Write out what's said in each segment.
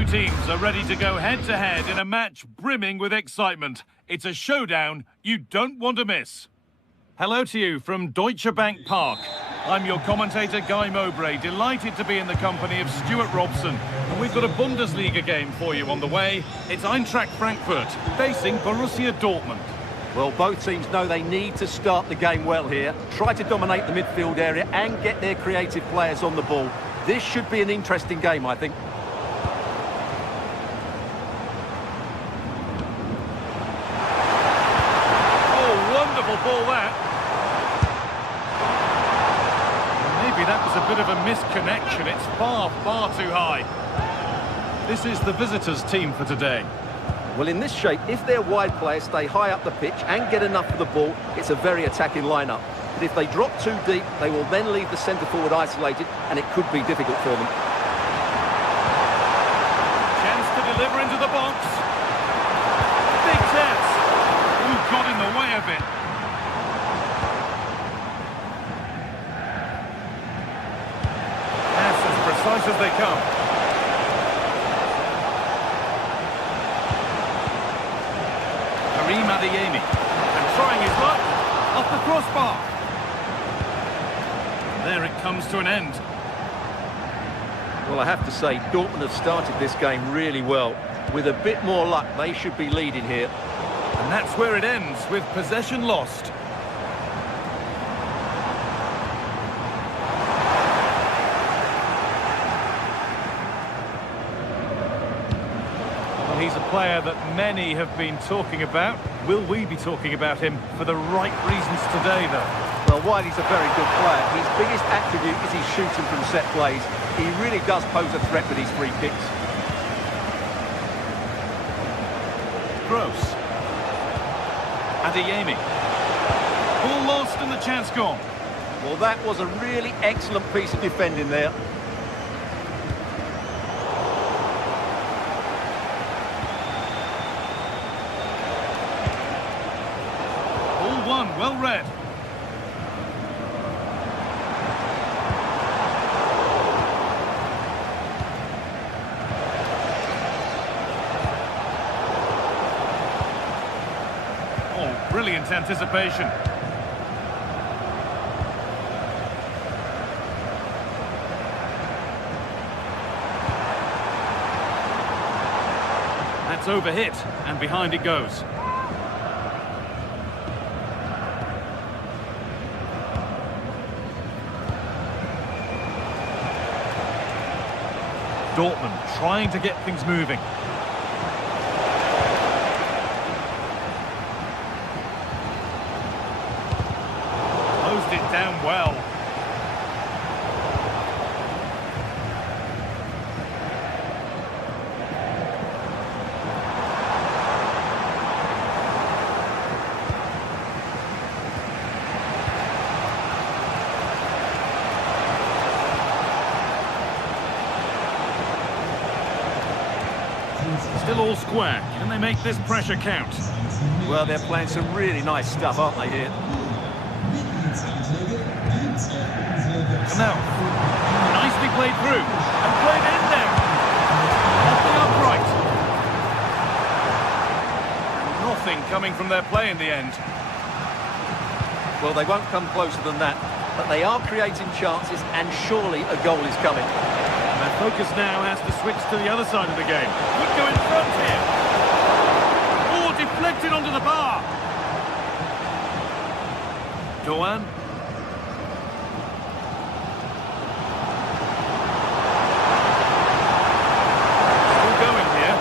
Two teams are ready to go head-to-head in a match brimming with excitement. It's a showdown you don't want to miss. Hello to you from Deutsche Bank Park. I'm your commentator, Guy Mowbray, delighted to be in the company of Stuart Robson. And we've got a Bundesliga game for you on the way. It's Eintracht Frankfurt facing Borussia Dortmund. Well, both teams know they need to start the game well here. Try to dominate the midfield area and get their creative players on the ball. This should be an interesting game, I think. Oh, wonderful ball that. Maybe that was a bit of a misconnection. It's far, far too high. This is the visitors' team for today. Well, in this shape, if their wide players stay high up the pitch and get enough of the ball, it's a very attacking lineup. But if they drop too deep, they will then leave the centre-forward isolated, and it could be difficult for them. Chance to deliver into the box. Big chance. Who got in the way of it? Yes, as precise as they come. And trying his luck off the crossbar. There it comes to an end. Well, I have to say, Dortmund have started this game really well. With a bit more luck, they should be leading here. And that's where it ends, with possession lost. Well, he's a player that many have been talking about. Will we be talking about him for the right reasons today, though? Well, while he's a very good player, his biggest attribute is his shooting from set plays. He really does pose a threat with his free kicks. Gross. Adeyemi. Ball lost and the chance gone. Well, that was a really excellent piece of defending there. Well read. Oh, brilliant anticipation. That's overhit, and behind it goes. Dortmund trying to get things moving. Closed it down well. Still all square. Can they make this pressure count? Well, they're playing some really nice stuff, aren't they, here? Now, nicely played through. And played in there. Off the upright. Nothing coming from their play in the end. Well, they won't come closer than that. But they are creating chances, and surely a goal is coming. Their focus now has to switch to the other side of the game. Could go in front here. Oh, deflected onto the bar. Doan. Still going here.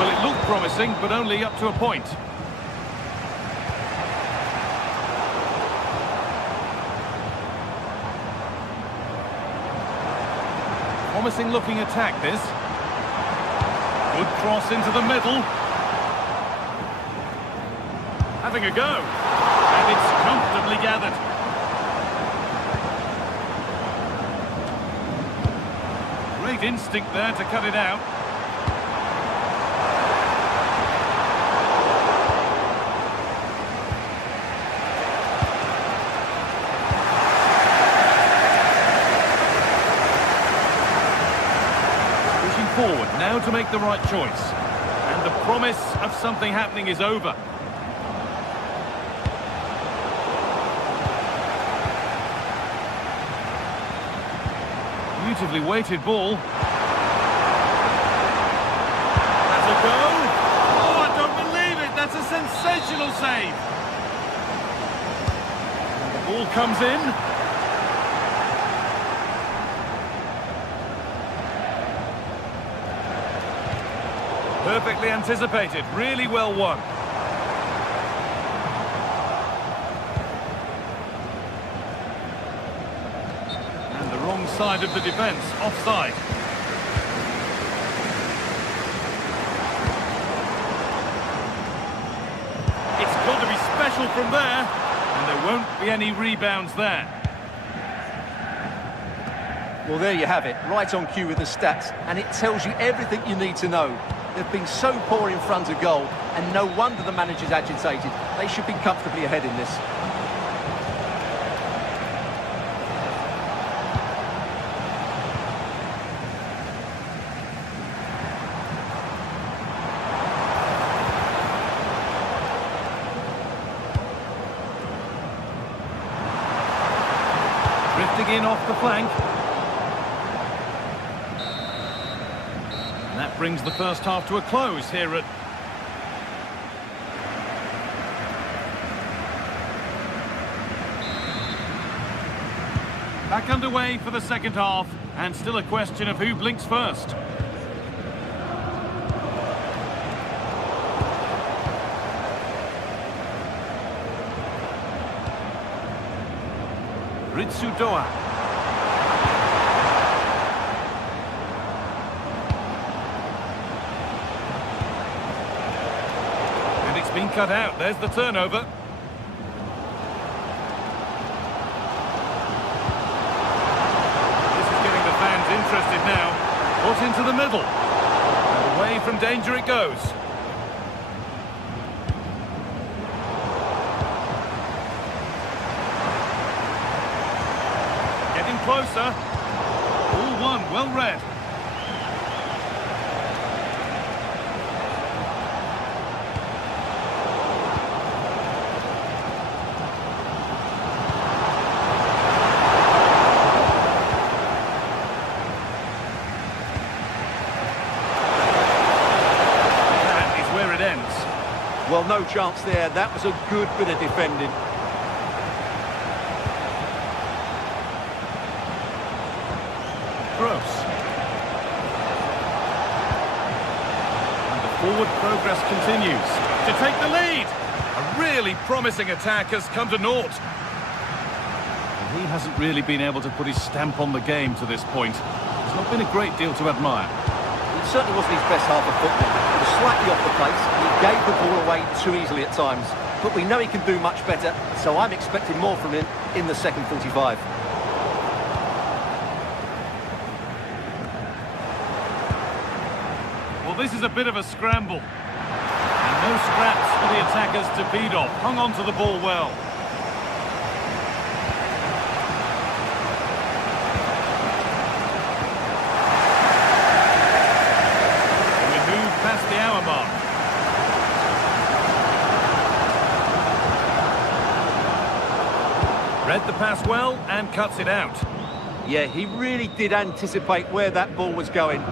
Well, it looked promising, but only up to a point. Promising looking attack, this. Good cross into the middle. Having a go. And it's comfortably gathered. Great instinct there to cut it out. Forward, now how to make the right choice. And the promise of something happening is over. Beautifully weighted ball. That's a goal. Oh, I don't believe it. That's a sensational save. The ball comes in. Perfectly anticipated. Really well won. Side of the defence, offside. It's got to be special from there, and there won't be any rebounds there. Well, there you have it, right on cue with the stats, and it tells you everything you need to know. They've been so poor in front of goal, and no wonder the manager's agitated. They should be comfortably ahead in this. Drifting in off the flank. And that brings the first half to a close here at... Back underway for the second half, and still a question of who blinks first. Ritsudoa. And it's been cut out. There's the turnover. This is getting the fans interested now. Put into the middle. And away from danger it goes. Closer. All one, well read. That is where it ends. Well, no chance there. That was a good bit of defending. And the forward progress continues to take the lead. A really promising attack has come to naught. And he hasn't really been able to put his stamp on the game to this point. There's not been a great deal to admire. It certainly wasn't his best half of football. He was slightly off the pace. He gave the ball away too easily at times. But we know he can do much better, so I'm expecting more from him in the second 45. Well, this is a bit of a scramble. And no scraps for the attackers to beat off. Hung on to the ball well. We move past the hour mark. Read the pass well and cuts it out. Yeah, he really did anticipate where that ball was going.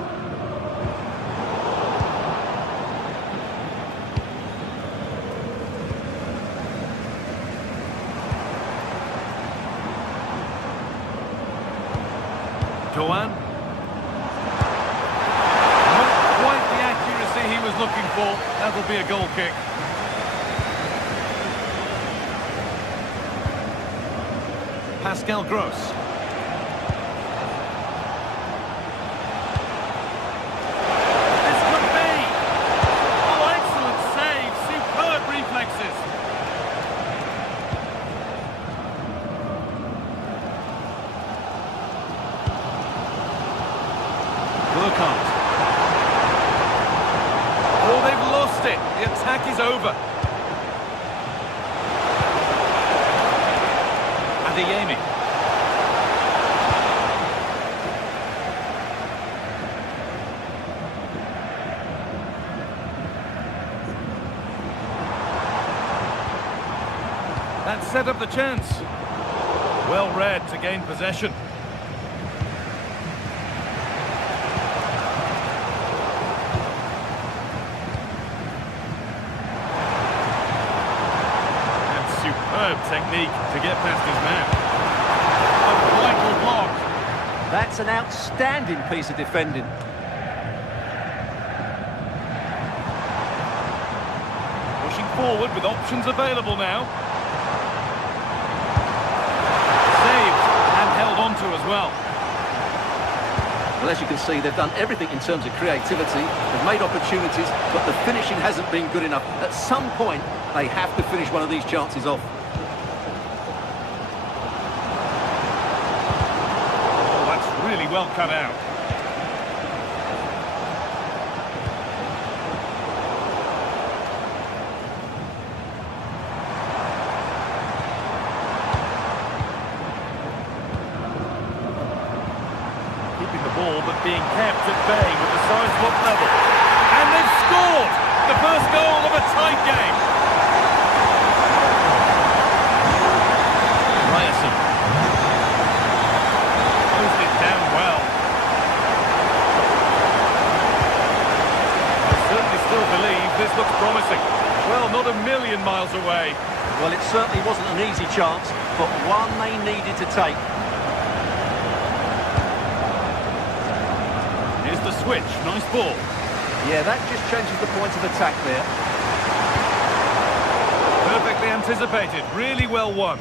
Doan. Not quite the accuracy he was looking for. That'll be a goal kick. Pascal Gross. This could be. Oh, excellent save. Superb reflexes. Burkhardt. Oh, they've lost it. The attack is over. Adeyemi. set up the chance. Well read to gain possession. And superb technique to get past his man. A vital block. That's an outstanding piece of defending. Pushing forward with options available now. Saved and held on to as well. Well, as you can see, they've done everything in terms of creativity. They've made opportunities, but the finishing hasn't been good enough. At some point, they have to finish one of these chances off. Oh, that's really well cut out. Keeping the ball, but being kept at bay with the sidewalk level. And they've scored! The first goal of a tight game. Ryerson. Closed it down well. I certainly still believe this looks promising. Well, not a million miles away. Well, it certainly wasn't an easy chance, but one they needed to take. Here's the switch. Nice ball. Yeah, that just changes the point of attack there. Perfectly anticipated. Really well won.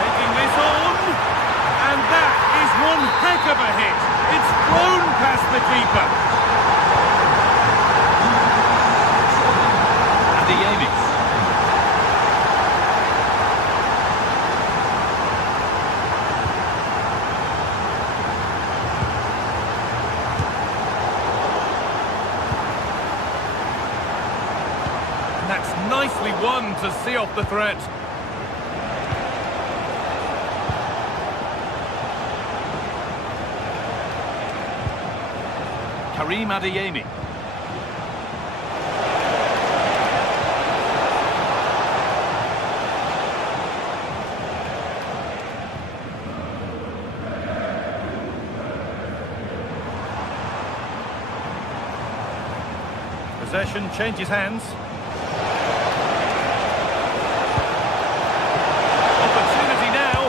Taking this on. And that is one heck of a hit. It's flown past the keeper. Adeyemi. And that's nicely won to see off the threat. Karim Adeyemi. Possession changes hands. Opportunity now.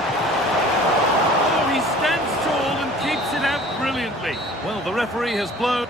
Oh, he stands tall and keeps it out brilliantly. Well, the referee has blown.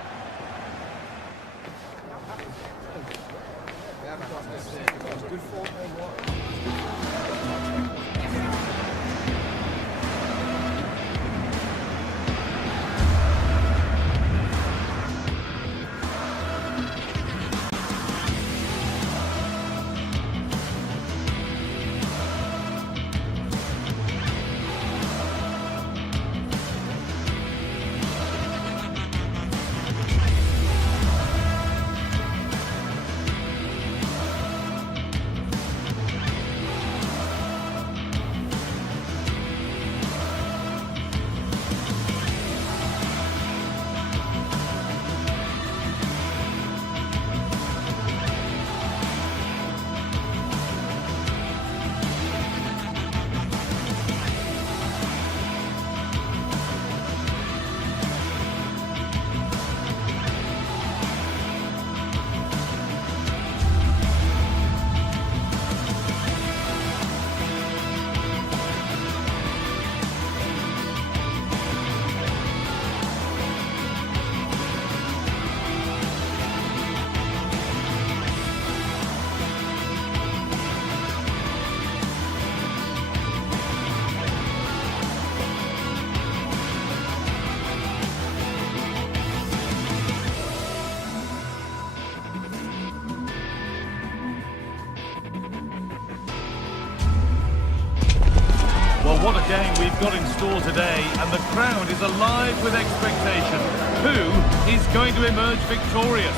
Well, what a game we've got in store today, and the crowd is alive with expectation. Who is going to emerge victorious?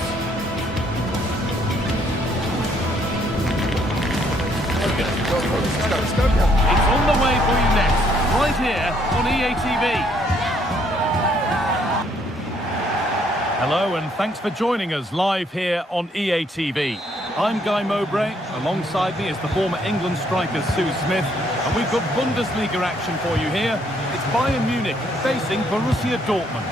It's on the way for you next, right here on EA TV. Hello, and thanks for joining us live here on EA TV. I'm Guy Mowbray. Alongside me is the former England striker Sue Smith. And we've got Bundesliga action for you here. It's Bayern Munich facing Borussia Dortmund.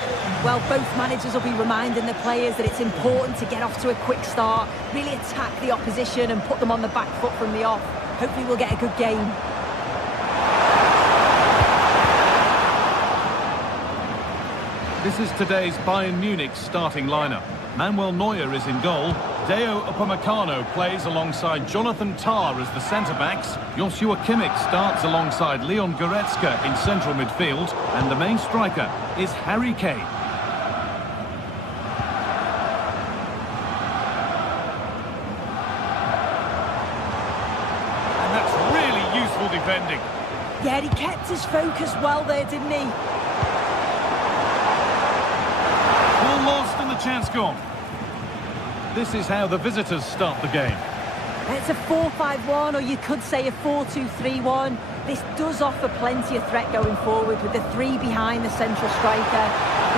Well, both managers will be reminding the players that it's important to get off to a quick start, really attack the opposition and put them on the back foot from the off. Hopefully we'll get a good game. This is today's Bayern Munich starting lineup. Manuel Neuer is in goal. Deo Upamecano plays alongside Jonathan Tah as the centre-backs. Joshua Kimmich starts alongside Leon Goretzka in central midfield. And the main striker is Harry Kane. And that's really useful defending. Yeah, he kept his focus well there, didn't he? Ball lost and the chance gone. This is how the visitors start the game. It's a 4-5-1, or you could say a 4-2-3-1. This does offer plenty of threat going forward with the three behind the central striker.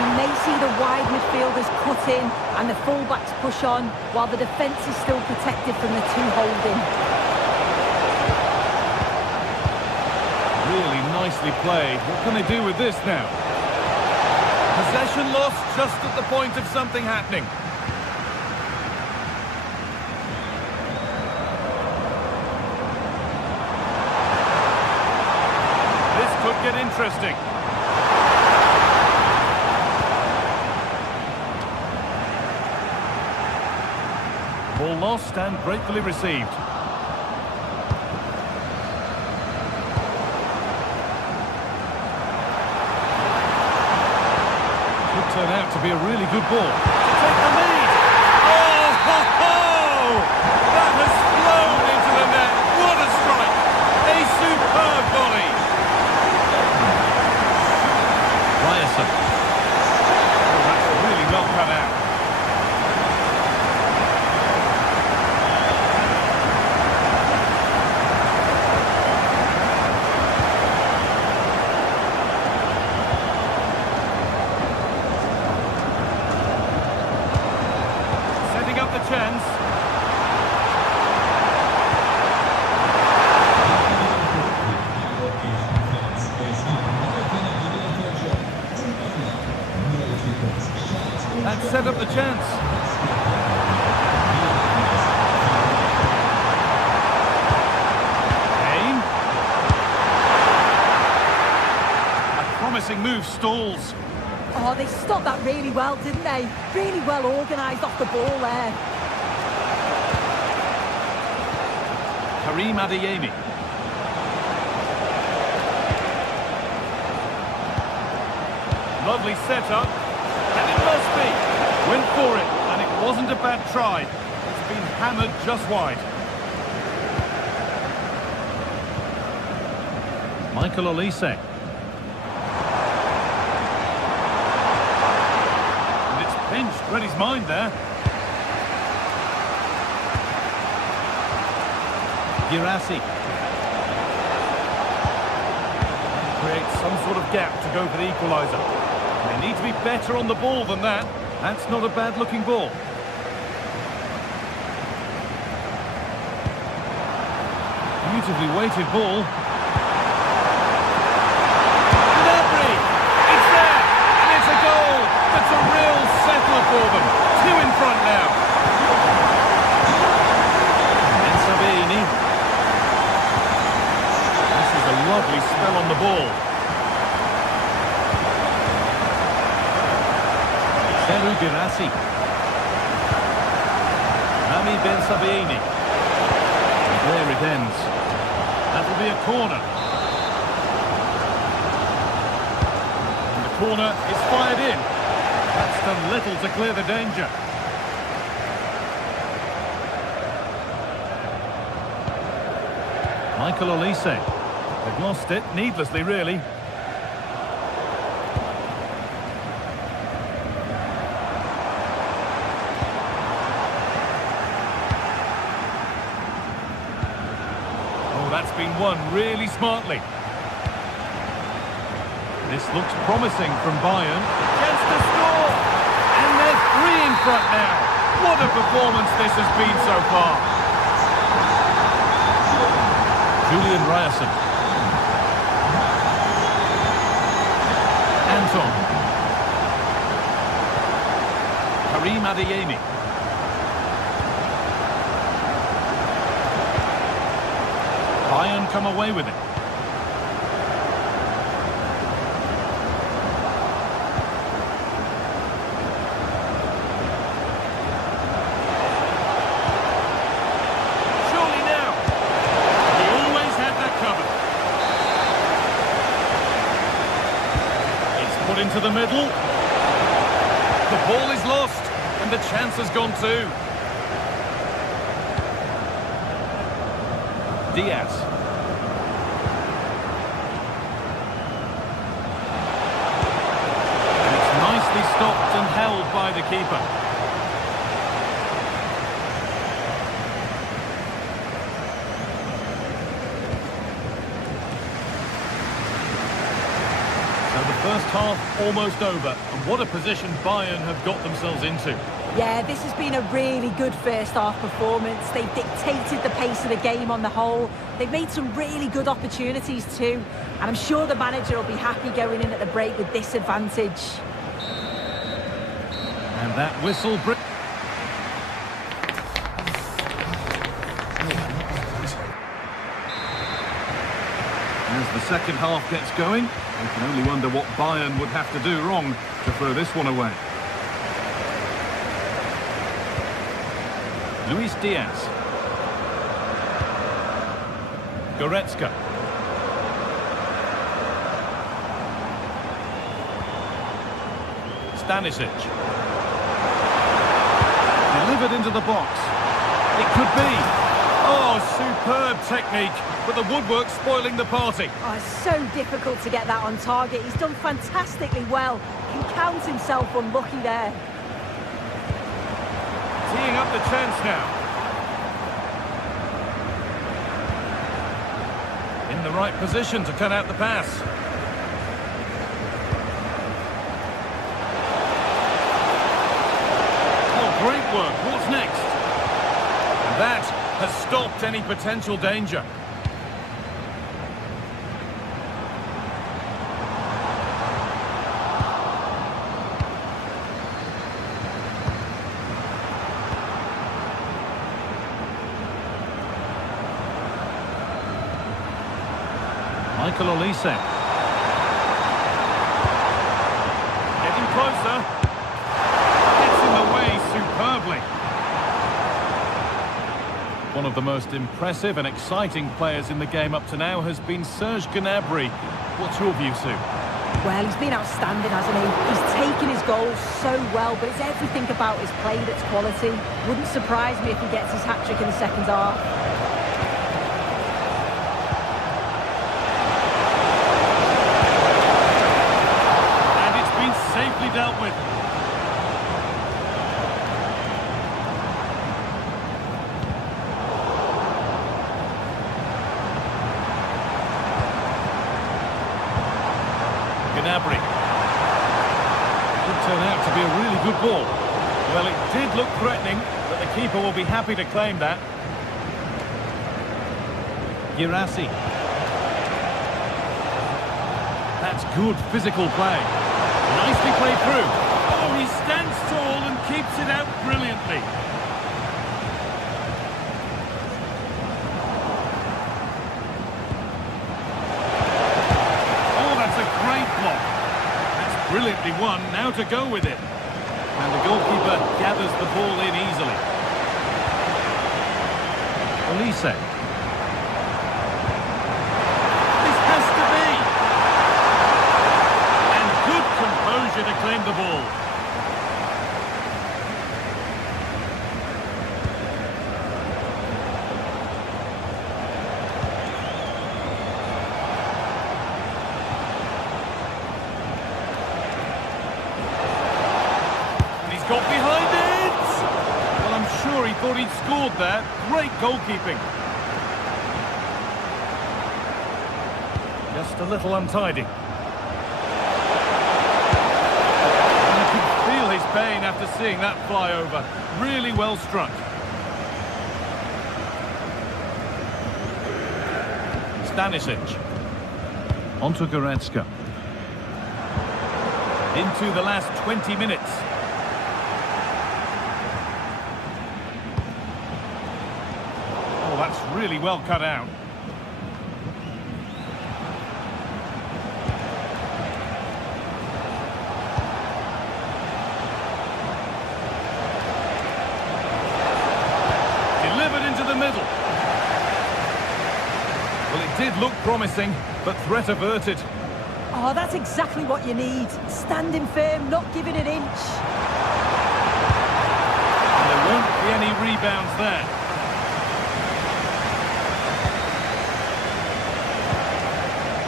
We may see the wide midfielders cut in and the full-backs push on, while the defence is still protected from the two holding. Really nicely played. What can they do with this now? Possession lost just at the point of something happening. Could get interesting. Ball lost and gratefully received. Could turn out to be a really good ball. To take the lead. Oh, ho, ho! That has flown into the net. What a strike! A superb volley. Oh, that's really well cut out. Setting up the chance. And set up the chance. Kane. A promising move stalls. Oh, they stopped that really well, didn't they? Really well organised off the ball there. Karim Adeyemi. Lovely setup. And it must be. Went for it, and it wasn't a bad try. It's been hammered just wide. Michael Olise. And it's pinched, read his mind there. Girassi. Creates some sort of gap to go for the equaliser. They need to be better on the ball than that. That's not a bad-looking ball. Beautifully weighted ball. Gnabry! It's there! And it's a goal! That's a real settler for them. Two in front now. And Sabini. This is a lovely spell on the ball. Seru Girassi. Rami Ben Sabini. And there it ends. That'll be a corner. And the corner is fired in. That's done little to clear the danger. Michael Olise. They've lost it, needlessly really. That's been won really smartly. This looks promising from Bayern. Chance to score! And they're three in front now. What a performance this has been so far. Julian Ryerson. Anton. Karim Adeyemi. Bayern come away with it. Surely now. He always had that covered. It's put into the middle. The ball is lost, and the chance has gone too. Diaz. And it's nicely stopped and held by the keeper. So the first half almost over, and what a position Bayern have got themselves into. Yeah, this has been a really good first half performance. They've dictated the pace of the game on the whole. They've made some really good opportunities too. And I'm sure the manager will be happy going in at the break with this advantage. And that whistle... As the second half gets going, you can only wonder what Bayern would have to do wrong to throw this one away. Luis Diaz. Goretzka. Stanisic. Delivered into the box. It could be. Oh, superb technique, but the woodwork spoiling the party. Oh, it's so difficult to get that on target. He's done fantastically well. Can count himself unlucky there. Teeing up the chance now. In the right position to cut out the pass. Oh, great work. What's next? And that has stopped any potential danger. Michael Olise. Getting closer. Gets in the way superbly. One of the most impressive and exciting players in the game up to now has been Serge Gnabry. What's your view, Sue? Well, he's been outstanding, hasn't he? He's taken his goals so well, but it's everything about his play that's quality. Wouldn't surprise me if he gets his hat-trick in the second half. Safely dealt with. Gnabry. Could turn out to be a really good ball. Well, it did look threatening, but the keeper will be happy to claim that. Girassi. That's good physical play. Nicely played through. Oh, he stands tall and keeps it out brilliantly. Oh, that's a great block. That's brilliantly won. Now to go with it. And the goalkeeper gathers the ball in easily. Olise. This has to be. And good composure to claim the ball. Got behind it! Well, I'm sure he thought he'd scored there. Great goalkeeping. Just a little untidy. You can feel his pain after seeing that fly over. Really well struck. Stanisic. Onto Goretzka. Into the last 20 minutes. Oh, that's really well cut out. Delivered into the middle. Well, it did look promising, but threat averted. Oh, that's exactly what you need. Standing firm, not giving an inch. And there won't be any rebounds there.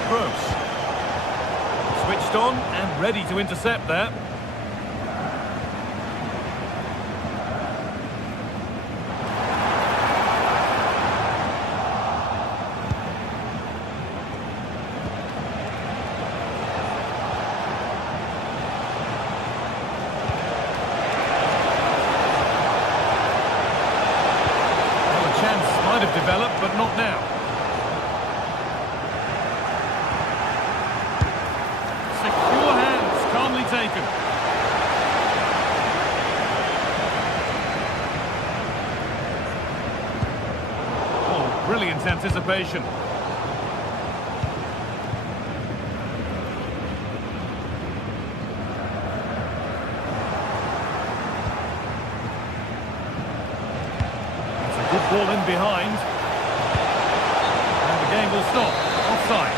Gross. Switched on and ready to intercept there. Might have developed, but not now. Secure hands, calmly taken. Oh, brilliant anticipation. Good ball in behind. And the game will stop. Offside.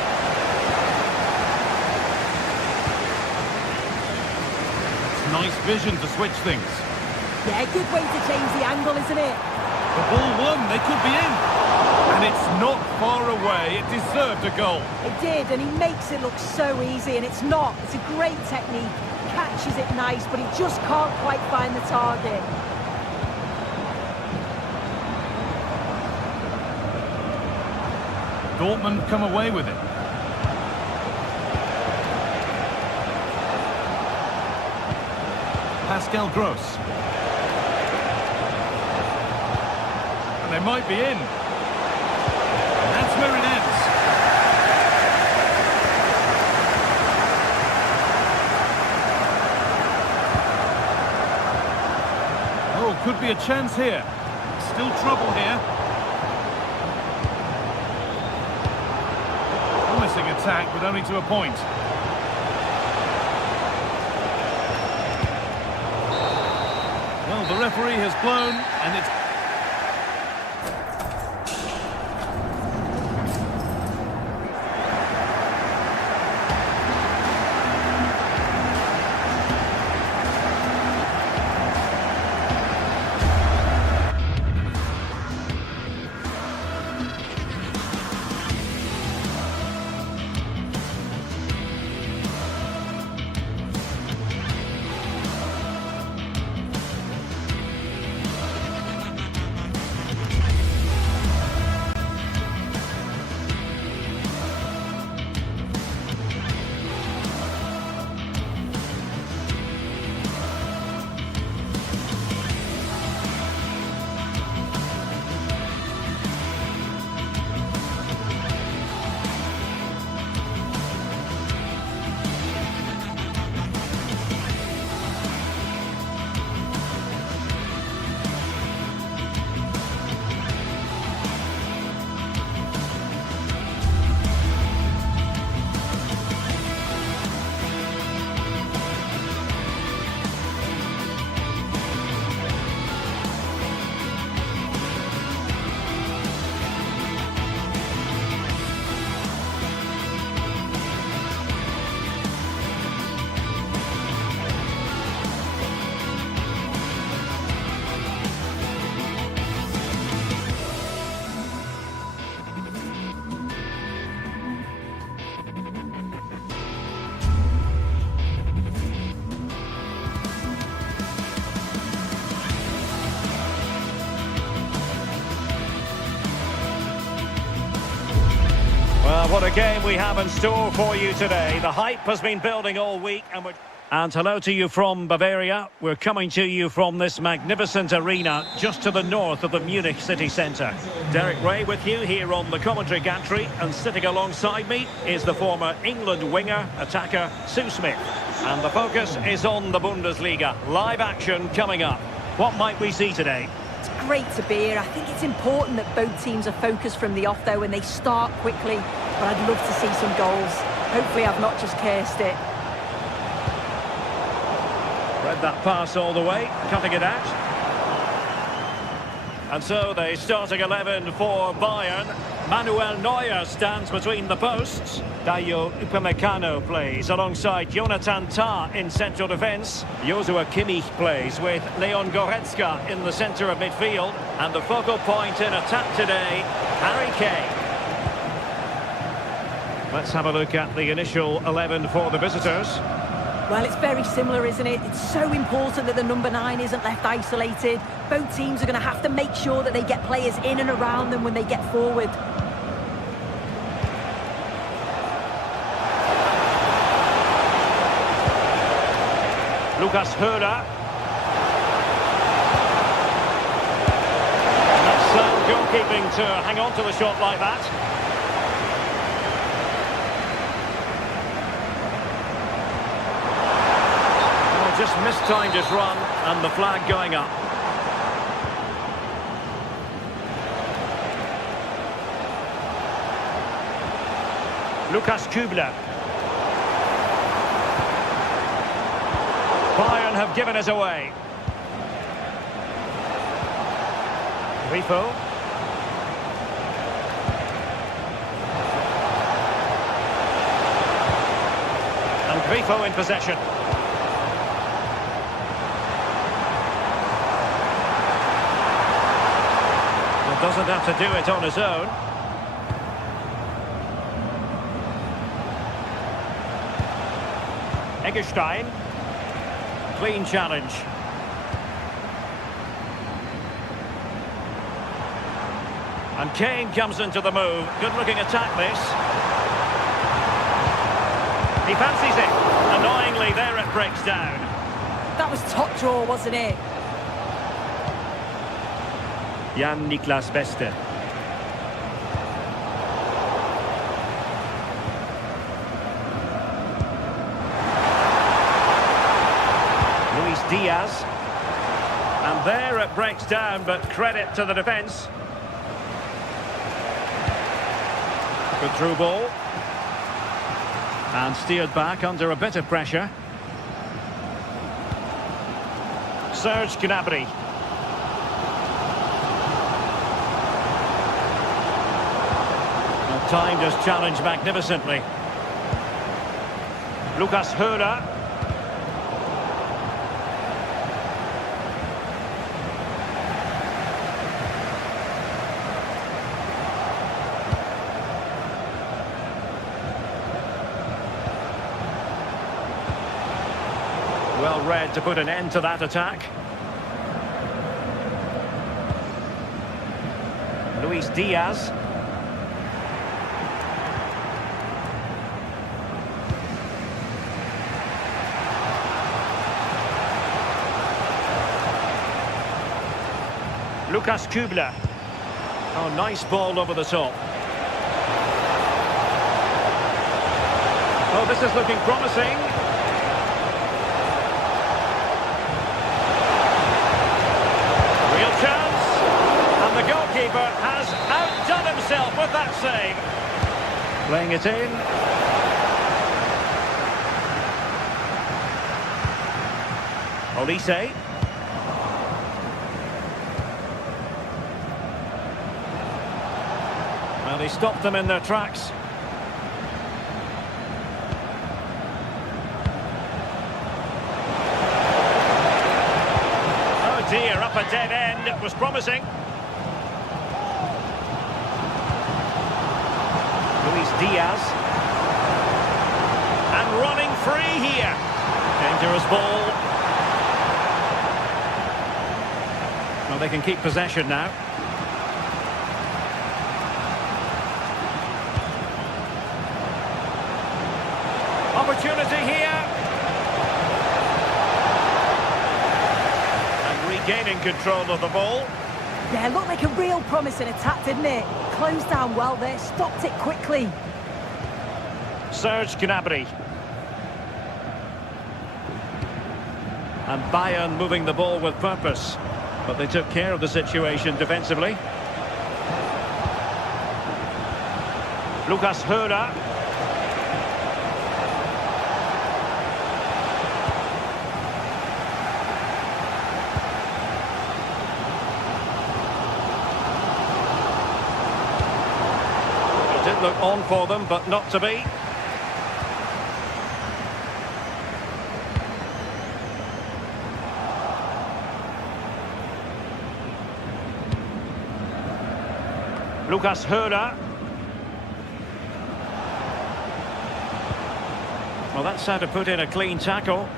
It's nice vision to switch things. Yeah, good way to change the angle, isn't it? The ball won. They could be in. And it's not far away. It deserved a goal. It did, and he makes it look so easy, and it's not. It's a great technique. Catches it nice, but he just can't quite find the target. Dortmund come away with it. Pascal Gross. And they might be in. And that's where it ends. Oh, could be a chance here. Still trouble here. Promising attack, but only to a point. Well, the referee has blown, and it's... Well, what a game we have in store for you today. The hype has been building all week and we're... And hello to you from Bavaria. We're coming to you from this magnificent arena just to the north of the Munich city centre. Derek Ray with you here on the commentary gantry, and sitting alongside me is the former England winger, attacker, Sue Smith. And the focus is on the Bundesliga. Live action coming up. What might we see today? It's great to be here. I think it's important that both teams are focused from the off, though, and they start quickly. But I'd love to see some goals. Hopefully I've not just cursed it. Read that pass all the way, cutting it out. And so the starting 11 for Bayern. Manuel Neuer stands between the posts. Dayo Upamecano plays alongside Jonathan Tah in central defence. Joshua Kimmich plays with Leon Goretzka in the centre of midfield. And the focal point in attack today, Harry Kane. Let's have a look at the initial 11 for the visitors. Well, it's very similar, isn't it? It's so important that the number 9 isn't left isolated. Both teams are going to have to make sure that they get players in and around them when they get forward. Lucas Höhler. That's sound goalkeeping to hang on to the shot like that. Just mistimed his run, and the flag going up. Lukas Kübler. Bayern have given us away. Grifo. And Grifo in possession. Doesn't have to do it on his own. Eggestein. Clean challenge. And Kane comes into the move. Good looking attack this. He fancies it. Annoyingly, there it breaks down. That was top draw, wasn't it? Jan-Niklas Beste. Luis Diaz. And there it breaks down, but credit to the defence. Good through ball. And steered back under a bit of pressure. Serge Gnabry. Timed his challenge magnificently. Lucas Höhler. Well read to put an end to that attack. Luis Diaz. Lukas Kübler. Oh, nice ball over the top. Oh, this is looking promising. Real chance. And the goalkeeper has outdone himself with that save. Playing it in. Olise. Well, he stopped them in their tracks. Oh dear, up a dead end. It was promising. Luis Diaz. And running free here. Dangerous ball. Well, they can keep possession now. Opportunity here. regaining control of the ball. Yeah, looked like a real promising attack, didn't it? Closed down well there, stopped it quickly. Serge Gnabry. And Bayern moving the ball with purpose. But they took care of the situation defensively. Lucas Höhler. It did look on for them, but not to be. Lucas Höhler. Well, that's how to put in a clean tackle.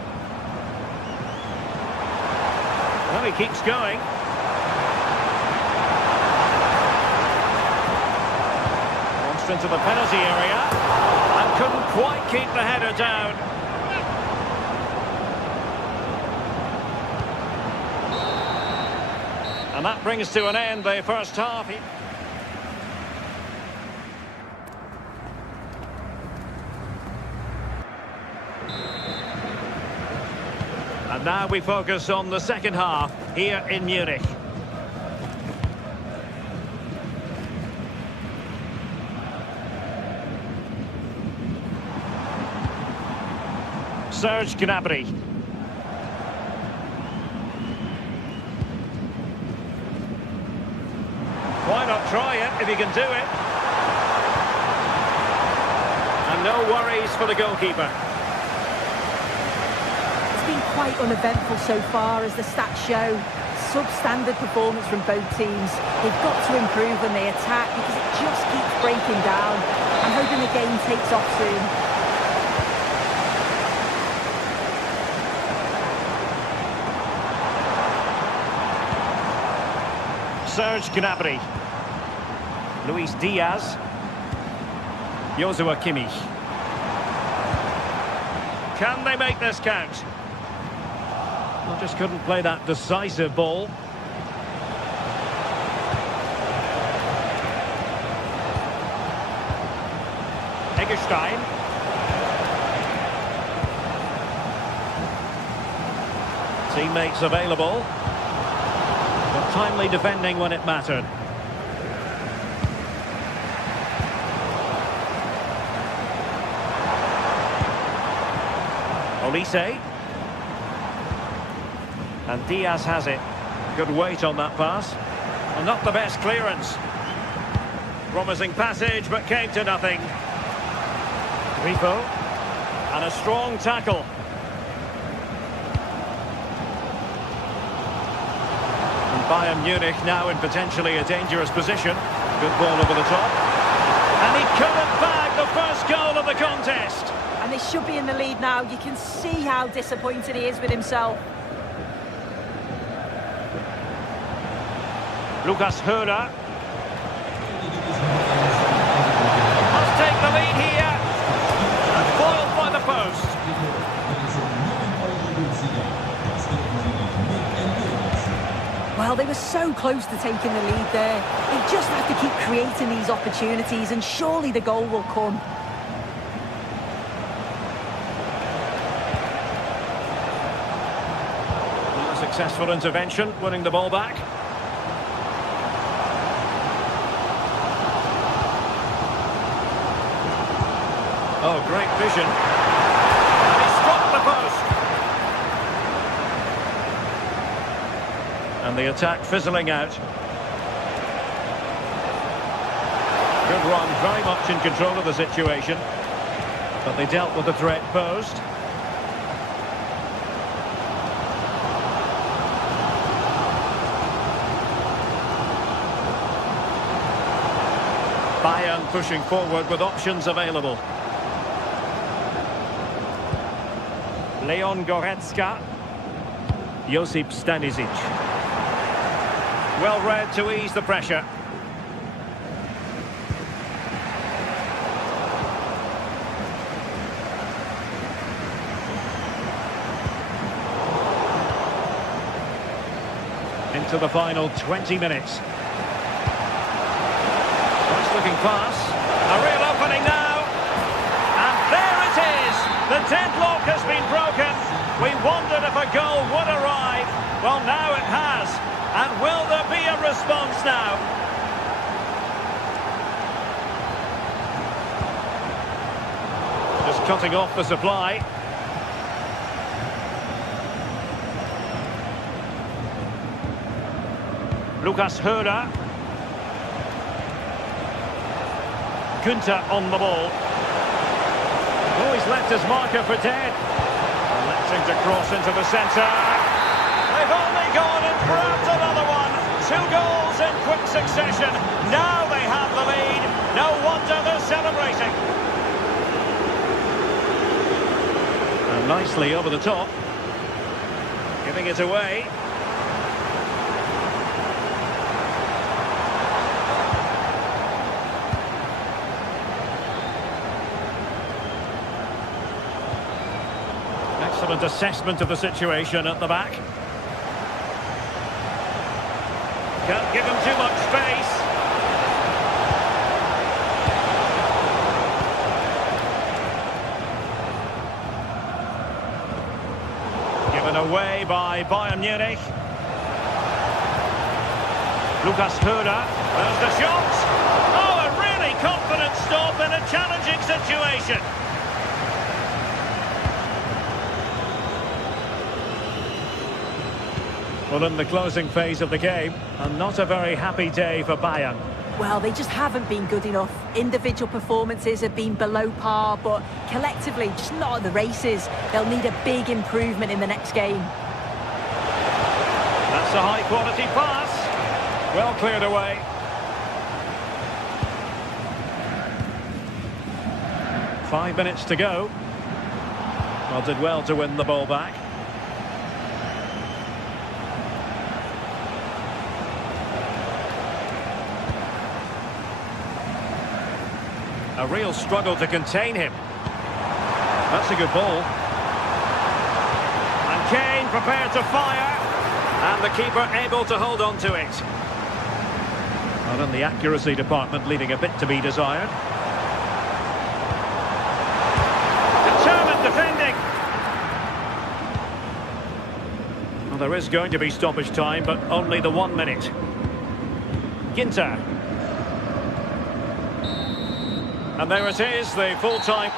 Well, he keeps going. Launched into the penalty area and couldn't quite keep the header down. And that brings to an end the first half. And now we focus on the second half here in Munich. Serge Gnabry. Why not try it if you can do it? And no worries for the goalkeeper. Quite uneventful so far, as the stats show. Substandard performance from both teams. They've got to improve when they attack, because it just keeps breaking down. I'm hoping the game takes off soon. Serge Gnabry. Luis Diaz. Joshua Kimmich. Can they make this count? Well, just couldn't play that decisive ball. Eggestein. Teammates available. But timely defending when it mattered. Olise. And Diaz has it. Good weight on that pass. Well, not the best clearance. Promising passage, but came to nothing. Grifo. And a strong tackle. And Bayern Munich now in potentially a dangerous position. Good ball over the top. And he couldn't bag the first goal of the contest. And they should be in the lead now. You can see how disappointed he is with himself. Lucas Höhler. Must take the lead here. And foiled by the post. Well, they were so close to taking the lead there. They just have to keep creating these opportunities, and surely the goal will come. A successful intervention, winning the ball back. Oh, great vision. And he struck the post. And the attack fizzling out. Good run, very much in control of the situation. But they dealt with the threat posed. Bayern pushing forward with options available. Leon Goretzka. Josip Stanisic. Well read to ease the pressure. into the final 20 minutes. Nice looking pass. A real opening now. And there it is. The deadlock has been broken. We wondered if a goal would arrive. Well, now it has. And will there be a response now? Just cutting off the supply. Lucas Höder. Günther on the ball. Oh, he's left his marker for dead. Electing to cross into the centre. They've only gone and grabbed another one. 2 goals in quick succession. Now they have the lead. No wonder they're celebrating. And nicely over the top. Giving it away. Excellent assessment of the situation at the back. Can't give him too much space. Given away by Bayern Munich. Lucas Höder. There's the shot. Oh, a really confident stop in a challenging situation. Well, in the closing phase of the game, and not a very happy day for Bayern. Well, they just haven't been good enough. Individual performances have been below par, but collectively, just not at the races. They'll need a big improvement in the next game. That's a high-quality pass. Well cleared away. Five minutes to go. Well, did well to win the ball back. A real struggle to contain him. That's a good ball. And Kane prepared to fire. And the keeper able to hold on to it. Not in the accuracy department, leaving a bit to be desired. Determined defending. Well, there is going to be stoppage time, but only the 1 minute. Günther. And there it is, the full-time.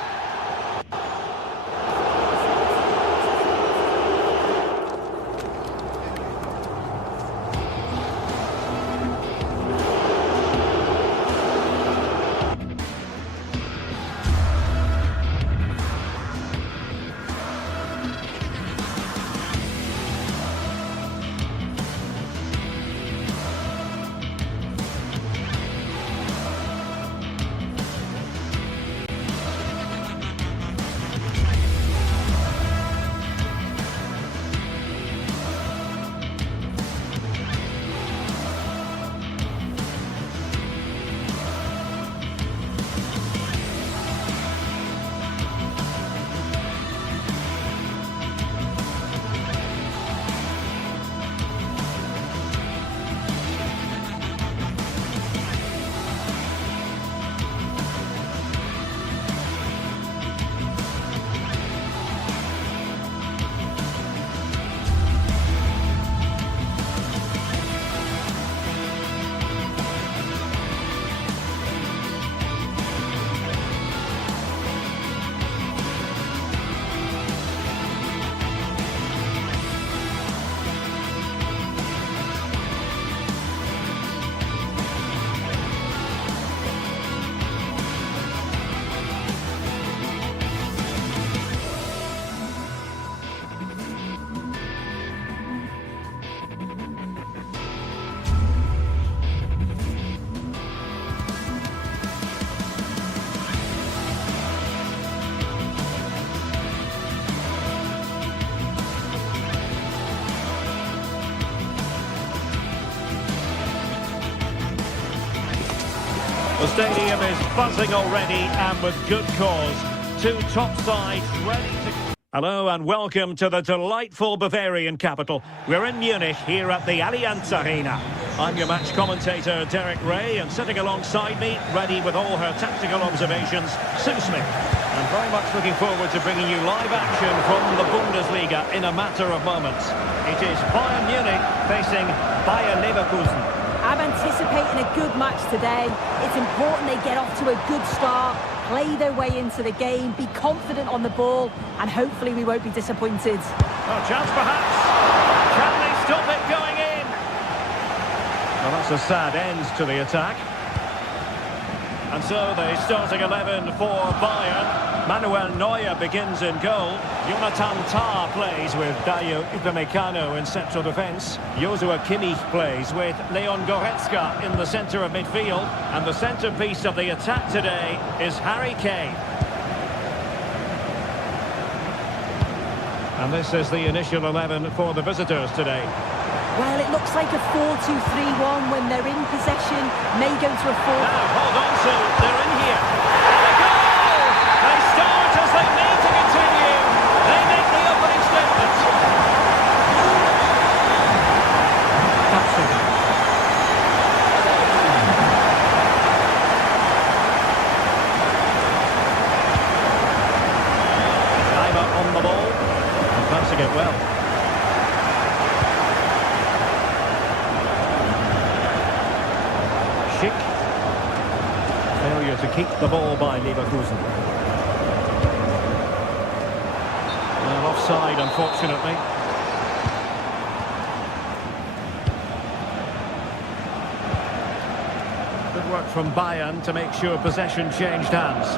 The stadium is buzzing already, and with good cause. Two top sides ready to... Hello and welcome to the delightful Bavarian capital. We're in Munich here at the Allianz Arena. I'm your match commentator Derek Ray, and sitting alongside me, ready with all her tactical observations, Sue Smith. I'm very much looking forward to bringing you live action from the Bundesliga in a matter of moments. It is Bayern Munich facing Bayer Leverkusen. I'm anticipating a good match today. It's important they get off to a good start, play their way into the game, be confident on the ball, and hopefully we won't be disappointed. Oh, chance perhaps. Can they stop it going in? Well, that's a sad end to the attack. And so the starting 11 for Bayern. Manuel Neuer begins in goal. Jonathan Tah plays with Dayo Upamecano in central defence. Joshua Kimmich plays with Leon Goretzka in the centre of midfield. And the centrepiece of the attack today is Harry Kane. And this is the initial 11 for the visitors today. Well, it looks like a 4-2-3-1 when they're in possession. May go to a 4. Now, hold on, Sue. They're in here. And a goal! They start as they need to continue. They make the opening statement. Leiber on the ball. And passing it well. Failure to keep the ball by Leverkusen. Well, offside, unfortunately. Good work from Bayern to make sure possession changed hands.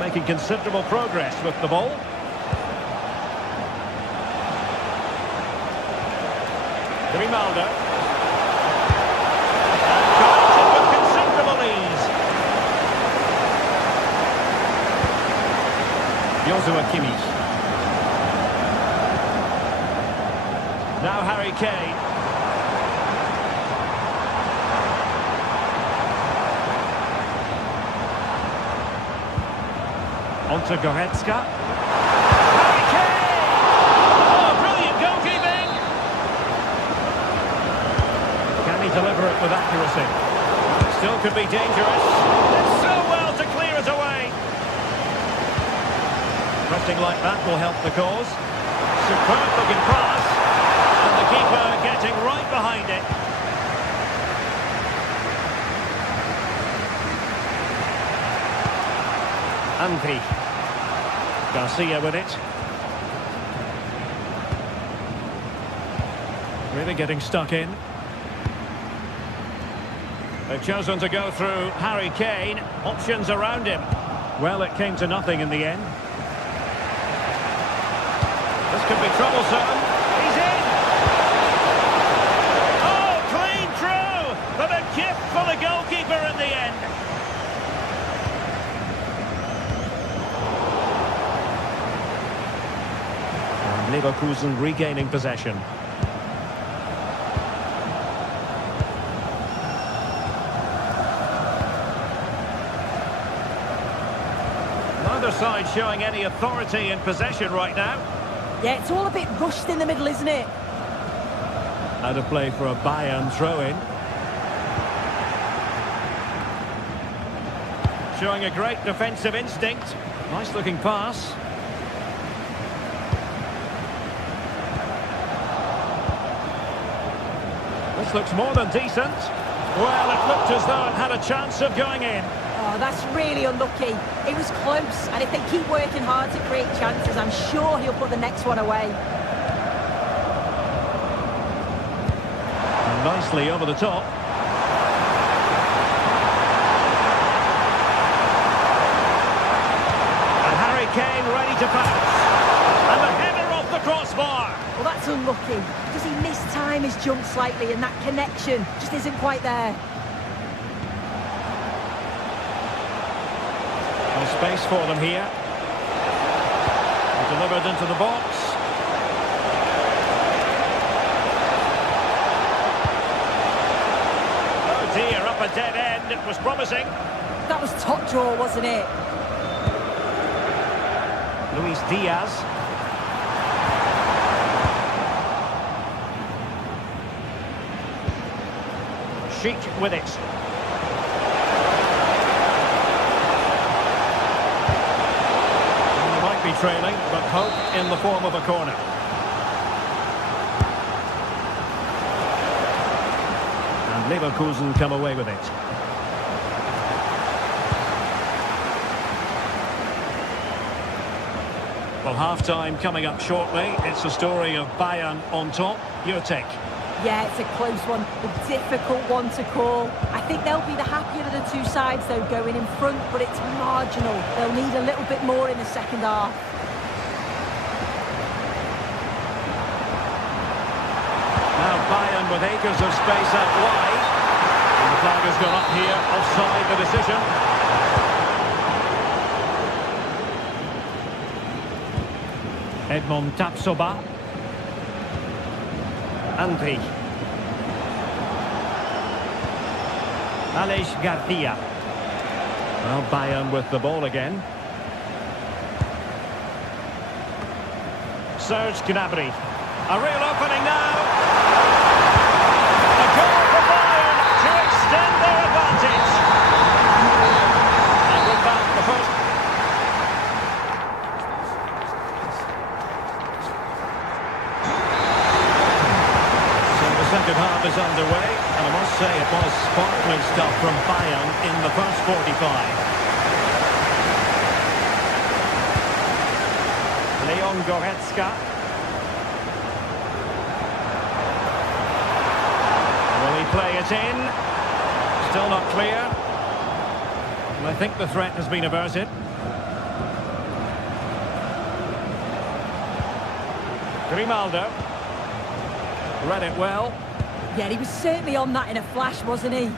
Making considerable progress with the ball. Grimaldo. And collected with considerable ease. Joshua Kimmich. Now Harry Kane. On to Goretzka. Harry Kane! Oh, brilliant goalkeeping! Can he deliver it with accuracy? Still could be dangerous. Did so well to clear it away. Pressing like that will help the cause. Superb looking pass. And the keeper getting right behind it. Anpi. Garcia with it. Really getting stuck in. They've chosen to go through Harry Kane. Options around him. Well, it came to nothing in the end. This could be troublesome. He's in! Oh, clean through! But a gift for the goalkeeper in the end. Leverkusen regaining possession. Neither side showing any authority in possession right now. Yeah, it's all a bit rushed in the middle, isn't it? Out of play for a Bayern throw-in. Showing a great defensive instinct. Nice looking pass. This looks more than decent. Well, it looked as though it had a chance of going in. Oh, that's really unlucky. It was close, and if they keep working hard to create chances, I'm sure he'll put the next one away. And nicely over the top. And Harry Kane ready to pass. And the header off the crossbar. Well, that's unlucky. Does he mistime his jump slightly, and that connection just isn't quite there? No space for them here. Delivered into the box. up a dead end. It was promising. That was top draw, wasn't it? Luis Diaz. Sheik with it. They might be trailing, but hope in the form of a corner. And Leverkusen come away with it. Well, half-time coming up shortly. It's a story of Bayern on top. Your take? Yeah, it's a close one, a difficult one to call. I think they'll be the happier of the two sides, though, going in front, but it's marginal. They'll need a little bit more in the second half. Now Bayern with acres of space out wide. And the flag has gone up here, offside the decision. Edmond Tapsoba. Andri. Aleix Garcia. Well, Bayern with the ball again. Serge Gnabry. A real opening now. A goal for Bayern to extend their advantage. And with that, the first... Second half is underway, and I must say it was sparkling stuff from Bayern in the first 45. Leon Goretzka. Will he play it in? Still not clear. And I think the threat has been averted. Grimaldo. Read it well. Yeah, he was certainly on that in a flash, wasn't he?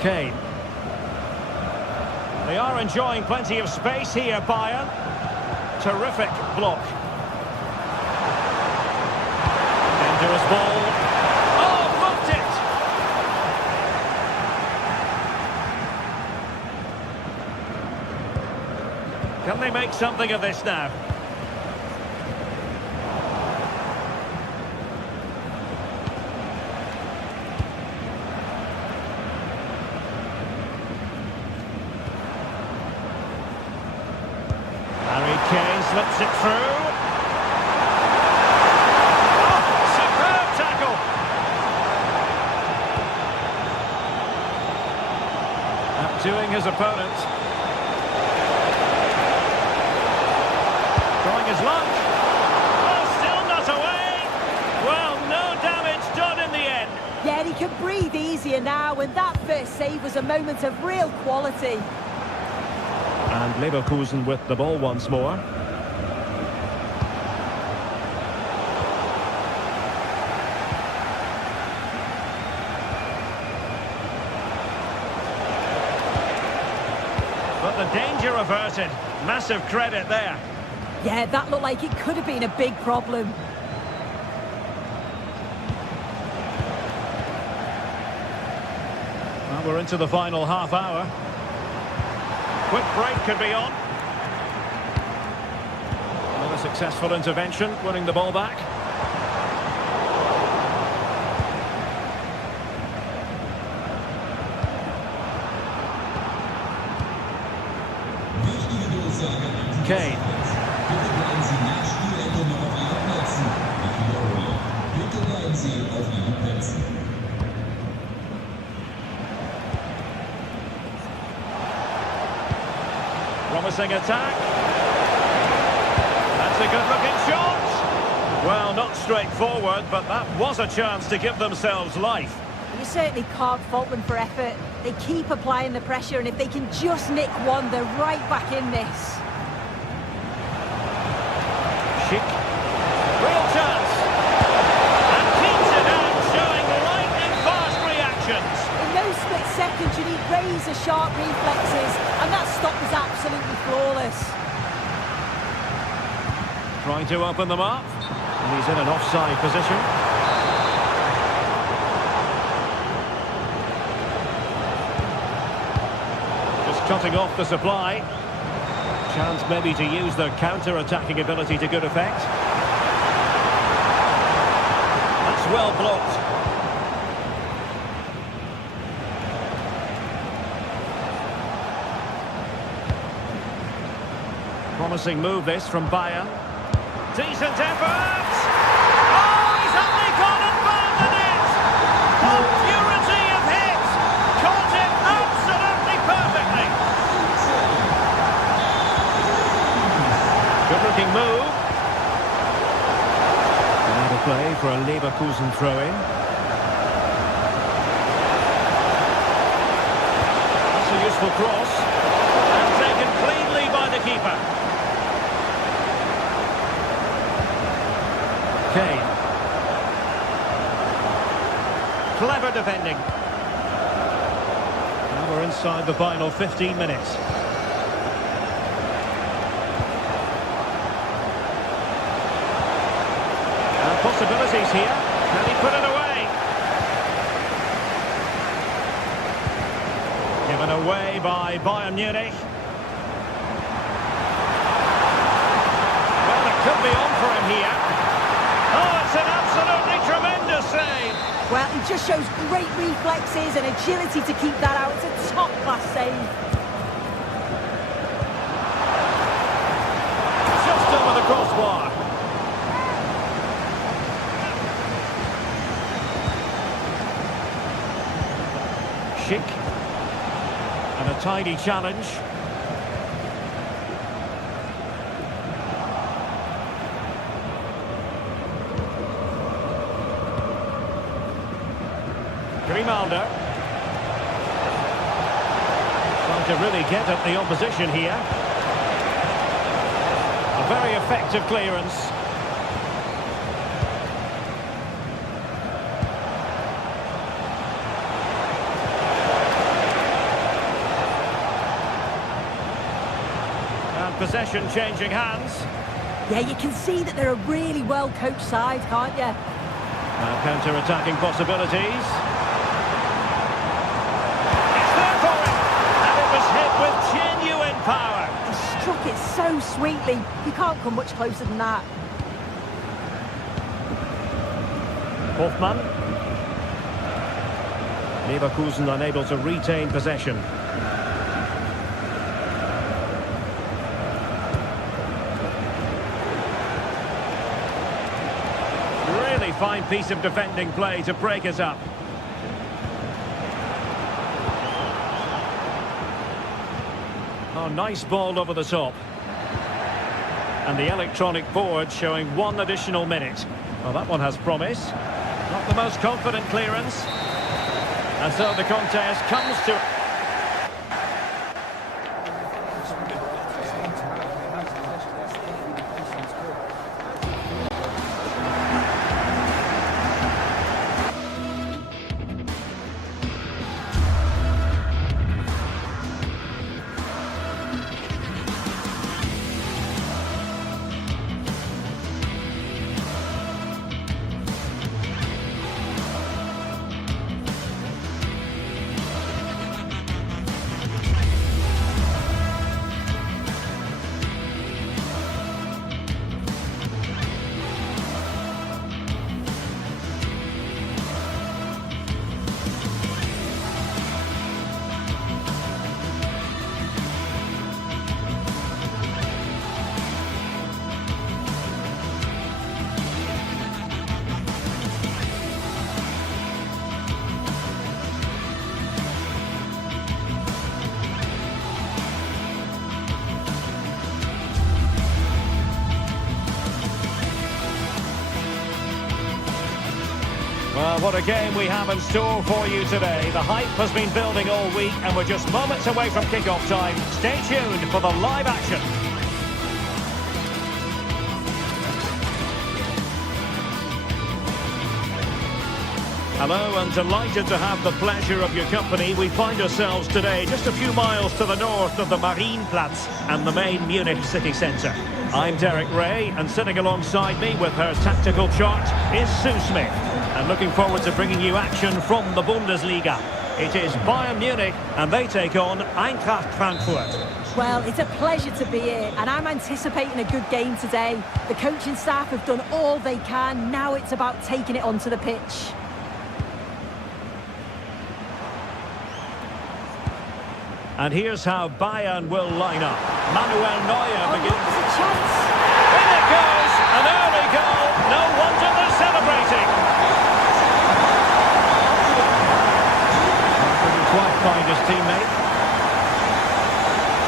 Kane. They are enjoying plenty of space here, Bayern. Terrific block. Dangerous ball. Oh, blocked it! Can they make something of this now? Kane slips it through. Oh, superb tackle. Outdoing his opponent. Trying his luck. Oh, still not away. Well, no damage done in the end. Yeah, he can breathe easier now, and that first save was a moment of real quality. And Leverkusen with the ball once more. But the danger averted. Massive credit there. Yeah, that looked like it could have been a big problem. Well, we're into the final half hour. Quick break could be on. Another successful intervention, winning the ball back. Kane. Promising attack. That's a good-looking shot. Well, not straightforward, but that was a chance to give themselves life. You certainly can't fault them for effort. They keep applying the pressure, and if they can just nick one, they're right back in this. Sheik. Real chance. And keeps it out, showing lightning fast reactions. In those split seconds, you need razor-sharp reflexes, and that stop was absolutely flawless. Trying to open them up. And he's in an offside position. cutting off the supply. Chance maybe to use their counter-attacking ability to good effect. That's well blocked. Promising move this from Bayern. Decent effort! Oh, he's only gone and found the net! What purity of hit! Caught it absolutely perfectly! Good-looking move. Out of play for a Leverkusen throw-in. That's a useful cross. And taken cleanly by the keeper. Kane. Clever defending. Now we're inside the final 15 minutes. And possibilities here. Can he put it away? Given away by Bayern Munich. Well, it could be on for him here. Oh, it's an absolutely tremendous save. Well, he just shows great reflexes and agility to keep that out. It's a top-class save. Just over the crossbar. Schick. And a tidy challenge. Grimaldo. Trying to really get at the opposition here. A very effective clearance. And possession changing hands. Yeah, you can see that they're a really well-coached side, can't you? Now counter-attacking possibilities. With genuine power. He struck it so sweetly. You can't come much closer than that. Hoffmann. Leverkusen unable to retain possession. Really fine piece of defending play to break it up. Oh, nice ball over the top. And the electronic board showing 1 additional minute. Well, that one has promise. Not the most confident clearance. And so the contest comes to... Well, what a game we have in store for you today. The hype has been building all week and we're just moments away from kick-off time. Stay tuned for the live action. Hello and delighted to have the pleasure of your company. We find ourselves today just a few miles to the north of the Marienplatz and the main Munich city centre. I'm Derek Ray and sitting alongside me with her tactical chart is Sue Smith. And looking forward to bringing you action from the Bundesliga. It is Bayern Munich, and they take on Eintracht Frankfurt. Well, it's a pleasure to be here, and I'm anticipating a good game today. The coaching staff have done all they can. Now it's about taking it onto the pitch. And here's how Bayern will line up. Manuel Neuer begins. There's a chance. In it goes! An early goal. No wonder they're celebrating. Couldn't quite find his teammate.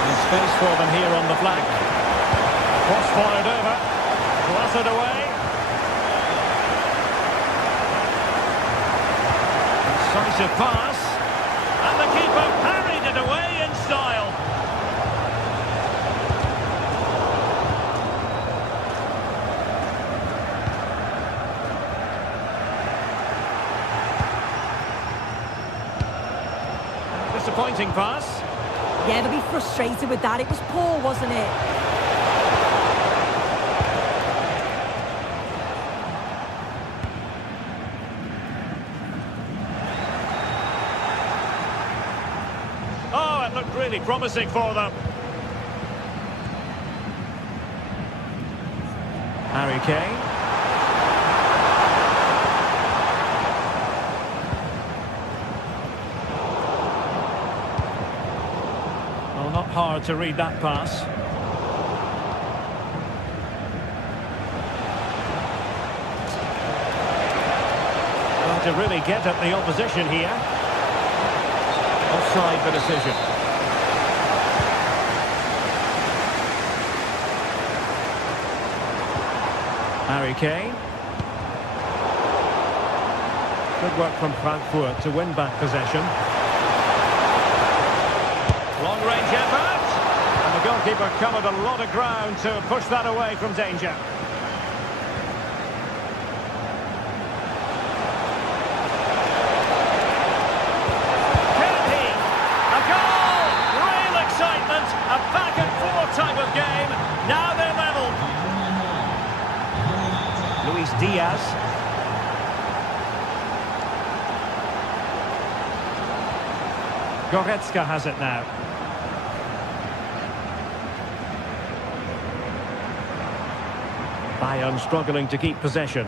And space for them here on the flank. Cross fired over. Blasted away. Decisive pass. And the keeper parried it away in style. Disappointing pass. Yeah, they'll be frustrated with that. It was poor, wasn't it? Oh, it looked really promising for them. Harry Kane. Well, not hard to read that pass. Well, to really get at the opposition here. Offside the decision. Harry Kane. Good work from Frankfurt to win back possession. Long range effort. And the goalkeeper covered a lot of ground to push that away from danger. A back and forth type of game. Now they're level. Luis Diaz. Goretzka has it now. Bayern struggling to keep possession.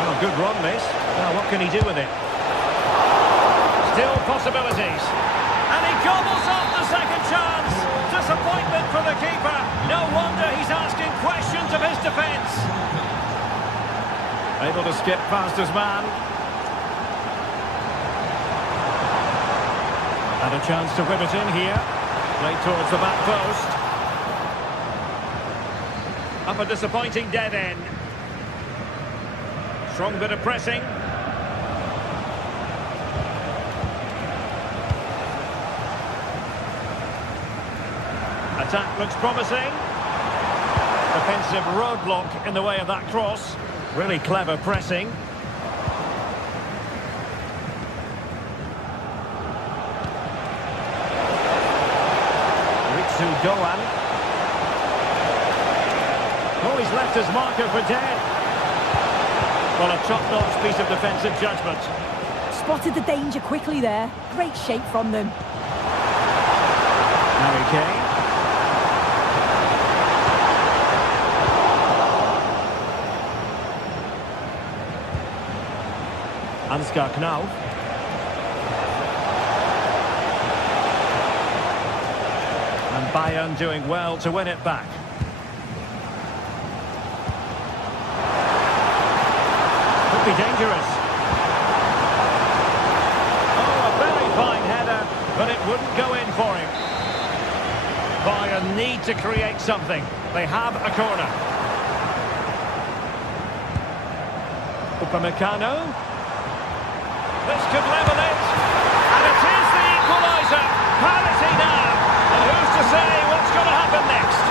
Oh, good run this. Now what can he do with it? Still possibilities. And he gobbles up the second chance. Disappointment for the keeper. No wonder he's asking questions of his defence. Able to skip past his man. And a chance to whip it in here. Played towards the back post. Up a disappointing dead end. Strong bit of pressing. Attack looks promising. Defensive roadblock in the way of that cross. Really clever pressing. Ritsu Doan. Oh, he's left his marker for dead. Well, a top-notch piece of defensive judgment. Spotted the danger quickly there. Great shape from them. Harry Kane. Ansgar Knauf. And Bayern doing well to win it back. Could be dangerous. Oh, a very fine header, but it wouldn't go in for him. Bayern need to create something. They have a corner. Upamecano. This could level it, and it is the equaliser. Parity now, and who's to say what's going to happen next?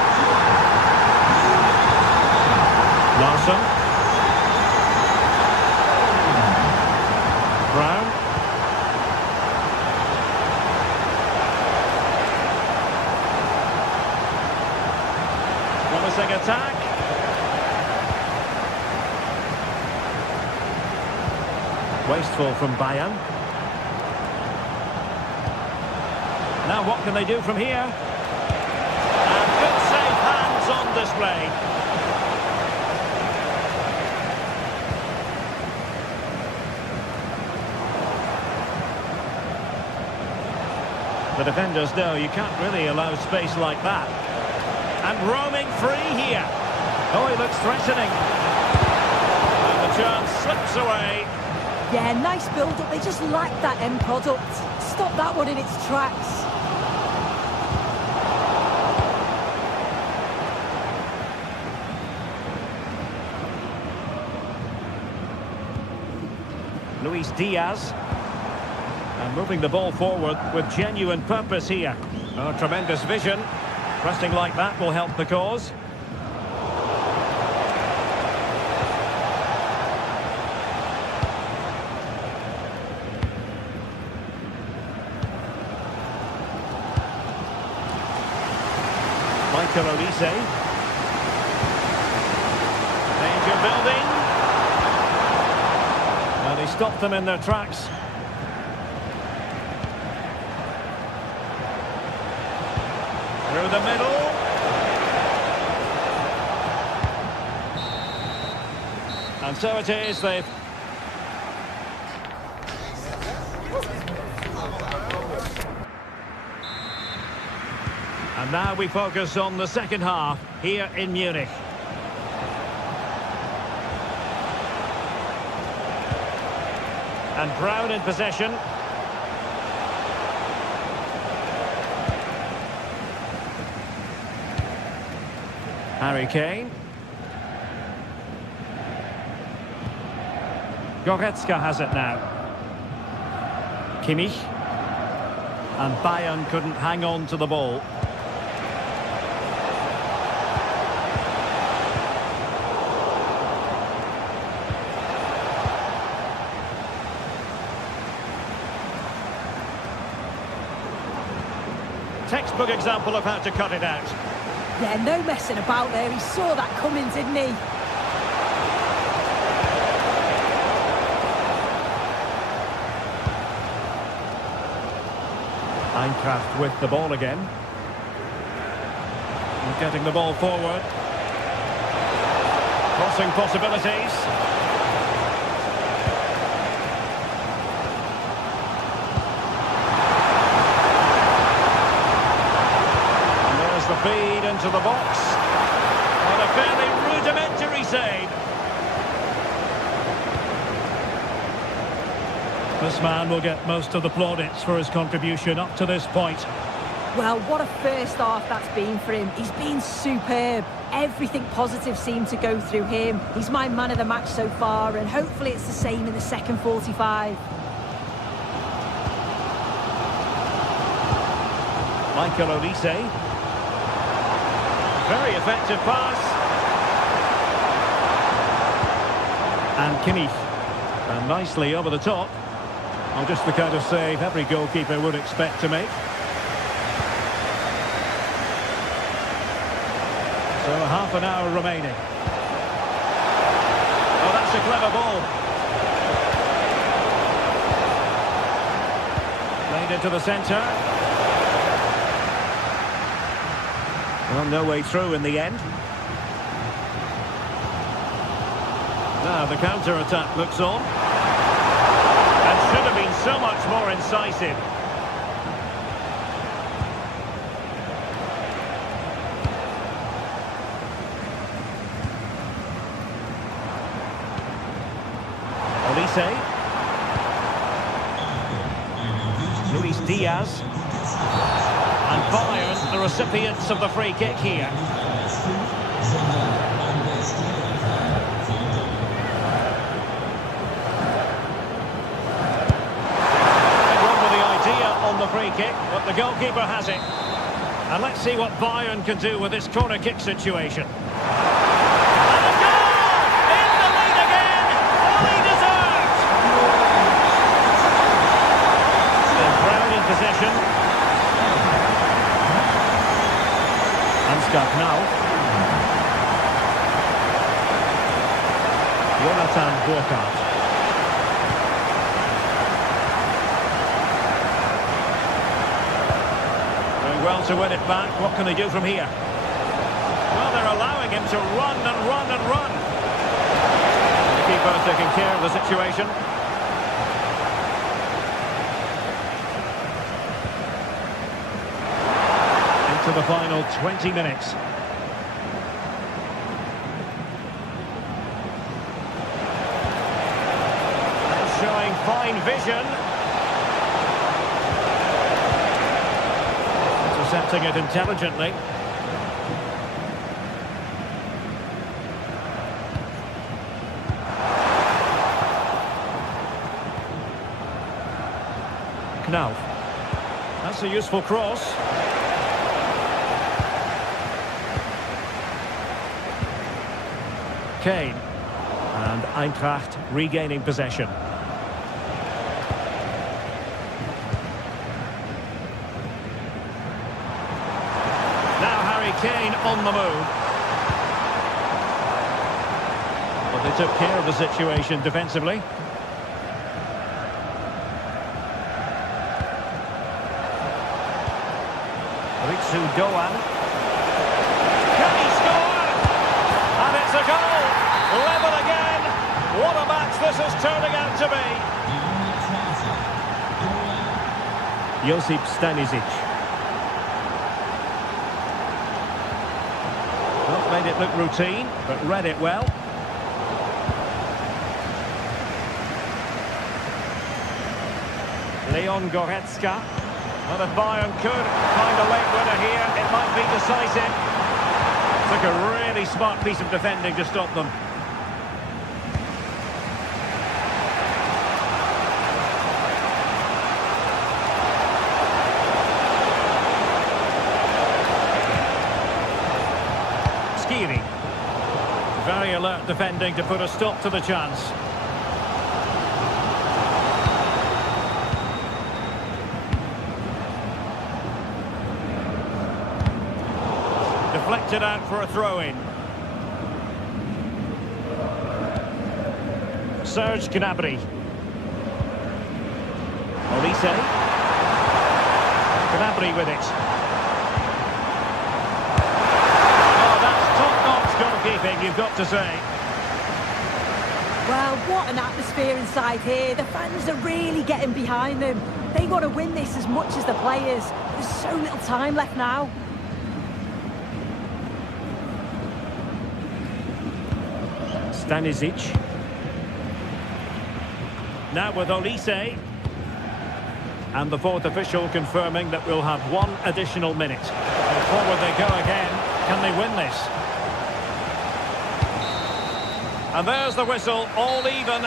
Larsson. Brown. Promising attack. Wasteful from Bayern. Now what can they do from here? And good safe hands on display. The defenders know you can't really allow space like that. And roaming free here. Oh, he looks threatening. And the chance slips away. Yeah, nice build-up. They just lack that end product. Stop that one in its tracks. Luis Diaz. And moving the ball forward with genuine purpose here. Oh, tremendous vision. Pressing like that will help the cause. Michael Olise. Danger building. And he stopped them in their tracks. Through the middle. And so it is, they've... And now we focus on the second half here in Munich. And Brown in possession. Harry Kane. Goretzka has it now. Kimmich. And Bayern couldn't hang on to the ball. Textbook example of how to cut it out. Yeah, no messing about there. He saw that coming, didn't he? Eintracht with the ball again. And getting the ball forward. Crossing possibilities. The feed into the box. And a fairly rudimentary save. This man will get most of the plaudits for his contribution up to this point. Well, what a first half that's been for him. He's been superb. Everything positive seemed to go through him. He's my man of the match so far, and hopefully it's the same in the second 45. Michael Olise. Very effective pass. And Kimmich. And nicely over the top. Well, just the kind of save every goalkeeper would expect to make. So half an hour remaining. Oh, that's a clever ball. Played into the centre. Well, no way through in the end. Now the counter-attack looks on. And should have been so much more incisive. Olise. Luis Diaz. And Bayern, the recipients of the free kick here. They run with the idea on the free kick, but the goalkeeper has it. And let's see what Bayern can do with this corner kick situation. And a goal! In the lead again! Fully deserved! And Brown in possession. Now. Jonathan Burkhardt. to win it back. What can they do from here? Well, they're allowing him to run and run and run. The keeper taking care of the situation. Into the final 20 minutes. Showing fine vision. Intercepting it intelligently. Knauf. That's a useful cross. Kane. And Eintracht regaining possession. Kane on the move. But they took care of the situation defensively. Ritsu Doan. Can he score? And it's a goal! Level again! What a match this is turning out to be! Josip Stanisic. Made it look routine, but read it well. Leon Goretzka. Well, if Bayern could find a late winner here, it might be decisive. Took a really smart piece of defending to stop them. Very alert defending to put a stop to the chance. Deflected out for a throw-in. Serge Gnabry. Olise. Gnabry with it. Goalkeeping, you've got to say. Well, what an atmosphere inside here. The fans are really getting behind them. They want to win this as much as the players. There's so little time left now. Stanisic. Now with Olise. And the fourth official confirming that we'll have one additional minute. And forward they go again. Can they win this? And there's the whistle, all even.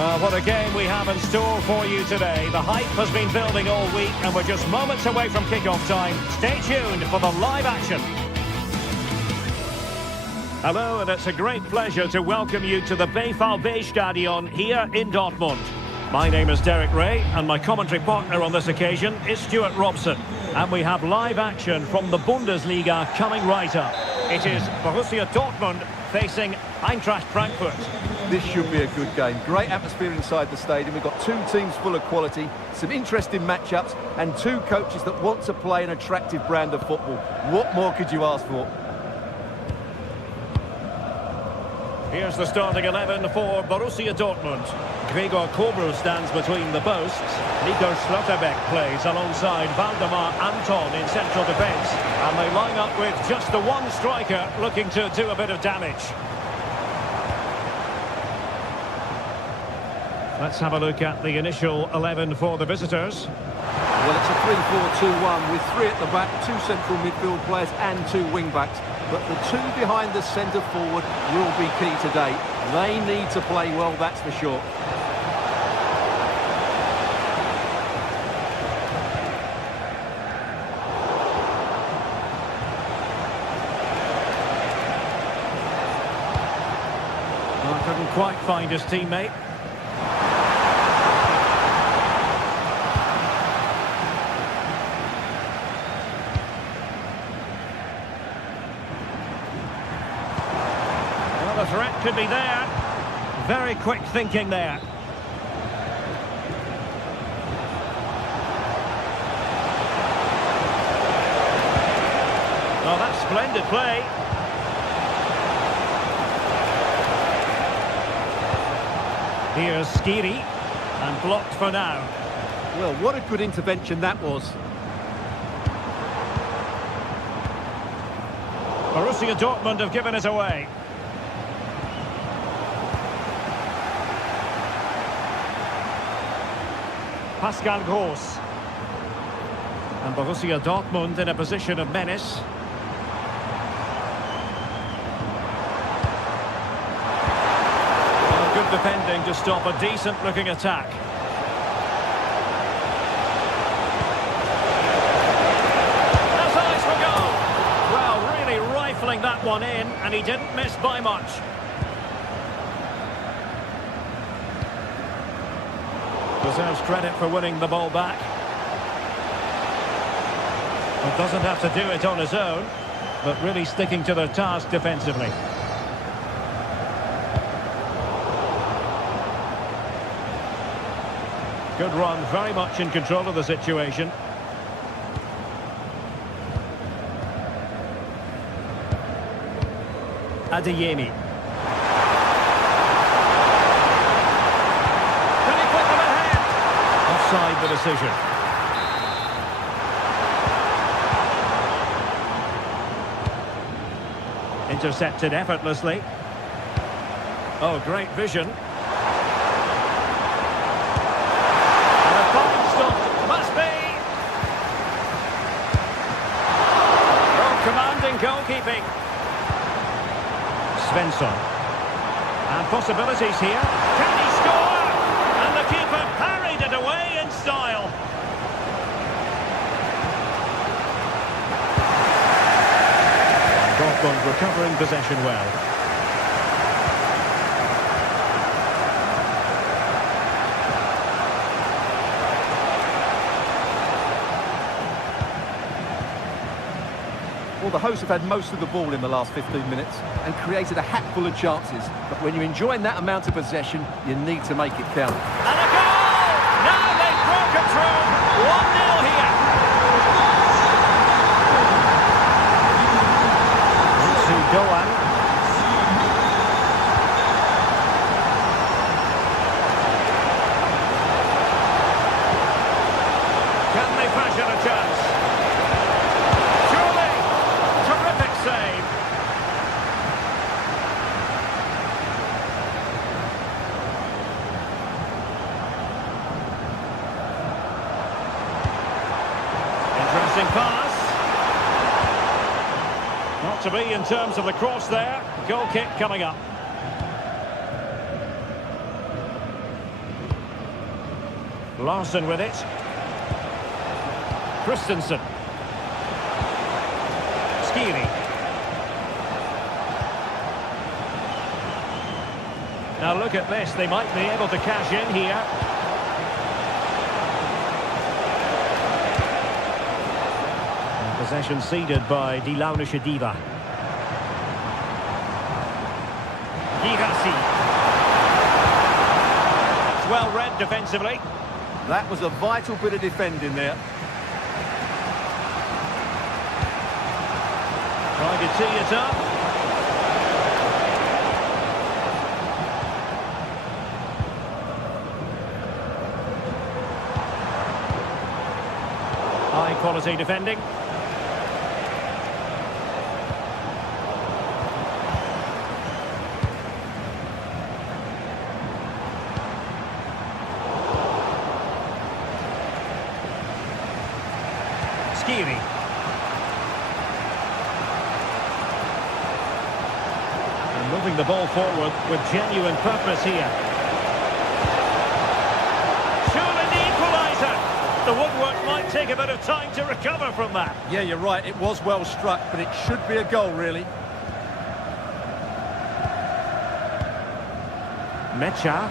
Well, what a game we have in store for you today. The hype has been building all week and we're just moments away from kick-off time. Stay tuned for the live action. Hello, and it's a great pleasure to welcome you to the VfB Stadion here in Dortmund. My name is Derek Ray and my commentary partner on this occasion is Stuart Robson. And we have live action from the Bundesliga coming right up. It is Borussia Dortmund facing Eintracht Frankfurt. This should be a good game. Great atmosphere inside the stadium. We've got two teams full of quality, some interesting matchups, and two coaches that want to play an attractive brand of football. What more could you ask for? Here's the starting 11 for Borussia Dortmund. Gregor Kobel stands between the posts. Nico Schlotterbeck plays alongside Valdemar Anton in central defence. And they line up with just the one striker looking to do a bit of damage. Let's have a look at the initial 11 for the visitors. Well, it's a 3-4-2-1 with three at the back, two central midfield players and two wing-backs. But the two behind the centre-forward will be key today. They need to play well, that's for sure. Well, couldn't quite find his teammate. The threat could be there. Very quick thinking there. Oh, that's splendid play. Here's Skiri, and blocked for now. Well, what a good intervention that was. Borussia Dortmund have given it away. Pascal Gross. And Borussia Dortmund in a position of menace. Well, good defending to stop a decent-looking attack. That's eyes for goal. Well, really rifling that one in, and he didn't miss by much. Deserves credit for winning the ball back. But doesn't have to do it on his own, but really sticking to their task defensively. Good run, very much in control of the situation. Adeyemi. Offside the decision. Intercepted effortlessly. Oh, great vision. And a fine stop. Must be. Oh, commanding goalkeeping. Svensson. And possibilities here. Can he score? And the keeper parried it away in style. Dortmund recovering possession well. Well, the hosts have had most of the ball in the last 15 minutes and created a hatful of chances. But when you're enjoying that amount of possession, you need to make it count. And a goal! Now they've broken through. 1-0 here. To Doan. Can they fashion a chance? Surely! Terrific save. Interesting pass. Not to be in terms of the cross there. Goal kick coming up. Larson with it. Christensen. Skiri. Now look at this. They might be able to cash in here. Possession ceded by Di Launa Shadiva. Girassi. It's well read defensively. That was a vital bit of defending there. Trying to tee it up. High quality defending. Skiri. And moving the ball forward with genuine purpose here. Surely the equaliser. The woodwork might take a bit of time to recover from that. Yeah, you're right. It was well struck, but it should be a goal, really. Mecha.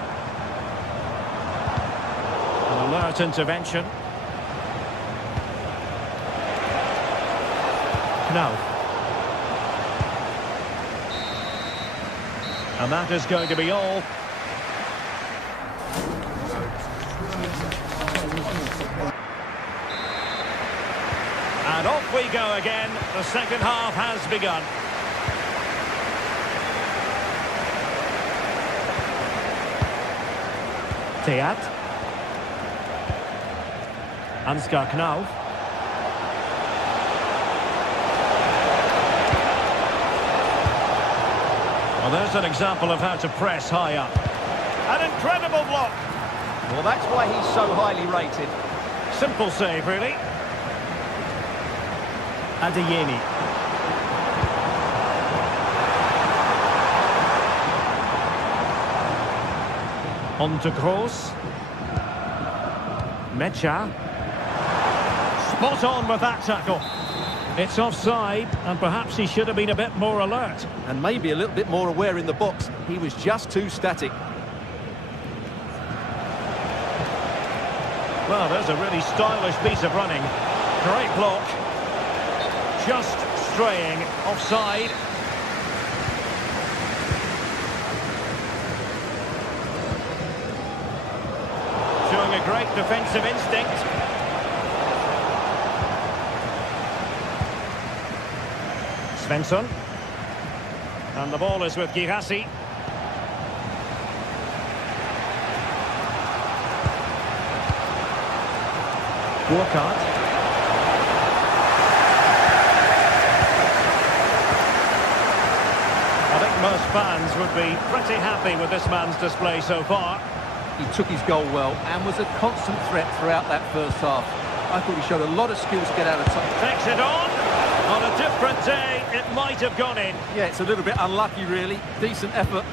An alert intervention. Knauf. And that is going to be all. And off we go again. The second half has begun. Teat. Ansgar Knauf. Well, there's an example of how to press high up. An incredible block. Well, that's why he's so highly rated. Simple save, really. Adeyemi. On to Kroos. Mecha. Spot on with that tackle. It's offside, and perhaps he should have been a bit more alert. And maybe a little bit more aware in the box. He was just too static. Well, there's a really stylish piece of running. Great block. Just straying offside. Showing a great defensive instinct. Svensson. And the ball is with Girassi. Walcott. I think most fans would be pretty happy with this man's display so far. He took his goal well and was a constant threat throughout that first half. I thought he showed a lot of skill to get out of time. Takes it on. On a different day, it might have gone in. Yeah, it's a little bit unlucky, really. Decent effort.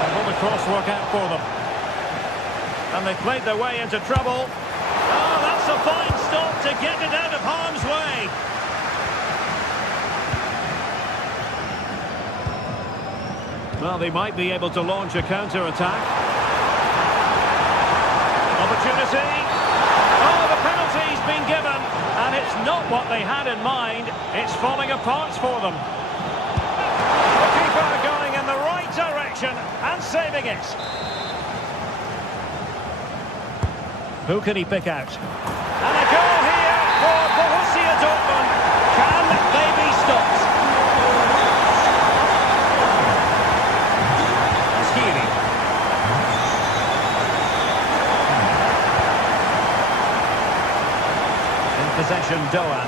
And will the cross work out for them? And they played their way into trouble. Oh, that's a fine stop to get it out of harm's way. Well, they might be able to launch a counter-attack. Opportunity. Oh, the penalty's been given, and it's not what they had in mind. It's falling apart for them. The keeper going in the right direction and saving it. Who can he pick out? And a goal here for Borussia Dortmund. Can they be stopped? Possession, Doan.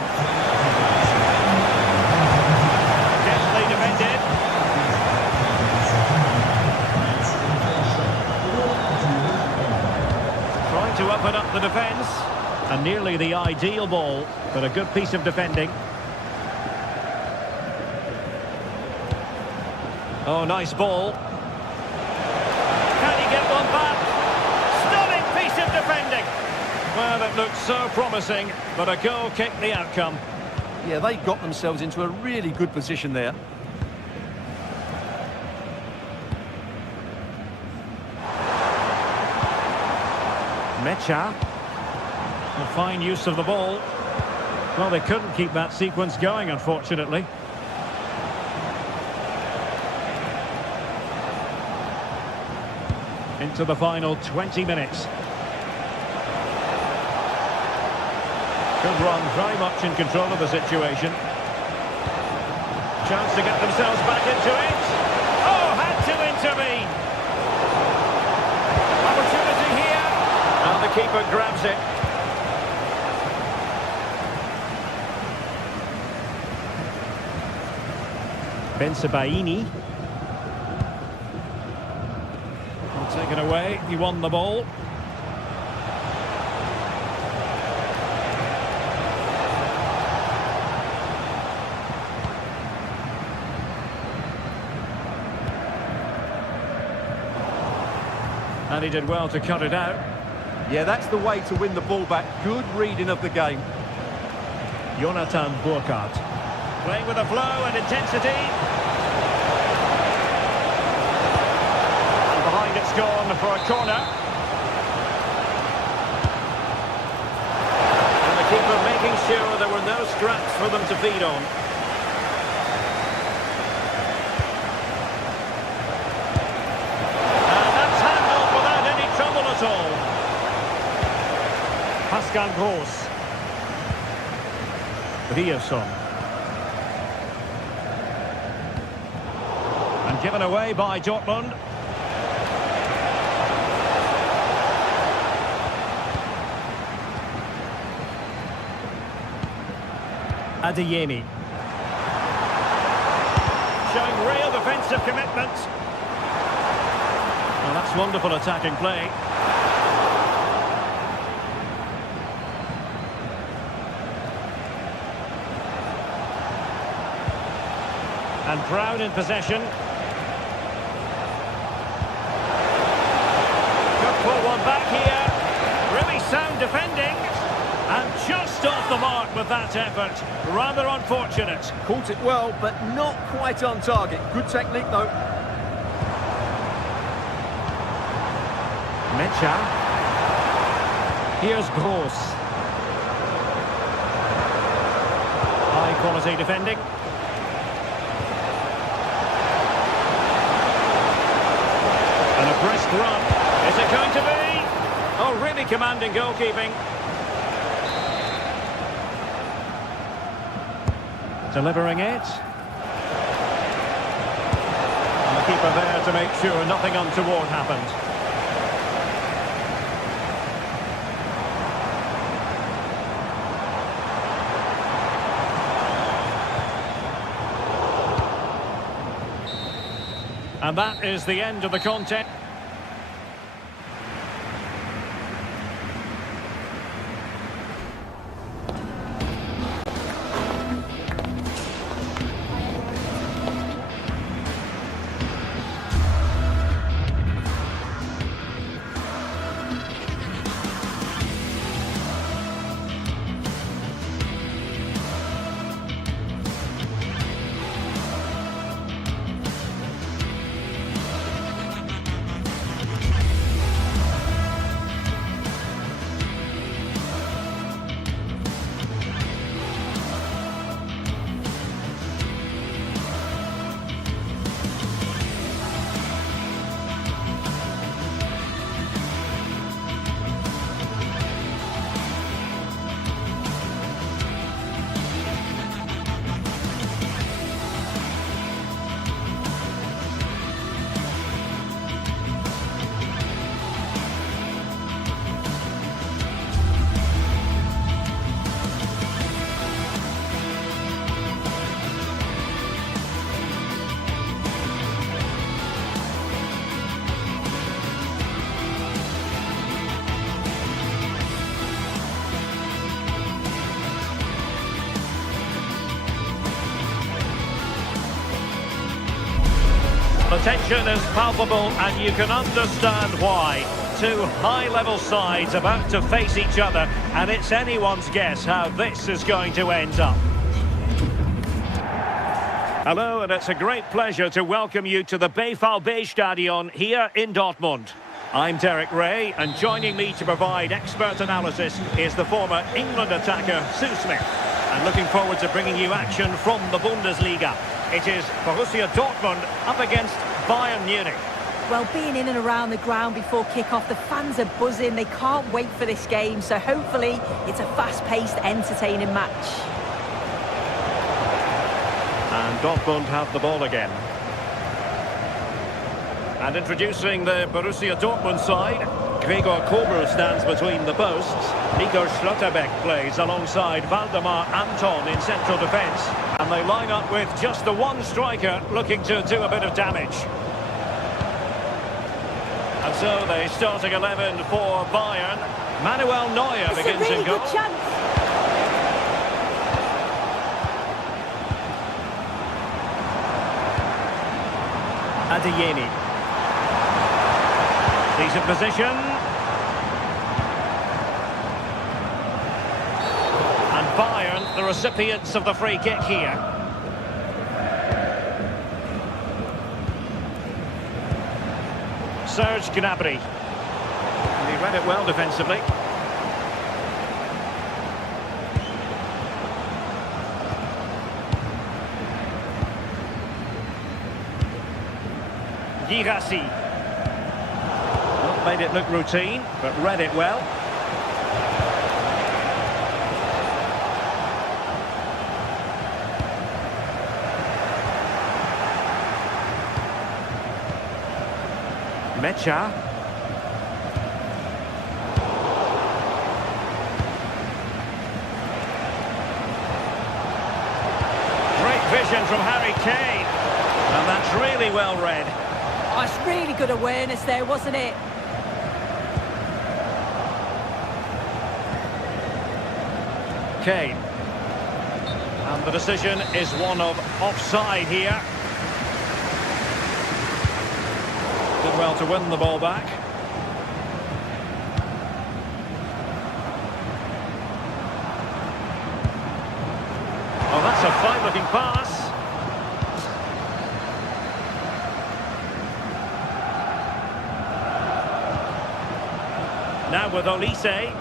Gently defended. Trying to open up the defence. And nearly the ideal ball, but a good piece of defending. Oh, nice ball. Can he get one back? Stunning piece of defending. Well, it looked so promising, but a goal kicked the outcome. Yeah, they got themselves into a really good position there. Mecha. Fine use of the ball. Well, they couldn't keep that sequence going, unfortunately. Into the final 20 minutes. Good run, very much in control of the situation. Chance to get themselves back into it. Oh, had to intervene. Opportunity here. And the keeper grabs it. Bensebaini. Taken away, he won the ball. And he did well to cut it out. Yeah, that's the way to win the ball back. Good reading of the game. Jonathan Burkhardt. Playing with a flow and intensity. And behind it's gone for a corner. And the keeper making sure there were no scraps for them to feed on. And that's handled without any trouble at all. Pascal Gross. Rierson. And given away by Dortmund. Adeyemi. Showing real defensive commitment. Well, that's wonderful attacking play. And Brown in possession. Could pull one back here. Really sound defending. And just off the mark with that effort. Rather unfortunate. Caught it well, but not quite on target. Good technique, though. Mecha. Here's Gross. High quality defending. And a brisk run. Is it going to be? Oh, really commanding goalkeeping. Delivering it. And the keeper there to make sure nothing untoward happened. And that is the end of the contest. The tension is palpable and you can understand why. Two high-level sides about to face each other, and it's anyone's guess how this is going to end up. Hello, and it's a great pleasure to welcome you to the BVB Stadion here in Dortmund. I'm Derek Ray, and joining me to provide expert analysis is the former England attacker, Sue Smith. And looking forward to bringing you action from the Bundesliga. It is Borussia Dortmund up against Bayern Munich. Well, being in and around the ground before kick-off, the fans are buzzing. They can't wait for this game, so hopefully it's a fast-paced, entertaining match. And Dortmund have the ball again. And introducing the Borussia Dortmund side, Gregor Kobel stands between the posts. Nico Schlotterbeck plays alongside Waldemar Anton in central defence. And they line up with just the one striker looking to do a bit of damage. And so the starting 11 for Bayern. Manuel Neuer begins in goal. It's a really good chance. Adeyemi. Decent position. And Bayern, the recipients of the free kick here. Serge Gnabry. And he read it well defensively. Girassi. Not made it look routine, but read it well. Mecha. Great vision from Harry Kane. And that's really well read. Oh, it's really good awareness there, wasn't it? Kane. And the decision is one of offside here. Did well to win the ball back. Oh, that's a fine-looking pass. Now with Olise.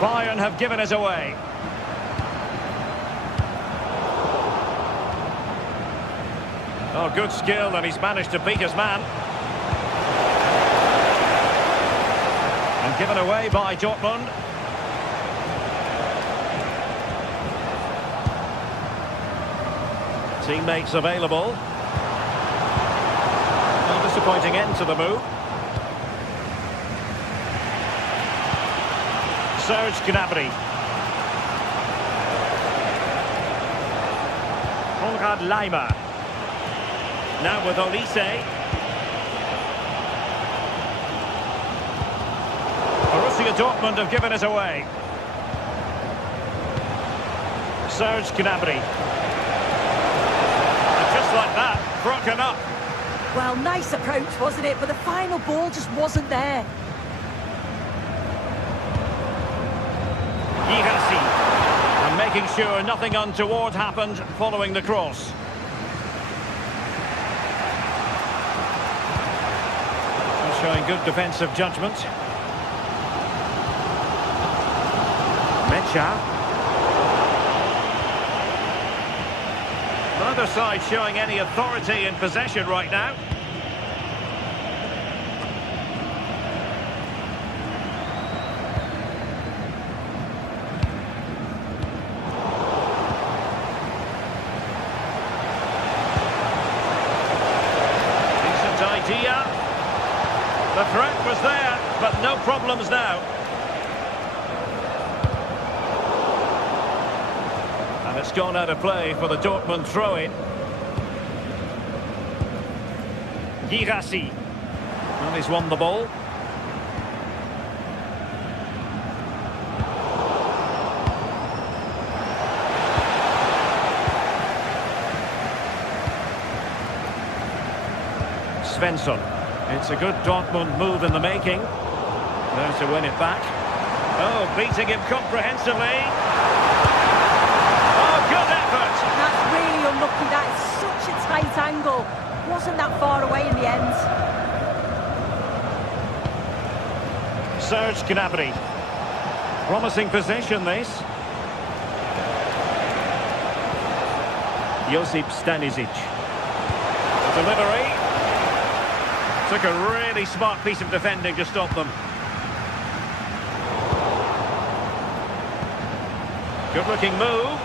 Bayern have given us away. Oh, good skill, and he's managed to beat his man. And given away by Dortmund. Teammates available. A disappointing end to the move. Serge Gnabry. Konrad Laimer. Now with Olise. Borussia Dortmund have given it away. Serge Gnabry. And just like that, broken up. Well, nice approach, wasn't it? But the final ball just wasn't there. Girassi. And making sure nothing untoward happened following the cross. Showing good defensive judgment. Mecha. Neither side showing any authority in possession right now. Decent idea. The threat was there, but no problems now. And it's gone out of play for the Dortmund throw-in. Girassi. And he's won the ball. Svensson. It's a good Dortmund move in the making. There to win it back. Oh, beating him comprehensively. Oh, good effort. That's really unlucky. That is such a tight angle. Wasn't that far away in the end. Serge Gnabry. Promising possession, this. Josip Stanisic. Delivery. Took a really smart piece of defending to stop them. Good-looking move.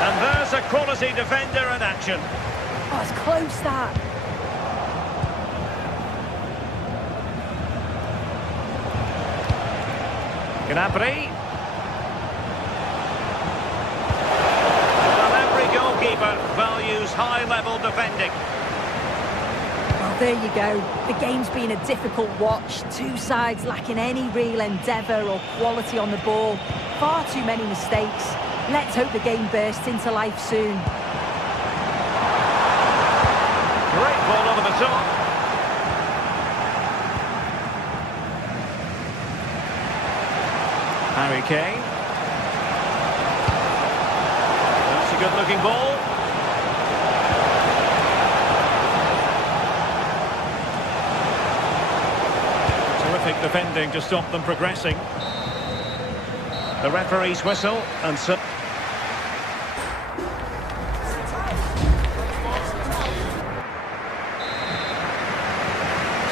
And there's a quality defender in action. Oh, it's close, that. Gnabry. Well, every goalkeeper values high-level defending. Well, there you go. The game's been a difficult watch. Two sides lacking any real endeavour or quality on the ball. Far too many mistakes. Let's hope the game bursts into life soon. Great ball over the top. Harry Kane. That's a good-looking ball. Terrific defending to stop them progressing. The referee's whistle, and so...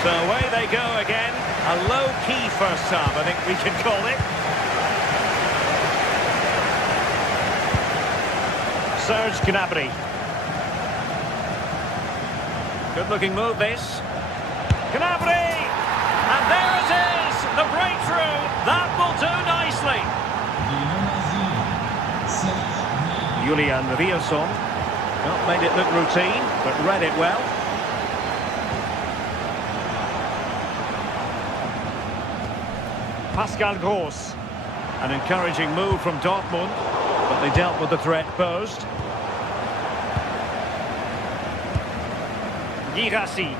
So away they go again. A low-key first half, I think we can call it. Serge Gnabry. Good-looking move, this. Gnabry! And there it is! The breakthrough! That will do nicely. Julian Rierson. Not made it look routine, but read it well. Pascal Gross. An encouraging move from Dortmund, but they dealt with the threat posed. Girassi.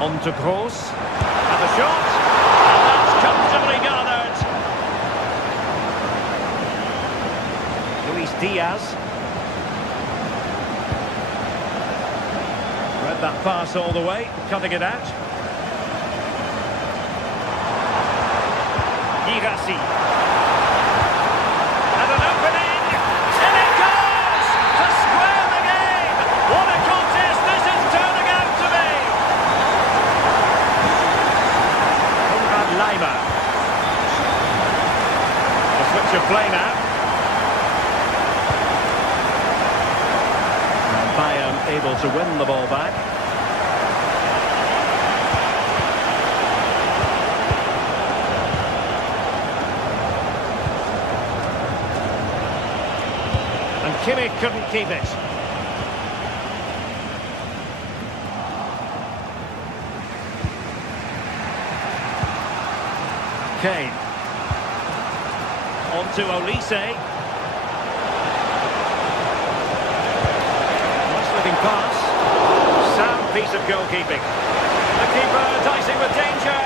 On to Gross. And the shot. And that's comfortably gathered. Luis Diaz. Read that pass all the way, cutting it out. Girassi. And an opening. And it goes! To square the game! What a contest this is turning out to be! Konrad Laimer. A switch of play now. And Bayern able to win the ball back. Kimmich couldn't keep it. Kane. On to Olise. Nice looking pass. Sound piece of goalkeeping. The keeper dicing with danger.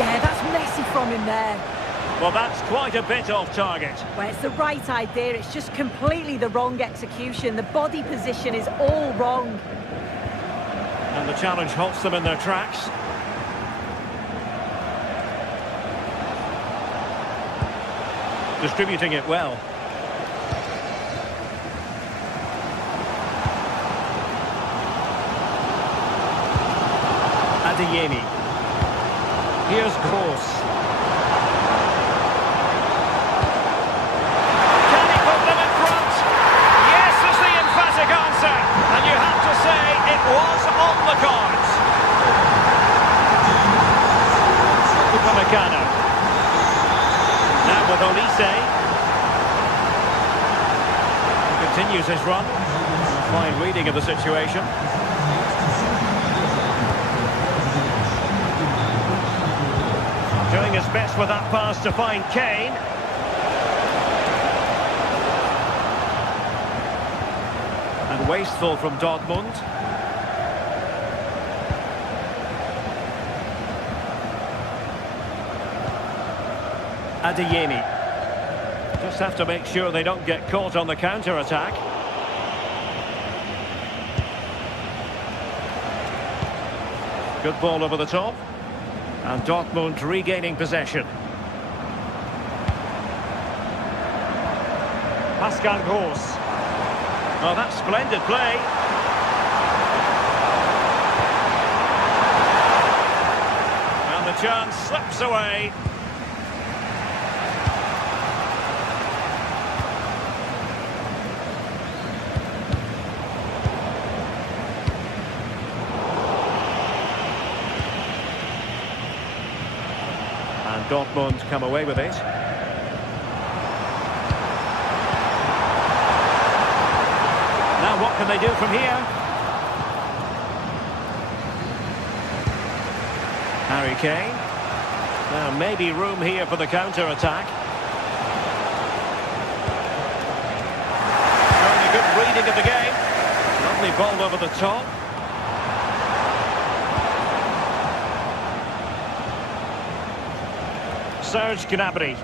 Yeah, that's messy from him there. Well, that's quite a bit off target. Well, it's the right idea. It's just completely the wrong execution. The body position is all wrong. And the challenge halts them in their tracks. Distributing it well. Adeyemi. Here's Gross. Can he put them in front? Yes is the emphatic answer. And you have to say it was on the cards. Upamecano. Now with Olise. He continues his run. Fine reading of the situation. Doing his best with that pass to find Kane. And wasteful from Dortmund. Adeyemi. Just have to make sure they don't get caught on the counter-attack. Good ball over the top. And Dortmund regaining possession. Pascal Gross. Oh, that's splendid play. And the chance slips away. And Dortmund come away with it. Now what can they do from here? Harry Kane. Now maybe room here for the counter-attack. Showing a good reading of the game. Lovely ball over the top. Serge Gnabry,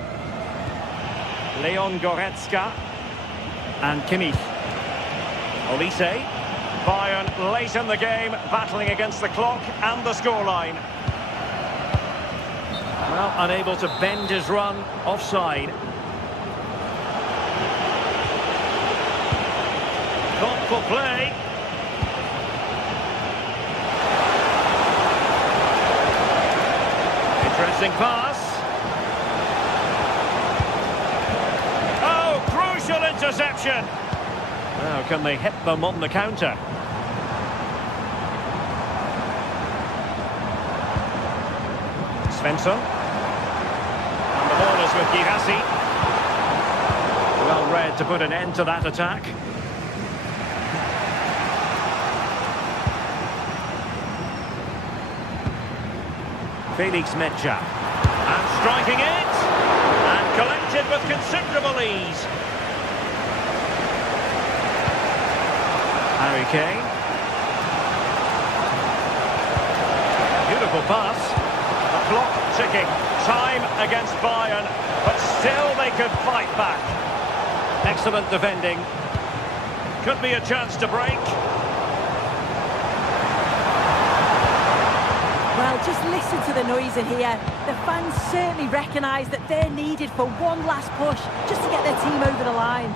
Leon Goretzka and Kimmich. Olise. Bayern late in the game, battling against the clock and the scoreline. Well, unable to bend his run, offside. Thoughtful play. Interesting pass. Interception. Now can they hit them on the counter? Svensson. And the ball is with Girassi. Well read to put an end to that attack. Felix Medja. And striking it. And collected with considerable ease. Harry Kane. Beautiful pass. The clock ticking. Time against Bayern, but still they could fight back. Excellent defending. Could be a chance to break. Well, just listen to the noise in here. The fans certainly recognise that they're needed for one last push, just to get their team over the line.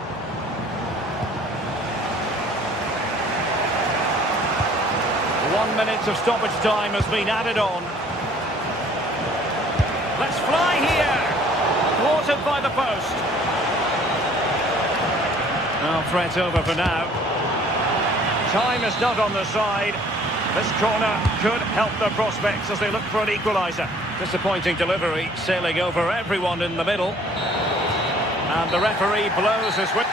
One minute of stoppage time has been added on. Let's fly here. Thwarted by the post. Oh, threat over for now. Time is not on the side. This corner could help the prospects as they look for an equaliser. Disappointing delivery, sailing over everyone in the middle. And the referee blows his whistle.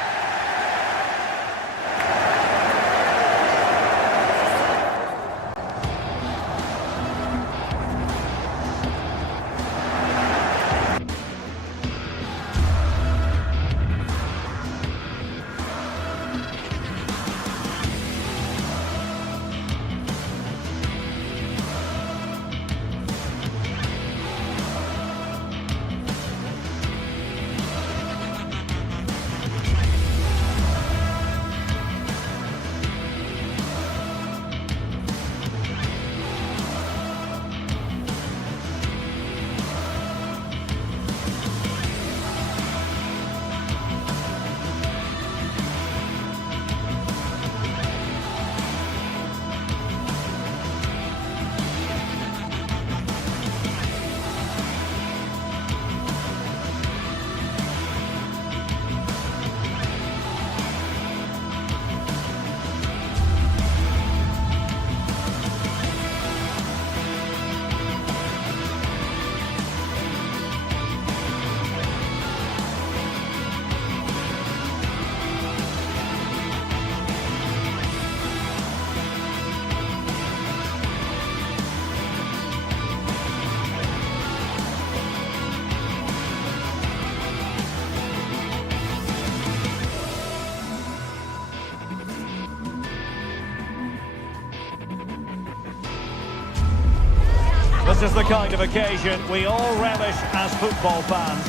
This is the kind of occasion we all relish as football fans.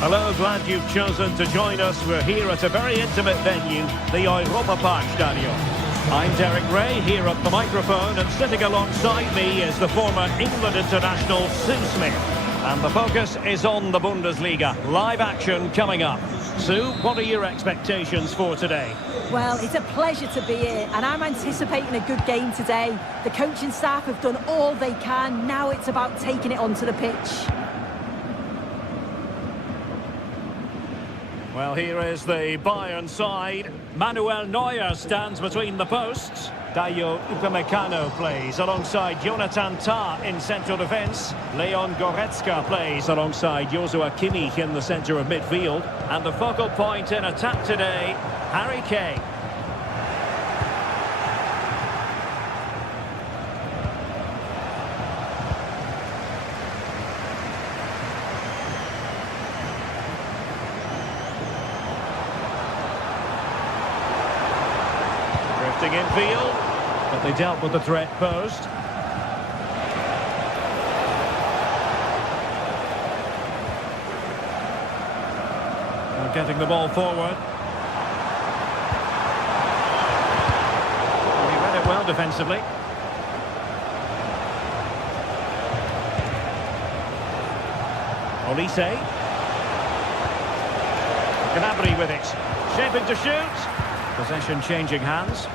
Hello, glad you've chosen to join us. We're here at a very intimate venue, the Europa Park Stadium. I'm Derek Ray here at the microphone, and sitting alongside me is the former England international Sue Smith. And the focus is on the Bundesliga. Live action coming up. Sue, what are your expectations for today? Well, it's a pleasure to be here, and I'm anticipating a good game today. The coaching staff have done all they can. Now it's about taking it onto the pitch. Well, here is the Bayern side. Manuel Neuer stands between the posts. Dayo Upamecano plays alongside Jonathan Tah in central defence. Leon Goretzka plays alongside Joshua Kimmich in the centre of midfield. And the focal point in attack today, Harry Kane. Infield, but they dealt with the threat posed. They're getting the ball forward. He read it well defensively. Olise. Gnabry with it. Shaping to shoot. Possession changing hands.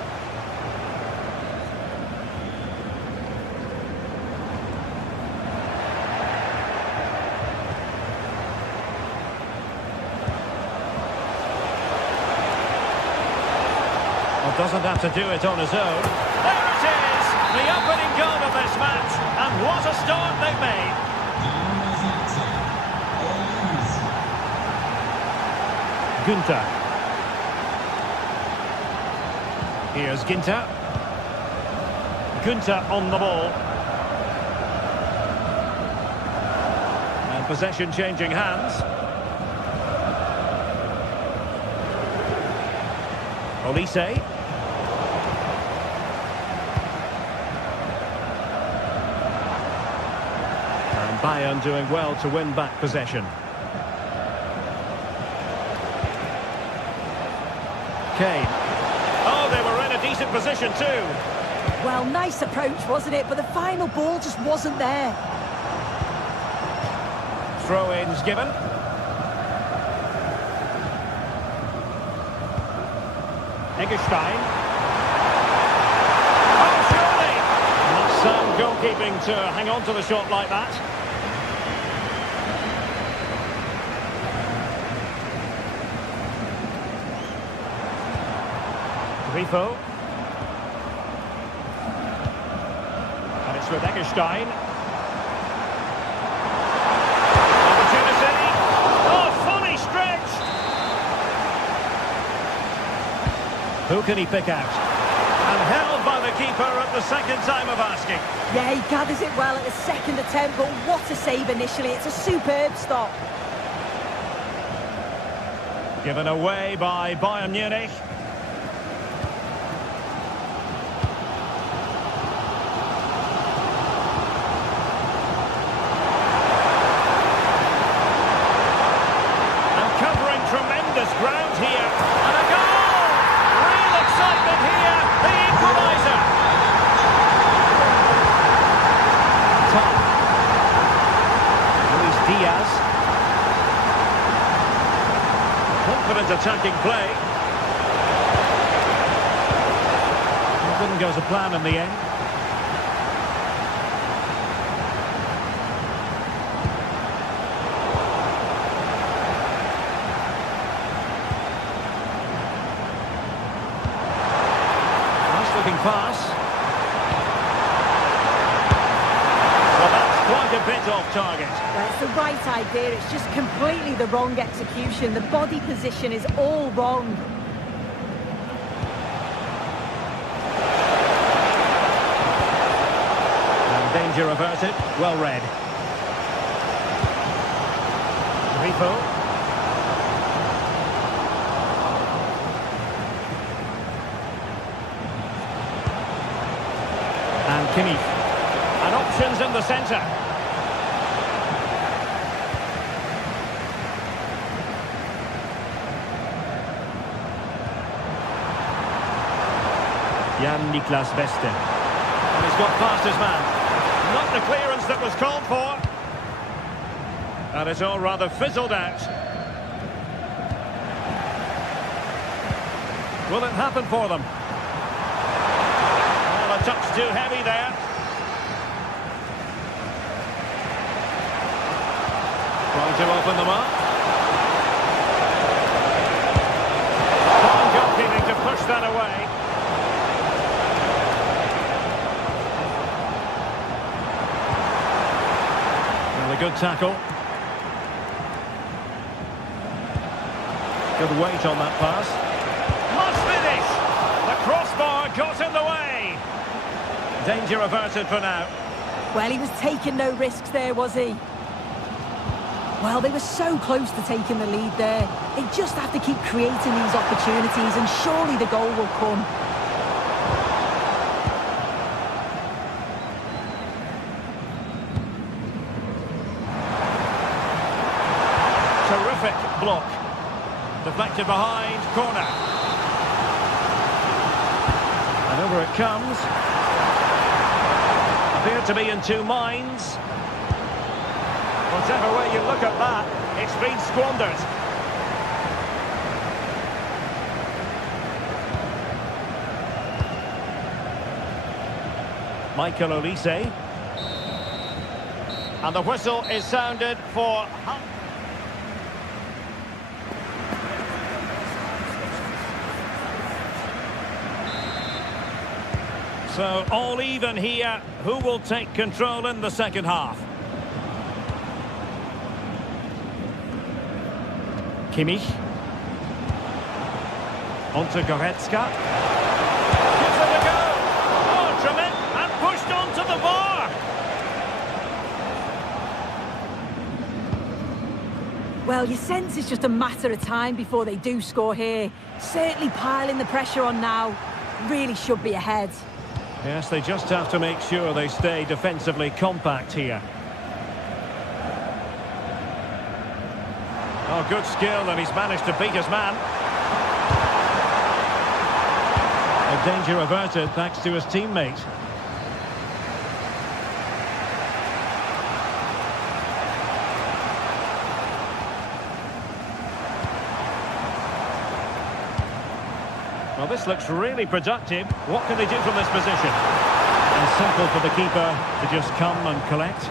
Doesn't have to do it on his own. There it is! The opening goal of this match. And what a start they've made. Günther. Here's Ginter. Günther on the ball. And possession changing hands. Olise. Bayern doing well to win back possession. Kane. Oh, they were in a decent position too. Well, nice approach, wasn't it? But the final ball just wasn't there. Throw-ins given. Eggestein. Oh, surely! That's sound goalkeeping to hang on to the shot like that. Rifo. And it's with Eggestein. Opportunity. Oh, fully stretched. Who can he pick out? And held by the keeper at the second time of asking. Yeah, he gathers it well at the second attempt, but what a save initially. It's a superb stop. Given away by Bayern Munich. Ground here, and a goal! Real excitement here, the equaliser! Top. Luis Diaz. Confident attacking play. It didn't go to plan in the end. Pass. Well, that's quite a bit off target. Well, it's the right idea, it's just completely the wrong execution. The body position is all wrong. And danger averted, well read. Rifo. And Kimmich. And options in the centre. Jan-Niklas Beste. And he's got past his man. Not the clearance that was called for. And it's all rather fizzled out. Will it happen for them? Well, a touch too heavy there. Trying to open them up. Fine goalkeeping to push that away. Well, a good tackle. Good weight on that pass. Must finish! The crossbar got in the way. Danger averted for now. Well, he was taking no risks there, was he? Well, they were so close to taking the lead there. They just have to keep creating these opportunities and surely the goal will come. Terrific block. Deflected behind, corner. And over it comes. Appeared to be in two minds. Whatever way you look at that, it's been squandered. Michael Olise. And the whistle is sounded for... So, all even here. Who will take control in the second half? Kimmich. On to Goretzka. Gives it a go. Oh, tremendous. And pushed onto the bar. Well, you sense it's just a matter of time before they do score here. Certainly piling the pressure on now. Really should be ahead. Yes, they just have to make sure they stay defensively compact here. Oh, good skill, and he's managed to beat his man. A danger averted thanks to his teammate. Well, this looks really productive. What can they do from this position? And simple for the keeper to just come and collect.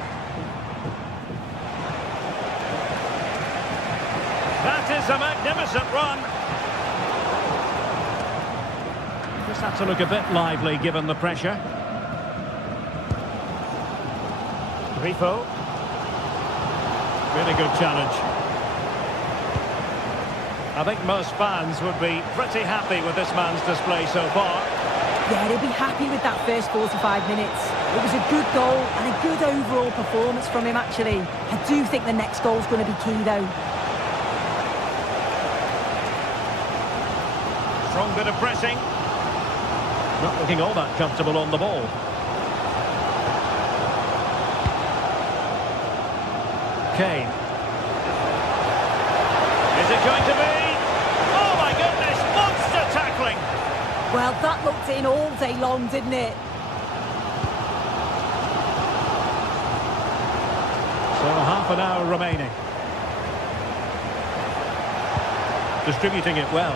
That is a magnificent run. Just had to look a bit lively given the pressure. Grifo. Really good challenge. I think most fans would be pretty happy with this man's display so far. Yeah, they'll be happy with that first 45 minutes. It was a good goal and a good overall performance from him, actually. I do think the next goal's going to be key, though. Strong bit of pressing. Not looking all that comfortable on the ball. Kane. Is it going to be? Oh my goodness, monster tackling! Well, that looked in all day long, didn't it? So half an hour remaining. Distributing it well.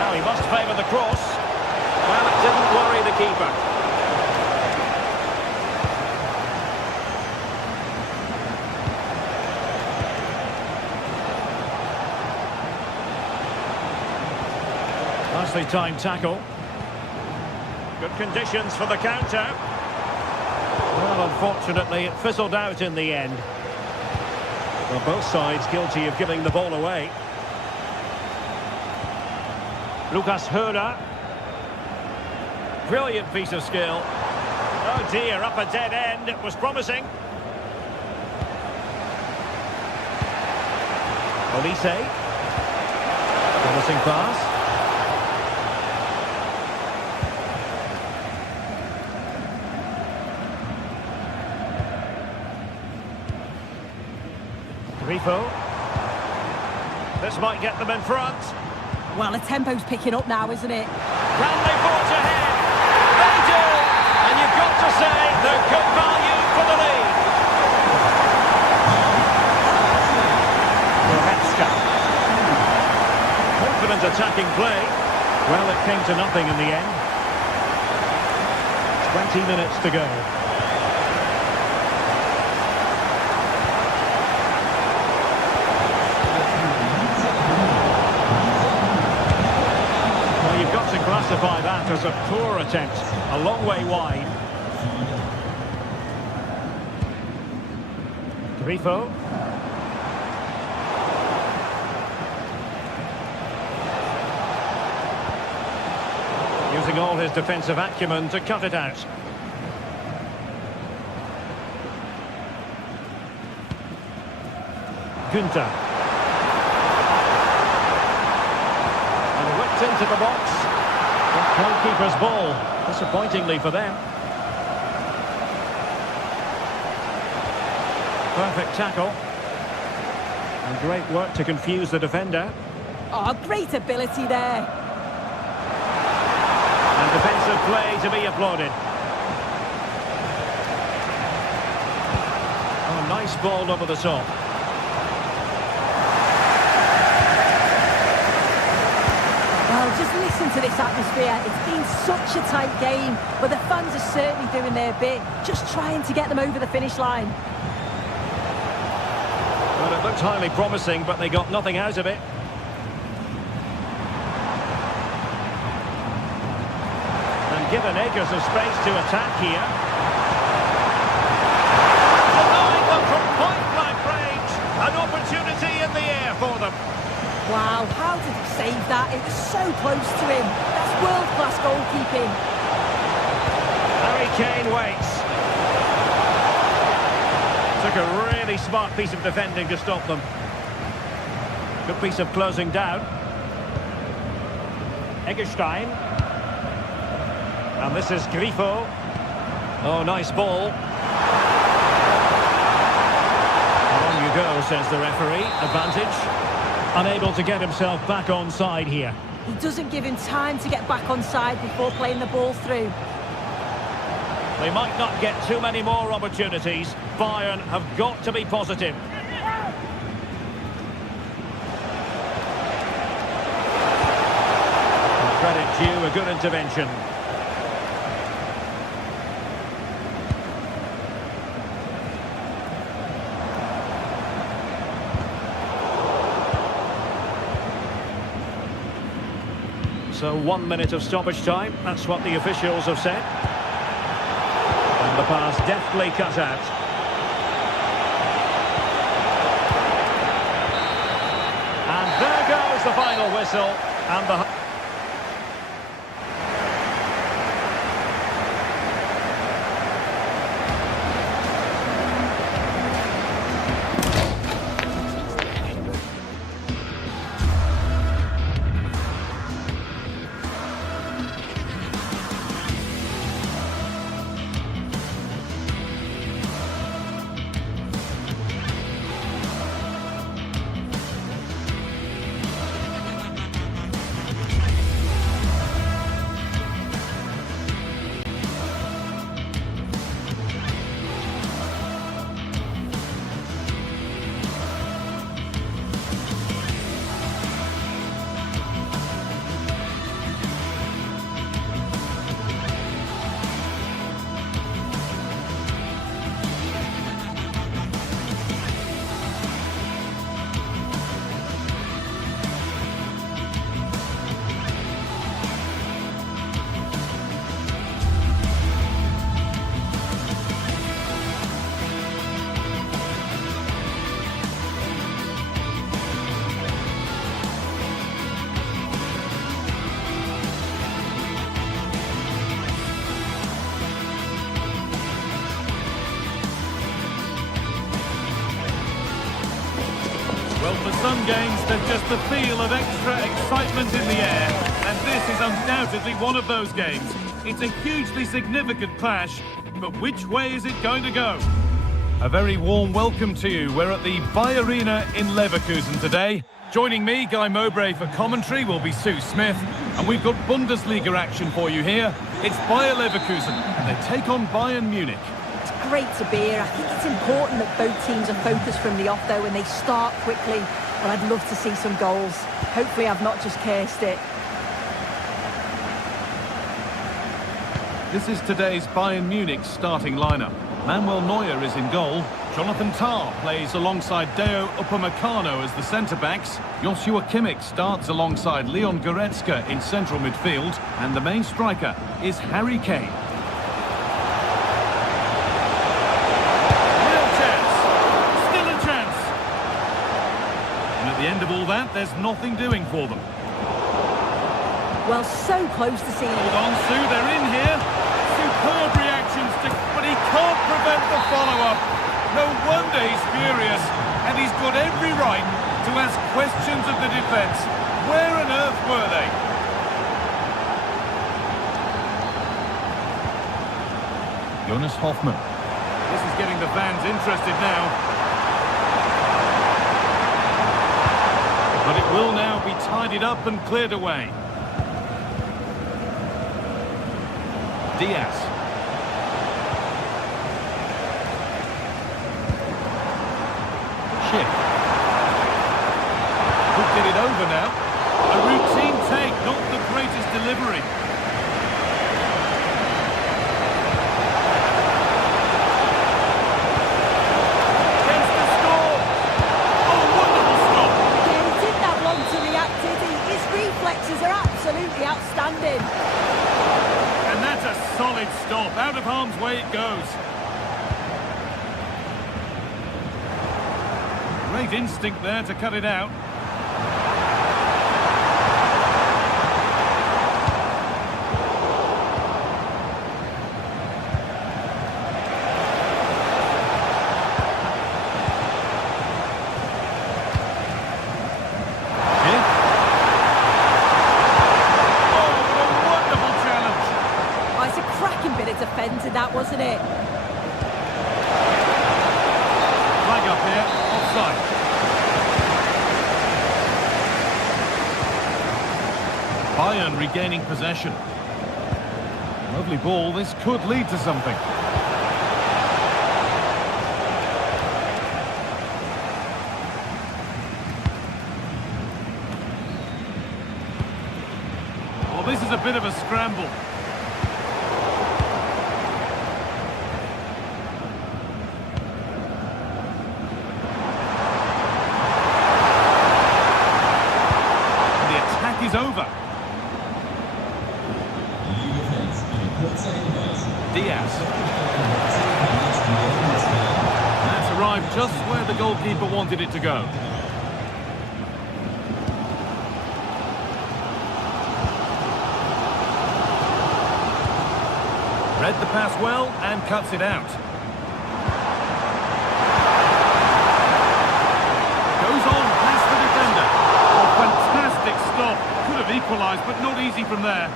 Now he must favour the cross. Well, it didn't worry the keeper. Nicely timed tackle. Good conditions for the counter. Well, unfortunately, it fizzled out in the end. Well, both sides guilty of giving the ball away. Lucas Höra. Brilliant piece of skill. Oh dear, up a dead end. It was promising. Olise. Promising pass. Grifo. This might get them in front. Well, the tempo's picking up now, isn't it? Can they forge ahead? They do! And you've got to say they're good value for the lead. Goretzka. Confident attacking play. Well, it came to nothing in the end. 20 minutes to go. Well, you've got to classify that as a poor attempt. A long way wide. Grifo. Using all his defensive acumen to cut it out. Günther. And whipped into the box. The goalkeeper's ball. Disappointingly for them. Perfect tackle. And great work to confuse the defender. Oh, great ability there. And defensive play to be applauded. Oh, nice ball over the top. Well, just listen to this atmosphere. It's been such a tight game, but the fans are certainly doing their bit, just trying to get them over the finish line. Well, it looked highly promising, but they got nothing out of it. And given acres of space to attack here. Allowing them from point-blank range. An opportunity in the air for them. Wow, how did he save that? It was so close to him. That's world-class goalkeeping. Harry Kane waits. Took a really smart piece of defending to stop them. Good piece of closing down. Eggestein. And this is Grifo. Oh, nice ball. On you go, says the referee. Advantage. Unable to get himself back on side here. He doesn't give him time to get back on side before playing the ball through. They might not get too many more opportunities. Bayern have got to be positive. Credit due, a good intervention. So 1 minute of stoppage time, that's what the officials have said. And the pass deftly cut out. And there goes the final whistle. And the... Well, for some games, there's just the feel of extra excitement in the air, and this is undoubtedly one of those games. It's a hugely significant clash, but which way is it going to go? A very warm welcome to you. We're at the Bay Arena in Leverkusen today. Joining me, Guy Mowbray, for commentary will be Sue Smith. And we've got Bundesliga action for you here. It's Bayer Leverkusen, and they take on Bayern Munich. It's great to be here. I think it's important that both teams are focused from the off, though, and they start quickly. But I'd love to see some goals. Hopefully I've not just cursed it. This is today's Bayern Munich starting lineup. Manuel Neuer is in goal. Jonathan Tah plays alongside Deo Upamecano as the centre-backs. Joshua Kimmich starts alongside Leon Goretzka in central midfield. And the main striker is Harry Kane. Real chance. Still a chance. And at the end of all that, there's nothing doing for them. Well, so close to seeing it. Hold on, Sue, they're in here. Superb reactions, but he can't prevent the follow-up. No wonder he's furious, and he's got every right to ask questions of the defence. Where on earth were they? Jonas Hoffmann. This is getting the fans interested now. But it will now be tidied up and cleared away. Diaz. Schick. Could get it over now. A routine take, not the greatest delivery. Gets the score. Oh, wonderful stop. Yeah, he didn't have long to react, did he? His reflexes are absolutely outstanding. And that's a solid stop. Out of harm's way it goes. Great instinct there to cut it out. Defended that, wasn't it? Flag up here, offside. Bayern regaining possession. Lovely ball, this could lead to something. Well, this is a bit of a scramble. Is over. Diaz. That's arrived just where the goalkeeper wanted it to go. Read the pass well and cuts it out. Goes on past the defender. Oh, fantastic stop. Could have equalised, but not easy from there.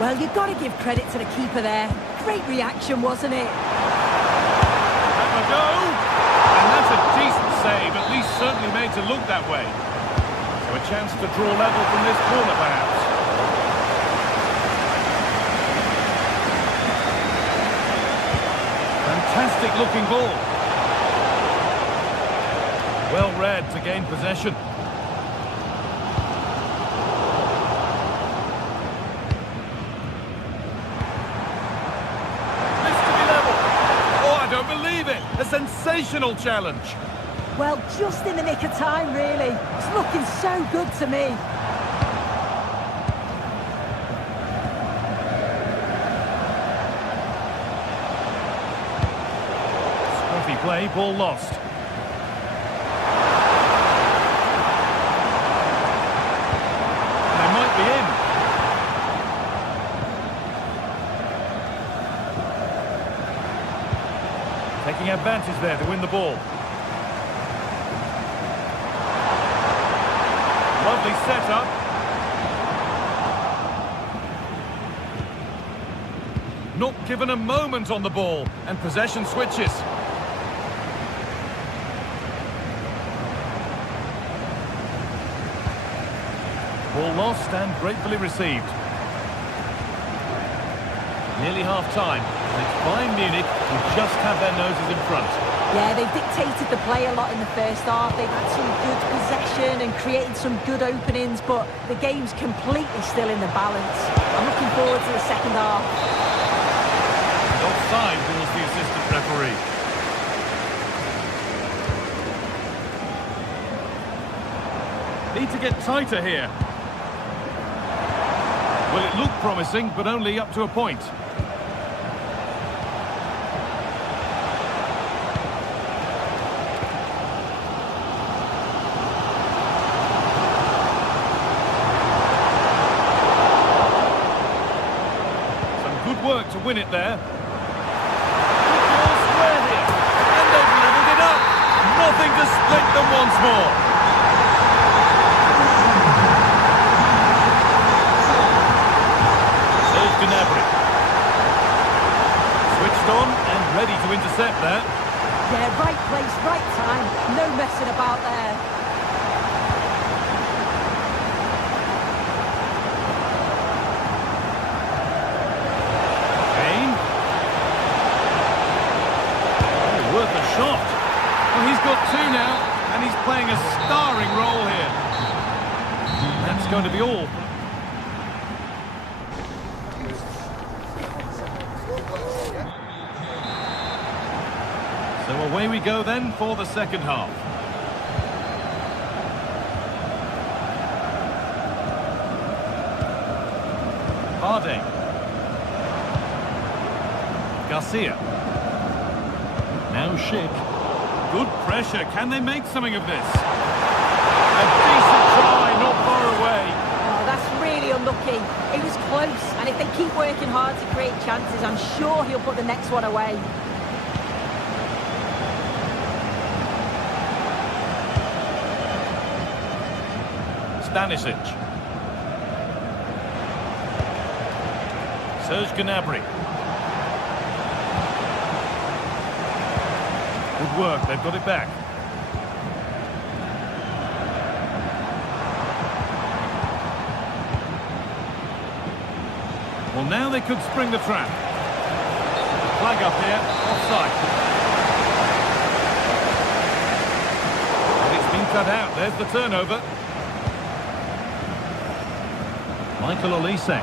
Well, you've got to give credit to the keeper there. Great reaction, wasn't it? Have a go. And that's a decent save, at least certainly made to look that way. So a chance to draw level from this corner, perhaps. Fantastic looking ball. Well read to gain possession. A sensational challenge. Well, just in the nick of time, really. It's looking so good to me. Scruffy play, ball lost. They might be in. Taking advantage there to win the ball. Lovely setup. Not given a moment on the ball, and possession switches. Ball lost and gratefully received. Nearly half-time. It's Bayern Munich who just have their noses in front. Yeah, they've dictated the play a lot in the first half. They've had some good possession and created some good openings, but the game's completely still in the balance. I'm looking forward to the second half. Offside rules the assistant referee. Need to get tighter here. Well, it looked promising, but only up to a point. Work to win it there. Ball square here. And they've levelled it up. Nothing to split them once more. Serge Gnabry. Switched on and ready to intercept there. Yeah, right place, right time. No messing about there. Shot. Well, he's got two now, and he's playing a starring role here. That's going to be all. So away we go then for the second half. Harding. Garcia. Now Schick. Good pressure. Can they make something of this? A decent try, not far away. Oh, that's really unlucky. It was close, and if they keep working hard to create chances, I'm sure he'll put the next one away. Stanisic. Serge Gnabry. Good work, they've got it back. Well, now they could spring the trap. Flag up here, offside. And it's been cut out, there's the turnover. Michael Olise.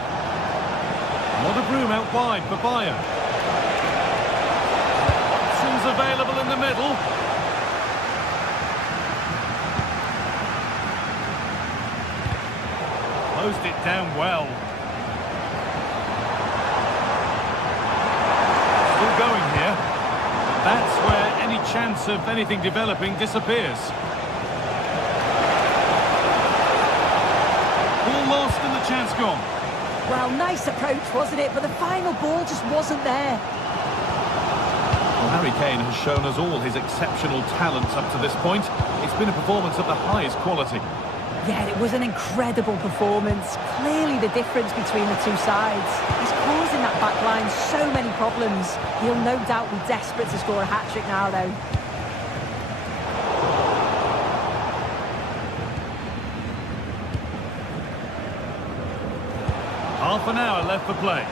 A lot of room out wide for Bayern. Available in the middle. Closed it down well. Still going here. That's where any chance of anything developing disappears. Ball lost and the chance gone. Well, nice approach, wasn't it? But the final ball just wasn't there. Harry Kane has shown us all his exceptional talents up to this point. It's been a performance of the highest quality. Yeah, it was an incredible performance. Clearly the difference between the two sides. He's causing that back line so many problems. He'll no doubt be desperate to score a hat-trick now, though. Half an hour left for play.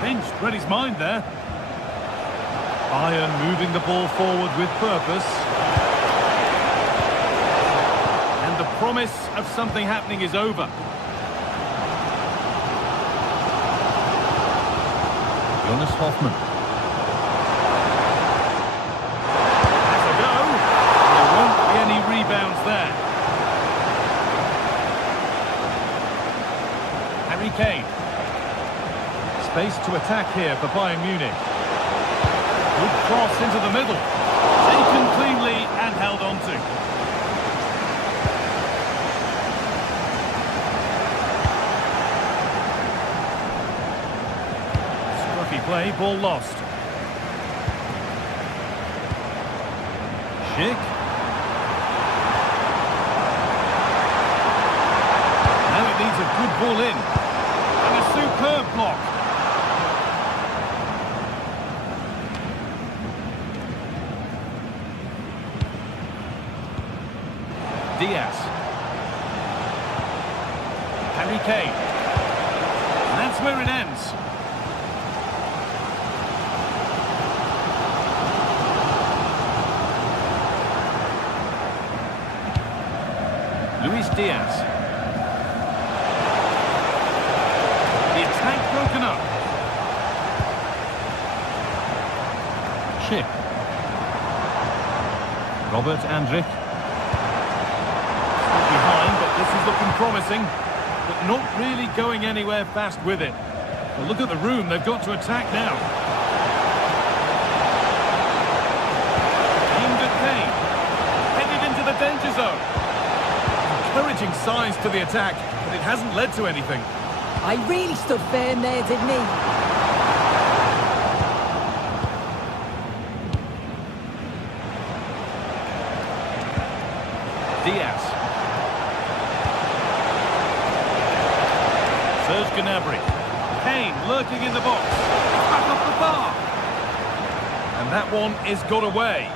Pinched, read his mind there. Bayern moving the ball forward with purpose. And the promise of something happening is over. Jonas Hoffmann. Has a go. There won't be any rebounds there. Harry Kane. Space to attack here for Bayern Munich. Good cross into the middle. Taken cleanly and held on to. Scruffy play, ball lost. Schick. Now it needs a good ball in. And a superb block. Diaz. Harry Kane. And that's where it ends. Luis Diaz. The attack broken up. Chip. Robert Andrich. Still behind, but this is looking promising. But not really going anywhere fast with it. Well, look at the room they've got to attack now. Aimed at Kane. Headed into the danger zone. Encouraging signs to the attack, but it hasn't led to anything. I really stood firm there, didn't he? Diaz. Serge Gnabry. Kane lurking in the box. Back off the bar. And that one is got away.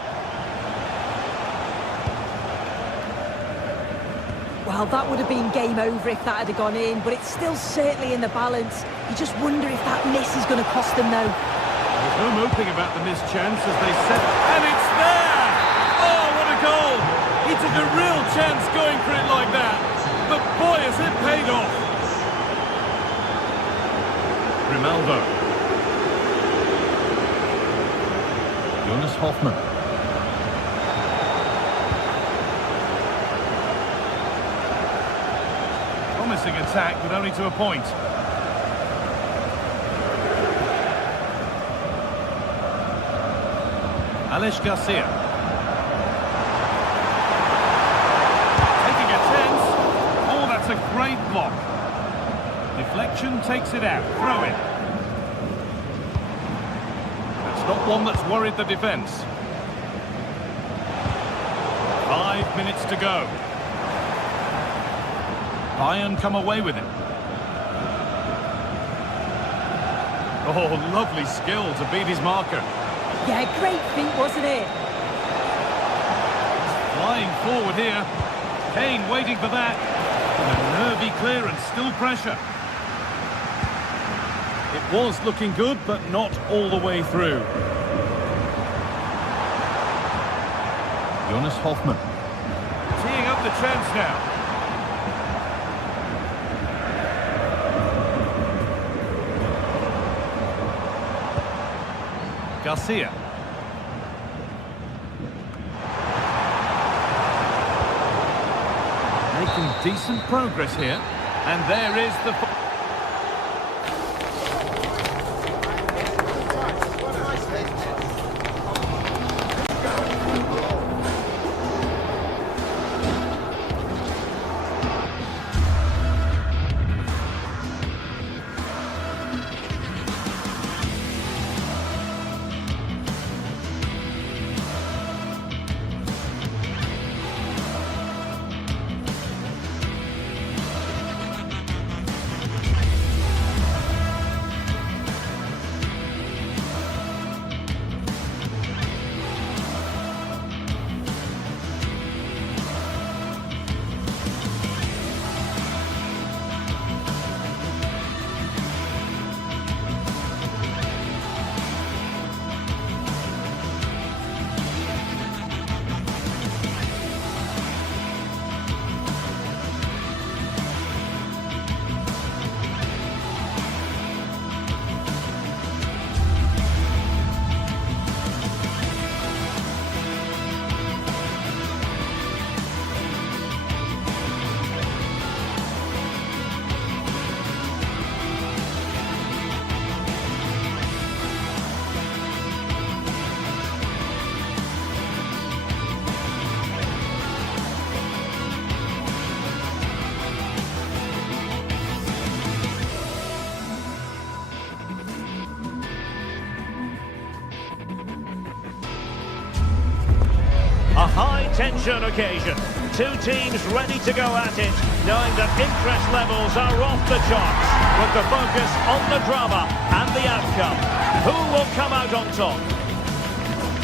Well, that would have been game over if that had gone in, but it's still certainly in the balance. You just wonder if that miss is going to cost them, though. There's no moping about the missed chance as they set. And it's there! Oh, what a goal! He took a real chance going for it like that. But boy, has it paid off. Grimaldo. Jonas Hoffmann. Promising attack, but only to a point. Alex Garcia. Taking a chance. Oh, that's a great block. Deflection takes it out. Throw in. That's not one that's worried the defence. 5 minutes to go. Bayern come away with it. Oh, lovely skill to beat his marker. Yeah, great feat, wasn't it? Flying forward here. Kane waiting for that. And a nervy clearance, still pressure. It was looking good, but not all the way through. Jonas Hoffmann. Teeing up the chance now. Garcia. Making decent progress here. And there is the... A high-tension occasion. Two teams ready to go at it, knowing that interest levels are off the charts, with the focus on the drama and the outcome. Who will come out on top?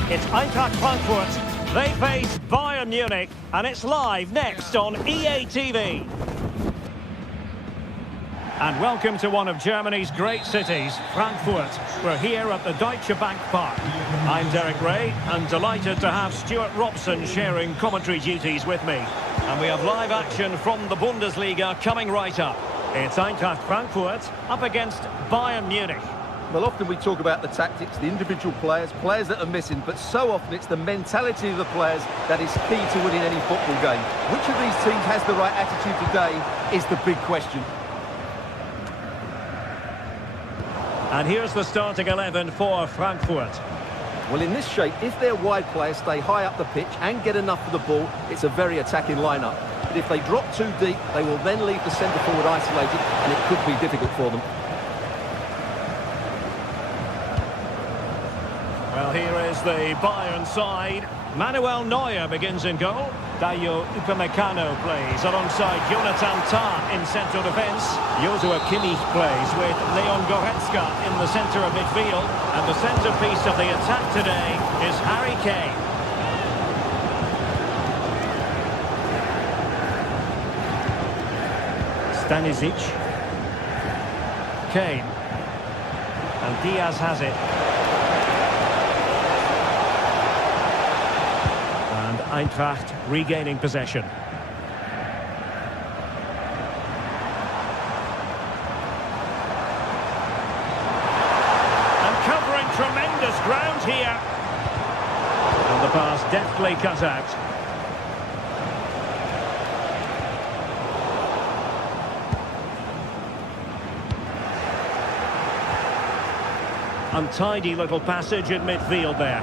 It's Eintracht Frankfurt They face Bayern Munich, and it's live next on EA TV. And welcome to one of Germany's great cities, Frankfurt. We're here at the Deutsche Bank Park. I'm Derek Ray, and delighted to have Stuart Robson sharing commentary duties with me. And we have live action from the Bundesliga coming right up. It's Eintracht Frankfurt up against Bayern Munich. Well, often we talk about the tactics, the individual players that are missing, but so often it's the mentality of the players that is key to winning any football game. Which of these teams has the right attitude today is the big question. And here's the starting 11 for Frankfurt. Well, in this shape, if their wide players stay high up the pitch and get enough of the ball, it's a very attacking lineup. But if they drop too deep, they will then leave the centre-forward isolated, and it could be difficult for them. Well, here is the Bayern side. Manuel Neuer begins in goal. Dayo Upamecano plays alongside Jonathan Tah in central defence. Joshua Kimmich plays with Leon Goretzka in the centre of midfield. And the centrepiece of the attack today is Harry Kane. Stanisic. Kane. And Diaz has it. Eintracht regaining possession. And covering tremendous ground here. And the pass deftly cut out. Untidy little passage in midfield there.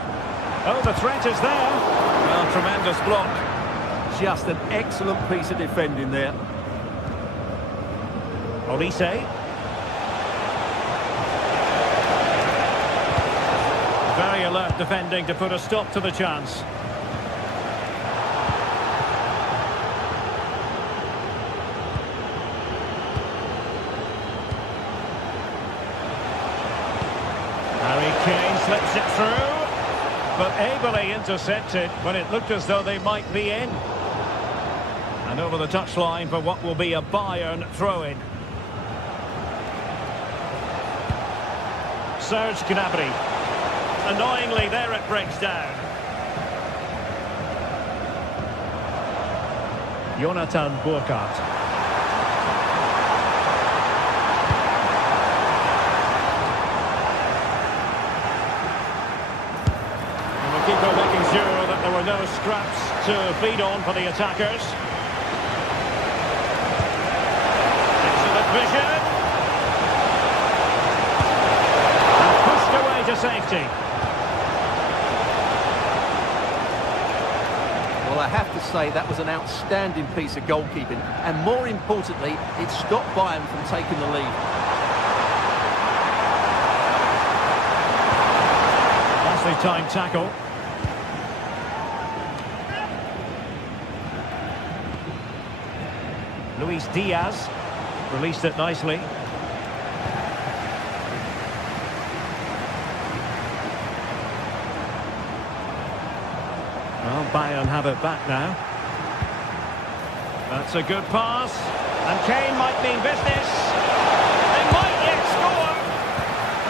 Oh, the threat is there. Well, tremendous block. Just an excellent piece of defending there. Olise. Very alert defending to put a stop to the chance. Harry Kane slips it through. But ably intercepted when it looked as though they might be in. And over the touchline for what will be a Bayern throw-in. Serge Gnabry. Annoyingly, there it breaks down. Jonathan Burkhardt. Keeper making sure that there were no scraps to feed on for the attackers. Excellent vision. And pushed away to safety. Well, I have to say that was an outstanding piece of goalkeeping. And more importantly, it stopped Bayern from taking the lead. Nicely timed tackle. Luis Diaz released it nicely. Well, Bayern have it back now. That's a good pass. And Kane might mean business. They might yet score.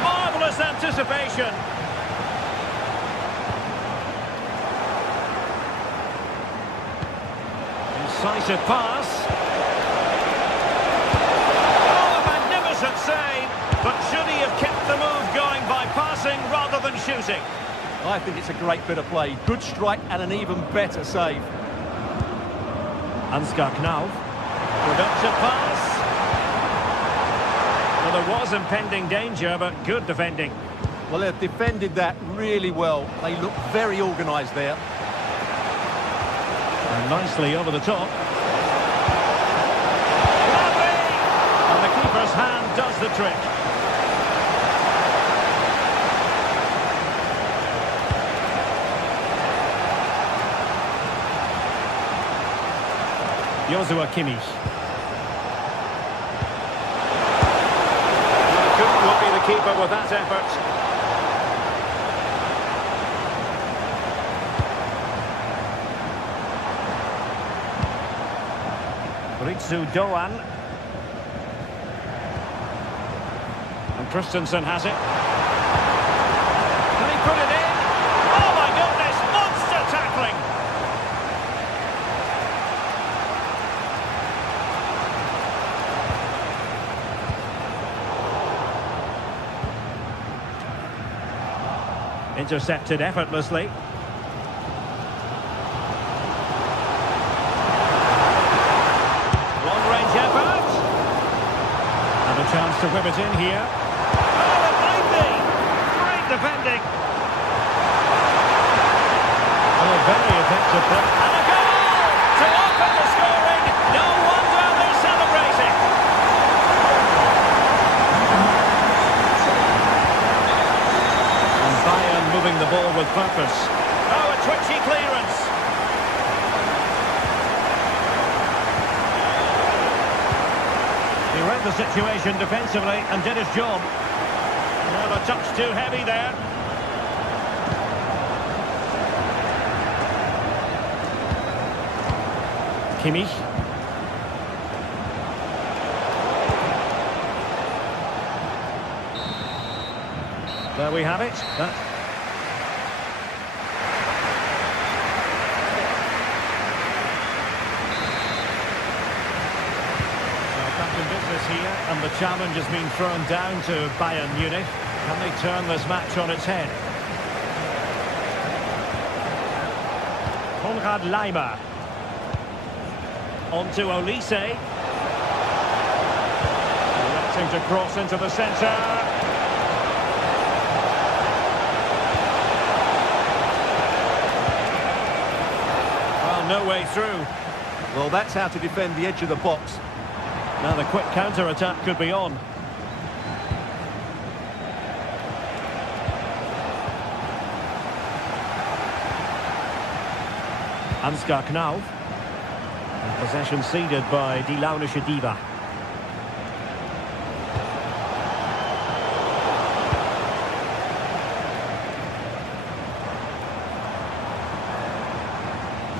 Marvellous anticipation. Incisive pass. Save, but should he have kept the move going by passing rather than shooting? I think it's a great bit of play. Good strike and an even better save. Ansgar Knauf. Productive pass. Well, there was impending danger, but good defending. Well, they've defended that really well. They look very organised there. And nicely over the top. And the keeper's hand does the trick. Joshua Kimmich. Couldn't be the keeper with that effort. Ritsu Doan. And Christensen has it. Can he put it in? Oh my goodness, monster tackling! Intercepted effortlessly. Long-range effort. And a chance to whip it in here. Oh, it might be! Great defending. Oh, very effective play. And a goal! To open the scoring. No wonder they're celebrating. Bayern moving the ball with purpose. Oh, a twitchy clearance. He read the situation defensively and did his job. Well, a touch too heavy there. Kimmich. There we have it. Back in business here, and the challenge has been thrown down to Bayern Munich. Can they turn this match on its head? Konrad Laimer. On to Olise. Electing to cross into the centre. No way through. Well, that's how to defend the edge of the box. Now the quick counter-attack could be on. Ansgar Knauf. Possession ceded by Die Launische Diva.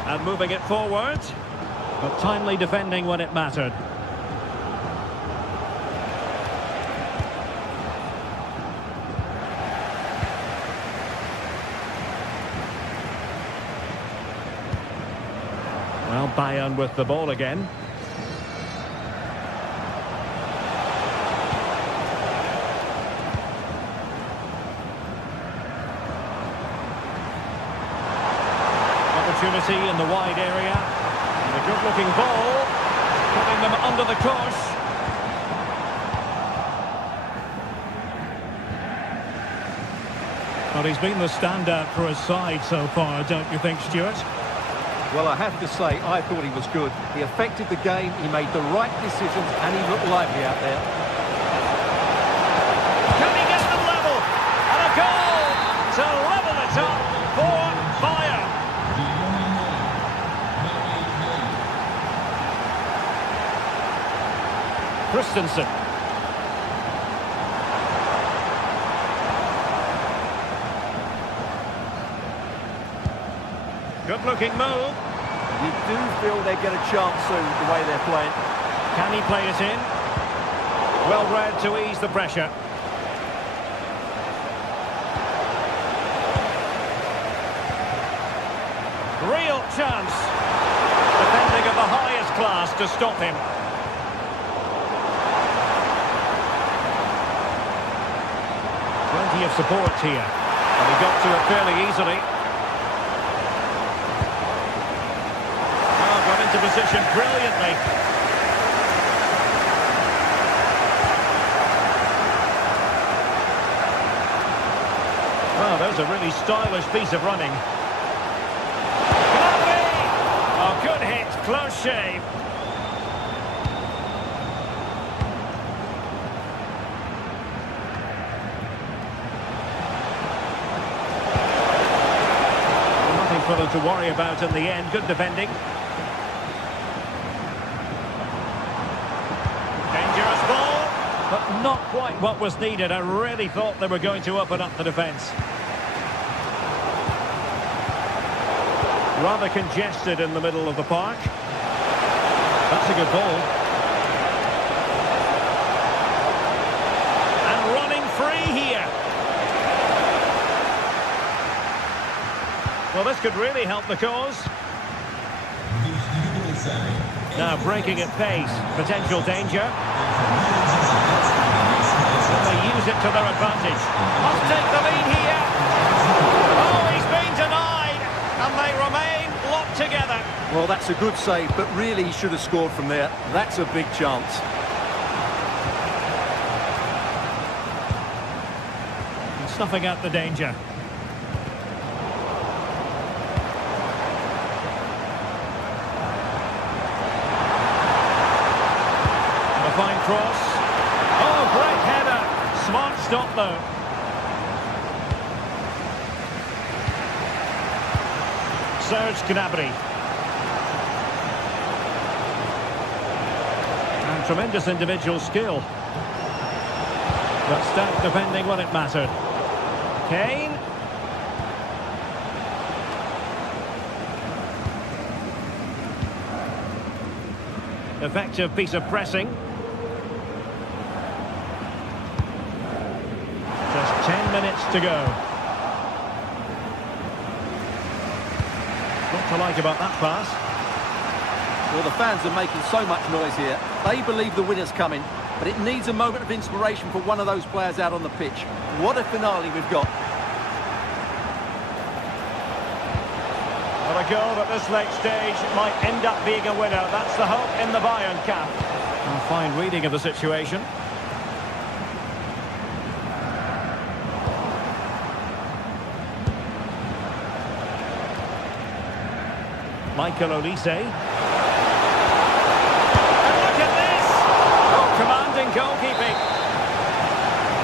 And moving it forward, but timely defending when it mattered. Well, Bayern with the ball again. Opportunity in the wide area. And a good-looking ball, putting them under the cosh. Well, he's been the standout for his side so far, don't you think, Stuart? Well, I have to say, I thought he was good. He affected the game, he made the right decisions, and he looked lively out there. Can he get them level? And a goal to level it up for Bayern. Christensen. Good-looking move. You do feel they get a chance soon, the way they're playing. Can he play it in? Well read to ease the pressure. Real chance. Defending of the highest class to stop him. Plenty of support here. And he got to it fairly easily. Oh, got into position brilliantly. Oh, there's a really stylish piece of running. Oh, good hit, close shave. Nothing for them to worry about in the end. Good defending. Dangerous ball, but not quite what was needed. I really thought they were going to open up the defence. Rather congested in the middle of the park. That's a good ball. And running free here. Well, this could really help the cause. Now breaking at pace. Potential danger. They use it to their advantage. Must take the lead here. Oh, he's been denied. And they remain locked together. Well, that's a good save, but really he should have scored from there. That's a big chance. Snuffing out the danger. And a fine cross. Oh, great header. Smart stop, though. Serge Gnabry. And tremendous individual skill. But stat defending when it mattered. Kane. Effective piece of pressing. Just 10 minutes to go. What to like about that pass? Well, the fans are making so much noise here. They believe the winner's coming, but it needs a moment of inspiration for one of those players out on the pitch. What a finale we've got. Well, a goal at this late stage might end up being a winner. That's the hope in the Bayern camp. A fine reading of the situation. Michael Olise. And look at this! Oh, commanding goalkeeping.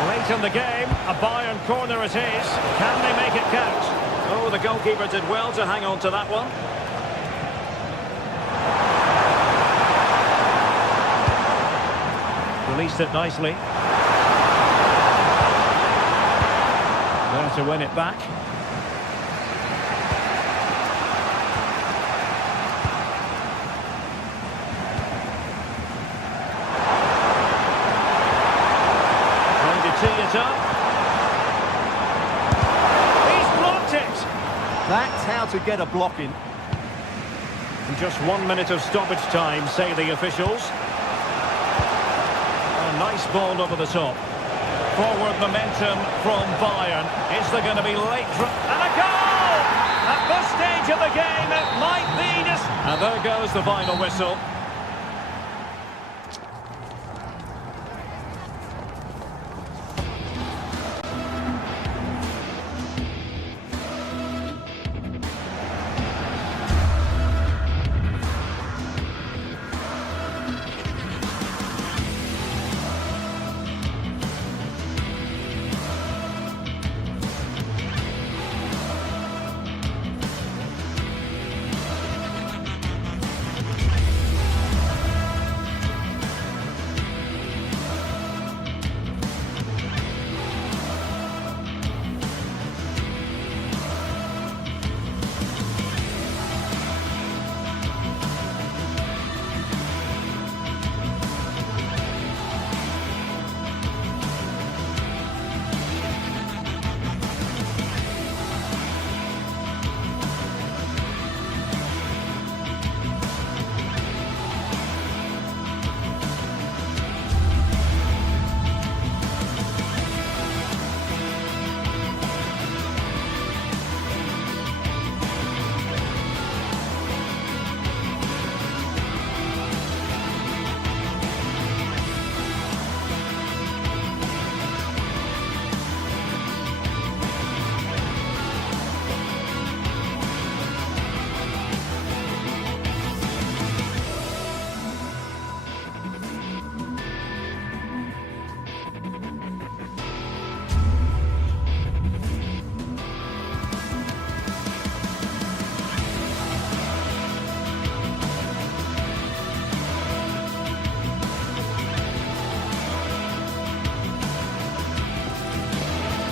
Late in the game, a Bayern corner it is. Can they make it count? Oh, the goalkeeper did well to hang on to that one. Released it nicely. There to win it back. Trying to tee it up. That's how to get a block in. And just 1 minute of stoppage time, say the officials. A nice ball over the top. Forward momentum from Bayern. Is there going to be late? And a goal! At this stage of the game, it might be just... And there goes the final whistle.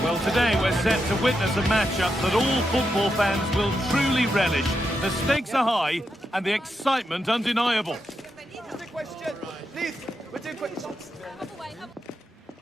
Well, today we're set to witness a matchup that all football fans will truly relish. The stakes are high and the excitement undeniable.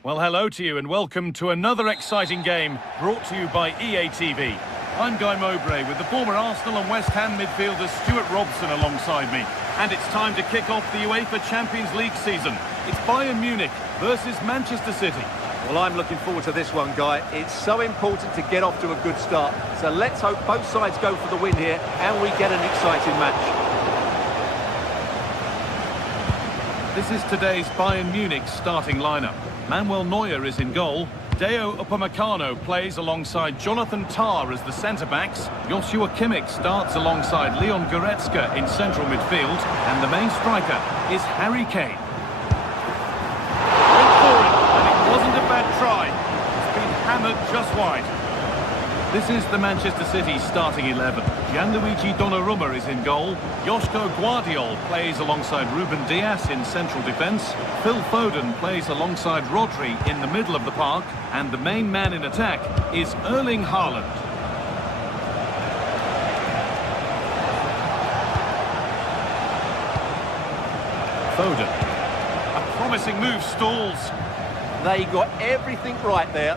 Well, hello to you and welcome to another exciting game brought to you by EA TV. I'm Guy Mowbray with the former Arsenal and West Ham midfielder Stuart Robson alongside me. And it's time to kick off the UEFA Champions League season. It's Bayern Munich versus Manchester City. Well, I'm looking forward to this one, Guy. It's so important to get off to a good start. So let's hope both sides go for the win here and we get an exciting match. This is today's Bayern Munich starting lineup. Manuel Neuer is in goal. Deo Upamecano plays alongside Jonathan Tah as the centre-backs. Joshua Kimmich starts alongside Leon Goretzka in central midfield. And the main striker is Harry Kane. Went for it, and it wasn't a bad try. It's been hammered just wide. This is the Manchester City starting 11. Gianluigi Donnarumma is in goal. Joško Guardiol plays alongside Ruben Dias in central defence. Phil Foden plays alongside Rodri in the middle of the park. And the main man in attack is Erling Haaland. Foden. A promising move stalls. They got everything right there.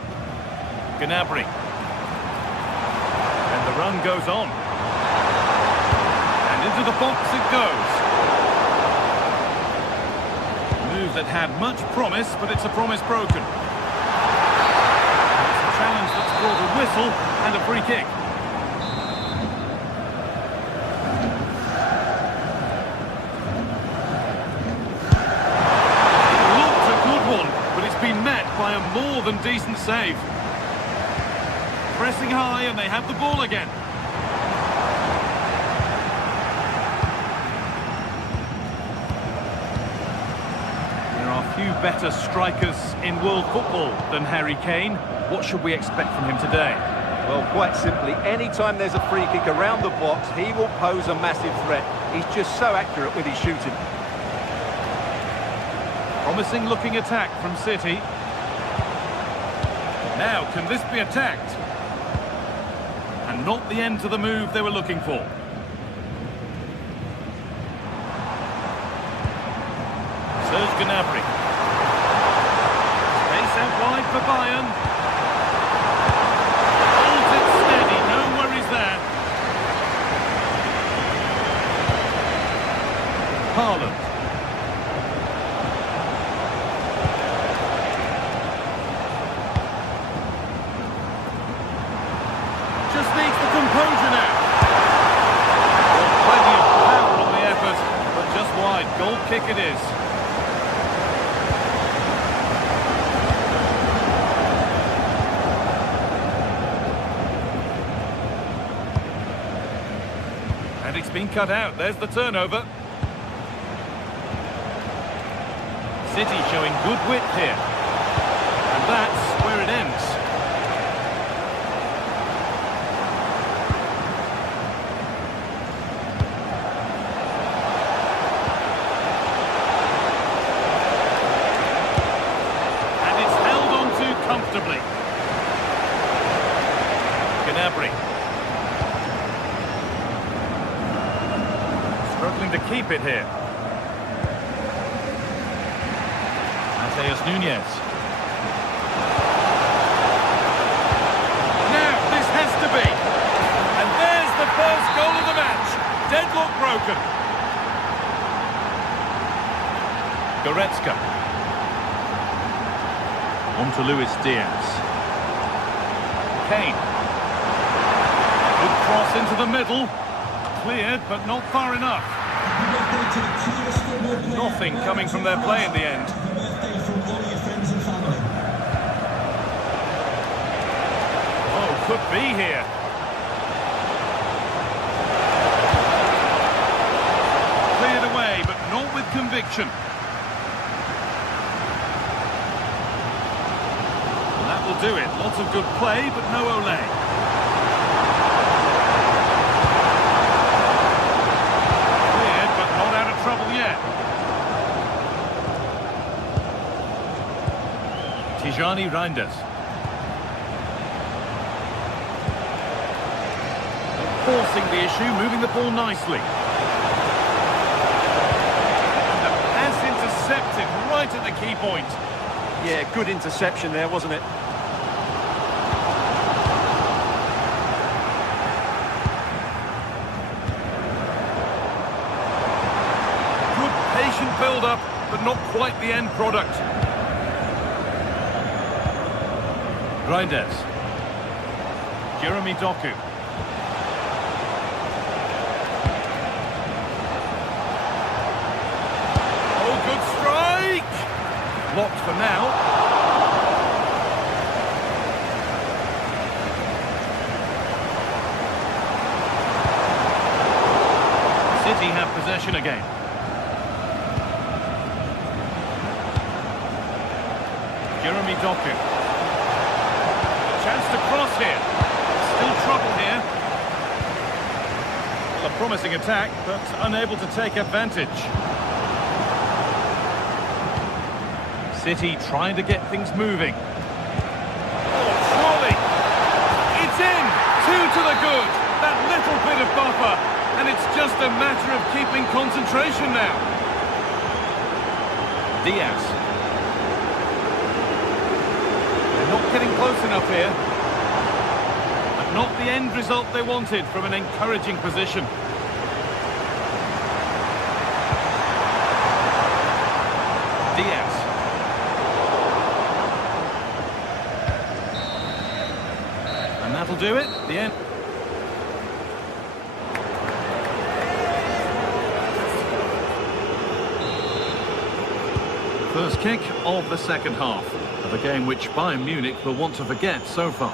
Gnabry. And the run goes on. And into the box it goes. Move that had much promise, but it's a promise broken. It's a challenge that's brought a whistle and a free kick. It looked a good one, but it's been met by a more than decent save. Pressing high and they have the ball again. There are few better strikers in world football than Harry Kane. What should we expect from him today? Well, quite simply, anytime there's a free kick around the box, he will pose a massive threat. He's just so accurate with his shooting. Promising looking attack from City. Now, can this be attacked? And not the end to the move they were looking for. Serge Gnabry. Space out wide for Bayern. Holds it steady, no worries there. Haaland. Just needs the composure now. Well, plenty of power on the effort, but just wide. Goal kick it is. And it's been cut out. There's the turnover. City showing good width here. And that's where it ends. Comfortably. Gnabry. Struggling to keep it here. Mateus Nunes. Now, this has to be. And there's the first goal of the match. Deadlock broken. Goretzka. On to Luis Diaz. Kane. Good cross into the middle. Cleared, but not far enough. Nothing coming from their play in the end. Oh, could be here. Cleared away, but not with conviction. Will do it. Lots of good play, but no Ole. Cleared, but not out of trouble yet. Tijani Reinders. Forcing the issue, moving the ball nicely. And the pass intercepted right right at the key point. Yeah, good interception there, wasn't it? Good patient build-up, but not quite the end product. Reinders. Jeremy Doku. Oh, good strike! Blocked for now. City have possession again. Jeremy Doku. Chance to cross here. Still trouble here. Well, a promising attack, but unable to take advantage. City trying to get things moving. Oh, surely! It's in! 2 to the good! That little bit of buffer, and it's just a matter of keeping concentration now. Diaz. Not getting close enough here. But not the end result they wanted from an encouraging position. Diaz. And that'll do it. The end. First kick of the second half. Of a game which Bayern Munich will want to forget so far.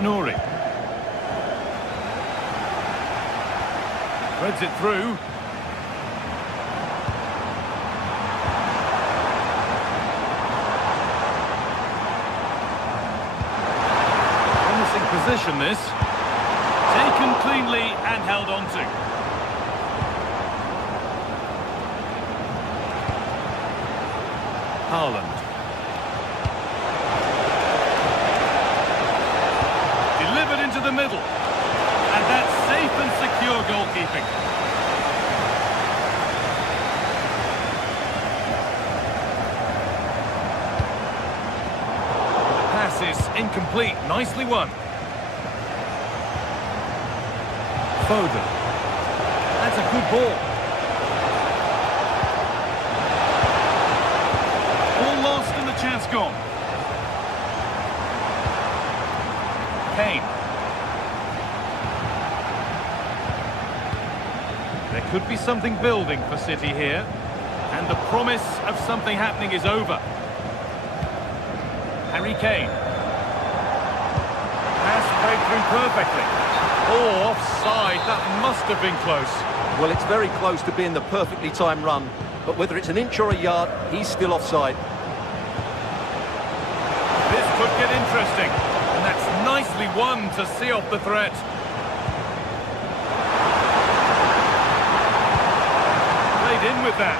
Nouri. Threads it through. Promising position this. Taken cleanly and held on to. Haaland. Delivered into the middle. And that's safe and secure goalkeeping. The pass is incomplete. Nicely won. Foden. That's a good ball. Chance gone. Kane. There could be something building for City here, and the promise of something happening is over. Harry Kane. Pass played through perfectly. Oh, offside. That must have been close. Well, it's very close to being the perfectly timed run, but whether it's an inch or a yard, he's still offside. Could get interesting, and that's nicely won to see off the threat. Played in with that.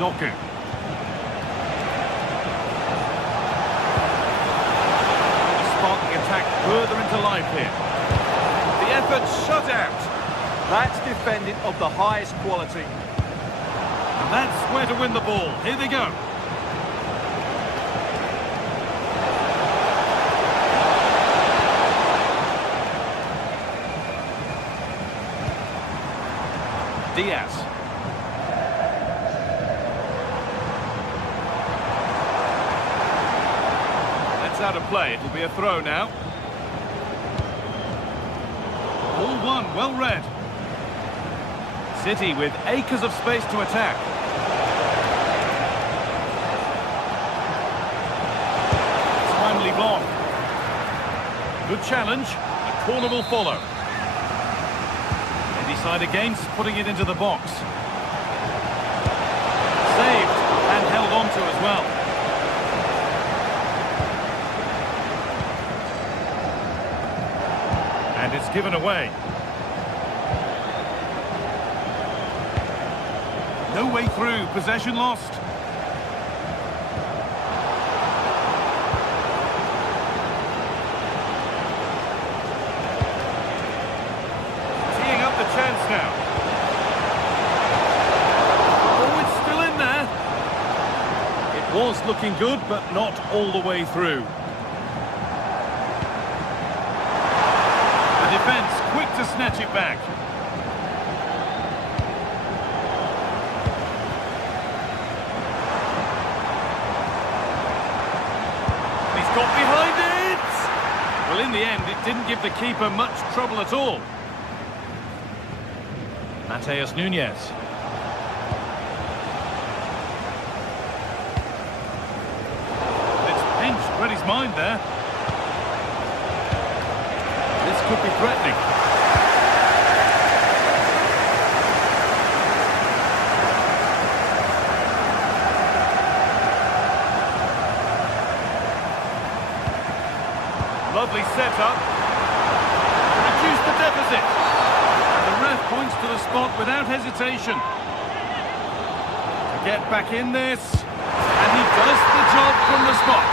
Doku. Sparking attack further into life here. The effort shut out. That's defending of the highest quality. That's where to win the ball. Here they go. Diaz. That's out of play. It'll be a throw now. Ball one, well read. City with acres of space to attack. Timely block. Good challenge. A corner will follow. They decide against putting it into the box. Saved and held on to as well. And it's given away. No way through, possession lost. now. Oh, it's still in there. It was looking good, but not all the way through. The defence quick to snatch it back. He's got behind it! Well, in the end, it didn't give the keeper much trouble at all. Mateus Nunes. It's pinched, read his mind there. This could be threatening. Lovely setup. Reduce the deficit. And the ref points to the spot without hesitation. To get back in this. And he does the job from the spot.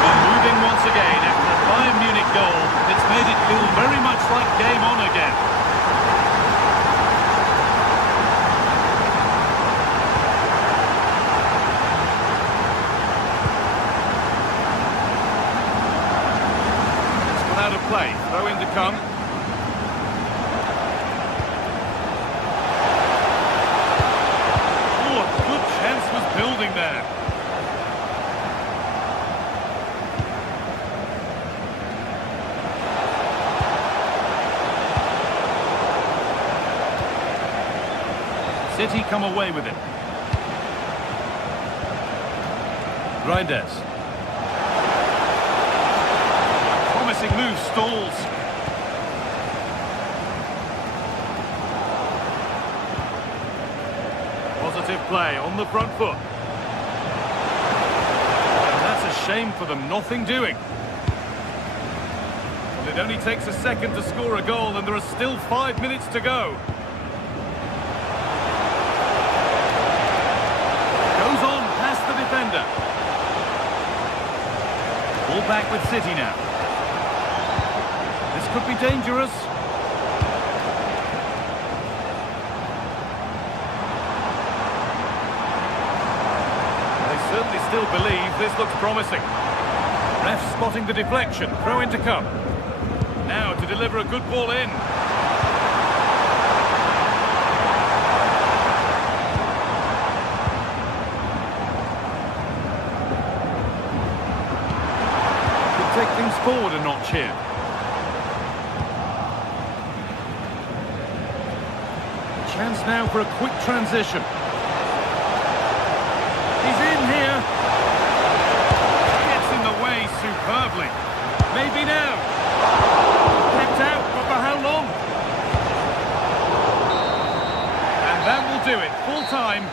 We're moving once again after a Bayern Munich goal. It's made it feel very much like game on again. Out of play, throw in to come. Oh, a good chance was building there. City come away with it. Reinders. Move stalls. Positive play on the front foot. And that's a shame for them, nothing doing. Well, it only takes a second to score a goal and there are still 5 minutes to go. Goes on past the defender. Ball back with City now. This could be dangerous. They certainly still believe this looks promising. Ref spotting the deflection. Throw in to come. Now to deliver a good ball in. Could take things forward a notch here. Chance now for a quick transition. He's in here. Gets in the way superbly. Maybe now. Kept out, but for how long? And that will do it. Full time.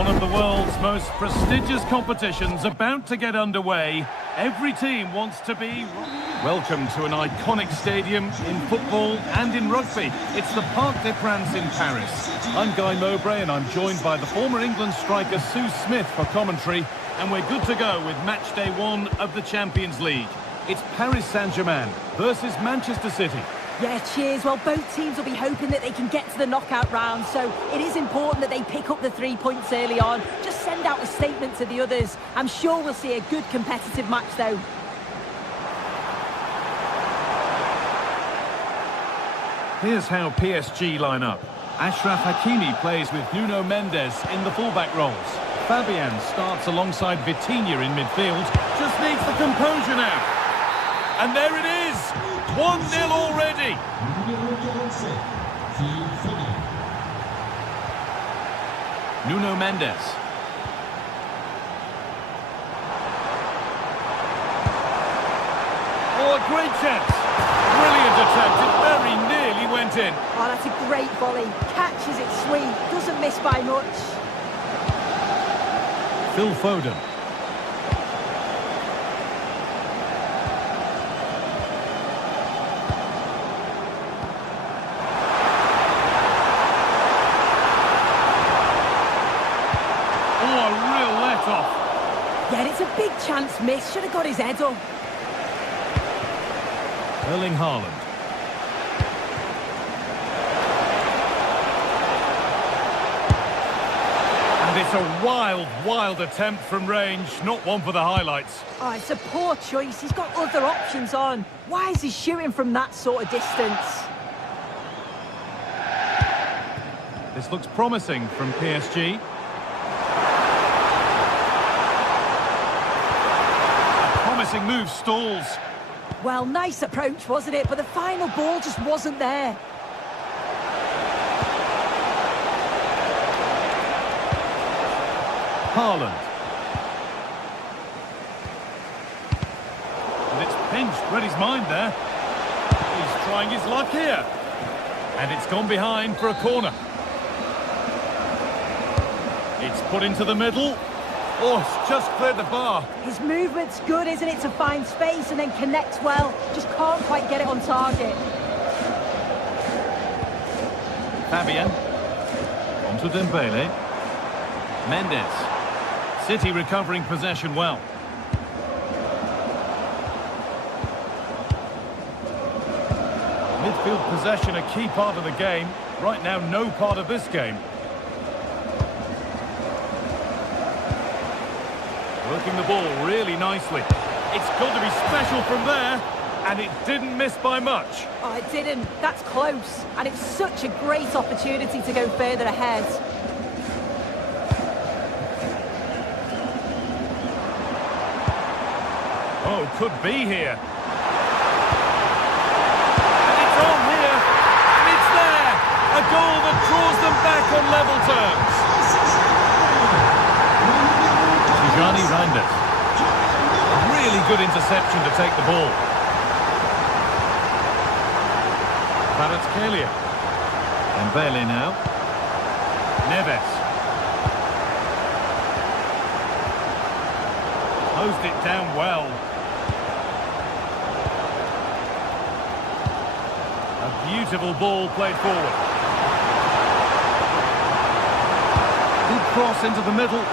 One of the world's most prestigious competitions about to get underway. Every team wants to be... Welcome to an iconic stadium in football and in rugby. It's the Parc des Princes in Paris. I'm Guy Mowbray and I'm joined by the former England striker Sue Smith for commentary. And we're good to go with match day 1 of the Champions League. It's Paris Saint-Germain versus Manchester City. Yeah, cheers. Well, both teams will be hoping that they can get to the knockout round, so it is important that they pick up the 3 points early on. Just send out a statement to the others. I'm sure we'll see a good competitive match, though. Here's how PSG line up. Achraf Hakimi plays with Nuno Mendes in the fullback roles. Fabian starts alongside Vitinha in midfield. Just needs the composure now. And there it is! 1-0 already! Nuno Mendes. Oh, a great chance! Brilliant attempt, it very nearly went in. Oh, that's a great volley. Catches it sweet, doesn't miss by much. Phil Foden. Yeah, it's a big chance miss. Should have got his head up. Erling Haaland. And it's a wild, wild attempt from range. Not one for the highlights. Oh, it's a poor choice. He's got other options on. Why is he shooting from that sort of distance? This looks promising from PSG. Promising move stalls. Well, nice approach, wasn't it? But the final ball just wasn't there. Haaland. And it's pinched. Read his mind there. He's trying his luck here. And it's gone behind for a corner. It's put into the middle. Oh, it's just cleared the bar. His movement's good, isn't it, to find space and then connects well. Just can't quite get it on target. Fabian. On to Dembele. Mendes. City recovering possession well. Midfield possession a key part of the game. Right now, no part of this game. Working the ball really nicely. It's got to be special from there, and it didn't miss by much. Oh, it didn't. That's close. And it's such a great opportunity to go further ahead. Oh, could be here. And it's on here, and it's there. A goal that draws them back on level terms. Johnny Reinders. Really good interception to take the ball. Kvaratskhelia. Dembele now. Neves. Closed it down well. A beautiful ball played forward. Good cross into the middle.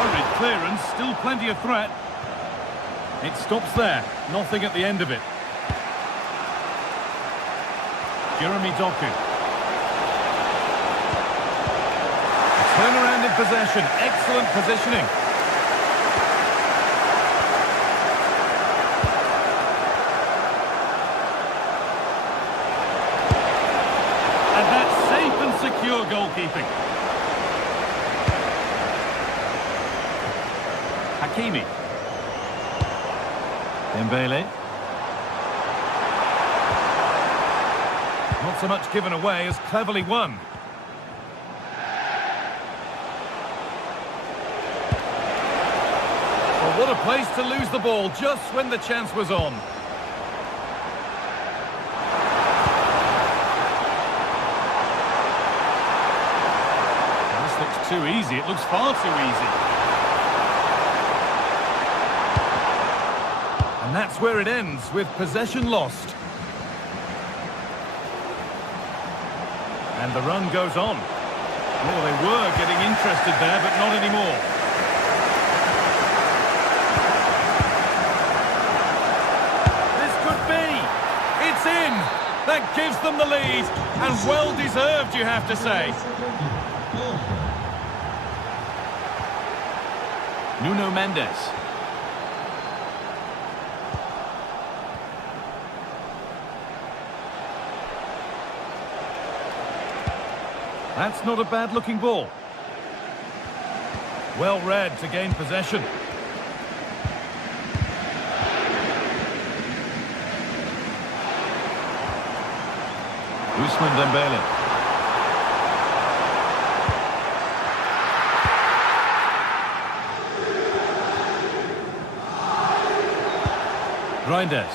Hurried clearance, still plenty of threat. It stops there, nothing at the end of it. Jeremy Doku. Turnaround in possession, excellent positioning. And that's safe and secure goalkeeping. Hakimi. Dembele. Not so much given away as cleverly won. Well, what a place to lose the ball just when the chance was on. This looks too easy. It looks far too easy. And that's where it ends, with possession lost. And the run goes on. Oh, they were getting interested there, but not anymore. This could be. It's in. That gives them the lead. And well deserved, you have to say. Nuno Mendes. That's not a bad-looking ball. Well read to gain possession. Ousmane Dembele. Reinders.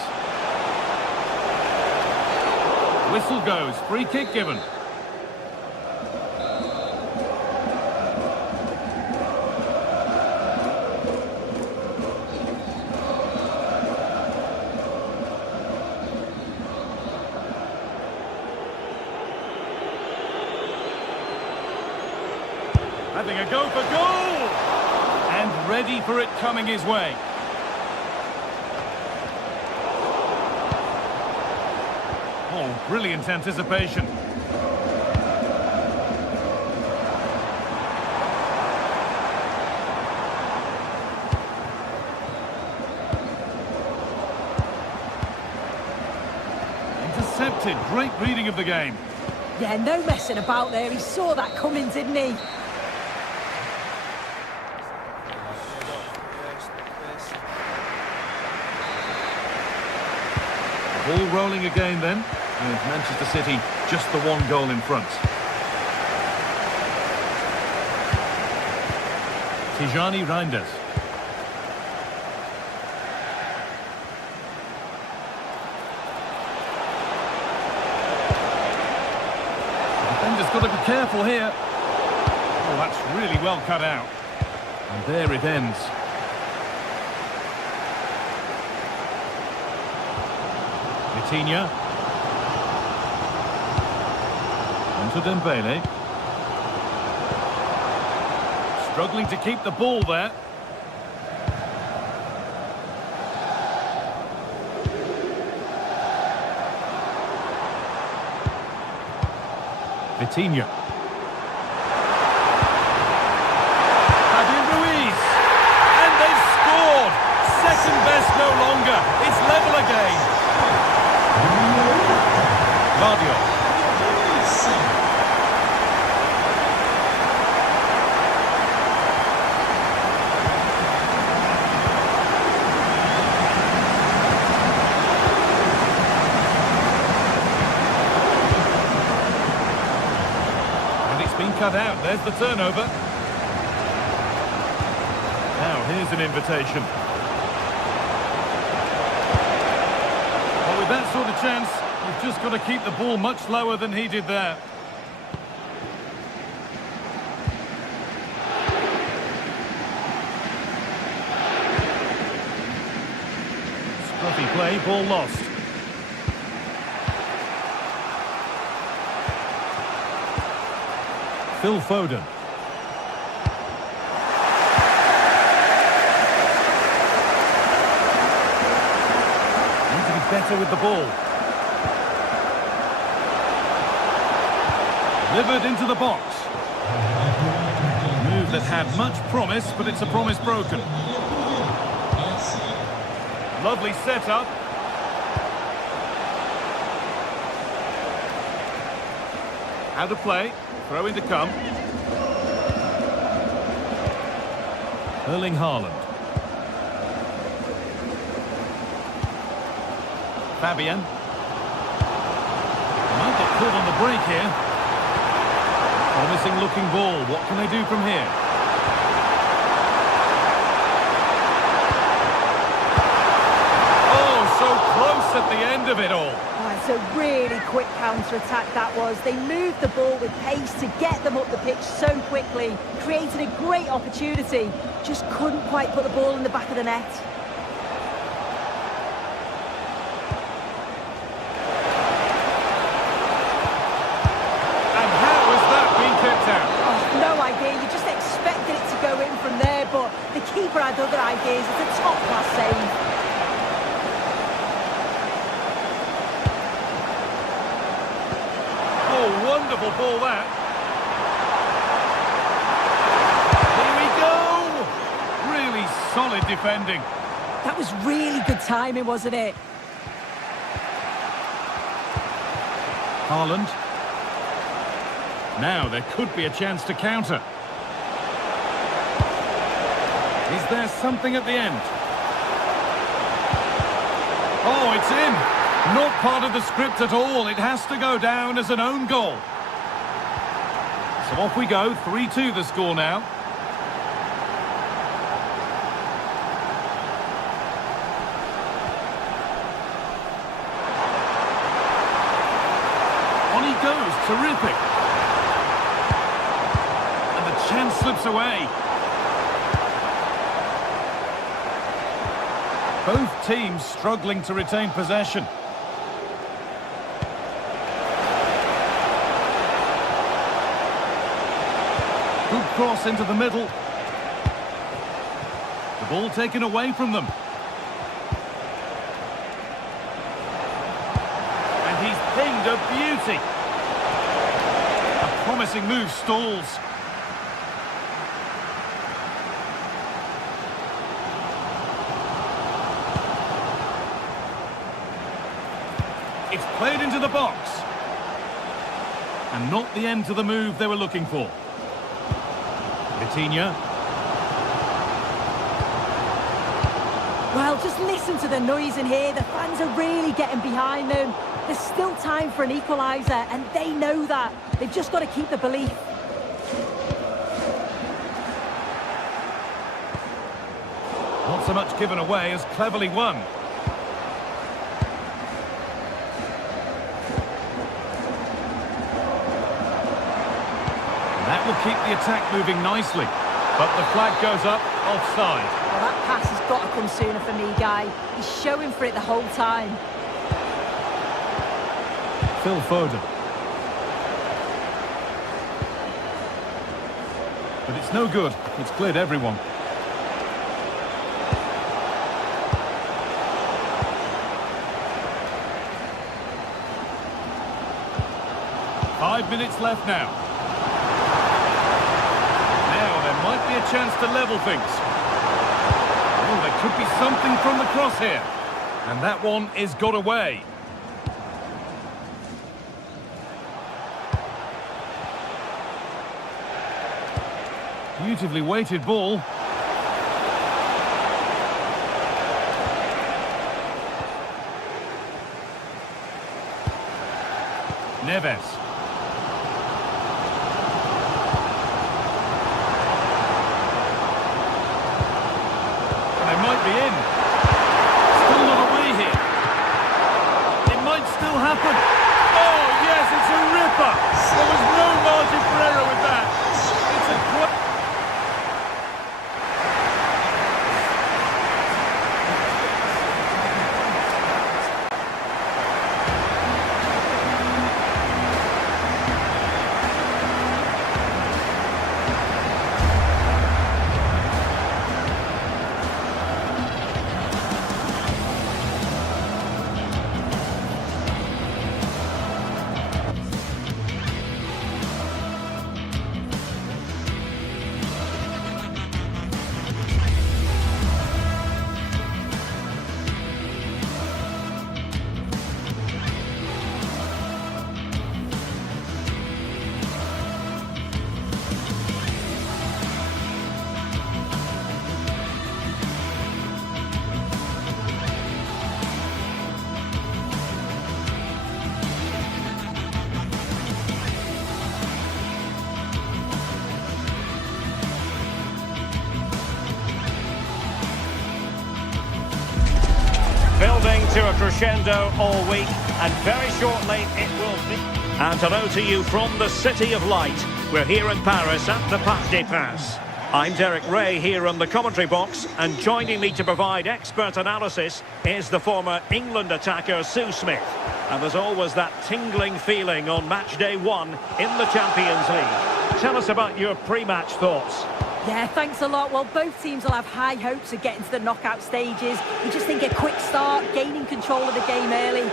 Whistle goes. Free kick given. Having a go for goal! And ready for it coming his way. Oh, brilliant anticipation. Intercepted. Great reading of the game. Yeah, no messing about there. He saw that coming, didn't he? Ball rolling again then, and Manchester City just the one goal in front. Tijani Reinders. The defender's got to be careful here. Oh, that's really well cut out. And there it ends. Vitinha. Onto Dembele. Struggling to keep the ball there. Vitinha. Fabian Ruiz. And they've scored. Second best no longer. It's level again. Guardiola. And it's been cut out. There's the turnover. Now here's an invitation. Well, with that sort of chance, you've just got to keep the ball much lower than he did there. Scruffy play, ball lost. Phil Foden. Need to be better with the ball. Delivered into the box. Move that had much promise, but it's a promise broken. Lovely setup. Out of play. Throw in to come. Erling Haaland. Fabian. Might get caught on the break here. Promising looking ball. What can they do from here? Oh, so close at the end of it all. Oh, it's a really quick counter-attack that was. They moved the ball with pace to get them up the pitch so quickly, created a great opportunity, just couldn't quite put the ball in the back of the net. And how has that been kept out? Oh, no idea, you just expected it to go in from there, but the keeper had other ideas. It's a top-class save. Wonderful ball, that. Here we go! Really solid defending. That was really good timing, wasn't it? Haaland. Now there could be a chance to counter. Is there something at the end? Oh, it's in. Not part of the script at all. It has to go down as an own goal. So off we go. 3-2 the score now. On he goes. Terrific. And the chance slips away. Both teams struggling to retain possession. Good cross into the middle. The ball taken away from them. And he's pinged a beauty. A promising move stalls. It's played into the box. And not the end to the move they were looking for. Vitinha. Well, just listen to the noise in here. The fans are really getting behind them. There's still time for an equaliser, and they know that. They've just got to keep the belief. Not so much given away as cleverly won. That will keep the attack moving nicely. But the flag goes up, offside. Well, that pass has got to come sooner for me, Guy. He's showing for it the whole time. Phil Foden. But it's no good. It's cleared everyone. Five minutes left now. Now there might be a chance to level things. Oh, there could be something from the cross here. And that one is got away. Beautifully weighted ball. Neves. They might be in. Still not away here. It might still happen. Oh, yes, it's a ripper. There was no margin for error with that. It's a great... to a crescendo all week, and very shortly it will be. And hello to you from the City of Light. We're here in Paris at the Parc des Princes. I'm Derek Ray here on the commentary box, and joining me to provide expert analysis is the former England attacker Sue Smith. And there's always that tingling feeling on match day 1 in the Champions League. Tell us about your pre-match thoughts. Yeah, thanks a lot. Well, both teams will have high hopes of getting to the knockout stages. You just think a quick start, gaining control of the game early.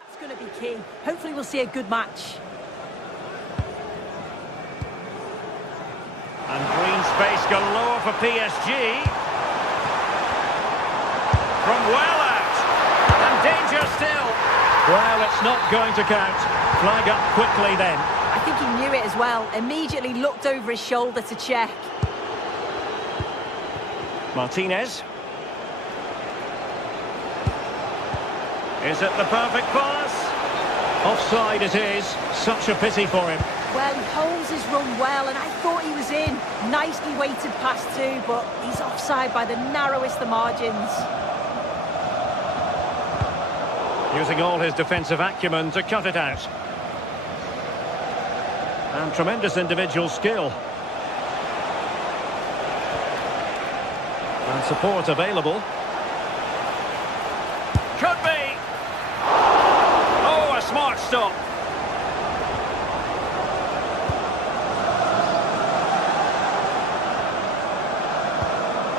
That's going to be key. Hopefully we'll see a good match. And green space galore for PSG. From well out. And danger still. Well, it's not going to count. Flag up quickly then. I think he knew it as well. Immediately looked over his shoulder to check. Martinez. Is it the perfect pass? Offside it is. Such a pity for him. Well, he holds his run well, and I thought he was in. Nicely weighted pass too, but he's offside by the narrowest of margins. Using all his defensive acumen to cut it out. And tremendous individual skill. And support available. Could be! Oh, a smart stop.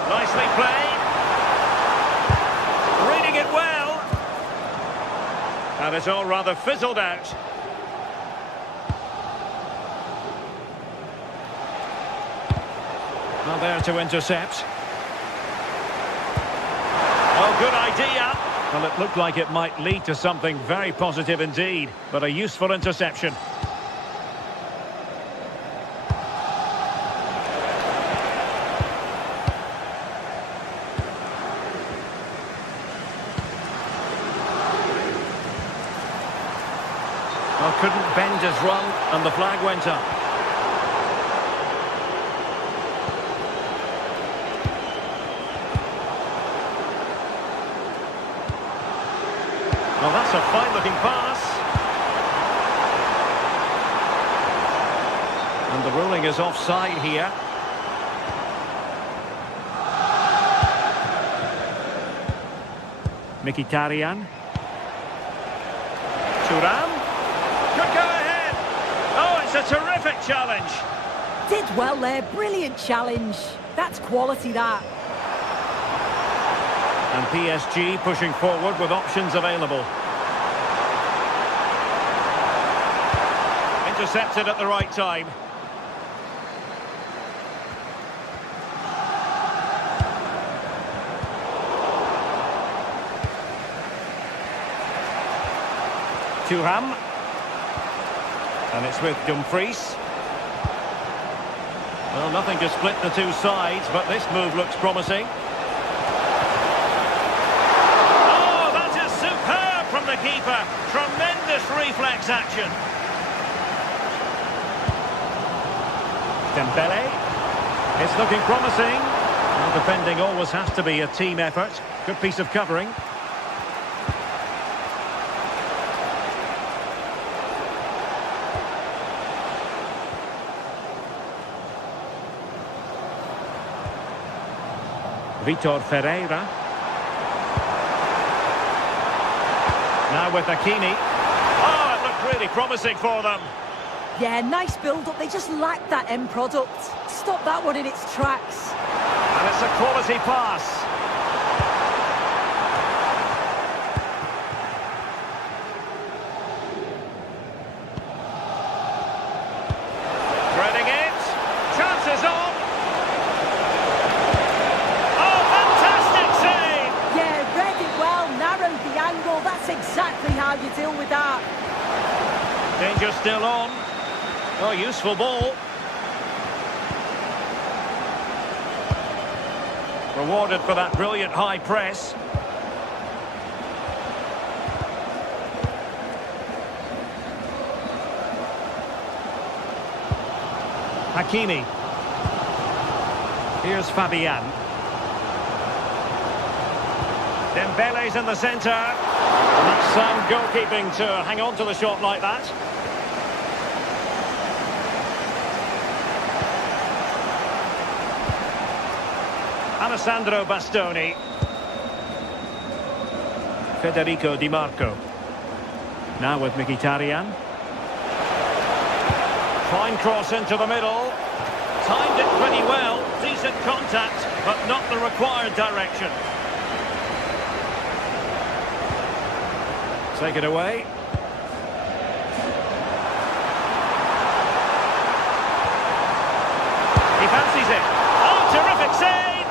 Nicely played. Reading it well. And it's all rather fizzled out. Well, there to intercept. Oh, good idea. Well, it looked like it might lead to something very positive indeed, but a useful interception. Well, couldn't bend his run, and the flag went up. Well, that's a fine-looking pass. And the ruling is offside here. Mkhitaryan. Thuram. Could go ahead. Oh, it's a terrific challenge. Did well there, brilliant challenge. That's quality, that. And PSG pushing forward with options available. Intercepted at the right time. Thuram. And it's with Dumfries. Well, nothing to split the two sides, but this move looks promising. Oh, that is superb from the keeper. Tremendous reflex action. Dembele. It's looking promising. Well, defending always has to be a team effort. Good piece of covering. Vitor Ferreira. Now with Hakimi. Oh, it looked really promising for them. Yeah, nice build-up. They just lacked that end product. Stop that one in its tracks. And it's a quality pass. Threading it. Chances on. Oh, fantastic save! Yeah, read it well, narrowed the angle. That's exactly how you deal with that. Danger still on. Oh, useful ball. Rewarded for that brilliant high press. Hakimi. Here's Fabian. Dembele's in the centre. That's sound goalkeeping to hang on to the shot like that. Alessandro Bastoni. Federico Di Marco. Now with Mkhitaryan. Fine cross into the middle. Timed it pretty well. Decent contact, but not the required direction. Take it away. He fancies it. Oh, terrific save!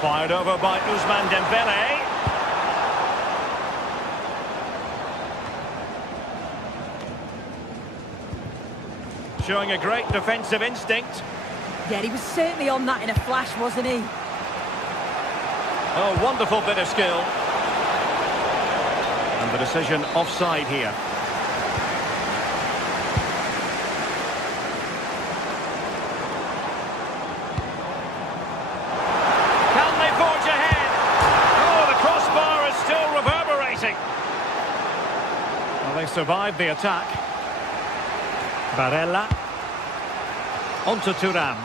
Fired over by Ousmane Dembele. Showing a great defensive instinct. Yeah, he was certainly on that in a flash, wasn't he? Oh, wonderful bit of skill. And the decision offside here. Can they forge ahead? Oh, the crossbar is still reverberating. Well, they survived the attack. Barella. Onto Thuram.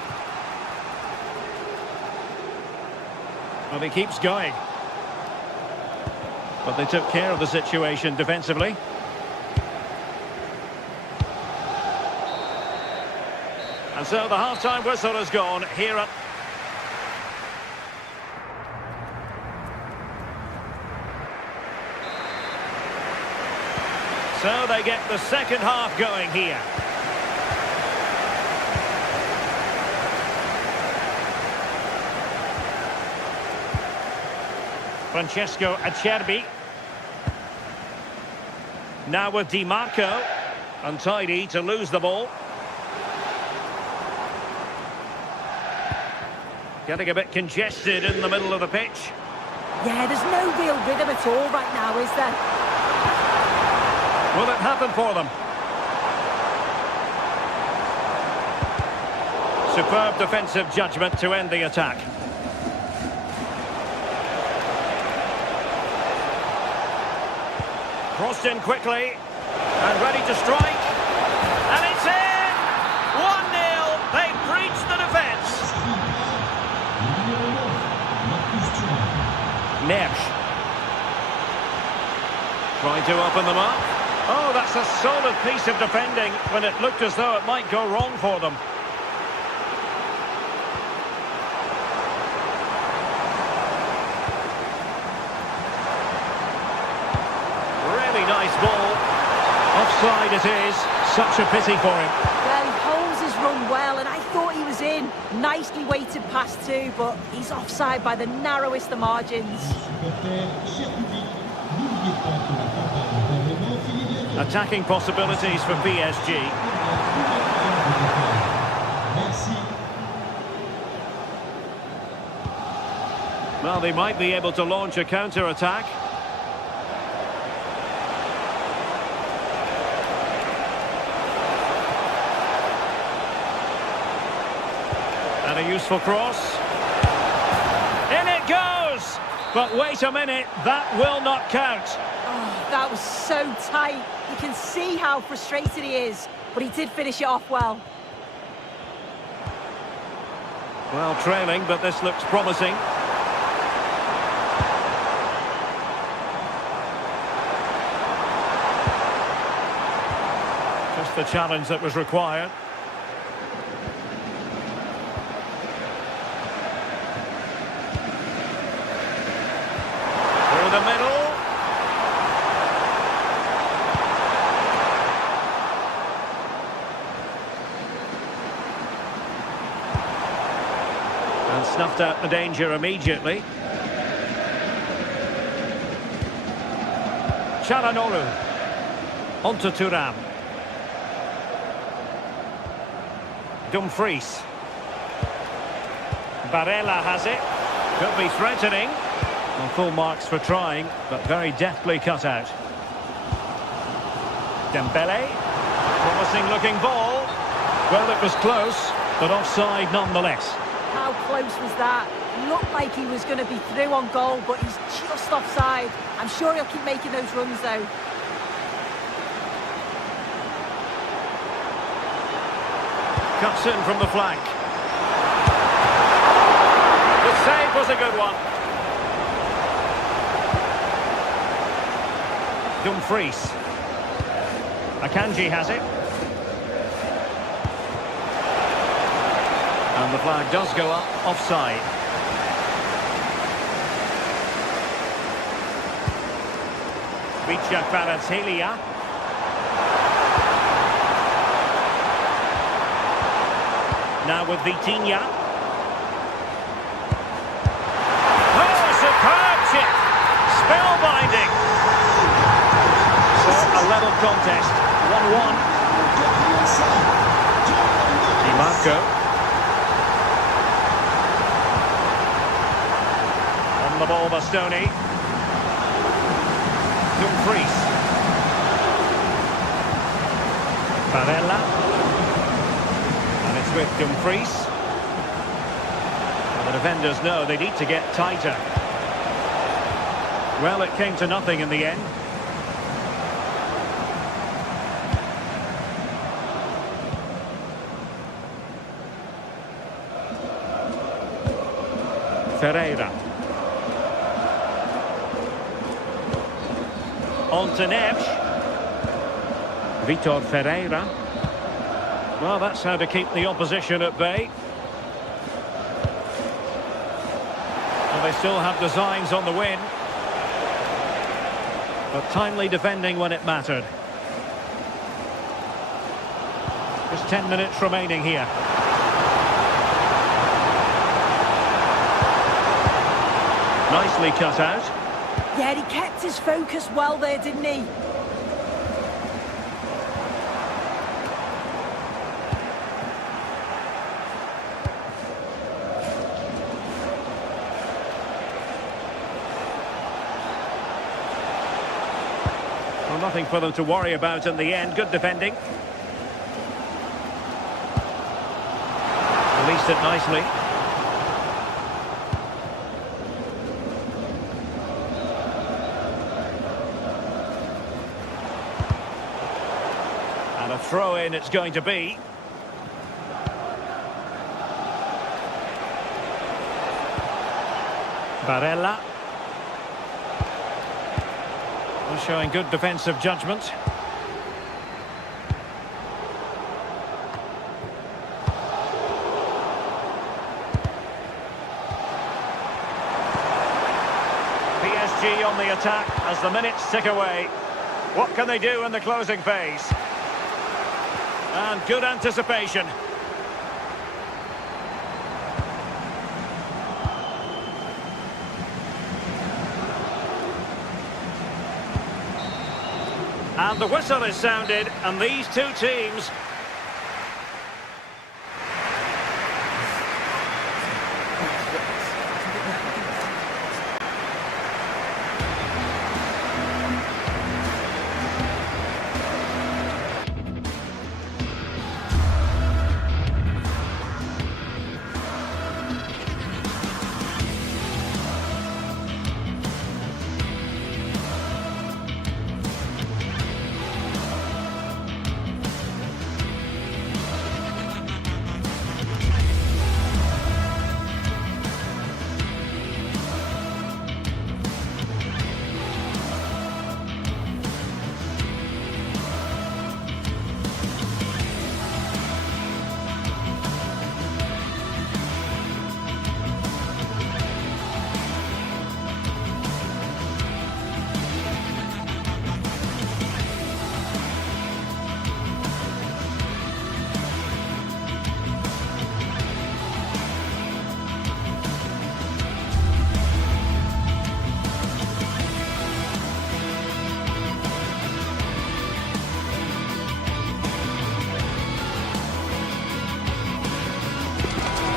Well, he keeps going. But they took care of the situation defensively. And so the half-time whistle has gone here at... So they get the second half going here. Francesco Acerbi. Now with Di Marco. Untidy to lose the ball. Getting a bit congested in the middle of the pitch. Yeah, there's no real rhythm at all right now, is there? Will it happen for them? Superb defensive judgment to end the attack. Crossed in quickly, and ready to strike, and it's in! 1-0, they've breached the defence. Neves. Trying to open them up. Oh, that's a solid piece of defending when it looked as though it might go wrong for them. Nice ball. Offside it is. Such a pity for him. Well, he holds his run well, and I thought he was in. Nicely weighted pass too, but he's offside by the narrowest of margins. Attacking possibilities for PSG. Well, they might be able to launch a counter-attack. And a useful cross. In it goes! But wait a minute, that will not count. Oh, that was so tight. You can see how frustrated he is, but he did finish it off well. Well, trailing, but this looks promising. Just the challenge that was required. Through the middle. And snuffed out the danger immediately. Çalhanoğlu. Onto Thuram. Dumfries. Barella has it. Could be threatening. Well, full marks for trying, but very deftly cut out. Dembele. Promising looking ball. Well, it was close, but offside nonetheless. How close was that? Looked like he was going to be through on goal, but he's just offside. I'm sure he'll keep making those runs, though. Cuts in from the flank. The save was a good one. Dumfries. Akanji has it. And the flag does go up, offside. Vicha Kvaratskhelia. Now with Vitinha. Oh, superb chip! Spellbinding! So, a level contest. 1-1. Di Marco. On the ball, Bastoni. Dumfries. Barella. And it's with Dumfries. Well, the defenders know they need to get tighter. Well, it came to nothing in the end. Ferreira. On to Neves. Vitor Ferreira. Well, that's how to keep the opposition at bay. Well, they still have designs on the win. But timely defending when it mattered. Just 10 minutes remaining here. Nicely cut out. Yeah, he kept his focus well there, didn't he? Well, nothing for them to worry about in the end. Good defending. Released it nicely. And a throw-in it's going to be. Barella. Showing good defensive judgment. PSG on the attack as the minutes tick away. What can they do in the closing phase? And good anticipation. And the whistle is sounded, and these two teams...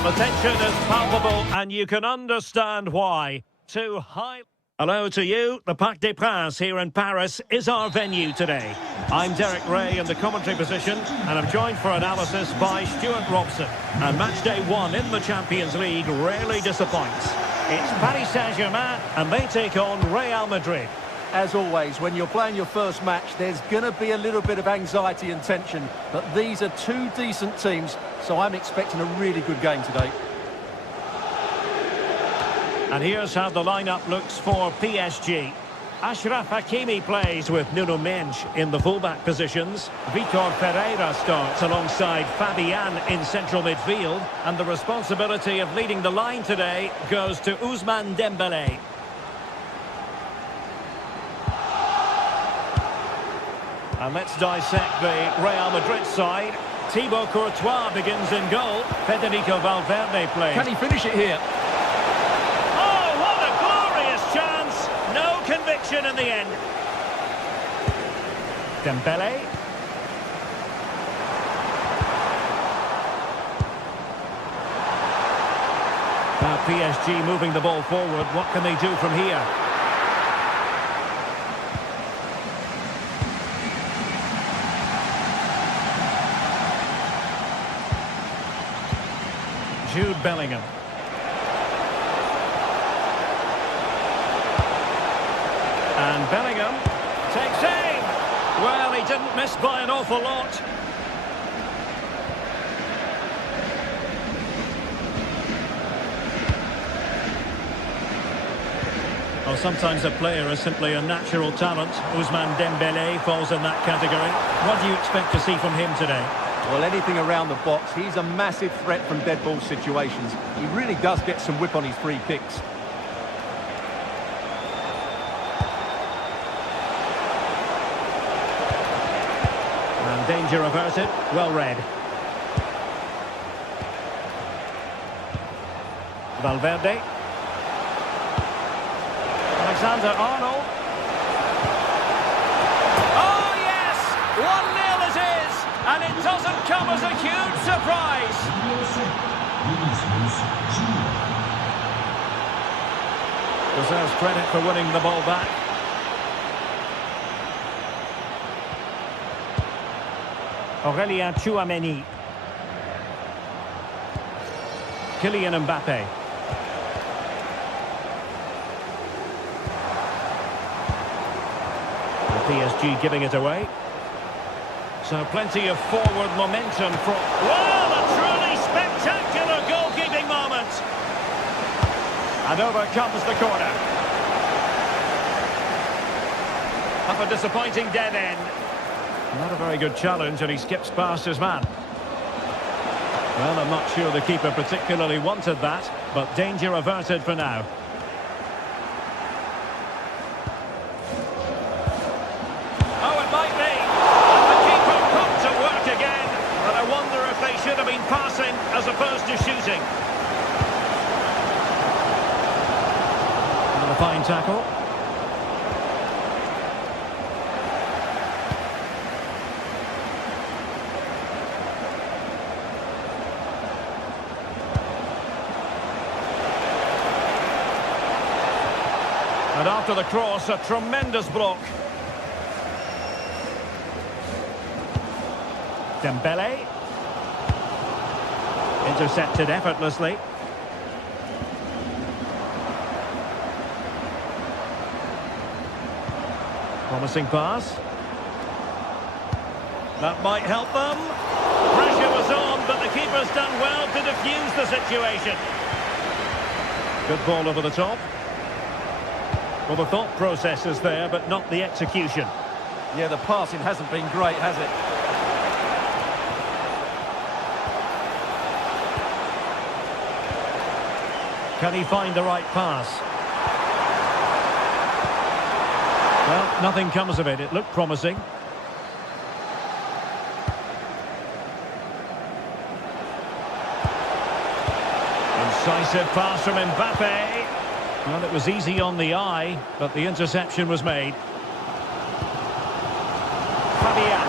The tension is palpable, and you can understand why. Too high. Hello to you. The Parc des Princes here in Paris is our venue today. I'm Derek Ray in the commentary position, and I'm joined for analysis by Stuart Robson. And match day 1 in the Champions League rarely disappoints. It's Paris Saint-Germain, and they take on Real Madrid. As always, when you're playing your first match, there's going to be a little bit of anxiety and tension. But these are two decent teams, so I'm expecting a really good game today. And here's how the lineup looks for PSG. Achraf Hakimi plays with Nuno Mendes in the fullback positions. Vitor Pereira starts alongside Fabian in central midfield. And the responsibility of leading the line today goes to Ousmane Dembélé. And let's dissect the Real Madrid side. Thibaut Courtois begins in goal. Federico Valverde plays. Can he finish it here? Oh, what a glorious chance! No conviction in the end. Dembélé. Now PSG moving the ball forward. What can they do from here? Jude Bellingham. And Bellingham takes aim. Well, he didn't miss by an awful lot. Well, sometimes a player is simply a natural talent. Ousmane Dembélé falls in that category. What do you expect to see from him today? Well, anything around the box. He's a massive threat from dead ball situations. He really does get some whip on his free kicks. And danger averted. Well read. Valverde. Alexander-Arnold. Oh, yes! 1-0 it is! And it doesn't come as a huge surprise. Deserves credit for winning the ball back. Aurélien Tchouaméni. Kylian Mbappé. PSG giving it away. So plenty of forward momentum from... Well, a truly spectacular goalkeeping moment. And over comes the corner. Up a disappointing dead end. Not a very good challenge, and he skips past his man. Well, I'm not sure the keeper particularly wanted that, but danger averted for now. Should have been passing as opposed to shooting. And a fine tackle. And after the cross, a tremendous block. Dembélé. Intercepted effortlessly. Promising pass. That might help them. Pressure was on, but the keeper's done well to defuse the situation. Good ball over the top. Well, the thought process is there, but not the execution. Yeah, the passing hasn't been great, has it? Can he find the right pass? Well, nothing comes of it. It looked promising. Incisive pass from Mbappé. Well, it was easy on the eye, but the interception was made. Fabian.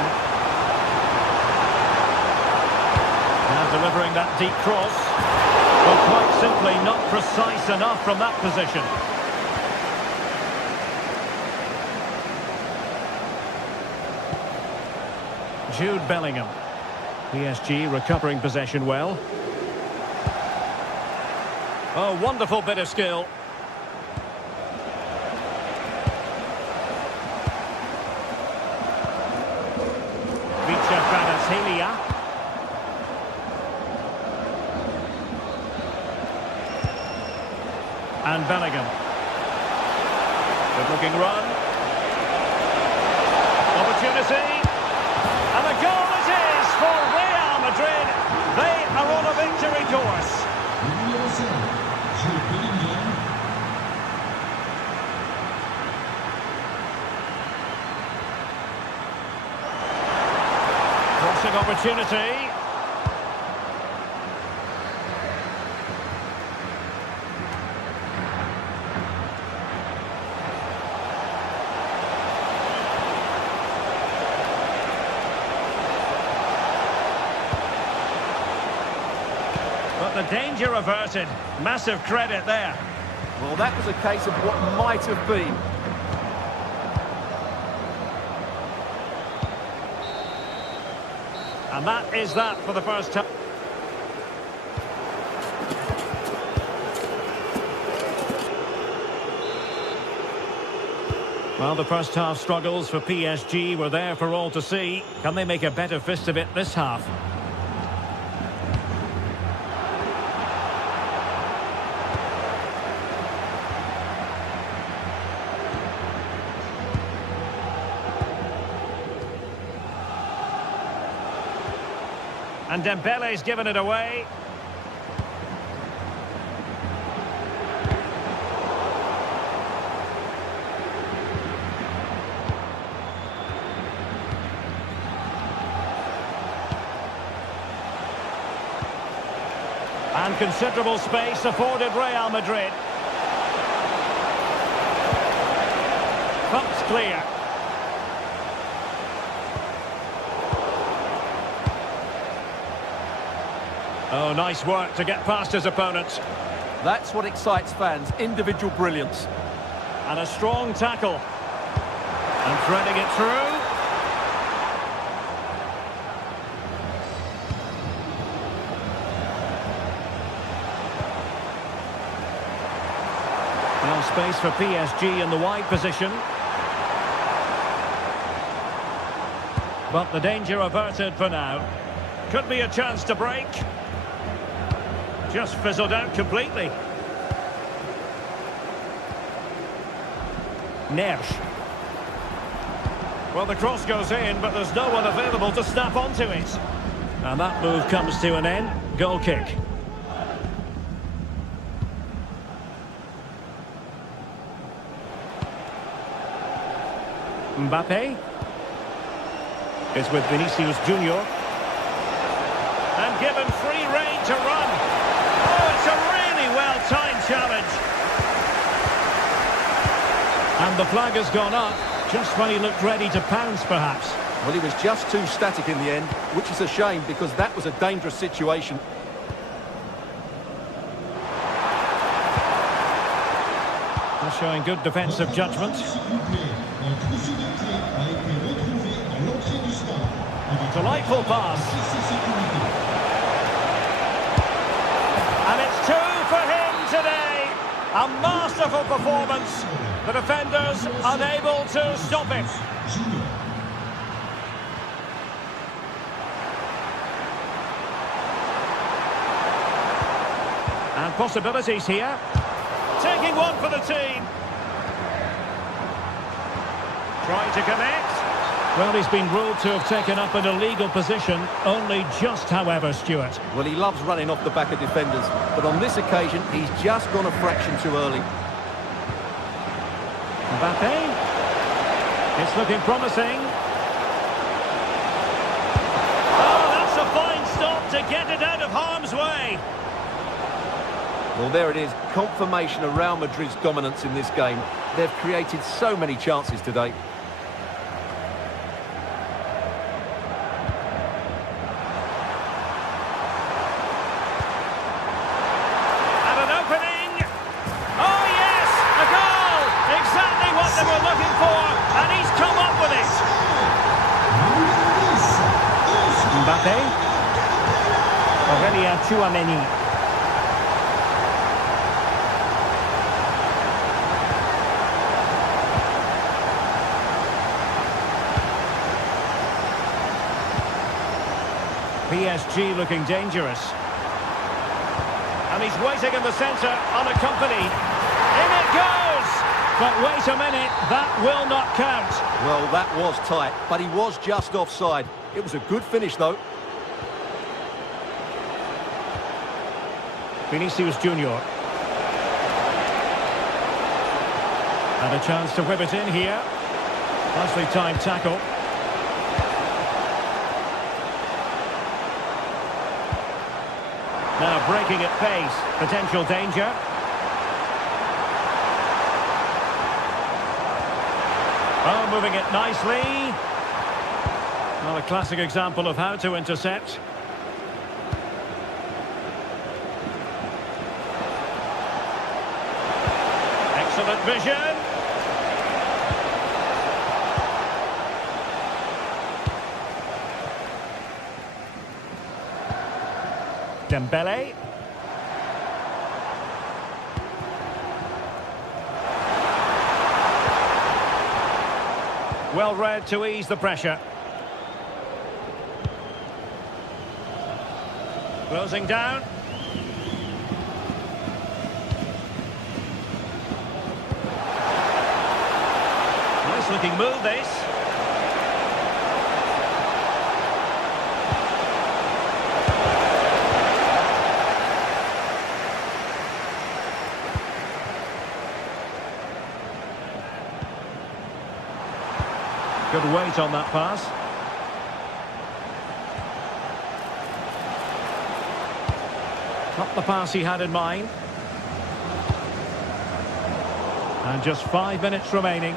Now delivering that deep cross. Well, quite simply not precise enough from that position. Jude Bellingham. PSG recovering possession well. Oh, wonderful bit of skill. And Bellingham. Good looking run. Opportunity. And the goal it is for Real Madrid. They are on a victory course. Crossing opportunity. But the danger averted. Massive credit there. Well, that was a case of what might have been. And that is that for the first time. Well, the first half struggles for PSG were there for all to see. Can they make a better fist of it this half? And Dembele's given it away. And considerable space afforded Real Madrid. Pump's clear. Oh, nice work to get past his opponents. That's what excites fans, individual brilliance. And a strong tackle. And threading it through. Now space for PSG in the wide position. But the danger averted for now. Could be a chance to break. Just fizzled out completely. Nersch. Well, the cross goes in, but there's no one available to snap onto it. And that move comes to an end. Goal kick. Mbappe. It's with Vinicius Junior. And given free rein to run. Oh, it's a really well-timed challenge. And the flag has gone up, just when he looked ready to pounce, perhaps. Well, he was just too static in the end, which is a shame because that was a dangerous situation. They're showing good defensive judgment. Delightful pass. And it's two for him today. A masterful performance. The defenders unable to stop it. And possibilities here. Taking one for the team. Trying to connect. Well, he's been ruled to have taken up an illegal position, only just, however, Stuart. Well, he loves running off the back of defenders, but on this occasion, he's just gone a fraction too early. Mbappe. It's looking promising. Oh, that's a fine stop to get it out of harm's way. Well, there it is, confirmation of Real Madrid's dominance in this game. They've created so many chances today. Aurelien Tchouameni. PSG looking dangerous. And he's waiting in the centre, unaccompanied. In it goes! But wait a minute, that will not count. Well, that was tight, but he was just offside. It was a good finish, though. Vinicius Junior. And a chance to whip it in here. Nicely timed tackle. Now breaking at pace, potential danger. Oh, moving it nicely. Well, a classic example of how to intercept. Excellent vision. Dembele. Well read to ease the pressure. Closing down. Nice looking move, this. Good weight on that pass. Not the pass he had in mind. And just 5 minutes remaining.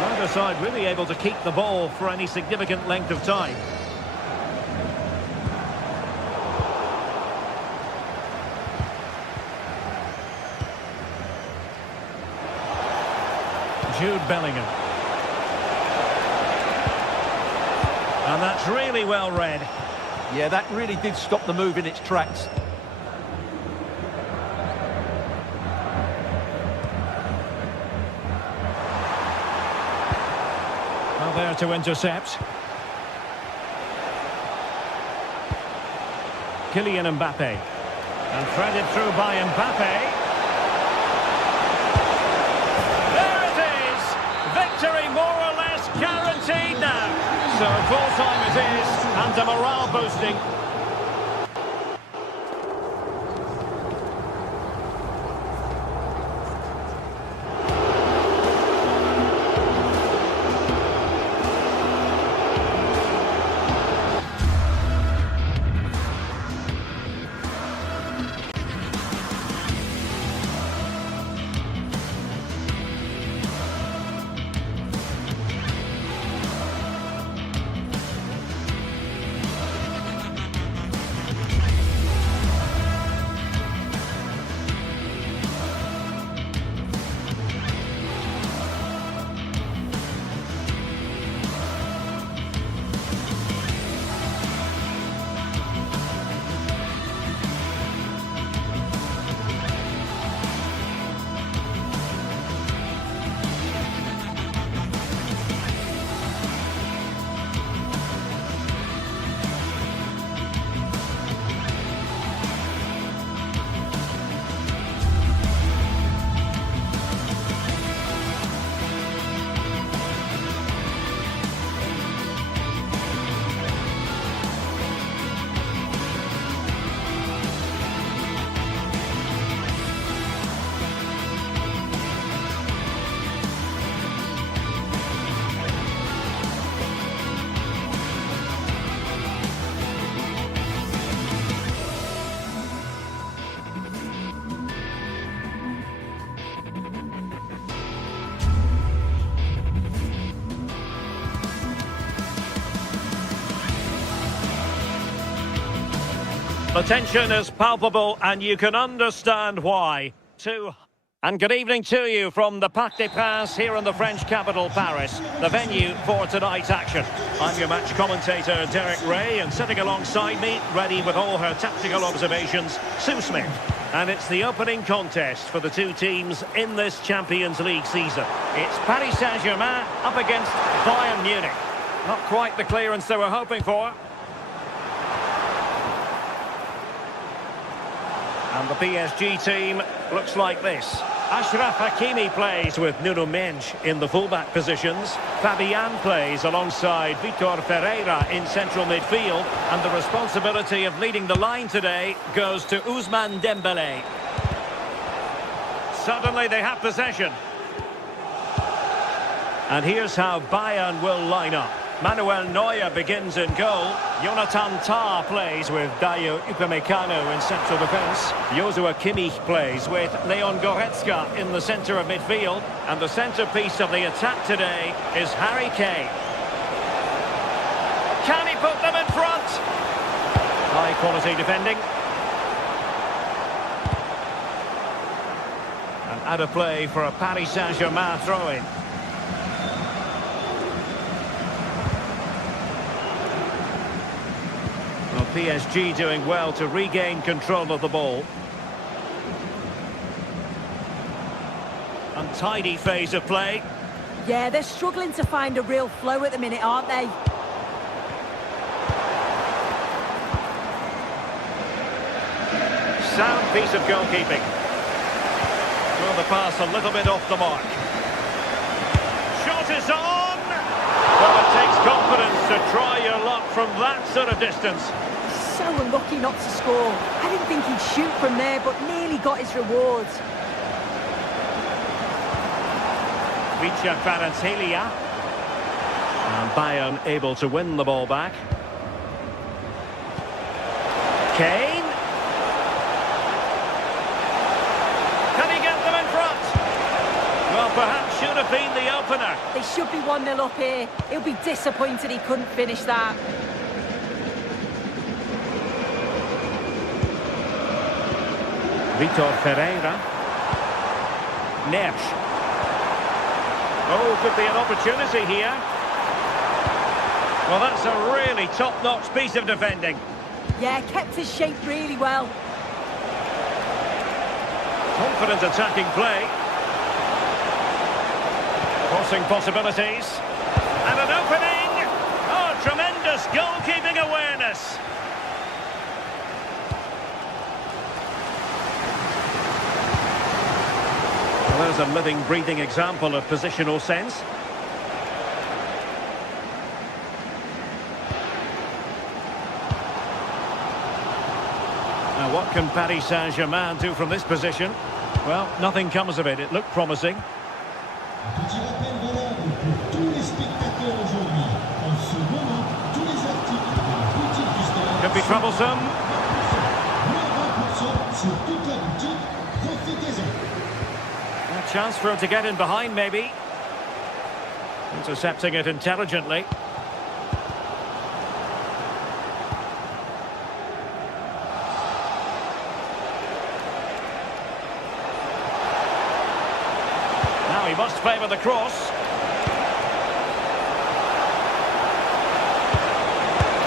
Neither side really able to keep the ball for any significant length of time. Jude Bellingham. And that's really well read. Yeah, that really did stop the move in its tracks. Well, there to intercept. Kylian Mbappe. And threaded through by Mbappe. Victory more or less guaranteed now. So full time it is, and a morale boosting. The tension is palpable, and you can understand why. And good evening to you from the Parc des Princes here in the French capital, Paris, the venue for tonight's action. I'm your match commentator, Derek Ray, and sitting alongside me, ready with all her tactical observations, Sue Smith. And it's the opening contest for the two teams in this Champions League season. It's Paris Saint-Germain up against Bayern Munich. Not quite the clearance they were hoping for. And the PSG team looks like this. Achraf Hakimi plays with Nuno Mendes in the fullback positions. Fabian plays alongside Vitor Ferreira in central midfield. And the responsibility of leading the line today goes to Ousmane Dembélé. Suddenly they have possession. And here's how Bayern will line up. Manuel Neuer begins in goal. Jonathan Tah plays with Dayo Upamecano in central defence. Joshua Kimmich plays with Leon Goretzka in the centre of midfield. And the centrepiece of the attack today is Harry Kane. Can he put them in front? High quality defending. And out of play for a Paris Saint-Germain throw-in. PSG doing well to regain control of the ball. Untidy phase of play. Yeah, they're struggling to find a real flow at the minute, aren't they? Sound piece of goalkeeping. Well, the pass a little bit off the mark. Shot is on! Well, it takes confidence to try your luck from that sort of distance. So unlucky not to score. I didn't think he'd shoot from there, but nearly got his rewards. Vicha Kvaratskhelia. And Bayern able to win the ball back. Kane. Can he get them in front? Well, perhaps should have been the opener. They should be 1-0 up here. He'll be disappointed he couldn't finish that. Vitor Ferreira. Neves. Oh, could be an opportunity here. Well, that's a really top-notch piece of defending. Yeah, kept his shape really well. Confident attacking play. Crossing possibilities. And an opening. Oh, tremendous goalkeeping awareness. Well, there's a living, breathing example of positional sense. Now, what can Paris Saint-Germain do from this position? Well, nothing comes of it. It looked promising. Could be troublesome. A chance for him to get in behind, maybe. Intercepting it intelligently. Now he must favour the cross.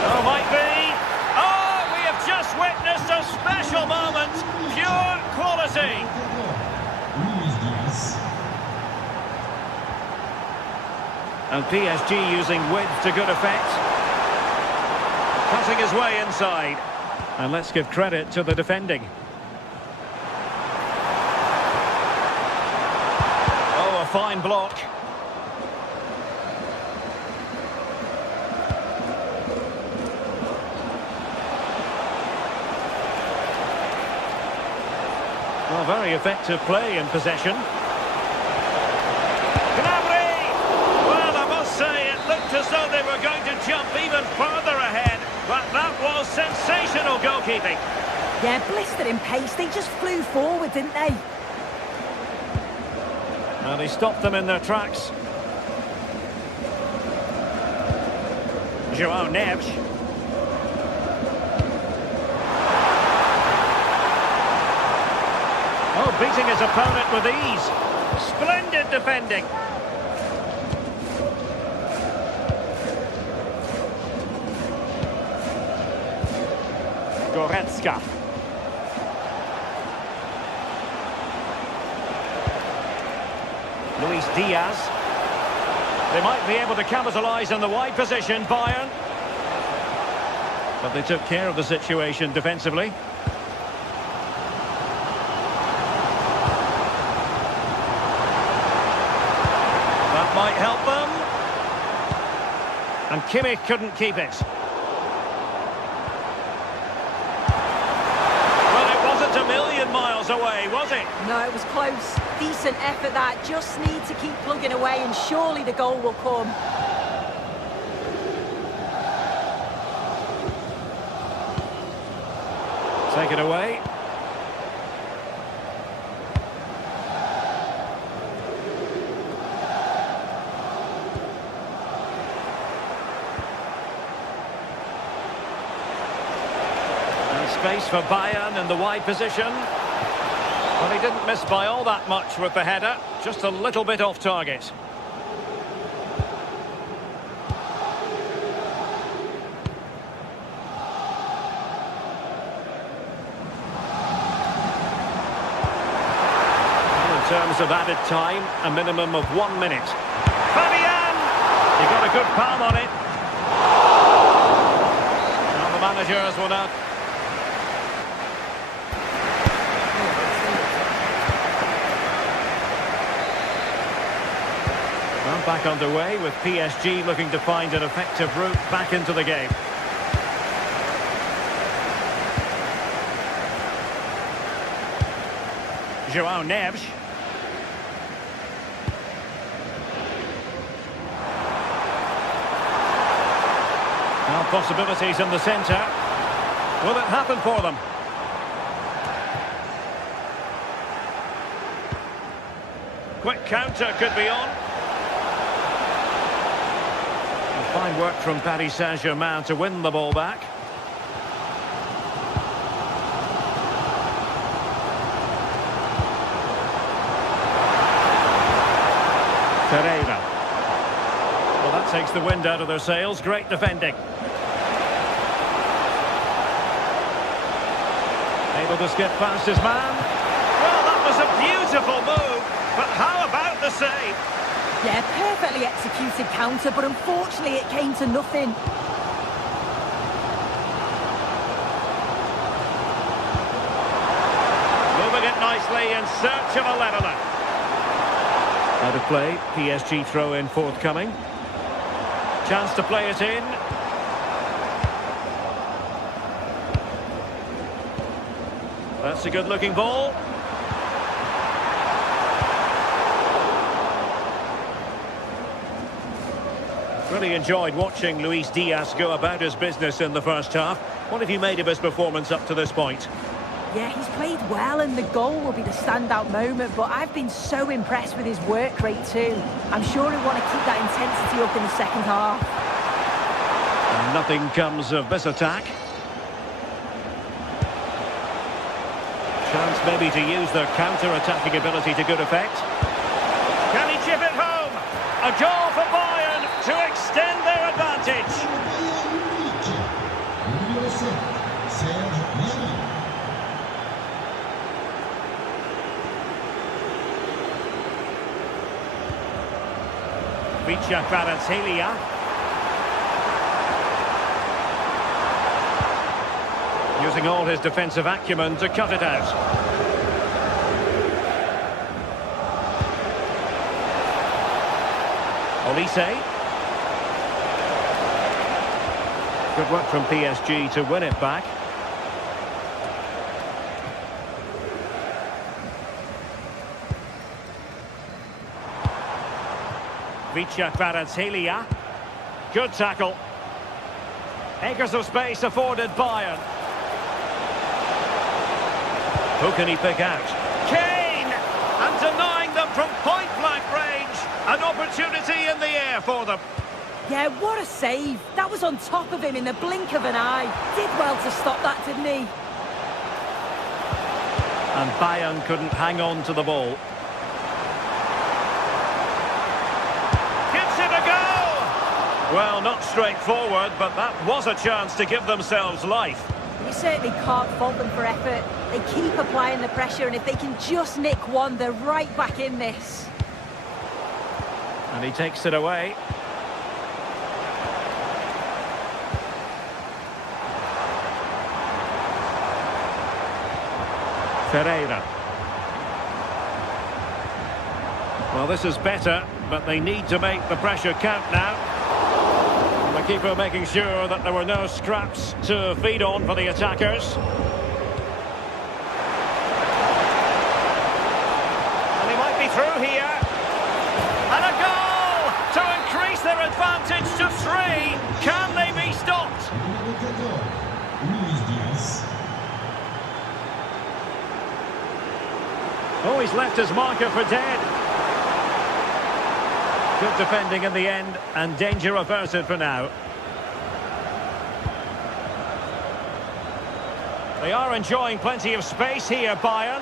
Oh, might be. Oh, we have just witnessed a special moment. Pure quality. And PSG using width to good effect. Cutting his way inside. And let's give credit to the defending. Oh, a fine block. Well, very effective play in possession. As though they were going to jump even further ahead, but that was sensational goalkeeping. Yeah, blistered in pace. They just flew forward, didn't they? And he stopped them in their tracks. João Neves. Oh, Well, beating his opponent with ease. Splendid defending. Goretzka. Luis Diaz. They might be able to capitalise on the wide position, Bayern. But they took care of the situation defensively. That might help them. And Kimmich couldn't keep it. Well, it wasn't a million miles away, was it? No, it was close. Decent effort that. Just need to keep plugging away and surely the goal will come. Take it away. And space for Bayern in the wide position. Well, he didn't miss by all that much with the header. Just a little bit off target. In terms of added time, a minimum of 1 minute. Fabian! He got a good palm on it. Now the managers will now... Well, back underway with PSG looking to find an effective route back into the game. João Neves. Now possibilities in the centre. Will it happen for them? Quick counter could be on. And fine work from Paris Saint-Germain to win the ball back. Pereira. Well, that takes the wind out of their sails. Great defending. Able to skip past his man. Well, that was a beautiful move. But how about the save? Yeah, perfectly executed counter, but unfortunately it came to nothing. Moving it nicely in search of a leveller. Out of play, PSG throw-in forthcoming. Chance to play it in. That's a good-looking ball. Really enjoyed watching Luis Diaz go about his business in the first half. What have you made of his performance up to this point? Yeah, he's played well and the goal will be the standout moment, but I've been so impressed with his work rate too. I'm sure he'll want to keep that intensity up in the second half. And nothing comes of this attack. Chance maybe to use their counter-attacking ability to good effect. Can he chip it home? A goal for Bayern to extend their advantage. Vicha Kvaratskhelia. Using all his defensive acumen to cut it out. Olise. Good work from PSG to win it back. Vicha Kvaratskhelia. Good tackle. Acres of space afforded Bayern. Who can he pick out? Kane! And denying them from point-blank range. An opportunity in the air for them. Yeah, what a save. That was on top of him in the blink of an eye. Did well to stop that, didn't he? And Bayern couldn't hang on to the ball. Gives it a go! Well, not straightforward, but that was a chance to give themselves life. You certainly can't fault them for effort. They keep applying the pressure, and if they can just nick one, they're right back in this. And he takes it away. Ferreira. Well, this is better, but they need to make the pressure count now. And the keeper making sure that there were no scraps to feed on for the attackers. And he might be through here. And a goal to increase their advantage to 3. Can they be stopped? Oh, he's left his marker for dead. Good defending in the end, and danger averted for now. They are enjoying plenty of space here, Bayern.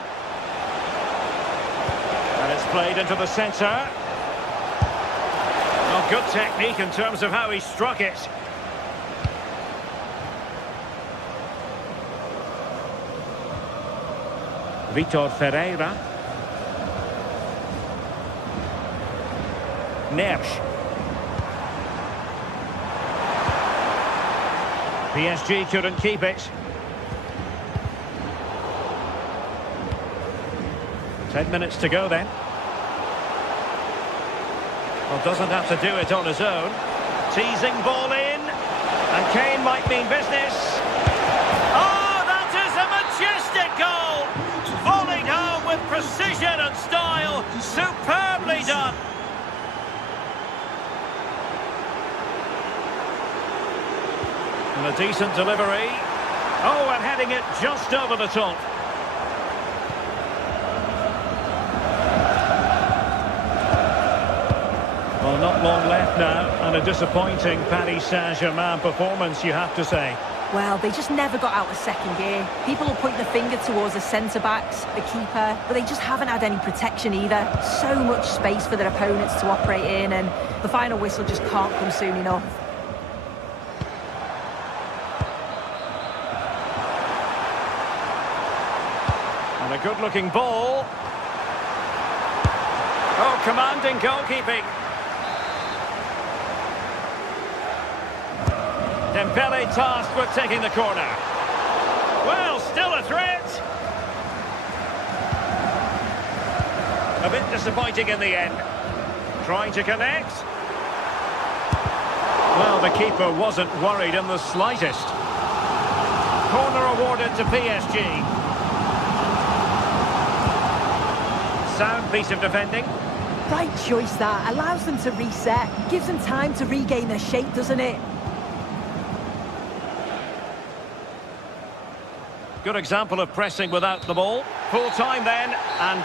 And it's played into the centre. Well, good technique in terms of how he struck it. Vitor Ferreira. Nersch. PSG couldn't keep it. 10 minutes to go then. Well, doesn't have to do it on his own. Teasing ball in. And Kane might mean business. Oh, that is a majestic goal! Volleyed home with precision and style. Superbly done. And a decent delivery. Oh, and heading it just over the top. Well, not long left now, and a disappointing Paris Saint-Germain performance, you have to say. Well, they just never got out of second gear. People will point the finger towards the centre-backs, the keeper, but they just haven't had any protection either. So much space for their opponents to operate in, and the final whistle just can't come soon enough. And a good-looking ball. Oh, commanding goalkeeping. Dembele tasked with taking the corner. Well, still a threat. A bit disappointing in the end. Trying to connect. Well, the keeper wasn't worried in the slightest. Corner awarded to PSG. Sound piece of defending. Right choice that. Allows them to reset. Gives them time to regain their shape, doesn't it? Good example of pressing without the ball. Full time then, and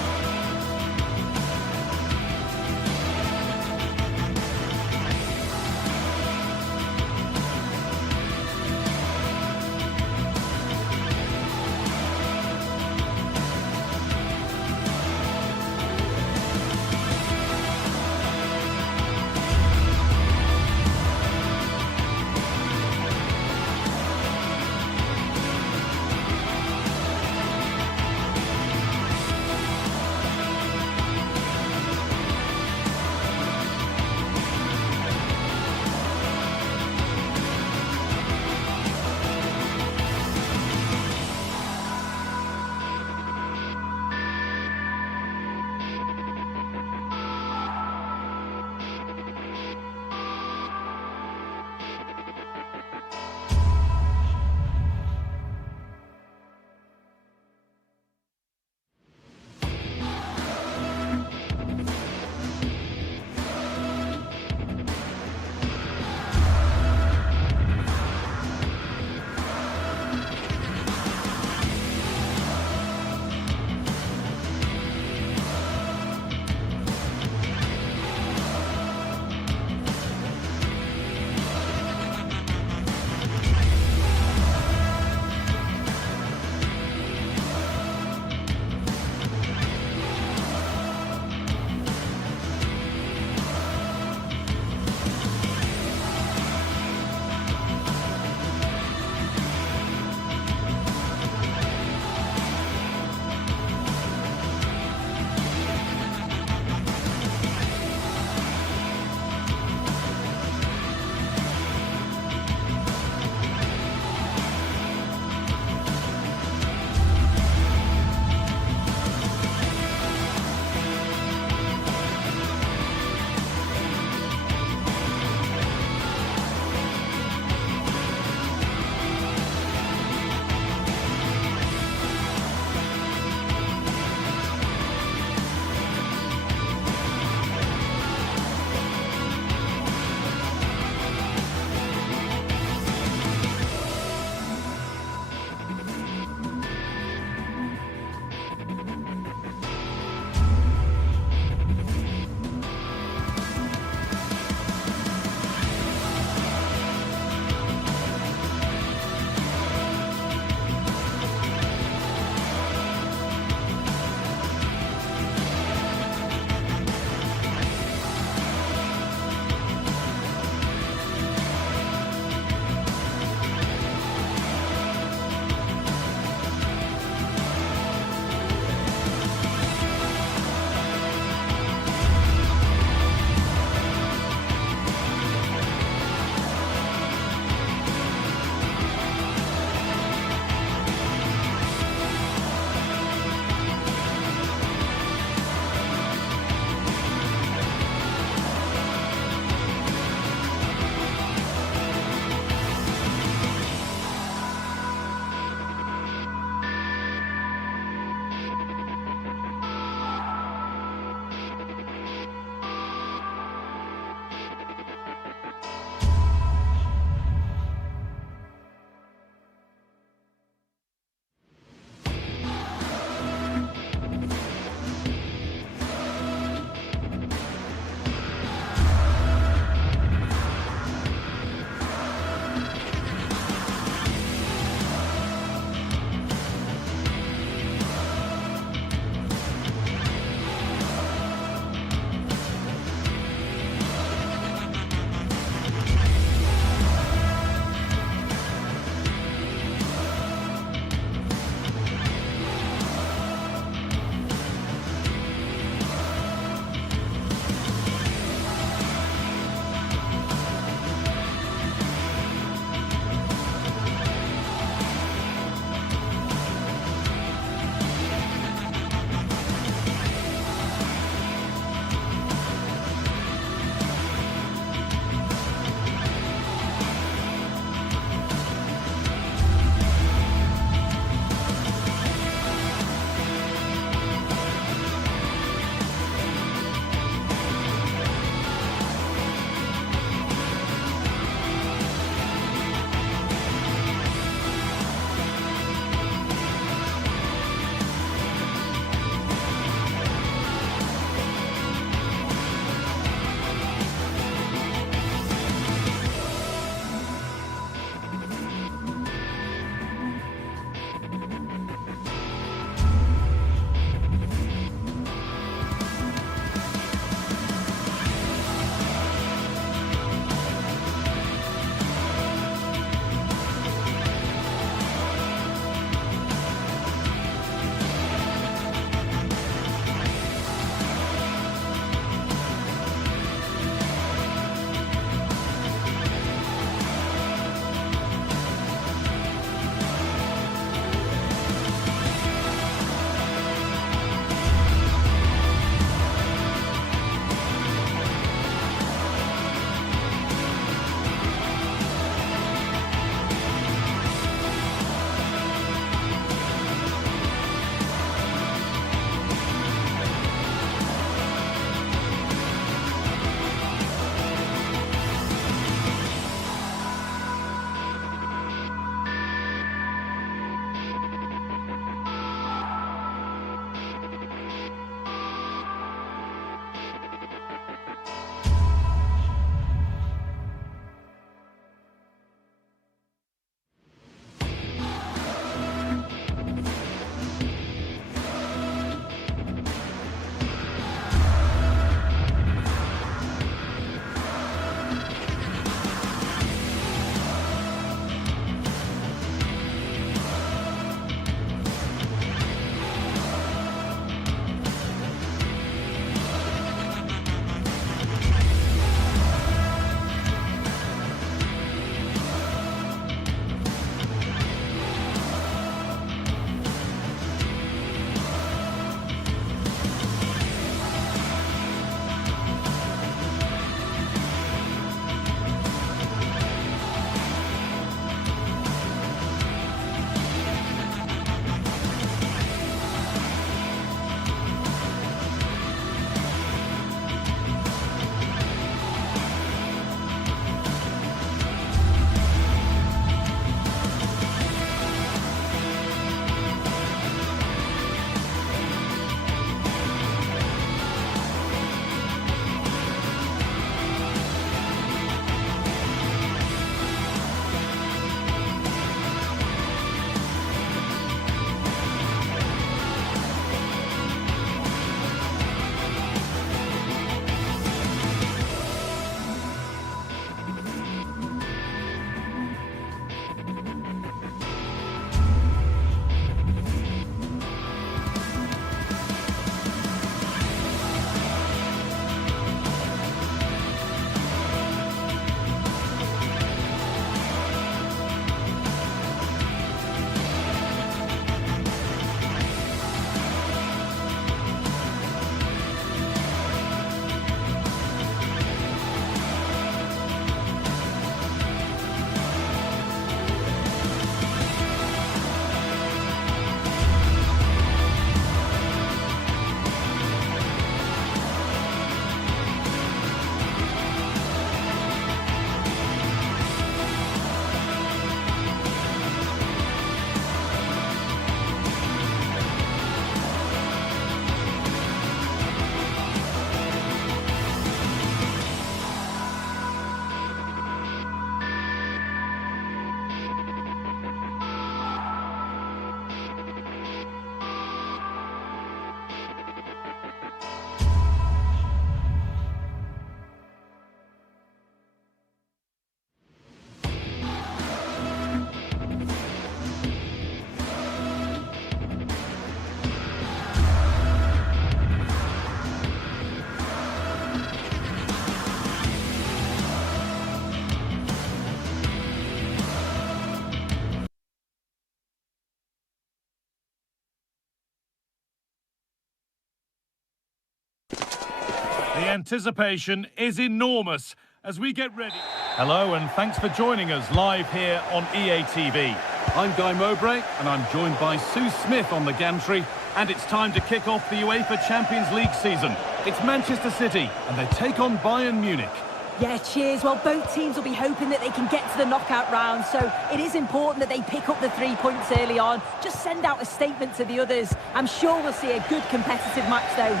anticipation is enormous as we get ready. Hello and thanks for joining us live here on EA TV. I'm Guy Mowbray and I'm joined by Sue Smith on the gantry, and it's time to kick off the UEFA Champions League season. It's Manchester City and they take on Bayern Munich. Yeah, cheers. Well, both teams will be hoping that they can get to the knockout round, so it is important that they pick up the 3 points early on. Just send out a statement to the others. I'm sure we'll see a good competitive match, though.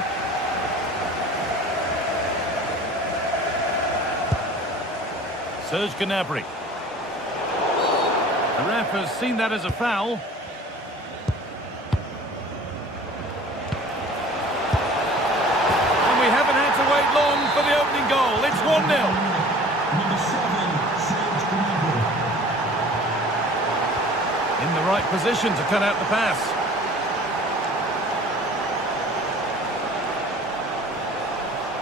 Serge Gnabry. The ref has seen that as a foul. We haven't had to wait long for the opening goal. It's 1-0. In the right position to cut out the pass.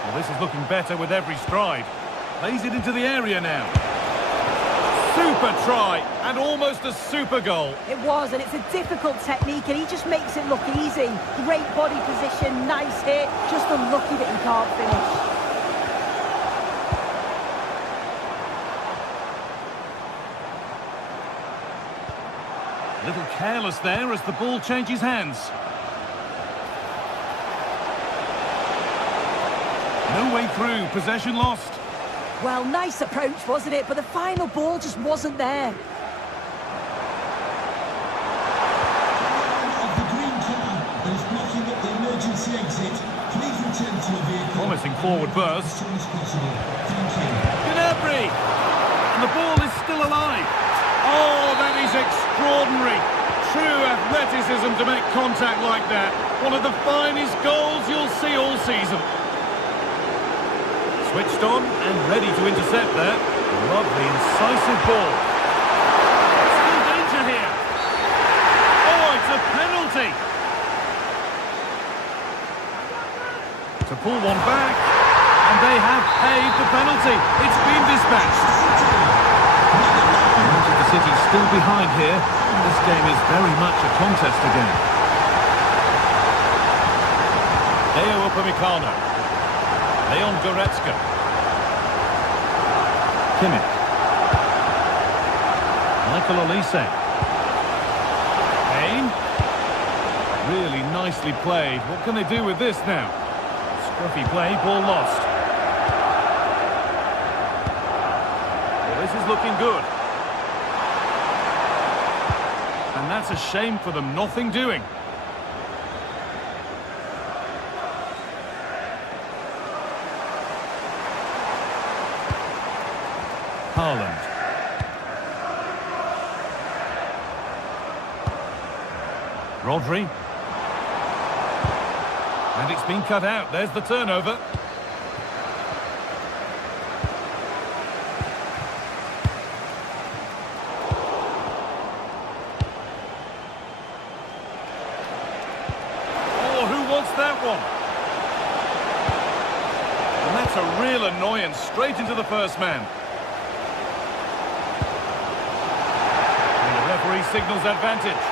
Well, this is looking better with every stride. Plays it into the area now. Super try and almost a super goal. It was, and it's a difficult technique, and he just makes it look easy. Great body position, nice hit, just unlucky that he can't finish. A little careless there as the ball changes hands. No way through, possession lost. Well, nice approach, wasn't it? But the final ball just wasn't there. Promising forward burst. Gnabry! And the ball is still alive. Oh, that is extraordinary. True athleticism to make contact like that. One of the finest goals you'll see all season. Switched on and ready to intercept that. Lovely, incisive ball. Still danger here. Oh, it's a penalty. To pull one back, and they have paid the penalty. It's been dispatched. Manchester City still behind here. This game is very much a contest again. Leo Upamecano. Leon Goretzka. Kimmich. Michael Olise. Kane. Really nicely played. What can they do with this now? Scruffy play, ball lost. Well, this is looking good. And that's a shame for them, nothing doing. Haaland. Rodri. And it's been cut out. There's the turnover. Oh, who wants that one? And that's a real annoyance. Straight into the first man. Referee signals advantage.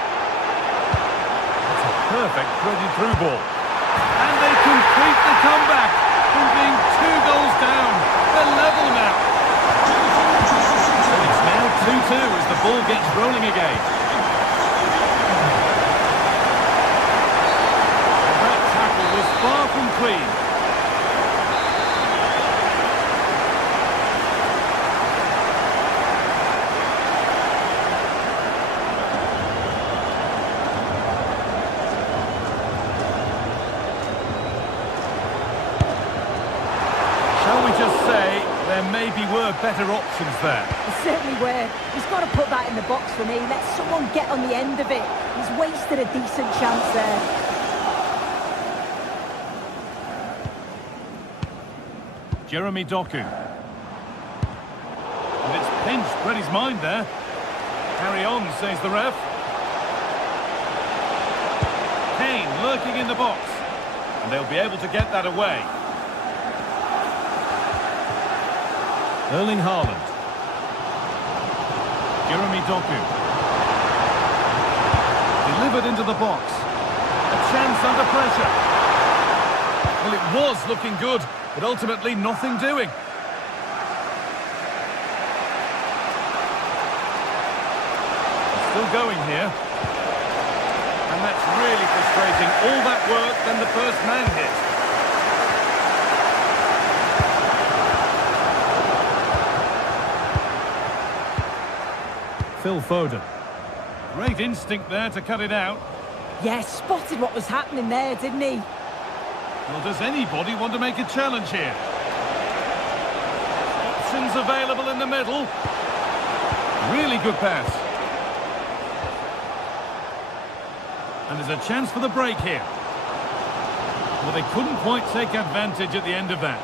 That's a perfect threaded through ball. And they complete the comeback from being 2 goals down. They're level now. So it's now 2-2 as the ball gets rolling again. That tackle was far from clean. Maybe were better options there. There certainly were. He's got to put that in the box for me. Let someone get on the end of it. He's wasted a decent chance there. Jeremy Doku. And it's pinched, read his mind there. Carry on, says the ref. Kane lurking in the box. And they'll be able to get that away. Erling Haaland. Jeremy Doku. Delivered into the box. A chance under pressure. Well, it was looking good, but ultimately nothing doing. Still going here. And that's really frustrating. All that work, then the first man hit. Phil Foden. Great instinct there to cut it out. Yeah, spotted what was happening there, didn't he? Well, does anybody want to make a challenge here? Options available in the middle. Really good pass. And there's a chance for the break here. Well, they couldn't quite take advantage at the end of that.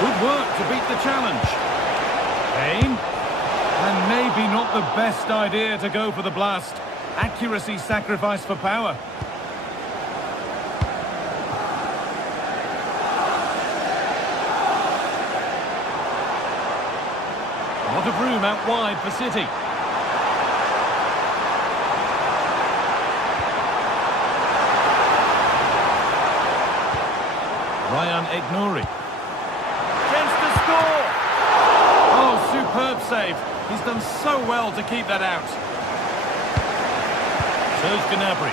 Good work to beat the challenge. Kane. And maybe not the best idea to go for the blast. Accuracy sacrificed for power. A lot of room out wide for City. Ryan Ignori. Chance to score! Oh, superb save. He's done so well to keep that out. Serge Gnabry.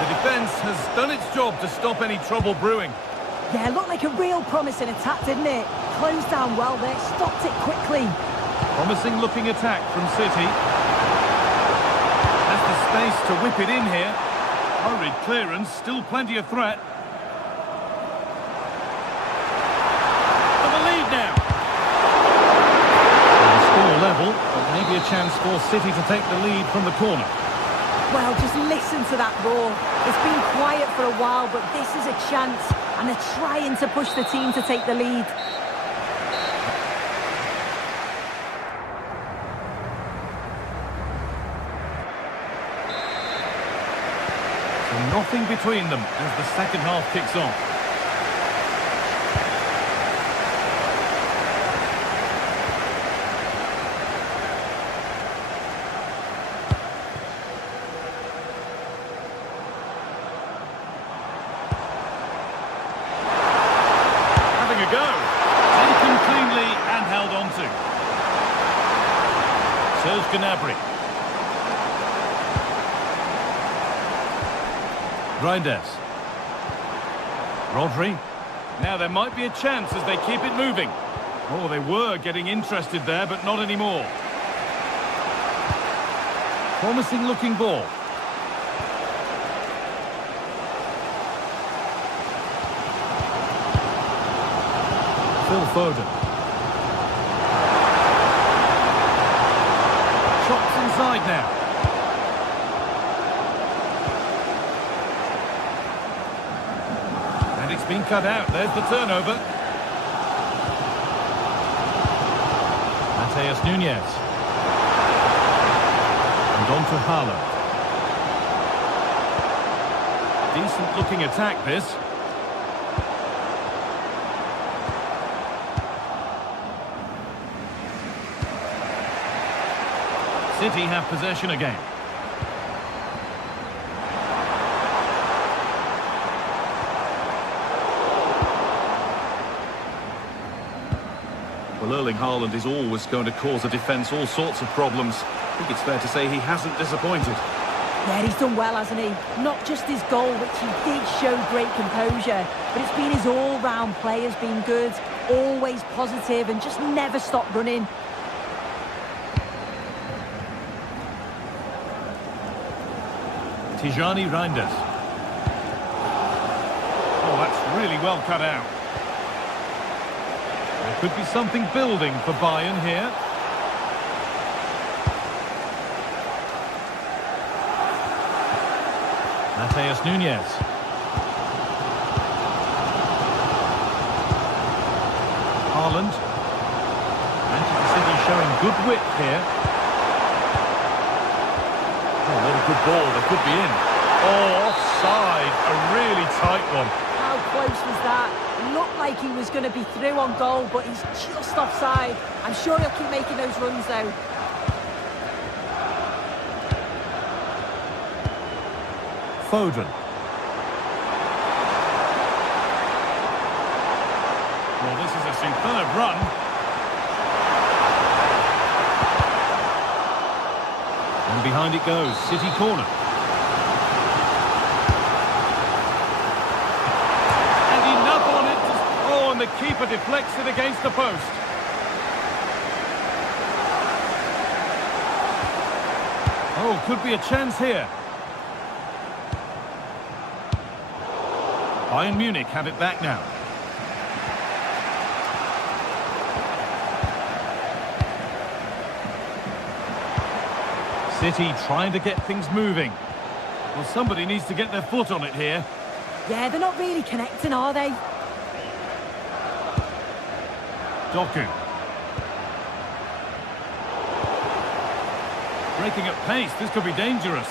The defence has done its job to stop any trouble brewing. Yeah, looked like a real promising attack, didn't it? Closed down well there, stopped it quickly. Promising looking attack from City. Has the space to whip it in here. Hurried clearance, still plenty of threat. For the lead now. The score level, but maybe a chance for City to take the lead from the corner. Well, just listen to that roar. It's been quiet for a while, but this is a chance. And they're trying to push the team to take the lead. So nothing between them as the second half kicks off. Serge Gnabry. Reinders. Rodri. Now there might be a chance as they keep it moving. Oh, they were getting interested there, but not anymore. Promising looking ball. Phil Foden. Shots inside now. And it's been cut out. There's the turnover. Mateus Nunes. And on to Haaland. Decent looking attack this. City have possession again. Well, Erling Haaland is always going to cause a defence all sorts of problems. I think it's fair to say he hasn't disappointed. Yeah, he's done well, hasn't he? Not just his goal, which he did show great composure, but it's been his all-round play has been good, always positive and just never stopped running. Tijani Reinders. Oh, that's really well cut out. There could be something building for Bayern here. Mateus Nunes. Haaland. Manchester City showing good width here. Oh, what a good ball, they could be in. Oh, offside, a really tight one. How close was that? Looked like he was going to be through on goal, but he's just offside. I'm sure he'll keep making those runs though. Foden. Well, this is a superb run. And behind it goes, City corner. And enough on it to... Oh, and the keeper deflects it against the post. Oh, could be a chance here. Bayern Munich have it back now. City trying to get things moving. Well, somebody needs to get their foot on it here. Yeah, they're not really connecting, are they? Doku. Breaking at pace, this could be dangerous.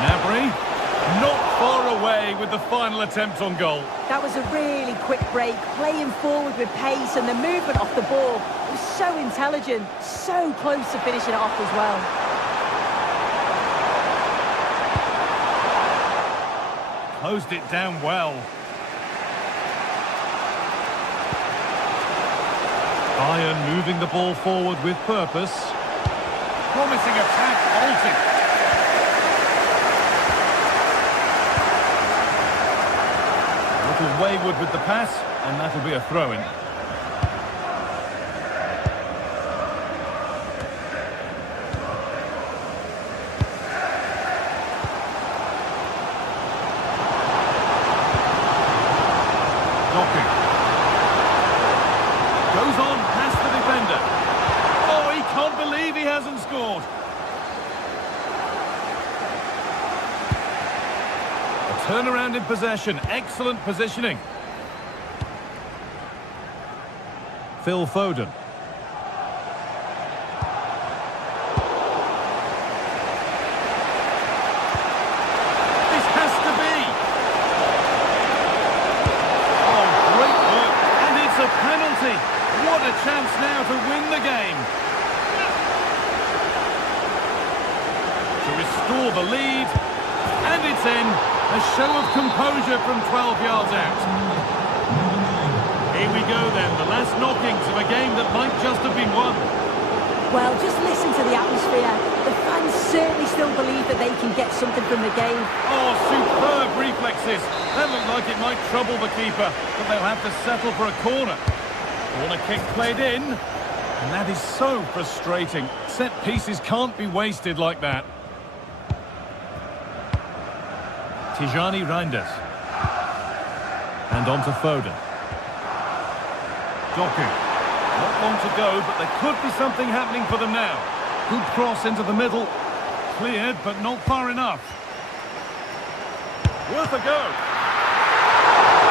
Gnabry, not far away with the final attempt on goal. That was a really quick break, playing forward with pace, and the movement off the ball was so intelligent, so close to finishing it off as well. Closed it down well. Bayern moving the ball forward with purpose. Promising attack halted. Wayward with the pass, and that'll be a throw-in. Doku. Goes on past the defender. Oh, he can't believe he hasn't scored. Turnaround in possession, excellent positioning. Phil Foden. This has to be. Oh, great work, and it's a penalty. What a chance now to win the game. To restore the lead, and it's in. A show of composure from 12 yards out. Here we go then, the last knockings of a game that might just have been won. Well, just listen to the atmosphere. The fans certainly still believe that they can get something from the game. Oh, superb reflexes. That looked like it might trouble the keeper, but they'll have to settle for a corner. Corner kick played in, and that is so frustrating. Set pieces can't be wasted like that. Tijani Reinders. And on to Foden. Doku. Not long to go, but there could be something happening for them now. Good cross into the middle. Cleared, but not far enough. Worth a go.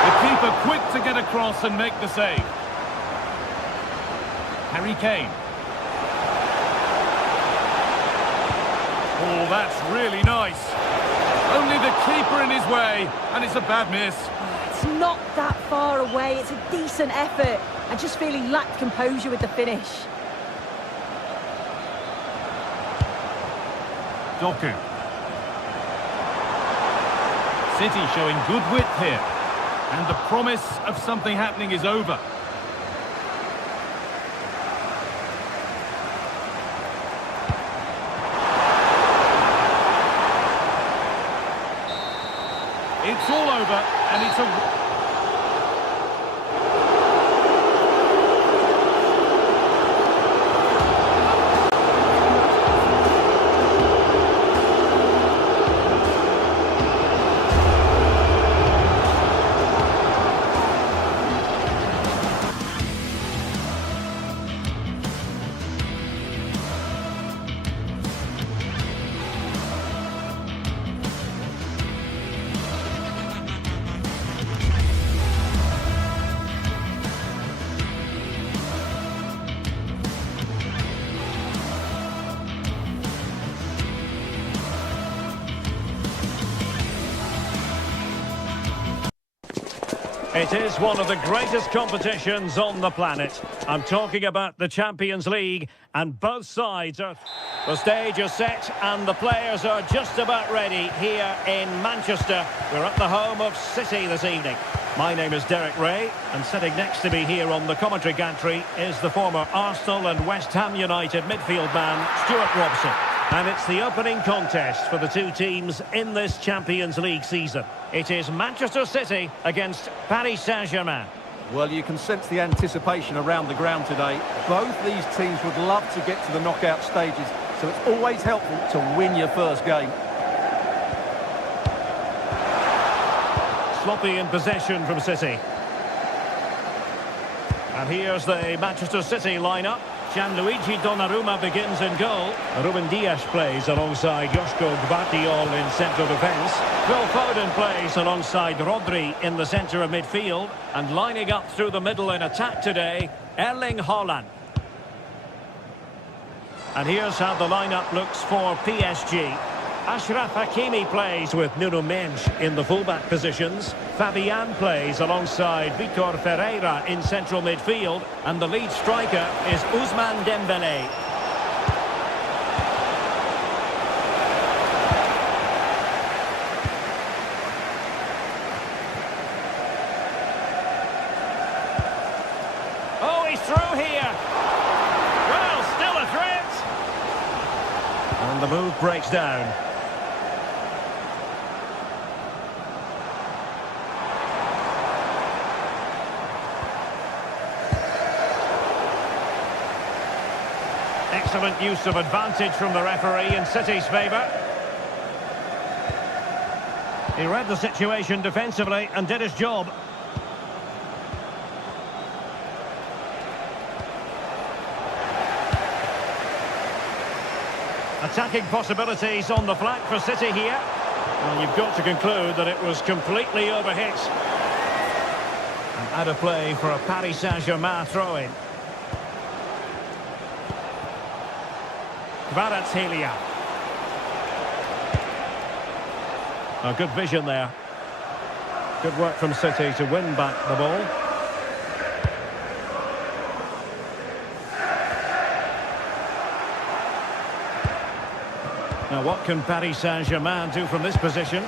The keeper quick to get across and make the save. Harry Kane. Oh, that's really nice. Only the keeper in his way, and it's a bad miss. It's not that far away. It's a decent effort. I just feel he lacked composure with the finish. Doku. City showing good width here. And the promise of something happening is over. It's all over, and it's a... It is one of the greatest competitions on the planet. I'm talking about the Champions League, and both sides are... The stage is set and the players are just about ready here in Manchester. We're at the home of City this evening. My name is Derek Ray, and sitting next to me here on the commentary gantry is the former Arsenal and West Ham United midfield man, Stuart Robson. And it's the opening contest for the two teams in this Champions League season. It is Manchester City against Paris Saint-Germain. Well, you can sense the anticipation around the ground today. Both these teams would love to get to the knockout stages, so it's always helpful to win your first game. Sloppy in possession from City. And here's the Manchester City lineup. Gianluigi Donnarumma begins in goal. Ruben Dias plays alongside Joško Gvardiol in central defence. Phil Foden plays alongside Rodri in the centre of midfield. And lining up through the middle in attack today, Erling Haaland. And here's how the lineup looks for PSG. Achraf Hakimi plays with Nuno Mendes in the fullback positions. Fabian plays alongside Vitor Ferreira in central midfield. And the lead striker is Ousmane Dembélé. Oh, he's through here. Well, still a threat. And the move breaks down. Excellent use of advantage from the referee in City's favour. He read the situation defensively and did his job. Attacking possibilities on the flank for City here. Well, you've got to conclude that it was completely overhit. And out of play for a Paris Saint-Germain throw-in. Kvaratskhelia. Oh, good vision there. Good work from City to win back the ball. Now what can Paris Saint-Germain do from this position?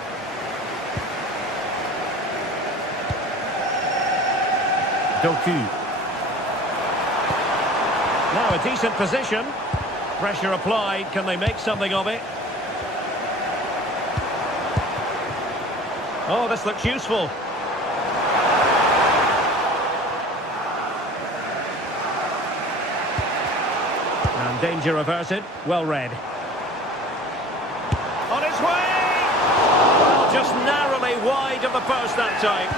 Doku. Now a decent position. Pressure applied. Can they make something of it? Oh, this looks useful. And danger averted. Well read. On its way! Well, just narrowly wide of the post that time.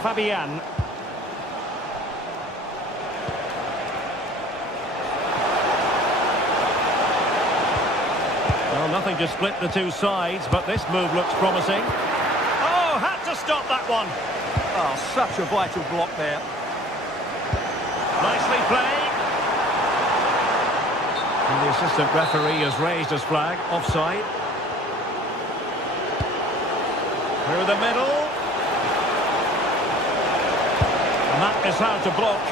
Fabian. Well, nothing to split the two sides, but this move looks promising. Oh, had to stop that one. Oh, such a vital block there. Nicely played. And the assistant referee has raised his flag. Offside. Through the middle. And that is how to block.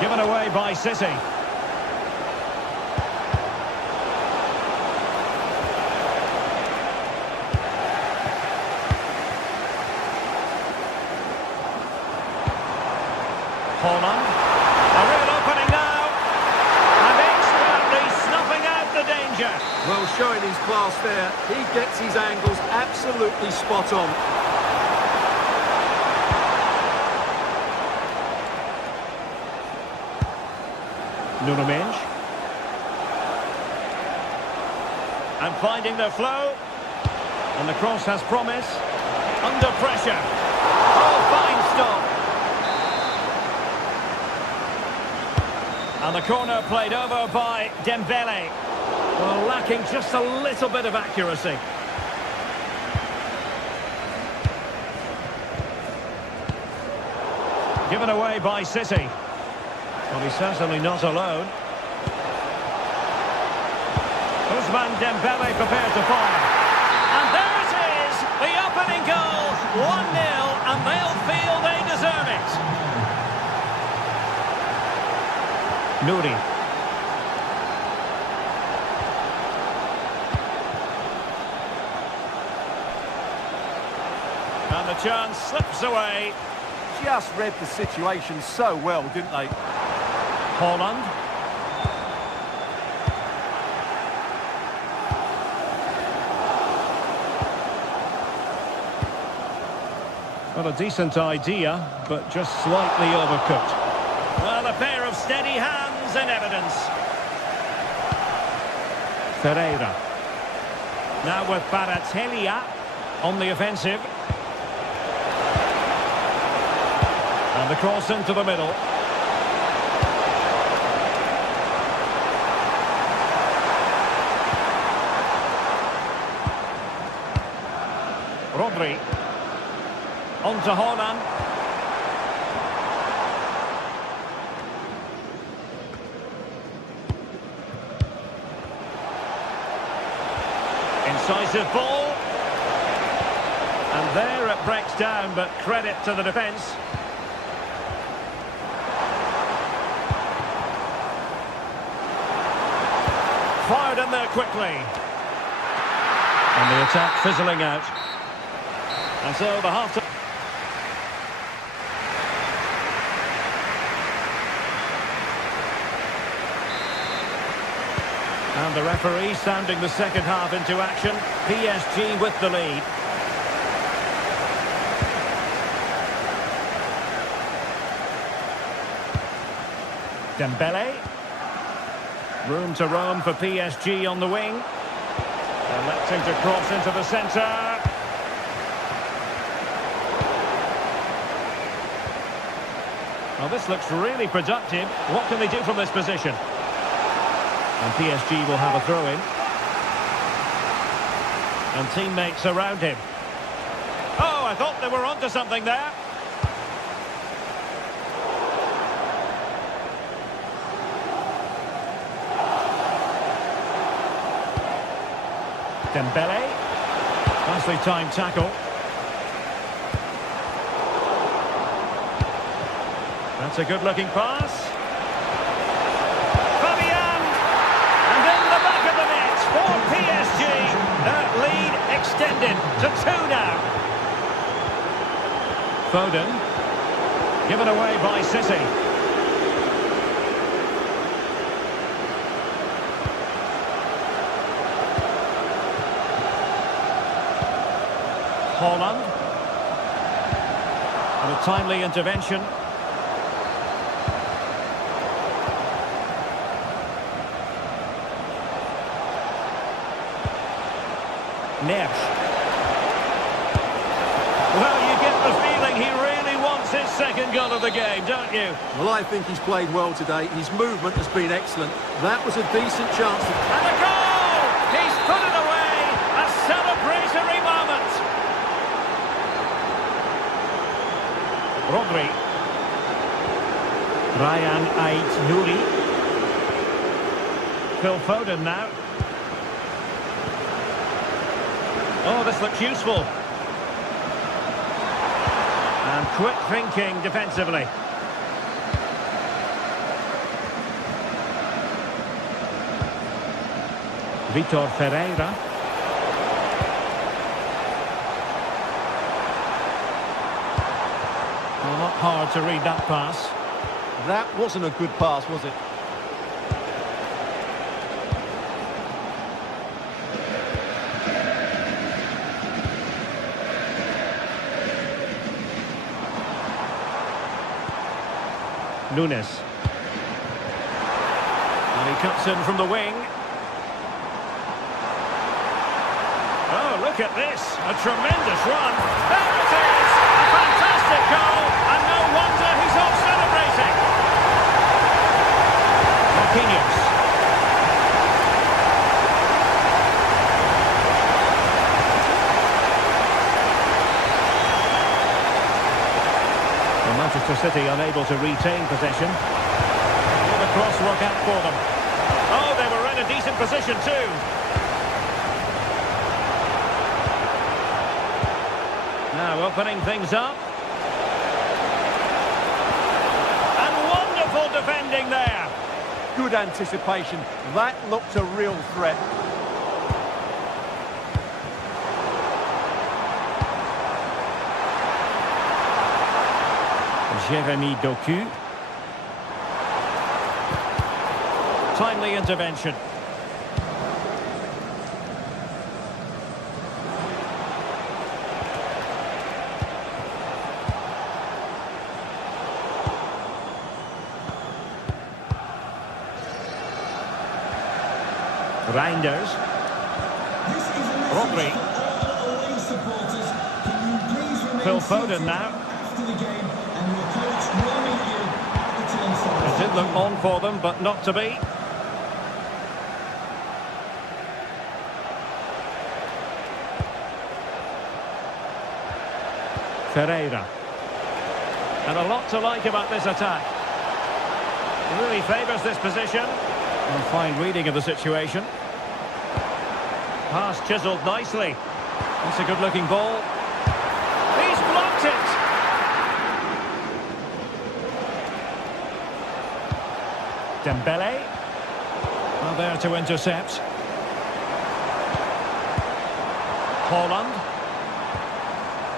Given away by City. Haaland. A real opening now. And expertly snuffing out the danger. Well, showing his class there. He gets his angles absolutely spot on. Nuno Mendes. And finding their flow. And the cross has promise. Under pressure. Oh, fine stop. And the corner played over by Dembélé. Well, lacking just a little bit of accuracy. Given away by City. Well, he's certainly not alone. Ousmane Dembele prepared to fire. And there it is! The opening goal! 1-0, and they'll feel they deserve it. Nouri. And the chance slips away. Just read the situation so well, didn't they? Haaland. Well, a decent idea, but just slightly overcooked. Well, a pair of steady hands in evidence. Ferreira. Now with Baratelia on the offensive. And the cross into the middle. Rodri. On to Haaland. Incisive ball. And there it breaks down, but credit to the defence. Fired in there quickly. And the attack fizzling out. And so the half-time... And the referee sounding the second half into action. PSG with the lead. Dembele. Room to roam for PSG on the wing. Electing to cross into the centre. Well, this looks really productive. What can they do from this position? And PSG will have a throw-in. And teammates around him. Oh, I thought they were onto something there. Dembele. Nicely timed tackle. That's a good-looking pass. Fabian! And in the back of the net for PSG. That lead extended to 2 now. Foden. Given away by City. Haaland. And a timely intervention. Neves. Well, you get the feeling he really wants his second goal of the game, don't you? Well, I think he's played well today. His movement has been excellent. That was a decent chance. And a goal! He's put it away! A celebratory moment! Rodri. Ryan Ait-Nouri. Phil Foden now. Oh, this looks useful. And quick thinking defensively. Vitor Ferreira. Well, not hard to read that pass. That wasn't a good pass, was it? Nunes. And he cuts in from the wing. Oh, look at this. A tremendous run. There it is. A fantastic goal. And no wonder he's off celebrating. Marquinhos. The amount of Manchester City unable to retain possession. Will the cross work out for them? Oh, they were in a decent position too. Now opening things up. And wonderful defending there. Good anticipation. That looked a real threat. Jérémy Doku. Timely intervention. Reinders. Rodri. Phil Foden now. It did look on for them, but not to be. Ferreira. And a lot to like about this attack. It really favours this position. A fine reading of the situation. Pass chiselled nicely. That's a good-looking ball. He's blocked it! Dembele. Well, there to intercept. Holland.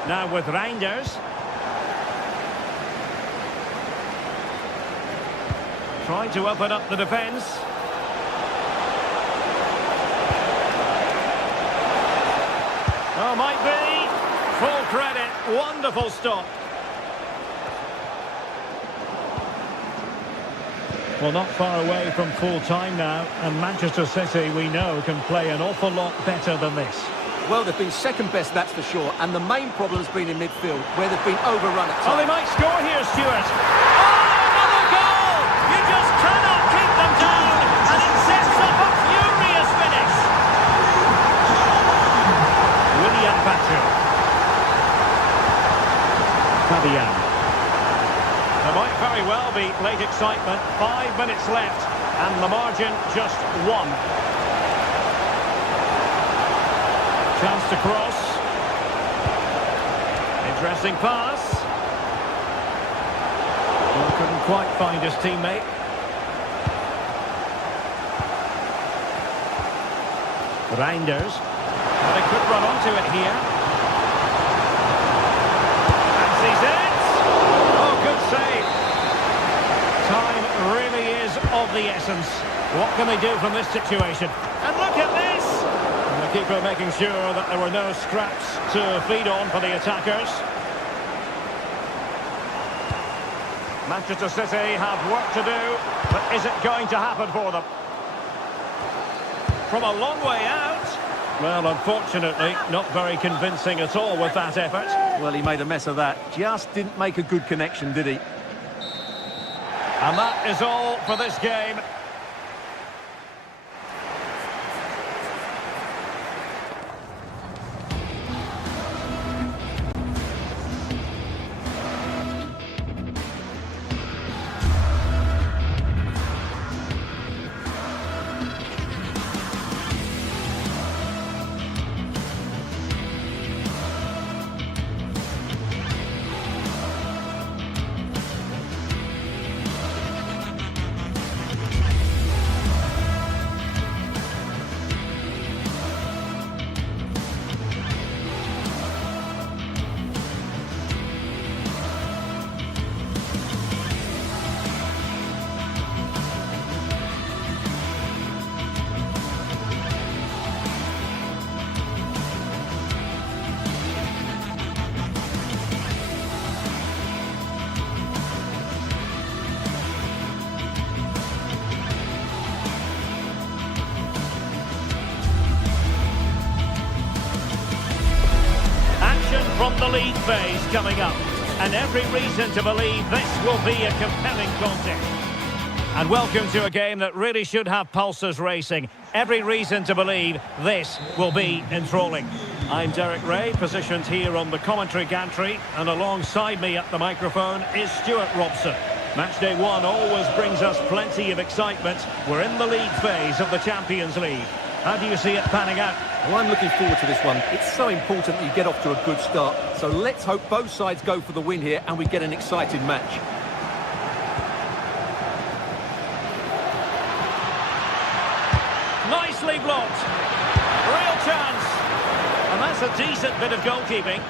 Now with Reinders. Trying to open up the defence. Oh, might be. Full credit. Wonderful stop. Well, not far away from full time now, and Manchester City, we know, can play an awful lot better than this. Well, they've been second best, that's for sure, and the main problem has been in midfield, where they've been overrun at times. Oh, they might score here, Stuart. Oh, another goal! You just cannot keep them down, and it sets up a furious finish. William Batu. Fabian. There might very well be late excitement. 5 minutes left, and the margin just 1. Chance to cross. Interesting pass. Well, couldn't quite find his teammate. Reinders. But a good run onto it here. Fancies it. Oh, good save. Time really is of the essence. What can they do from this situation? And look at this! And the keeper making sure that there were no scraps to feed on for the attackers. Manchester City have work to do, but is it going to happen for them? From a long way out. Well, unfortunately, not very convincing at all with that effort. Well, he made a mess of that. Just didn't make a good connection, did he? And that is all for this game. From the league phase coming up, and every reason to believe this will be a compelling contest. And welcome to a game that really should have pulses racing. Every reason to believe this will be enthralling. I'm Derek Ray, positioned here on the commentary gantry, and alongside me at the microphone is Stuart Robson. Matchday 1 always brings us plenty of excitement. We're in the league phase of the Champions League. How do you see it panning out? Well, I'm looking forward to this one. It's so important that you get off to a good start. So let's hope both sides go for the win here and we get an exciting match. Nicely blocked. Real chance. And that's a decent bit of goalkeeping.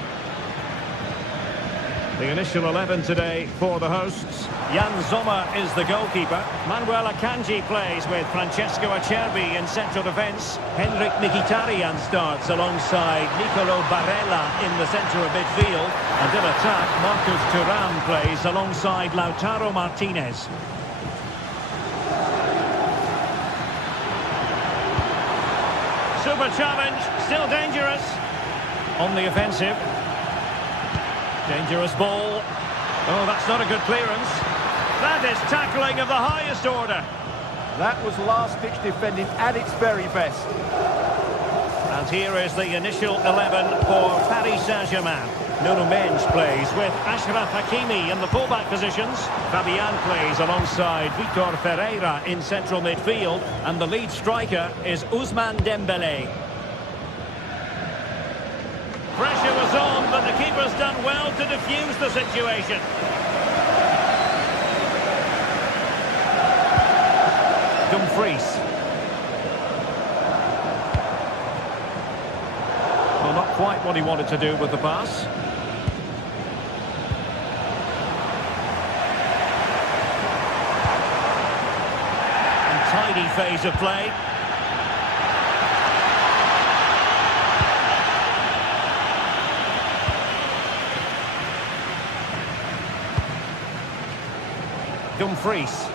The initial 11 today for the hosts. Jan Sommer is the goalkeeper. Manuel Akanji plays with Francesco Acerbi in central defence. Henrik Mkhitaryan starts alongside Nicolo Barella in the centre of midfield. And in attack, Marcus Thuram plays alongside Lautaro Martinez. Super challenge, still dangerous. On the offensive. Dangerous ball. Oh, that's not a good clearance. That is tackling of the highest order. That was last-ditch defending at its very best. And here is the initial 11 for Paris Saint-Germain. Nuno Mendes plays with Achraf Hakimi in the fullback positions. Fabian plays alongside Vitor Ferreira in central midfield. And the lead striker is Ousmane Dembélé. Pressure was on, but the keeper's done well to defuse the situation. Dumfries. Well, not quite what he wanted to do with the pass. And tidy phase of play. Dumfries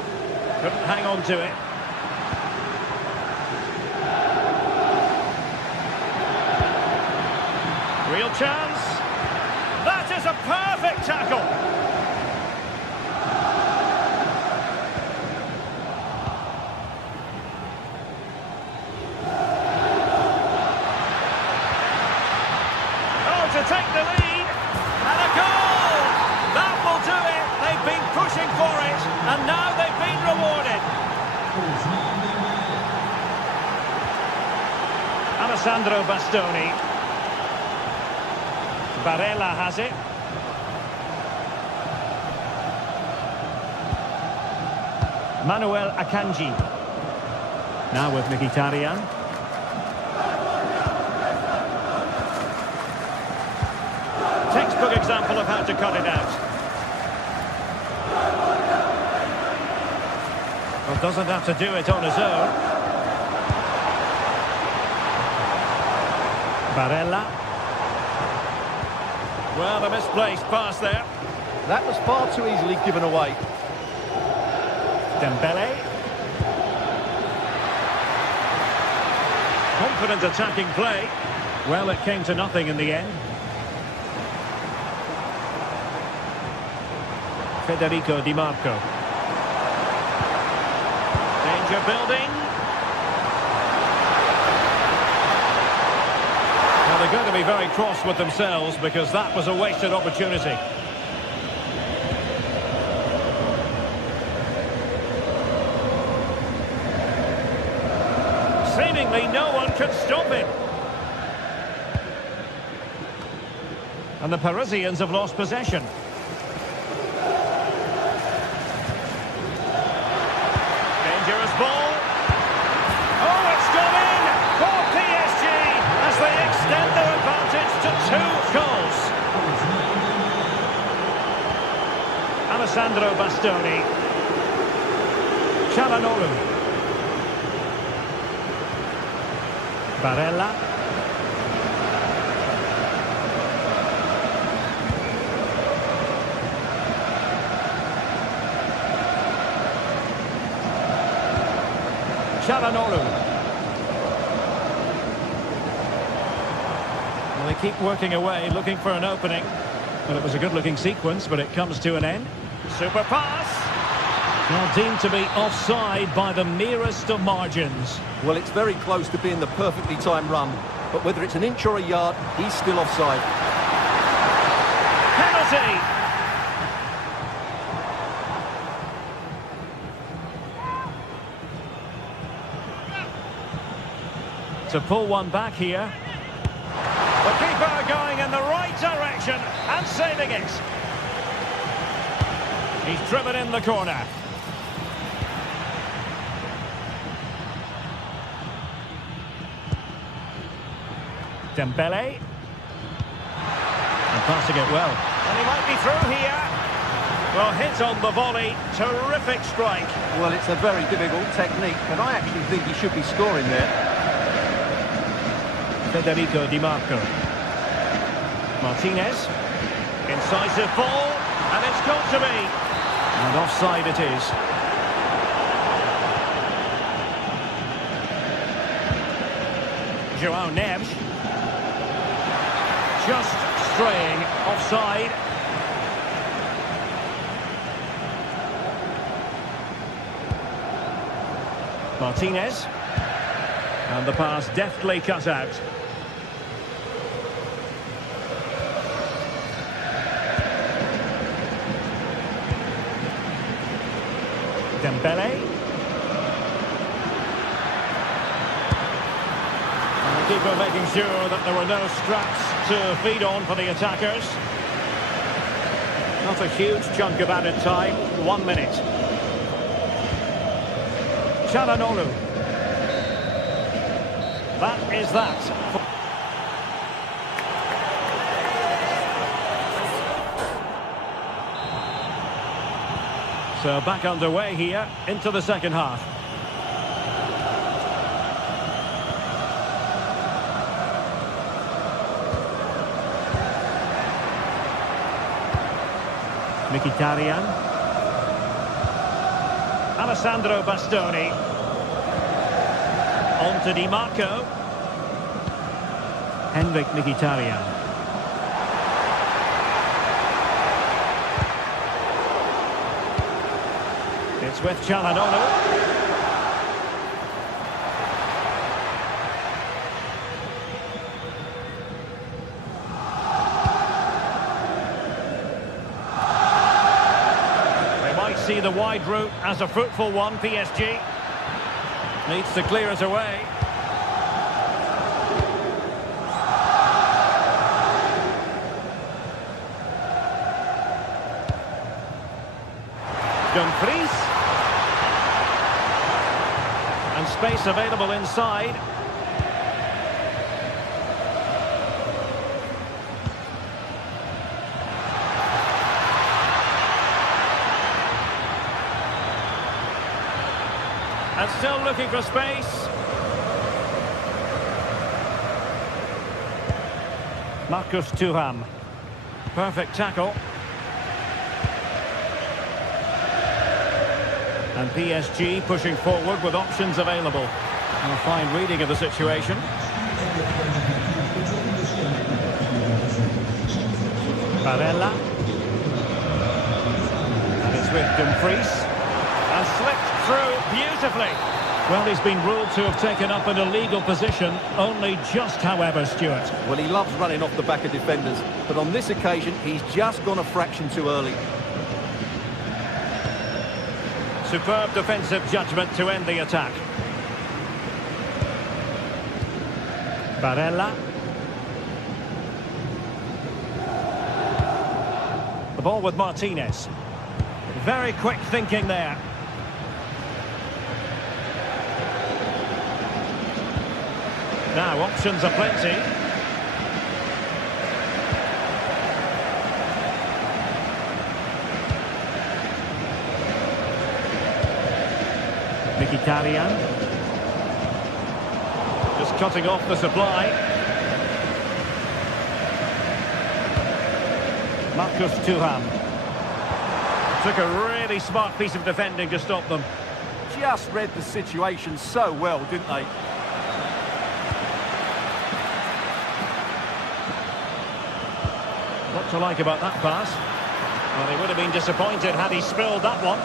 couldn't hang on to it. Real chance. That is a perfect tackle. Oh, to take the lead. And a goal! That will do it. They've been pushing for it. And now they've been rewarded. Alessandro Bastoni. Barella has it. Manuel Akanji. Now with Mkhitaryan. Textbook example of how to cut it out. Well, doesn't have to do it on his own. Barella. Well, a misplaced pass there. That was far too easily given away. Dembélé. Confident attacking play. Well, it came to nothing in the end. Federico Di Marco. Danger building. Well, they're going to be very cross with themselves because that was a wasted opportunity. Seemingly no one can stop him. And the Parisians have lost possession. Dangerous ball. Oh, it's gone in for PSG as they extend their advantage to 2 goals. Alessandro Bastoni. Çalhanoğlu. Barella. Çalhanoğlu. Well, they keep working away, looking for an opening. Well, it was a good-looking sequence, but it comes to an end. Super pass. Well, deemed to be offside by the merest of margins. Well, it's very close to being the perfectly timed run, but whether it's an inch or a yard, he's still offside. Penalty! To pull one back here. The keeper going in the right direction and saving it. He's driven in the corner. Dembele. And passing it well. And he might be through here. Well, hit on the volley. Terrific strike. Well, it's a very difficult technique, but I actually think he should be scoring there. Federico Di Marco. Martinez. Incisive ball. And it's got to be. And offside it is. Joao Neves. Just straying offside. Martinez. And the pass deftly cut out. Dembele. And the keeper making sure that there were no straps to feed on for the attackers. Not a huge chunk of added time. 1 minute. Çalhanoğlu. That is that. So back underway here into the second half. Mkhitaryan. Alessandro Bastoni. On to Di Marco. Henrik Mkhitaryan. It's with Çalhanoğlu. They might see the wide route as a fruitful one, PSG. Needs to clear it away. Dumfries. And space available inside. And still looking for space. Marcus Thuram. Perfect tackle. And PSG pushing forward with options available. A fine reading of the situation. Barella. And it's with Dumfries. And slipped through beautifully. Well, he's been ruled to have taken up an illegal position. Only just, however, Stuart. Well, he loves running off the back of defenders. But on this occasion, he's just gone a fraction too early. Superb defensive judgment to end the attack. Barella. The ball with Martinez. Very quick thinking there. Now, options are plenty. Mkhitaryan. Just cutting off the supply. Marcus Thuram. Took a really smart piece of defending to stop them. Just read the situation so well, didn't they? What to like about that pass? Well, he would have been disappointed had he spilled that one.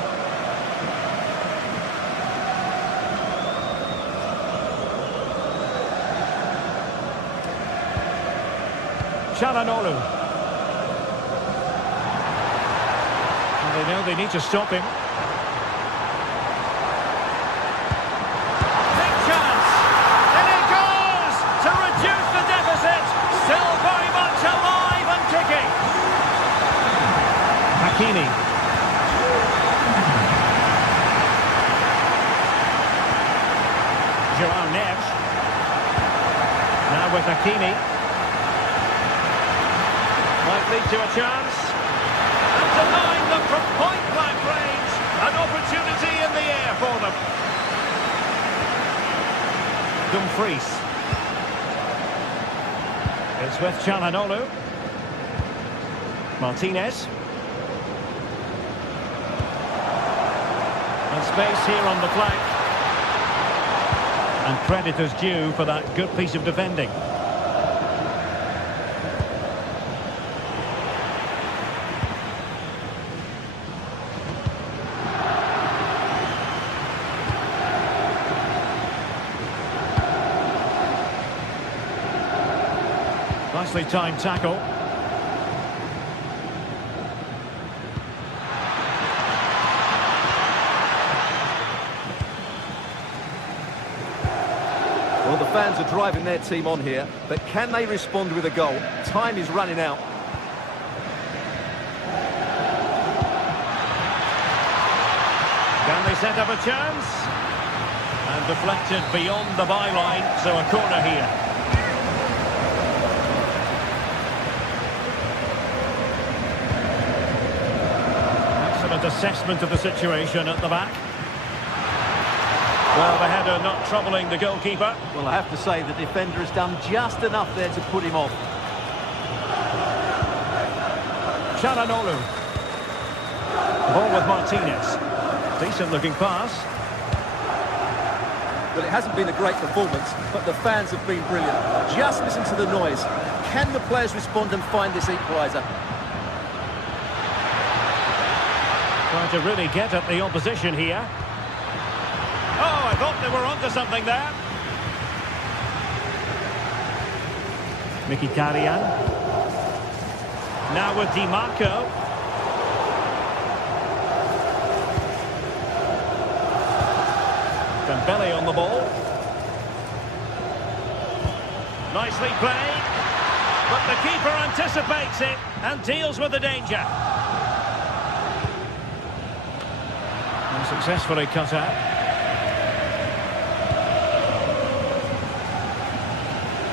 Çalhanoğlu. And they know they need to stop him. Big chance! And it goes! To reduce the deficit! Still very much alive and kicking! Hakimi. João Neves. Now with Hakimi. Might lead to a chance. And denying them from point-blank range. An opportunity in the air for them. Dumfries. It's with Çalhanoğlu. Martinez. And space here on the flank. And credit is due for that good piece of defending. Nicely timed tackle. Well, the fans are driving their team on here, but can they respond with a goal? Time is running out. Can they set up a chance? And deflected beyond the byline, so a corner here. Excellent assessment of the situation at the back. Well, the header not troubling the goalkeeper. Well, I have to say the defender has done just enough there to put him off. Çalhanoğlu. Ball with Martinez. Decent looking pass. Well, it hasn't been a great performance, but the fans have been brilliant. Just listen to the noise. Can the players respond and find this equaliser? Trying to really get at the opposition here. Oh, I thought they were onto something there. Mkhitaryan. Now with Di Marco. Dembele on the ball. Nicely played. But the keeper anticipates it and deals with the danger. And successfully cut out.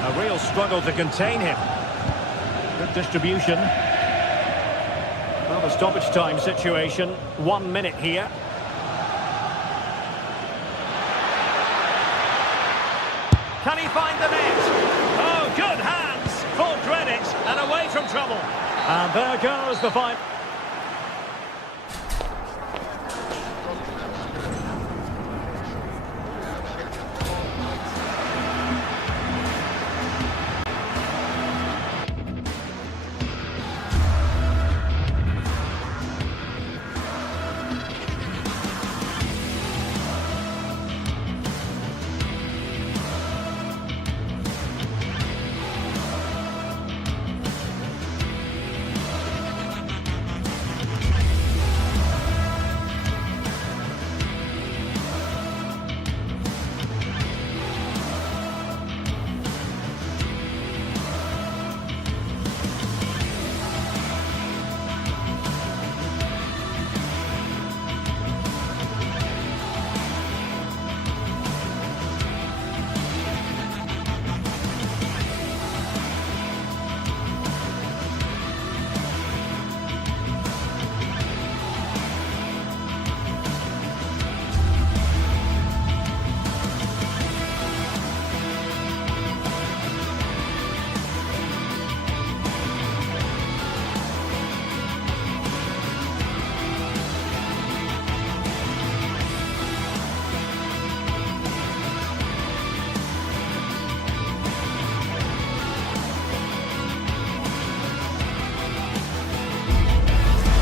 A real struggle to contain him. Good distribution. Well, the stoppage time situation, 1 minute here. Can he find the net? Oh, good hands, full credit, and away from trouble. And there goes the final.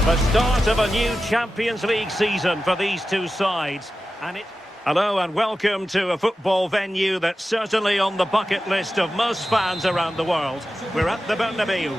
The start of a new Champions League season for these two sides, and it Hello and welcome to a football venue that's certainly on the bucket list of most fans around the world. We're at the Bernabeu.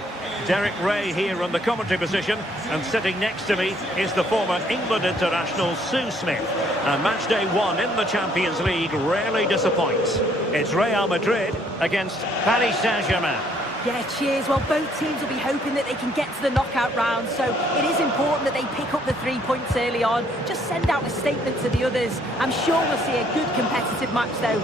Derek Ray here on the commentary position, and sitting next to me is the former England international Sue Smith. And match day 1 in the Champions League rarely disappoints. It's Real Madrid against Paris Saint-Germain. Yeah, cheers. Well, both teams will be hoping that they can get to the knockout round, so it is important that they pick up the 3 points early on. Just send out a statement to the others. I'm sure we'll see a good competitive match, though.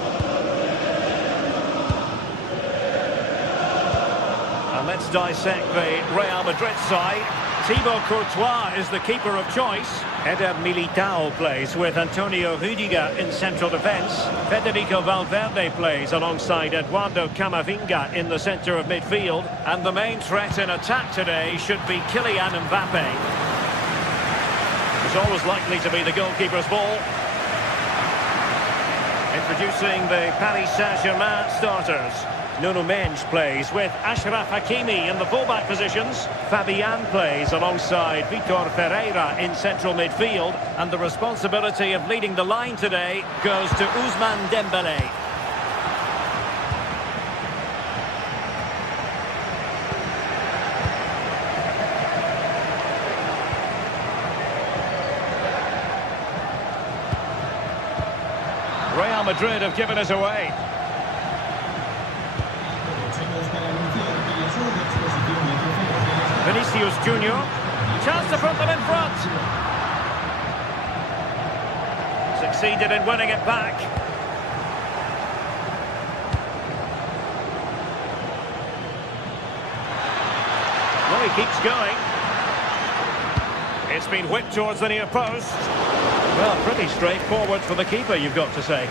And let's dissect the Real Madrid side. Thibaut Courtois is the keeper of choice. Eder Militao plays with Antonio Rüdiger in central defence. Federico Valverde plays alongside Eduardo Camavinga in the centre of midfield. And the main threat in attack today should be Kylian Mbappe. It's always likely to be the goalkeeper's ball. Introducing the Paris Saint-Germain starters. Nuno Mendes plays with Achraf Hakimi in the fullback positions. Fabian plays alongside Vitor Ferreira in central midfield. And the responsibility of leading the line today goes to Ousmane Dembélé. Real Madrid have given us away. Vinicius Junior, chance to put them in front. Succeeded in winning it back. Well, he keeps going. It's been whipped towards the near post. Well, pretty straightforward for the keeper, you've got to say.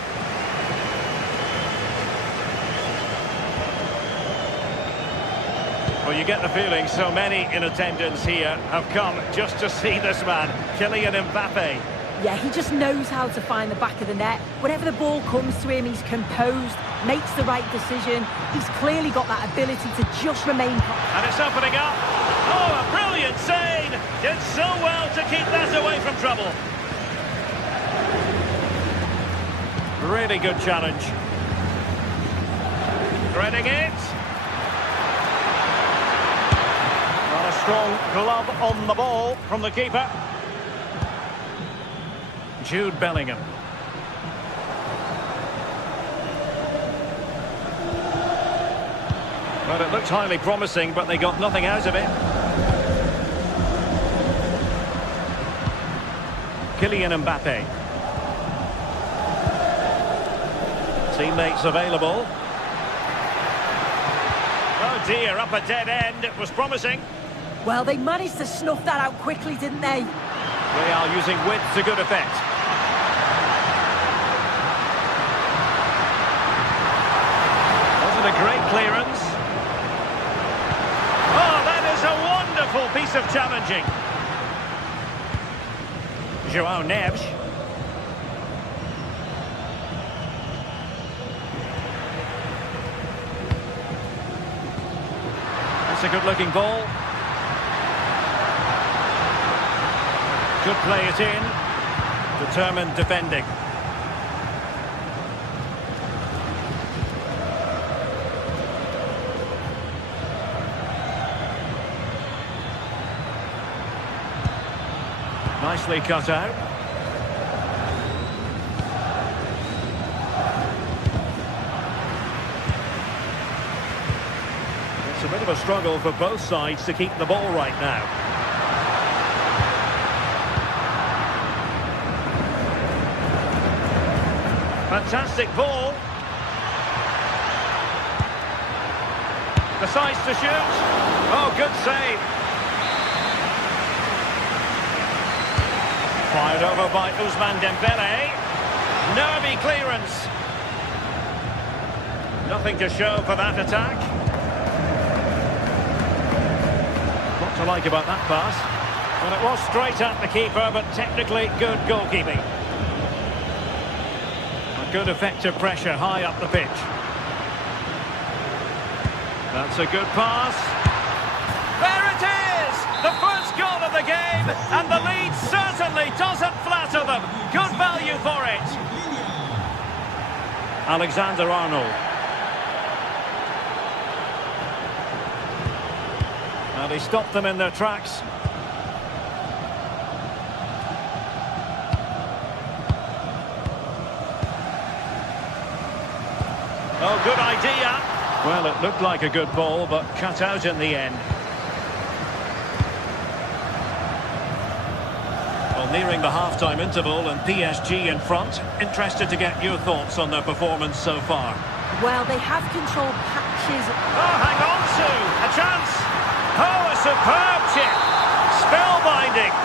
Well, you get the feeling so many in attendance here have come just to see this man, Kylian Mbappe. Yeah, he just knows how to find the back of the net. Whenever the ball comes to him, he's composed, makes the right decision. He's clearly got that ability to just remain calm. And it's opening up. Oh, a brilliant save! Did so well to keep that away from trouble. Really good challenge. Threading it. A strong glove on the ball from the keeper. Jude Bellingham. Well, it looked highly promising, but they got nothing out of it. Kylian Mbappe. Teammates available. Oh dear, up a dead end. It was promising. Well, they managed to snuff that out quickly, didn't they? Real using width to good effect. Wasn't a great clearance. Oh, that is a wonderful piece of challenging. João Neves. That's a good-looking ball. Could play it in. Determined defending. Nicely cut out. It's a bit of a struggle for both sides to keep the ball right now. Fantastic ball. Decides to shoot. Oh, good save. Fired over by Ousmane Dembélé. Nervy clearance. Nothing to show for that attack. What to like about that pass? Well, it was straight at the keeper, but technically good goalkeeping. Good effective pressure high up the pitch. That's a good pass. There it is! The first goal of the game, and the lead certainly doesn't flatter them. Good value for it. Alexander-Arnold. And he stopped them in their tracks. Oh, good idea. Well, it looked like a good ball, but cut out in the end. Well, nearing the half-time interval and PSG in front. Interested to get your thoughts on their performance so far. Well, they have controlled patches. Oh, hang on to! A chance! Oh, a superb chip! Spellbinding!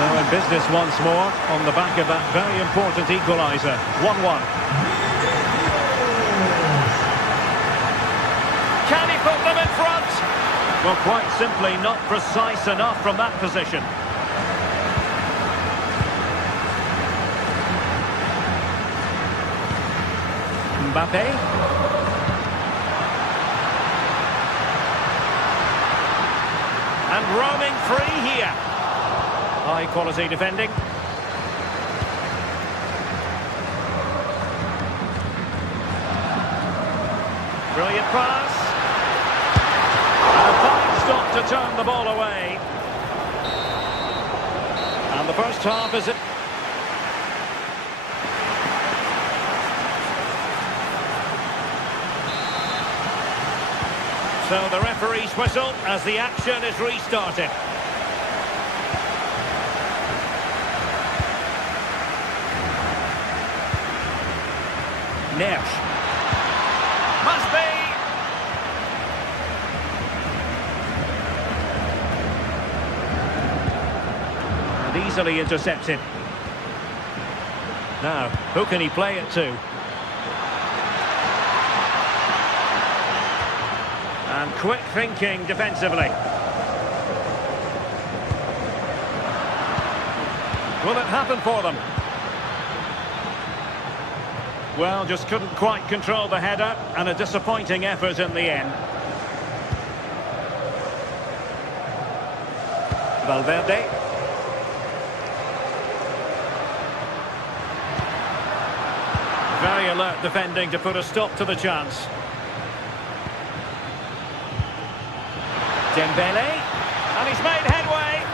So in business once more, on the back of that very important equaliser. 1-1. Can he put them in front? Well, quite simply not precise enough from that position. Mbappe. And roaming free here. High quality defending. Brilliant pass. And a fine stop to turn the ball away. And the first half is it. So the referee's whistle as the action is restarted. Nesh. Must be. And easily intercepted. Now, who can he play it to? And quick thinking defensively. Will it happen for them? Well, just couldn't quite control the header, and a disappointing effort in the end. Valverde. Very alert defending to put a stop to the chance. Dembele, and he's made headway.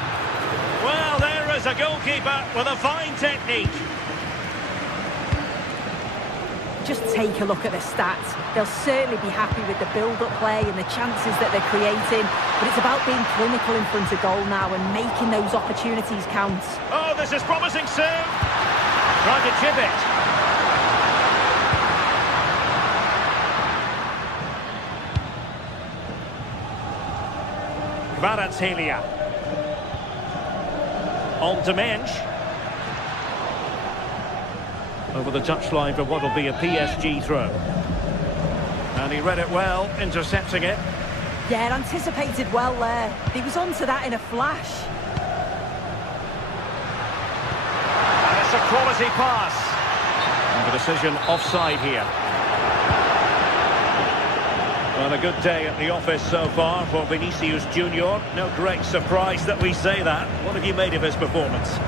Well, there is a goalkeeper with a fine technique. Just take a look at the stats. They'll certainly be happy with the build-up play and the chances that they're creating, but it's about being clinical in front of goal now and making those opportunities count. Oh, this is promising soon. Trying to chip it. Kvaratskhelia. On to Mensch. Over the touchline for what will be a PSG throw. And he read it well, intercepting it. Yeah, anticipated well there. He was onto that in a flash. And it's a quality pass. And the decision offside here. Well, a good day at the office so far for Vinicius Junior. No great surprise that we say that. What have you made of his performance?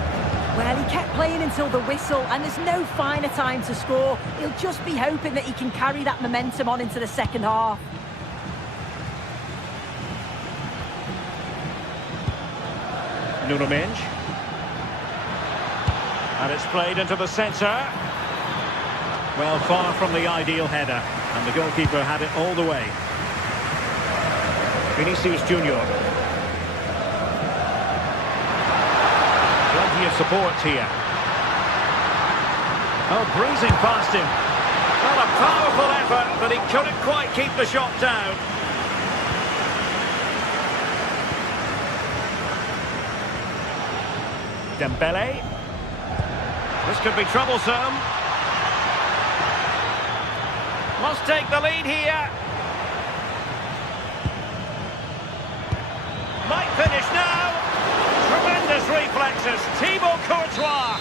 Well, he kept playing until the whistle, and there's no finer time to score. He'll just be hoping that he can carry that momentum on into the second half. Nuno Mensch. And it's played into the centre. Well, far from the ideal header. And the goalkeeper had it all the way. Vinicius Junior. Plenty of support here. Oh, breezing past him. Well, a powerful effort, but he couldn't quite keep the shot down. Dembele. This could be troublesome. Must take the lead here. Might finish now. Tremendous reflexes. Thibaut Courtois.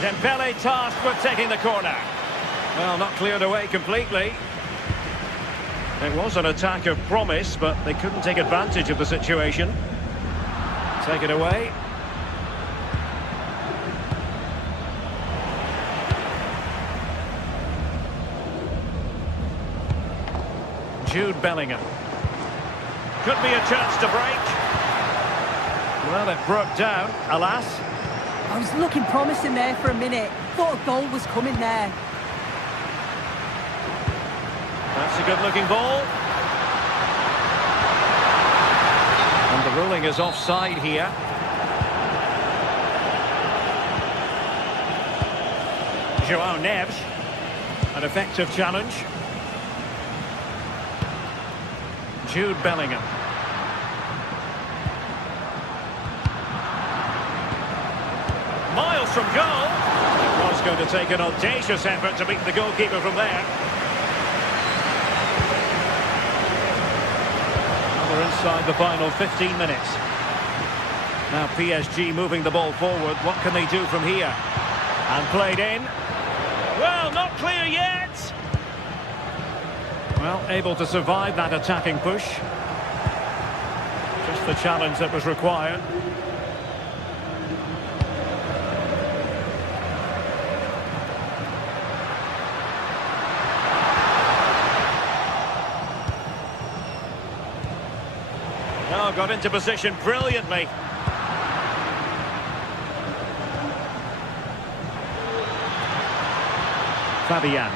Dembele tasked with taking the corner. Well, not cleared away completely. It was an attack of promise, but they couldn't take advantage of the situation. Take it away. Jude Bellingham. Could be a chance to break. Well, it broke down, alas. I was looking promising there for a minute. Thought a goal was coming there. That's a good-looking ball. And the ruling is offside here. Joao Neves. An effective challenge. Jude Bellingham. Miles from goal. It was going to take an audacious effort to beat the goalkeeper from there. We're inside the final 15 minutes. Now PSG moving the ball forward. What can they do from here? And played in. Well, not clear yet. Well, able to survive that attacking push. Just the challenge that was required. Oh, got into position brilliantly. Fabian.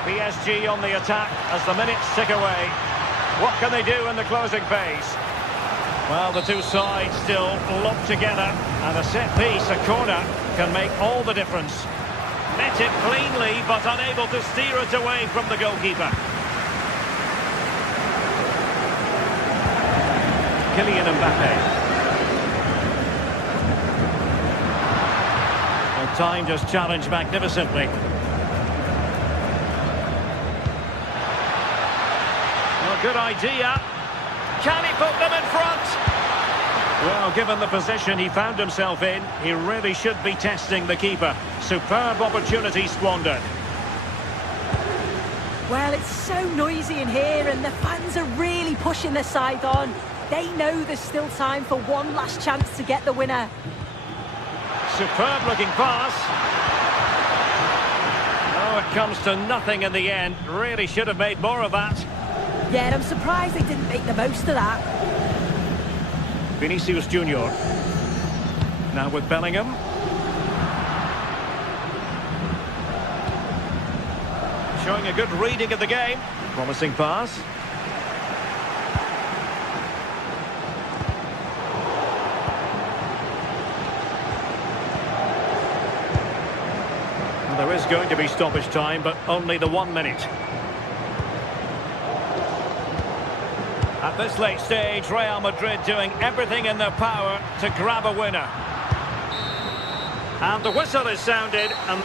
PSG on the attack as the minutes tick away. What can they do in the closing phase? Well, the two sides still locked together, and a set piece, a corner, can make all the difference. Met it cleanly, but unable to steer it away from the goalkeeper. Kylian Mbappe. Well, time just challenged magnificently. Well, good idea. Can he put them in front? Well, given the position he found himself in, he really should be testing the keeper. Superb opportunity squandered. Well, it's so noisy in here and the fans are really pushing their side on. They know there's still time for one last chance to get the winner. Superb looking pass. Oh, it comes to nothing in the end. Really should have made more of that. Yeah, and I'm surprised they didn't make the most of that. Vinicius Junior. Now with Bellingham. Showing a good reading of the game. Promising pass. There is going to be stoppage time, but only the 1 minute. At this late stage, Real Madrid doing everything in their power to grab a winner. And the whistle is sounded, and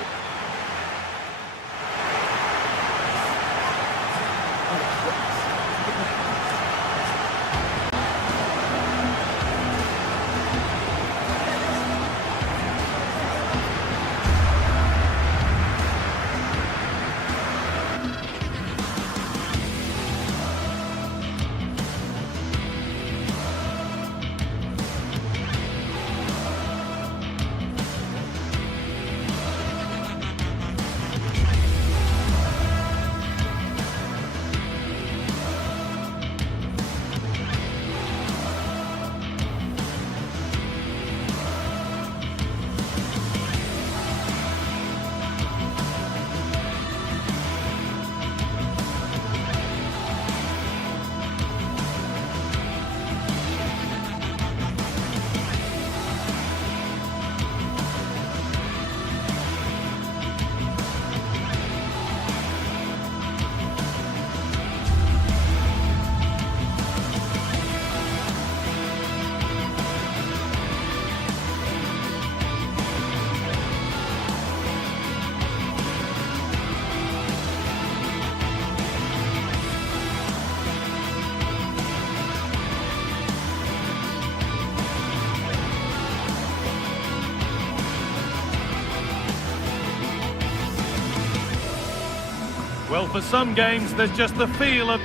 Well, for some games, there's just the feel of...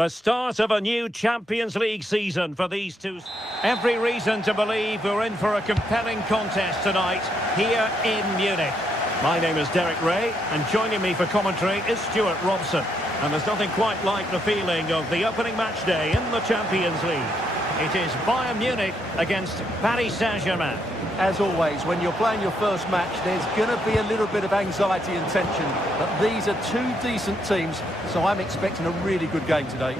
The start of a new Champions League season for these two. Every reason to believe we're in for a compelling contest tonight here in Munich. My name is Derek Ray, and joining me for commentary is Stuart Robson. And there's nothing quite like the feeling of the opening match day in the Champions League. It is Bayern Munich against Paris Saint-Germain. As always, when you're playing your first match, there's going to be a little bit of anxiety and tension. But these are two decent teams, so I'm expecting a really good game today.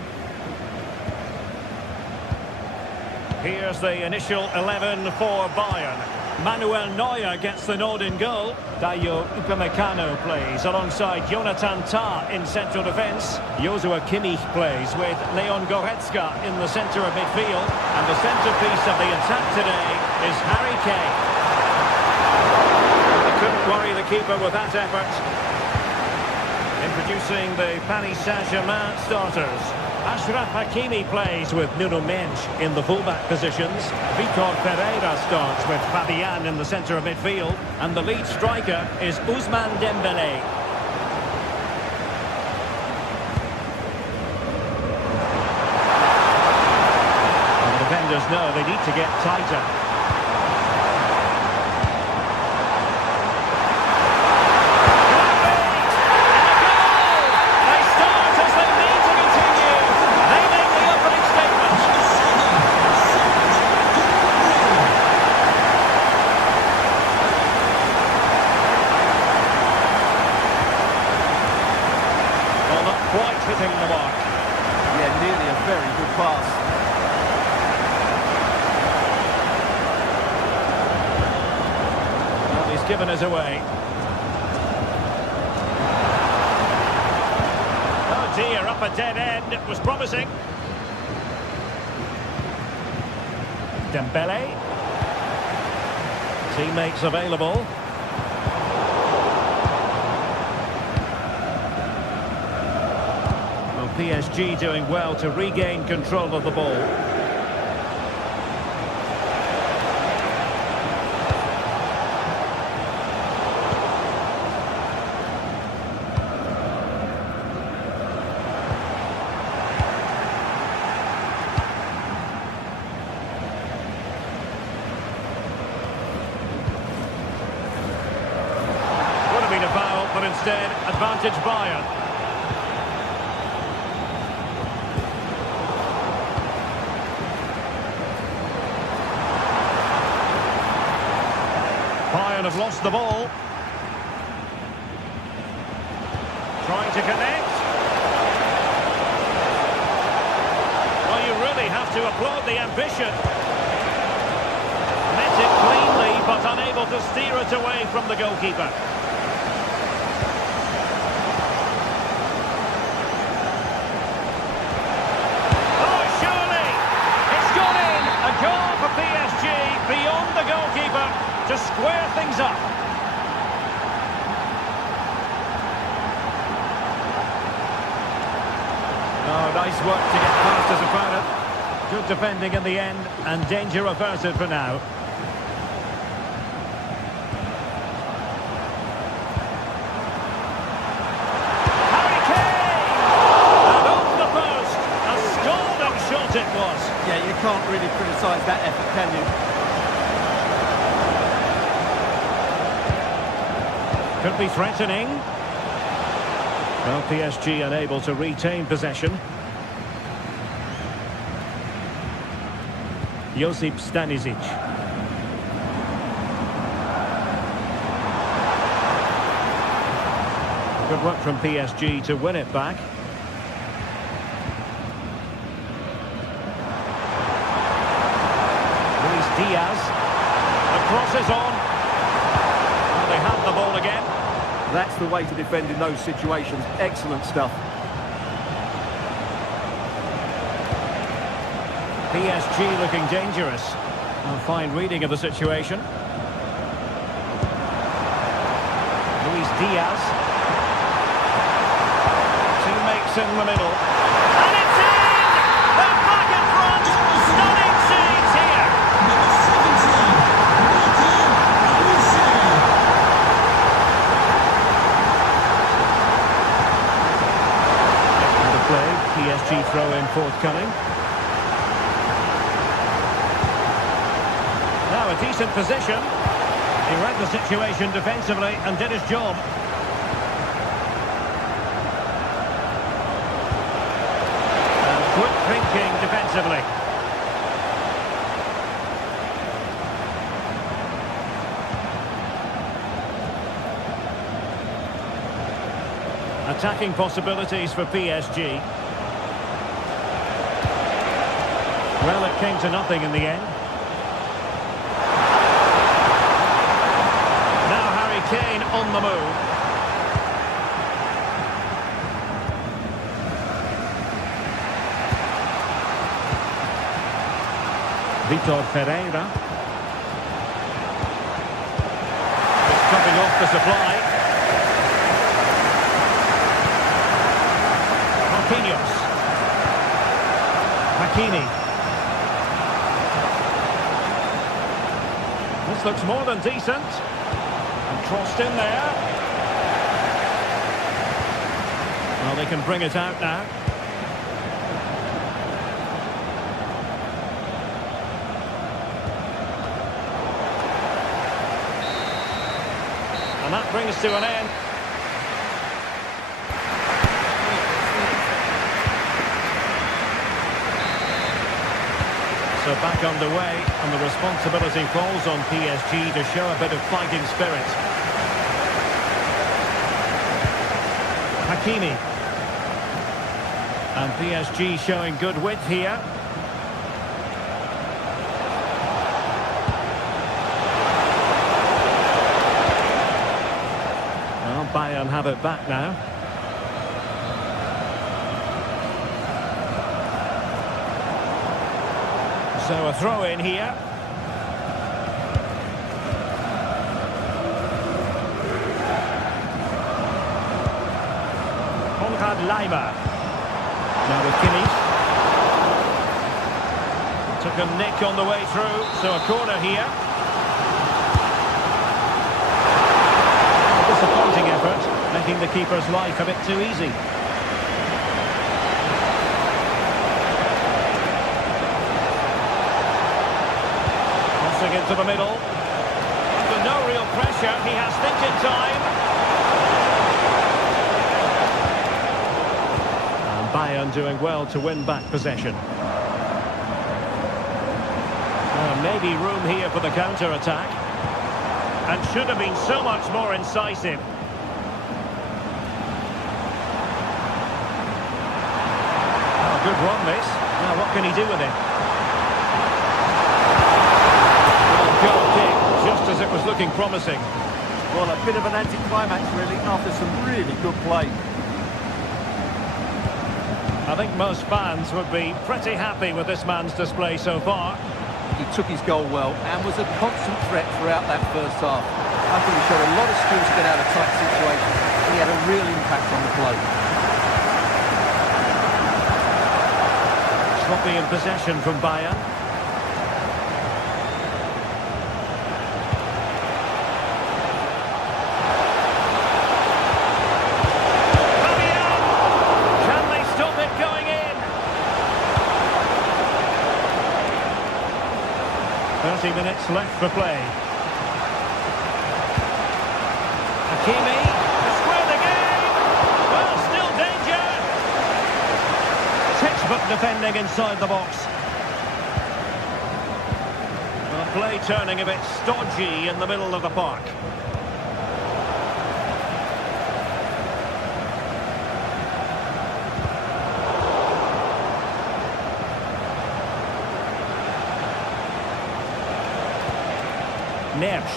Here's the initial 11 for Bayern. Manuel Neuer gets the nod in goal. Dayo Upamecano plays alongside Jonathan Tah in central defence. Joshua Kimmich plays with Leon Goretzka in the centre of midfield. And the centrepiece of the attack today is Harry Kane. They couldn't worry the keeper with that effort. Introducing the Paris Saint-Germain starters. Achraf Hakimi plays with Nuno Mendes in the fullback positions. Vitor Pereira starts with Fabian in the centre of midfield. And the lead striker is Ousmane Dembélé. And the defenders know they need to get tighter. Hitting the mark. Yeah, nearly a very good pass. Well, he's given us away. Oh dear, up a dead end. It was promising. Dembele. Teammates available. PSG doing well to regain control of the ball. Would have been a foul, but instead advantage Bayern. Bayern have lost the ball. Trying to connect. Well, you really have to applaud the ambition. Met it cleanly, but unable to steer it away from the goalkeeper. Oh, surely! It's gone in! A goal for PSG beyond the goalkeeper to square things up. Oh, nice work to get past his opponent. Good defending in the end, and danger averted for now. Harry Kane! And off the post. A scalding shot it was. Yeah, you can't really criticise that effort, can you? Could be threatening. Well, PSG unable to retain possession. Josip Stanisic. Good work from PSG to win it back. Luis Diaz. The cross is on. They have the ball again. That's the way to defend in those situations. Excellent stuff. PSG looking dangerous. A fine reading of the situation. Luis Diaz. Teammates in the middle. And it's in! They're back in front! Stunning scenes here! PSG throw throw-in forthcoming. Now a decent position. He read the situation defensively and did his job. And quick thinking defensively. Attacking possibilities for PSG. Well, it came to nothing in the end. Now Harry Kane on the move. Vitor Pereira. Just cutting off the supply. Marquinhos. Hakimi. This looks more than decent. And crossed in there. Well, they can bring it out now. And that brings to an end. So back underway, and the responsibility falls on PSG to show a bit of fighting spirit. Hakimi. And PSG showing good width here. Well, Bayern have it back now. So a throw in here. Konrad Laimer. Now with Kimmich. Took a nick on the way through, so a corner here. A disappointing effort, making the keeper's life a bit too easy. Into the middle. Under no real pressure, he has thinking time. And Bayern doing well to win back possession. Maybe room here for the counter-attack. And should have been so much more incisive. Oh, good run this. Now what can he do with it? Goal kick, just as it was looking promising. Well, a bit of an anticlimax, really, after some really good play. I think most fans would be pretty happy with this man's display so far. He took his goal well and was a constant threat throughout that first half. I think he showed a lot of skill to get out of tight situations. He had a real impact on the play. Sloppy in possession from Bayern. Minutes left for play. Hakimi to square the game. Well, still danger. Textbook defending inside the box. Well, play turning a bit stodgy in the middle of the park. Nersch.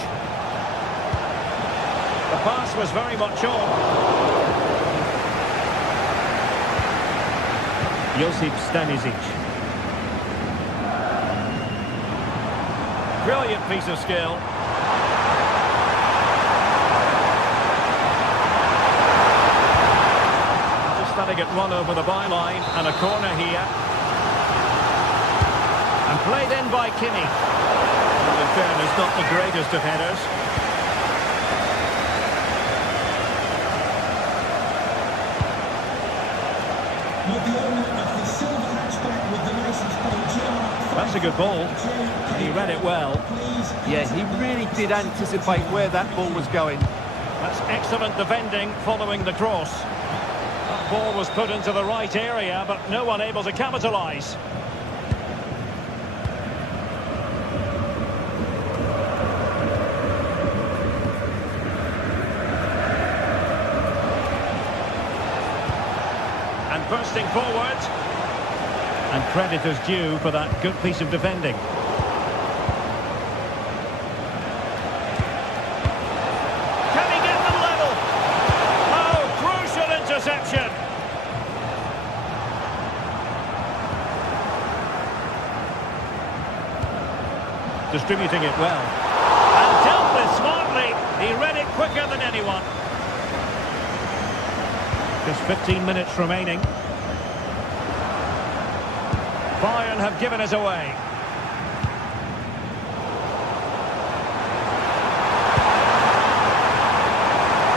The pass was very much on. Josip Stanisic. Brilliant piece of skill. Just letting it run over the byline, and a corner here. And played in by Kimmich. Well, in fairness, not the greatest of headers. With the owner of the silver That's a good ball. He read it well. Yeah, he really did anticipate where that ball was going. That's excellent defending following the cross. That ball was put into the right area, but no one able to capitalise. And bursting forward. And credit is due for that good piece of defending. Can he get them level? Oh, crucial interception. Distributing it well. And dealt with smartly. He read it quicker than anyone. Just 15 minutes remaining. Bayern have given us away.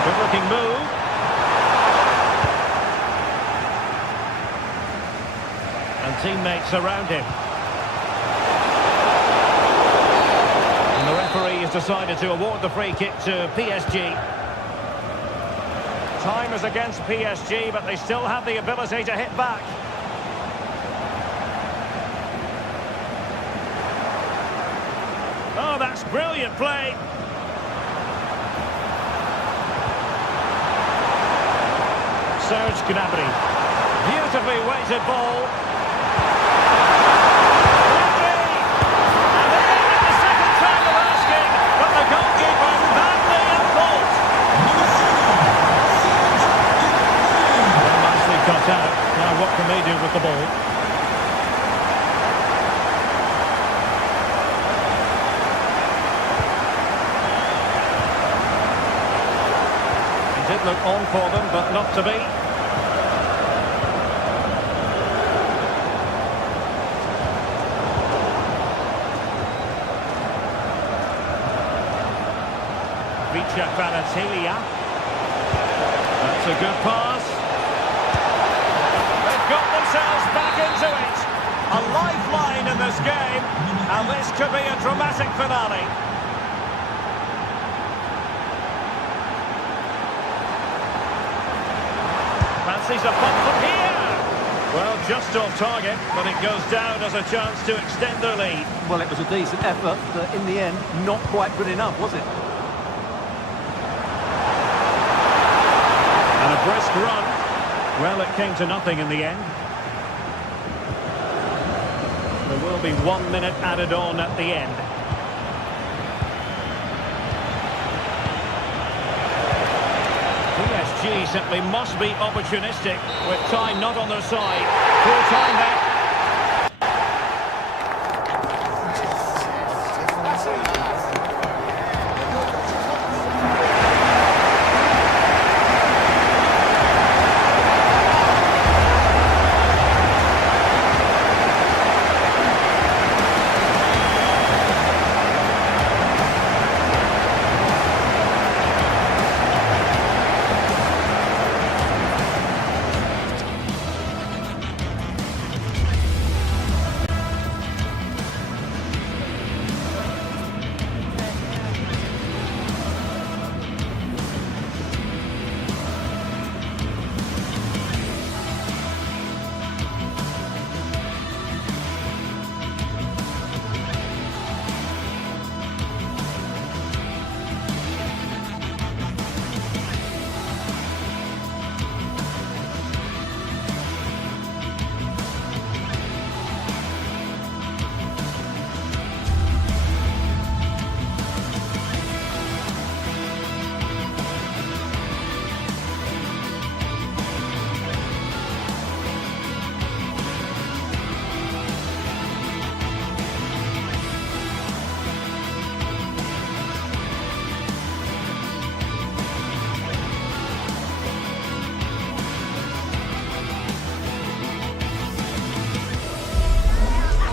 Good looking move. And teammates around him. And the referee has decided to award the free kick to PSG. Time is against PSG, but they still have the ability to hit back. Oh, that's brilliant play. Serge Gnabry. Beautifully weighted ball. Gnabry! And they made it the second time of asking, but the goalkeeper badly at fault. Well, nicely cut out. Now what can they do with the ball? Did look on for them, but not to be. Vicha Kvaratskhelia. That's a good pass. They've got themselves back into it. A lifeline in this game, and this could be a dramatic finale. Fancies a pop from here. Well, just off target, but it goes down as a chance to extend their lead. Well, it was a decent effort, but in the end, not quite good enough, was it? And a brisk run. Well, it came to nothing in the end. There will be 1 minute added on at the end. PSG simply must be opportunistic with time not on their side. Full time there.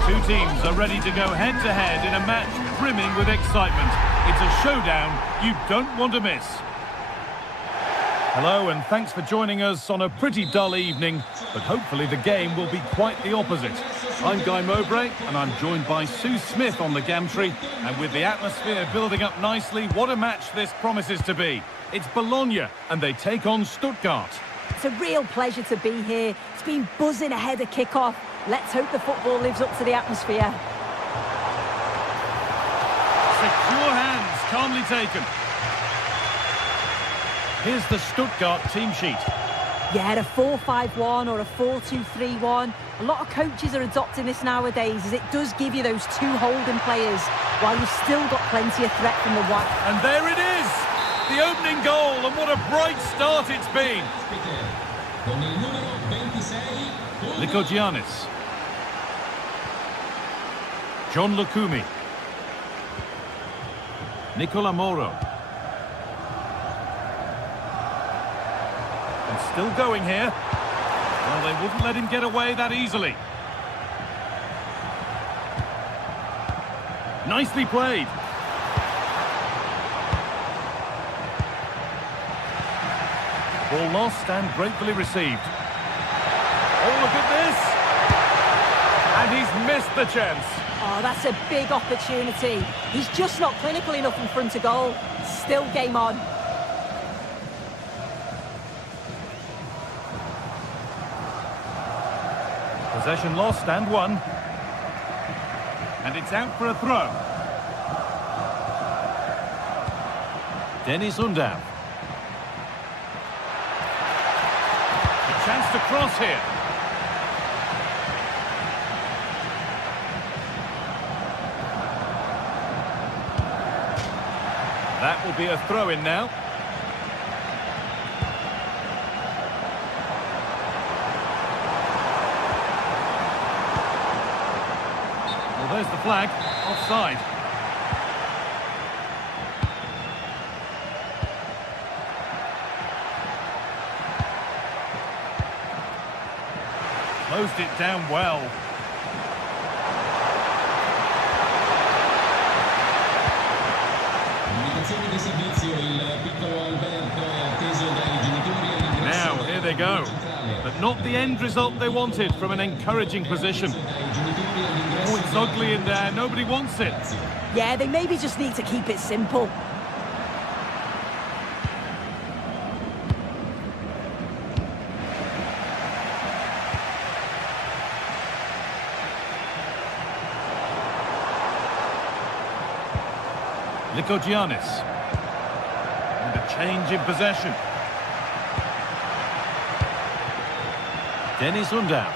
Two teams are ready to go head-to-head in a match brimming with excitement. It's a showdown you don't want to miss. Hello and thanks for joining us on a pretty dull evening, but hopefully the game will be quite the opposite. I'm Guy Mowbray and I'm joined by Sue Smith on the gantry, and with the atmosphere building up nicely, what a match this promises to be. It's Bologna and they take on Stuttgart. It's a real pleasure to be here. It's been buzzing ahead of kick-off. Let's hope the football lives up to the atmosphere. Secure hands, calmly taken. Here's the Stuttgart team sheet. Yeah, a 4-5-1 or a 4-2-3-1. A lot of coaches are adopting this nowadays, as it does give you those two holding players, while you've still got plenty of threat from the wide. And there it is! The opening goal, and what a bright start it's been. Lykogiannis. John Lukumi. Nicola Moro. And still going here. Well, they wouldn't let him get away that easily. Nicely played. Ball lost and gratefully received. Oh, look at this! And he's missed the chance. Oh, that's a big opportunity. He's just not clinical enough in front of goal. Still game on. Possession lost and won. And it's out for a throw. Dennis Undav. A chance to cross here. That will be a throw-in now. Well, there's the flag. Offside. Closed it down well. Now, here they go. But not the end result they wanted from an encouraging position. Oh, it's ugly in there. Nobody wants it. Yeah, they maybe just need to keep it simple. Lykogiannis. And a change in possession. Dennis Undav.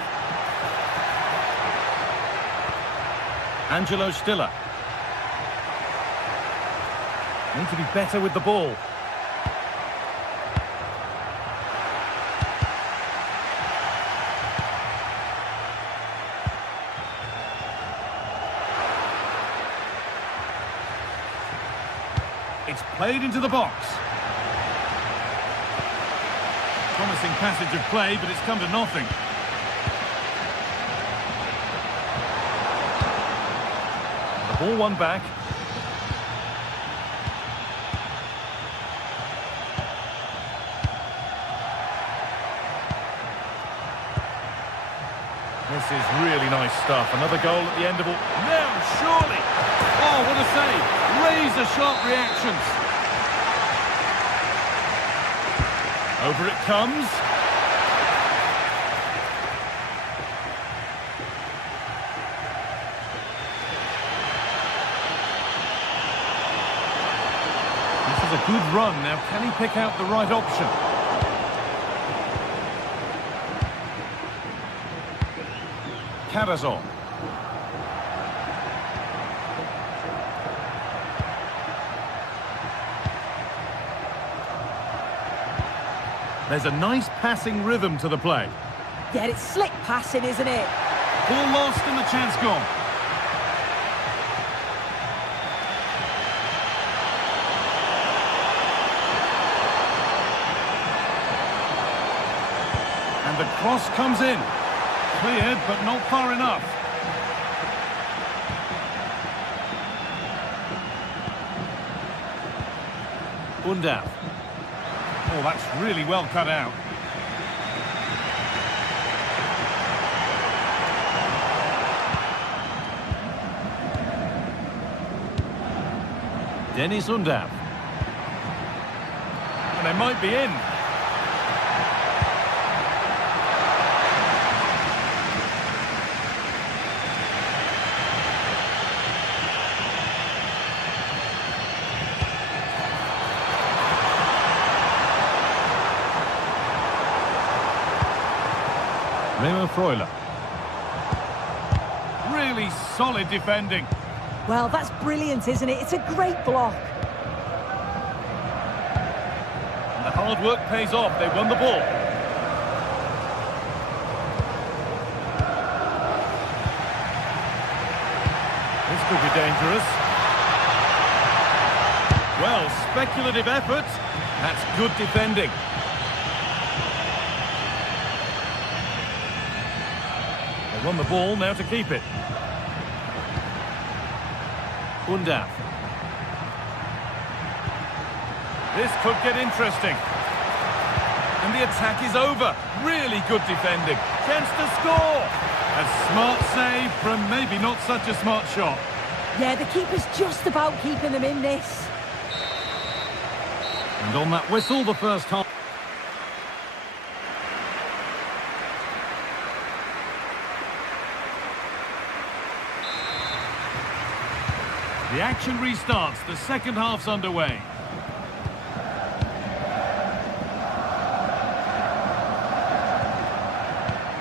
Angelo Stiller. Need to be better with the ball. It's played into the box. Promising passage of play, but it's come to nothing. The ball won back. This is really nice stuff. Another goal at the end of all. Now, surely! Oh, what a save! Razor-sharp reactions. Over it comes. This is a good run. Now, can he pick out the right option? Karazor. There's a nice passing rhythm to the play. Yeah, it's slick passing, isn't it? Ball lost and the chance gone. And the cross comes in. Cleared, but not far enough. Undav. Oh, that's really well cut out. Dennis Undav. And they might be in. Remo Freuler. Really solid defending. Well, that's brilliant, isn't it? It's a great block. And the hard work pays off. They won the ball. This could be dangerous. Well, speculative effort. That's good defending. They won the ball, now to keep it. Undav. This could get interesting. And the attack is over. Really good defending. Chance to score. A smart save from maybe not such a smart shot. Yeah, the keeper's just about keeping them in this. And on that whistle, the first half. The action restarts. The second half's underway.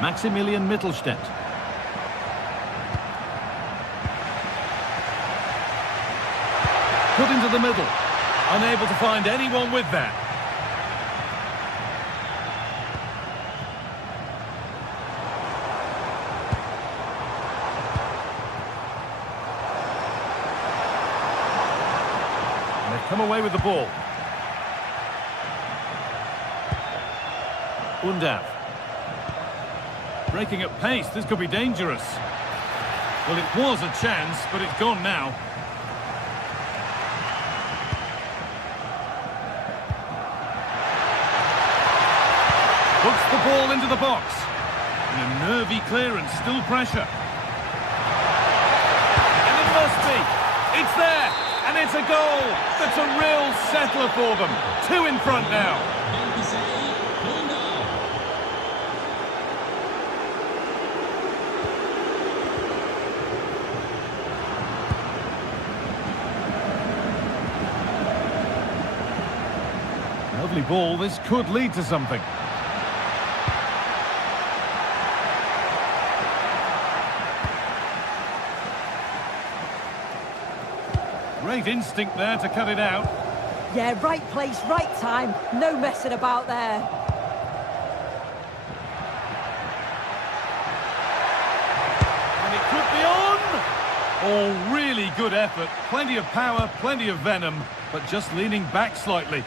Maximilian Mittelstädt. Put into the middle. Unable to find anyone with that. Come away with the ball. Undav. Breaking at pace, this could be dangerous. Well, it was a chance, but it's gone now. Puts the ball into the box. And a nervy clearance, still pressure. And it must be. It's there. And it's a goal. That's a real settler for them. 2 in front now. Lovely ball. This could lead to something. Great instinct there to cut it out. Yeah, right place, right time. No messing about there. And it could be on! Oh, really good effort. Plenty of power, plenty of venom, but just leaning back slightly.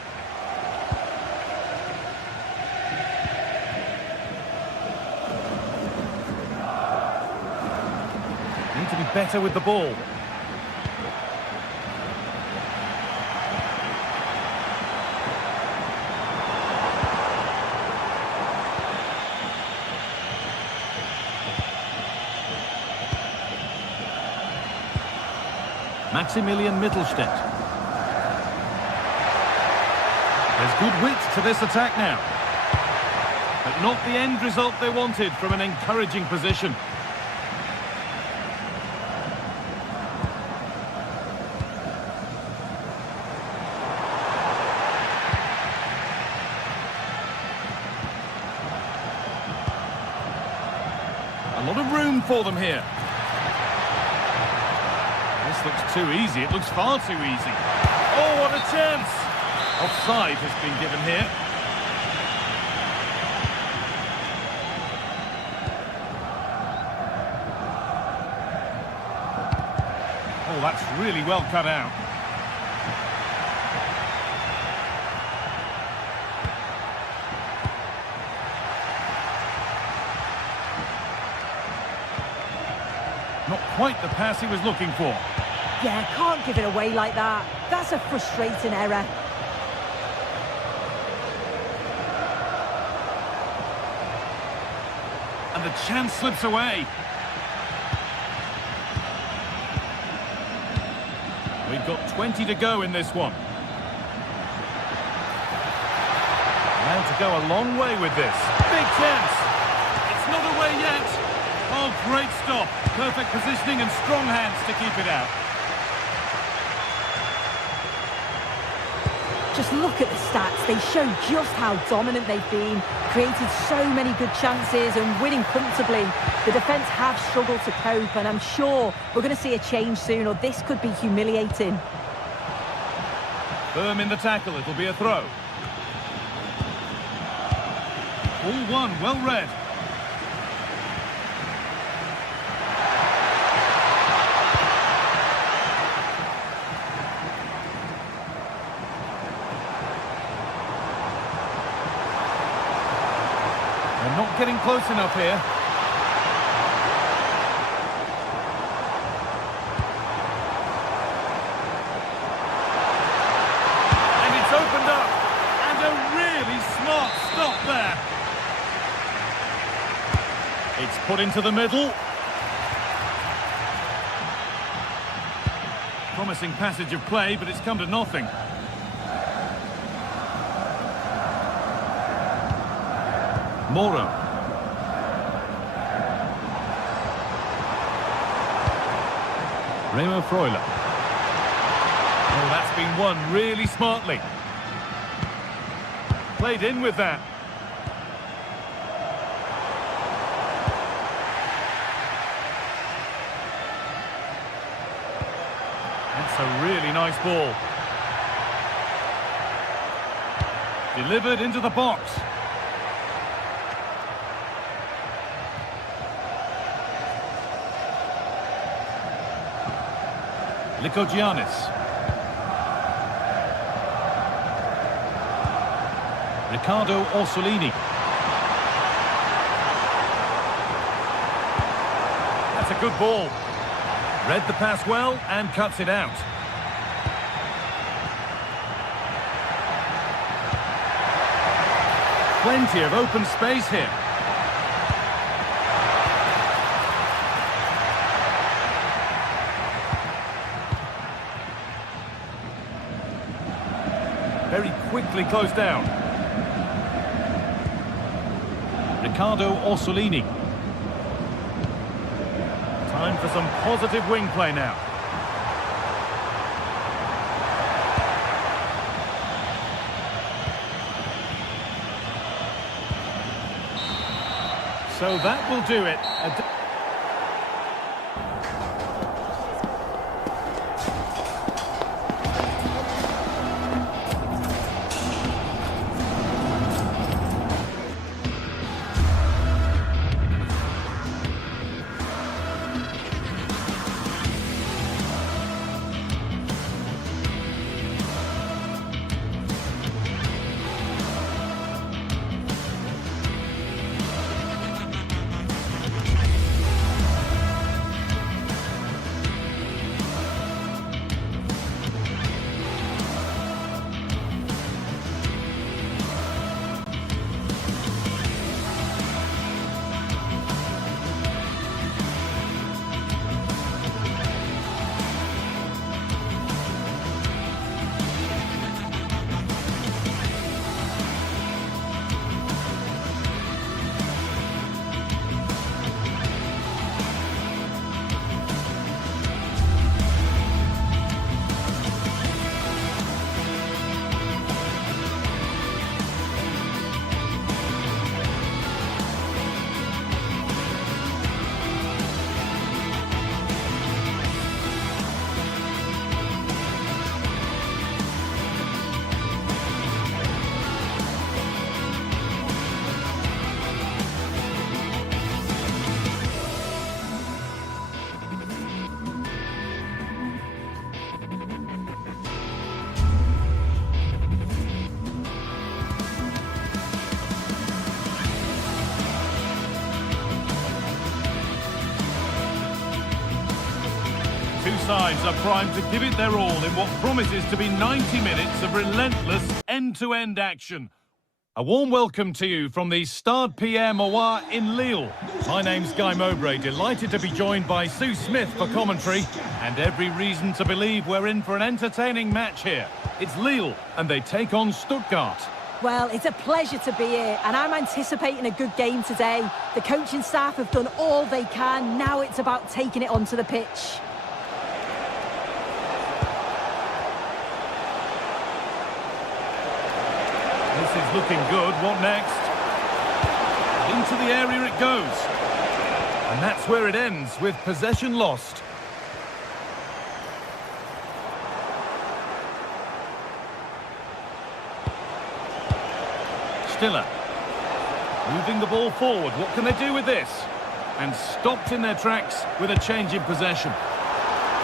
Need to be better with the ball. Maximilian Mittelstädt. There's good width to this attack now. But not the end result they wanted from an encouraging position. A lot of room for them here. This looks too easy. It looks far too easy. Oh, what a chance! Offside has been given here. Oh, that's really well cut out. Not quite the pass he was looking for. Yeah, can't give it away like that. That's a frustrating error. And the chance slips away. We've got 20 to go in this one. Now to go a long way with this. Big chance. It's not away yet. Oh, great stop. Perfect positioning and strong hands to keep it out. Just look at the stats. They show just how dominant they've been. Created so many good chances and winning comfortably. The defence have struggled to cope, and I'm sure we're going to see a change soon, or this could be humiliating. Firm in the tackle. It'll be a throw. All one, well read. They're not getting close enough here. And it's opened up. And a really smart stop there. It's put into the middle. Promising passage of play, but it's come to nothing. Moro. Remo Freuler. Oh, that's been won really smartly. Played in with that. That's a really nice ball. Delivered into the box. Lykogiannis. Ricardo Orsolini. That's a good ball. Read the pass well and cuts it out. Plenty of open space here. Very quickly closed down. Ricardo Orsolini. Time for some positive wing play now. So that will do it. Two sides are primed to give it their all in what promises to be 90 minutes of relentless end-to-end action. A warm welcome to you from the Stade Pierre Mauroy in Lille. My name's Guy Mowbray, delighted to be joined by Sue Smith for commentary, and every reason to believe we're in for an entertaining match here. It's Lille, and they take on Stuttgart. Well, it's a pleasure to be here, and I'm anticipating a good game today. The coaching staff have done all they can. Now it's about taking it onto the pitch. This is looking good. What next? Into the area it goes. And that's where it ends, with possession lost. Stiller. Moving the ball forward. What can they do with this? And stopped in their tracks with a change in possession.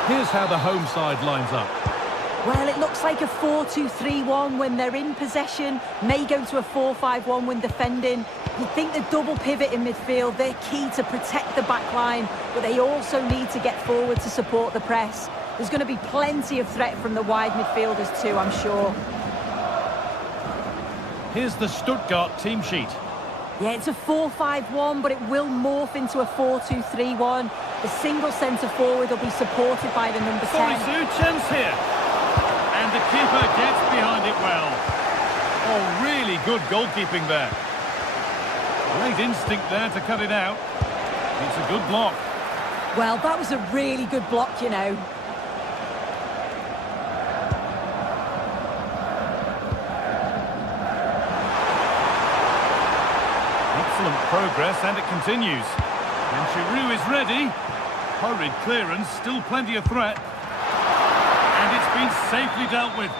Here's how the home side lines up. Well, it looks like a 4-2-3-1 when they're in possession. May go to a 4-5-1 when defending. You'd think the double pivot in midfield, they're key to protect the back line, but they also need to get forward to support the press. There's going to be plenty of threat from the wide midfielders too, I'm sure. Here's the Stuttgart team sheet. Yeah, it's a 4-5-1, but it will morph into a 4-2-3-1. The single centre forward will be supported by the number 10. Sorry, Sue, chance here. And the keeper gets behind it well. Oh, really good goalkeeping there. Great instinct there to cut it out. It's a good block. Well, that was a really good block, you know. Excellent progress, and it continues. And Giroud is ready. Hurried clearance, still plenty of threat. And it's been safely dealt with.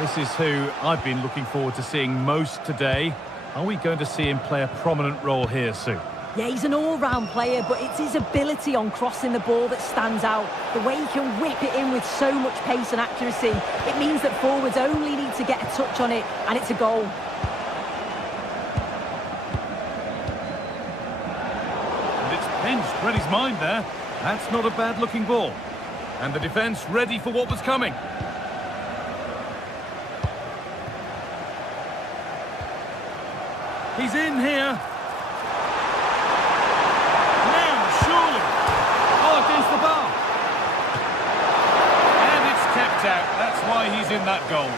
This is who I've been looking forward to seeing most today. Are we going to see him play a prominent role here, Sue? Yeah, he's an all-round player, but it's his ability on crossing the ball that stands out. The way he can whip it in with so much pace and accuracy. It means that forwards only need to get a touch on it, and it's a goal. Pinched, read his mind there. That's not a bad-looking ball. And the defence ready for what was coming. He's in here. Now, surely. Oh, against the bar. And it's kept out. That's why he's in that goal.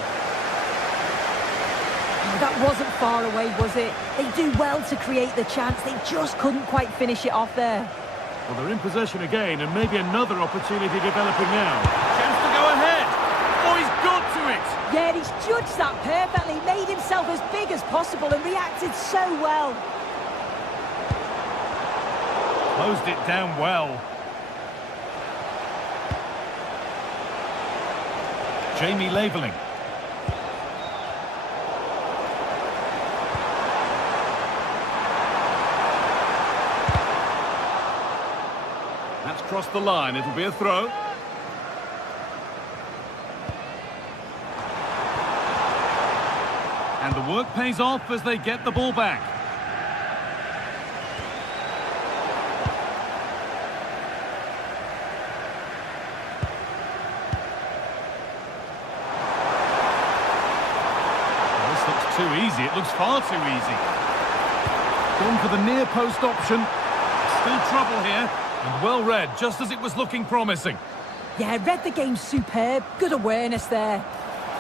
That wasn't far away, was it? They do well to create the chance. They just couldn't quite finish it off there. Well, they're in possession again, and maybe another opportunity developing now. Chance to go ahead. Oh, he's got to it. Yeah, he's judged that perfectly. Made himself as big as possible and reacted so well. Closed it down well. Jamie Laveling. That's crossed the line. It'll be a throw. And the work pays off as they get the ball back. Well, this looks too easy. It looks far too easy. Gone for the near post option. Still trouble here. And well read, just as it was looking promising. Yeah, read the game superb. Good awareness there.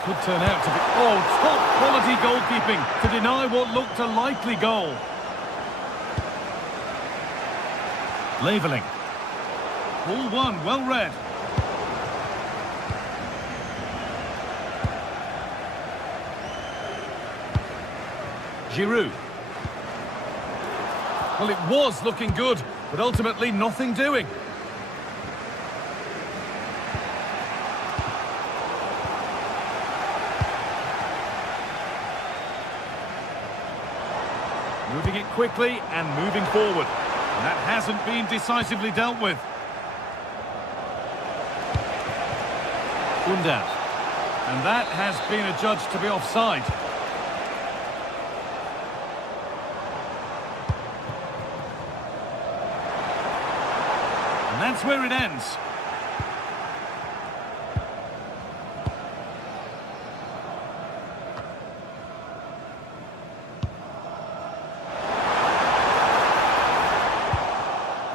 Could turn out to be... Oh, top quality goalkeeping to deny what looked a likely goal. Laveling. Ball one, well read. Giroud. Well, it was looking good, but ultimately nothing doing. Moving it quickly and moving forward. And that hasn't been decisively dealt with. Undav. And that has been adjudged to be offside. And that's where it ends.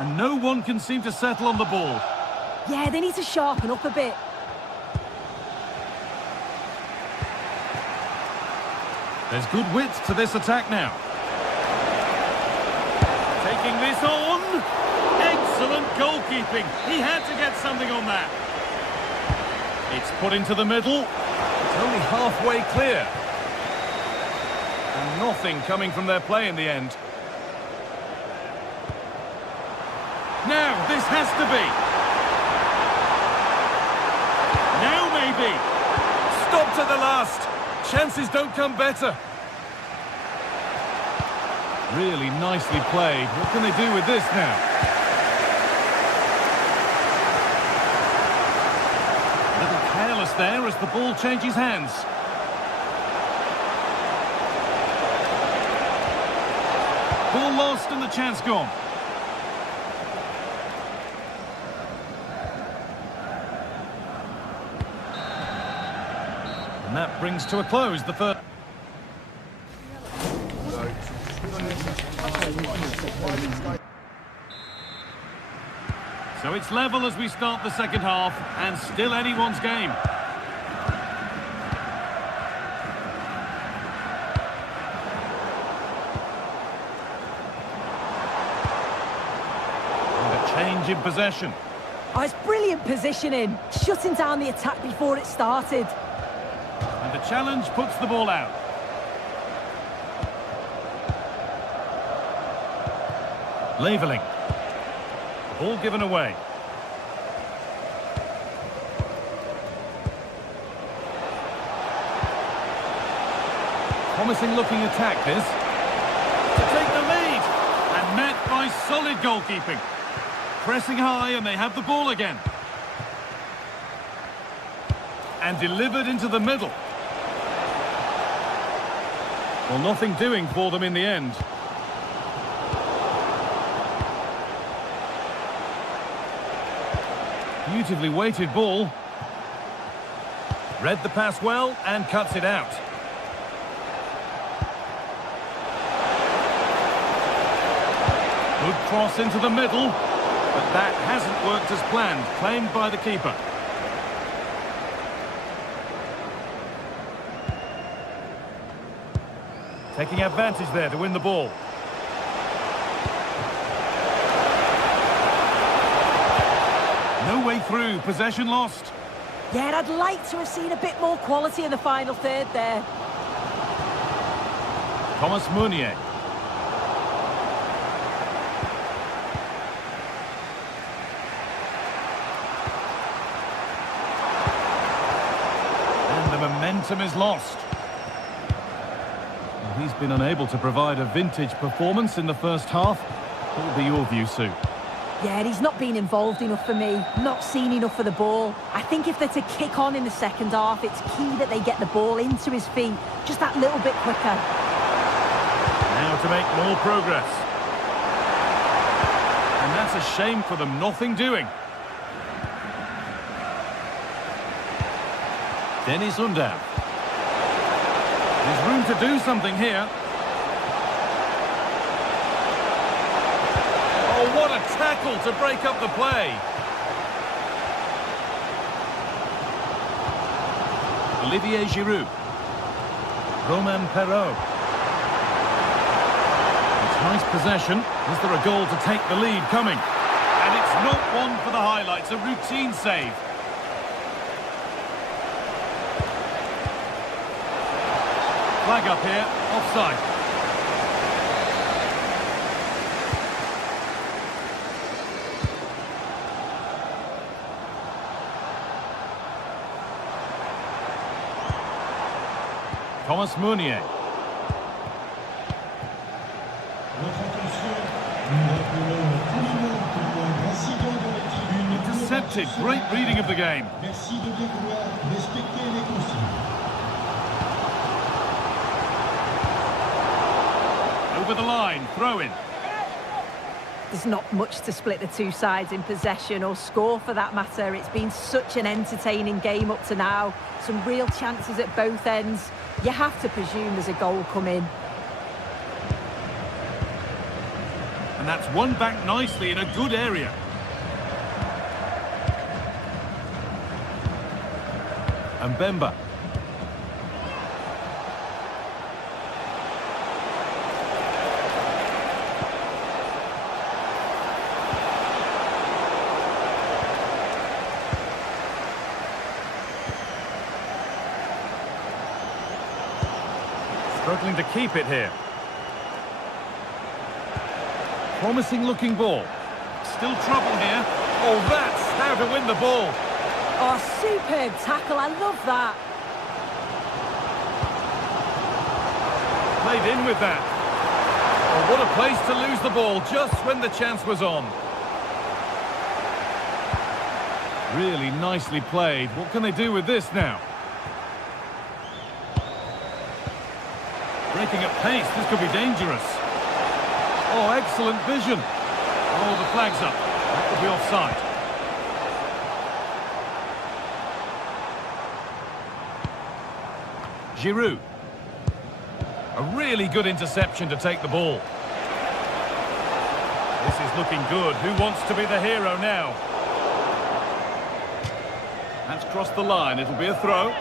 And no one can seem to settle on the ball. Yeah, they need to sharpen up a bit. There's good width to this attack now. Taking this on. Excellent goalkeeping. He had to get something on that. It's put into the middle. It's only halfway clear. And nothing coming from their play in the end. Now, this has to be. Now, maybe. Stop to the last. Chances don't come better. Really nicely played. What can they do with this now? A little careless there as the ball changes hands. Ball lost and the chance gone. And that brings to a close the first. So it's level as we start the second half, and still anyone's game. And a change in possession. Oh, it's brilliant positioning, shutting down the attack before it started. And the challenge puts the ball out. Leveling. Ball given away. Promising looking attack this. To take the lead. And met by solid goalkeeping. Pressing high and they have the ball again. And delivered into the middle. Well, nothing doing for them in the end. Beautifully weighted ball. Read the pass well and cuts it out. Good cross into the middle, but that hasn't worked as planned, claimed by the keeper. Taking advantage there to win the ball. No way through, possession lost. Yeah, and I'd like to have seen a bit more quality in the final third there. Thomas Meunier. And the momentum is lost. Well, he's been unable to provide a vintage performance in the first half. What will be your view, Sue? Yeah, he's not been involved enough for me, not seen enough for the ball. I think if they're to kick on in the second half, it's key that they get the ball into his feet just that little bit quicker. Now to make more progress. And that's a shame for them, nothing doing. Dennis Undav. There's room to do something here. Oh, what a tackle to break up the play. Olivier Giroud. Romain Perrault. It's nice possession. Is there a goal to take the lead coming? And it's not one for the highlights, a routine save. Flag up here, offside. Thomas Meunier. Intercepted, great reading of the game. Over the line, throw in. There's not much to split the two sides in possession or score for that matter. It's been such an entertaining game up to now. Some real chances at both ends. You have to presume there's a goal coming. And that's won back nicely in a good area. And Bemba. Struggling to keep it here. Promising looking ball. Still trouble here. Oh, that's how to win the ball. Oh, superb tackle. I love that. Played in with that. Oh, what a place to lose the ball just when the chance was on. Really nicely played. What can they do with this now? Breaking at pace, this could be dangerous. Oh, excellent vision. Oh, the flag's up. That could be offside. Giroud. A really good interception to take the ball. This is looking good. Who wants to be the hero now? That's crossed the line. It'll be a throw.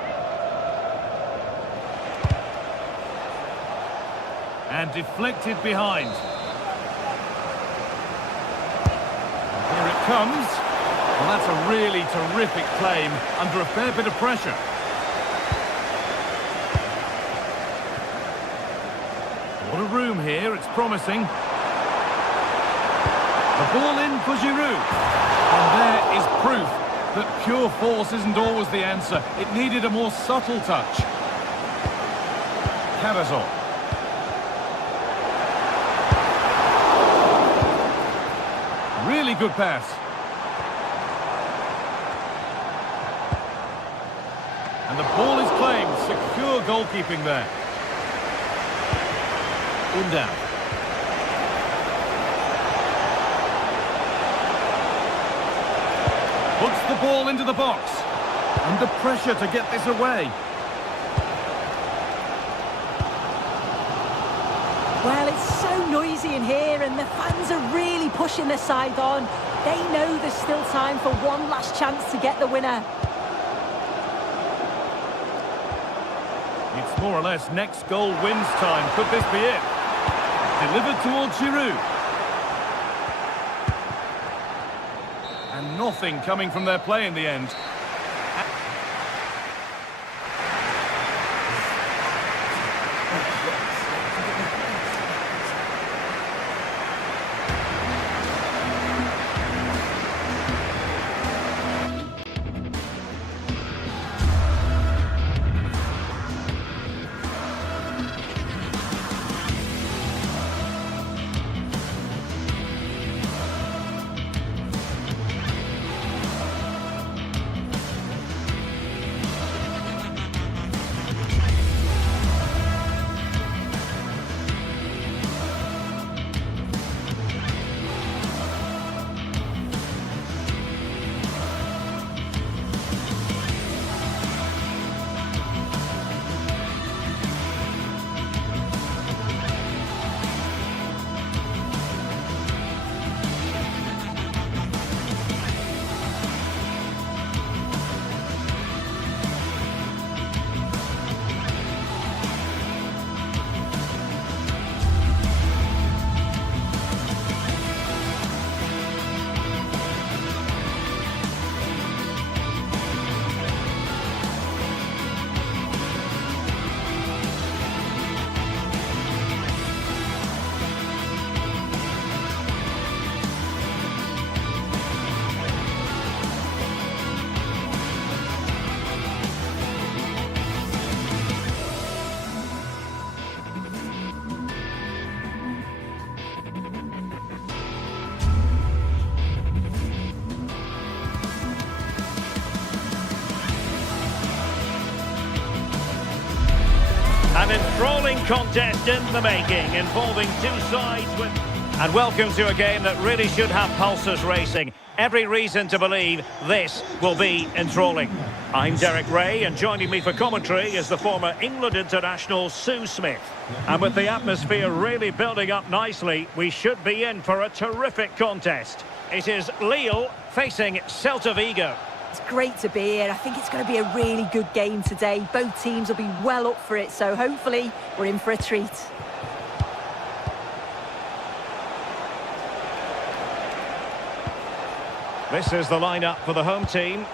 And deflected behind. And here it comes. Well, that's a really terrific claim under a fair bit of pressure. What a room here, it's promising. The ball in for Giroud. And there is proof that pure force isn't always the answer. It needed a more subtle touch. Cabazon. Really good pass. And the ball is claimed. Secure goalkeeping there. Down. Puts the ball into the box. Under pressure to get this away. Well, it's so noisy in here and the fans are really pushing their side on. They know there's still time for one last chance to get the winner. It's more or less next goal wins time. Could this be it? Delivered towards Giroud. And nothing coming from their play in the end. An enthralling contest in the making, involving two sides with And welcome to a game that really should have pulses racing. Every reason to believe this will be enthralling. I'm Derek Ray, and joining me for commentary is the former England international Sue Smith. And with the atmosphere really building up nicely, we should be in for a terrific contest. It is Lille facing Celta Vigo. It's great to be here. I think it's going to be a really good game today. Both teams will be well up for it, so hopefully we're in for a treat. This is the lineup for the home team.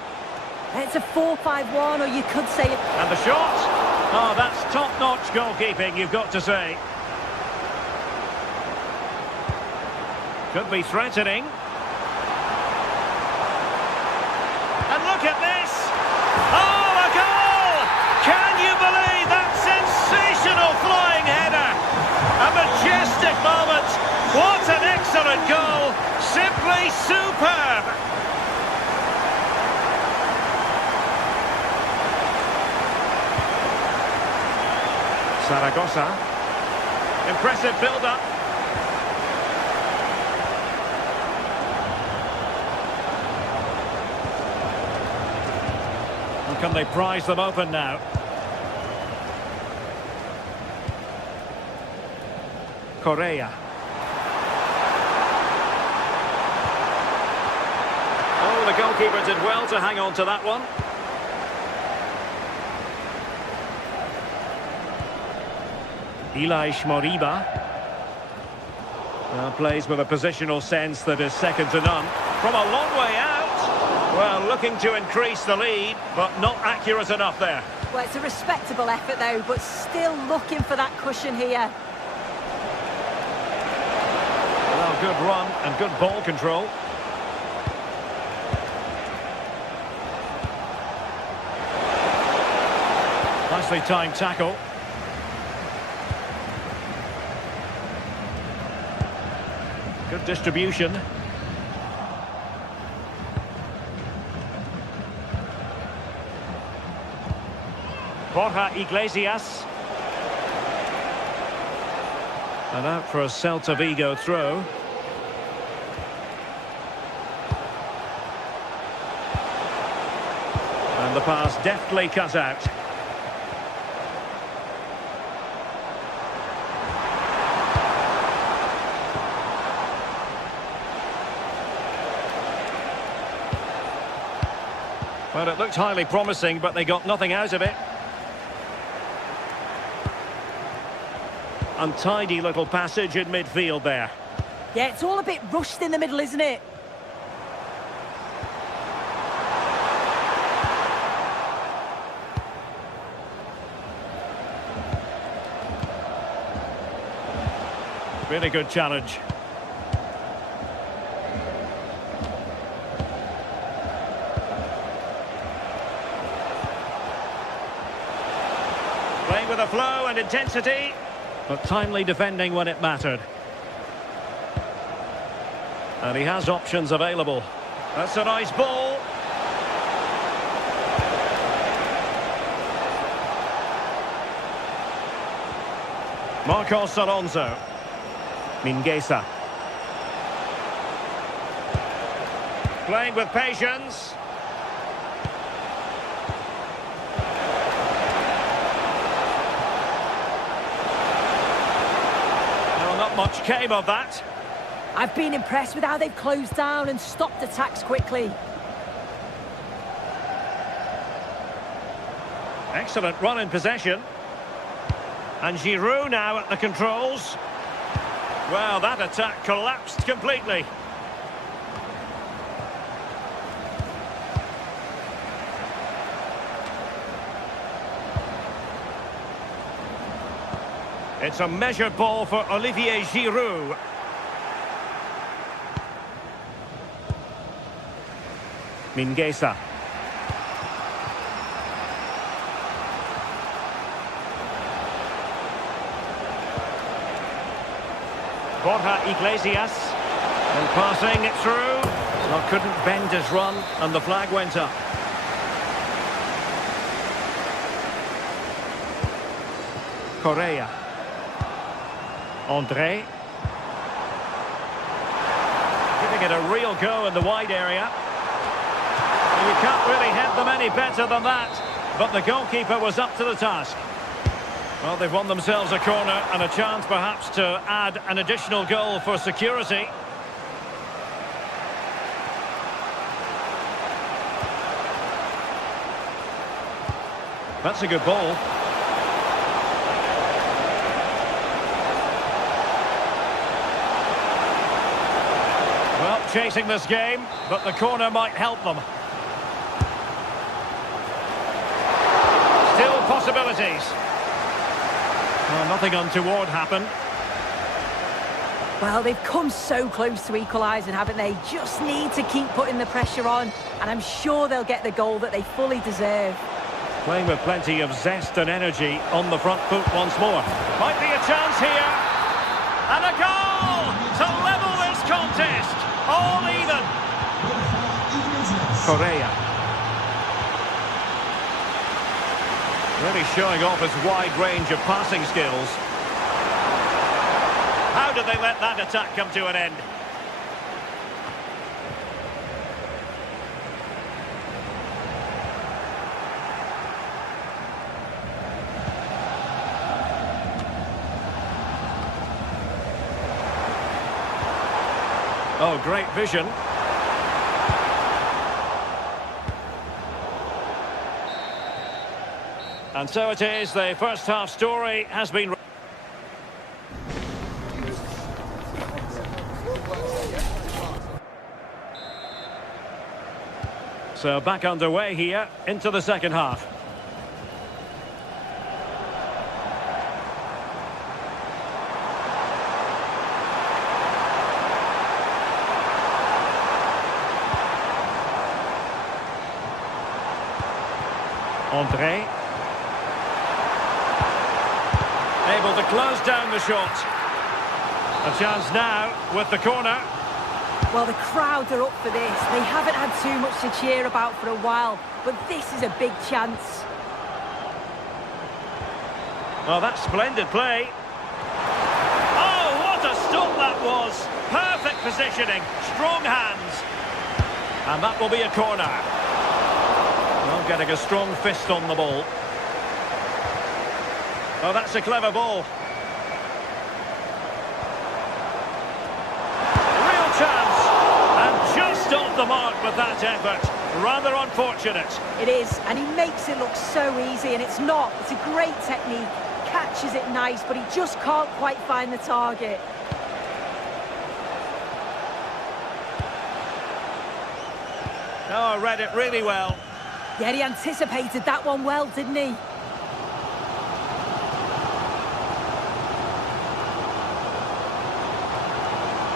It's a 4-5-1, or you could say it. And the shot. Oh, that's top-notch goalkeeping, you've got to say. Could be threatening. And look at this! Oh, a goal! Can you believe that sensational flying header? A majestic moment. What an excellent goal! Simply superb! Zaragoza. Impressive build-up. Can they prize them open now? Correa. Oh, the goalkeeper did well to hang on to that one. Ilaix Moriba. Plays with a positional sense that is second to none. From a long way out. Well, looking to increase the lead, but not accurate enough there. Well, it's a respectable effort, though, but still looking for that cushion here. Well, good run and good ball control. Nicely timed tackle. Good distribution. Borja Iglesias. And out for a Celta Vigo throw. And the pass deftly cut out. Well, it looked highly promising, but they got nothing out of it. Untidy little passage in midfield there. Yeah, it's all a bit rushed in the middle, isn't it? Really good challenge. Playing with a flow and intensity. But timely defending when it mattered. And he has options available. That's a nice ball. Marcos Alonso. Mingueza. Playing with patience. Much came of that. I've been impressed with how they've closed down and stopped attacks quickly. Excellent run in possession. And Giroud now at the controls. Well, that attack collapsed completely. It's a measured ball for Olivier Giroud. Mingueza. Borja Iglesias. And passing it through. Well, couldn't bend his run, and the flag went up. Correa. André. Giving it a real go in the wide area. You can't really hit them any better than that. But the goalkeeper was up to the task. Well, they've won themselves a corner and a chance perhaps to add an additional goal for security. That's a good ball. Well, chasing this game, but the corner might help them. Still possibilities. Well, nothing untoward happened. Well, they've come so close to equalising, haven't they? Just need to keep putting the pressure on, and I'm sure they'll get the goal that they fully deserve. Playing with plenty of zest and energy on the front foot once more. Might be a chance here. And a goal to level this contest. All even. Correa. Really showing off his wide range of passing skills. How did they let that attack come to an end? Oh, great vision. And so it is, the first half story has been... So back underway here into the second half. André. Able to close down the shot. A chance now with the corner. Well, the crowd are up for this. They haven't had too much to cheer about for a while, but this is a big chance. Well, that's splendid play. Oh, what a stop that was. Perfect positioning, strong hands. And that will be a corner. Well, getting a strong fist on the ball. Oh, that's a clever ball. Real chance. And just off the mark with that effort. Rather unfortunate. It is, and he makes it look so easy, and it's not. It's a great technique. Catches it nice, but he just can't quite find the target. Oh, read it really well. Yeah, he anticipated that one well, didn't he?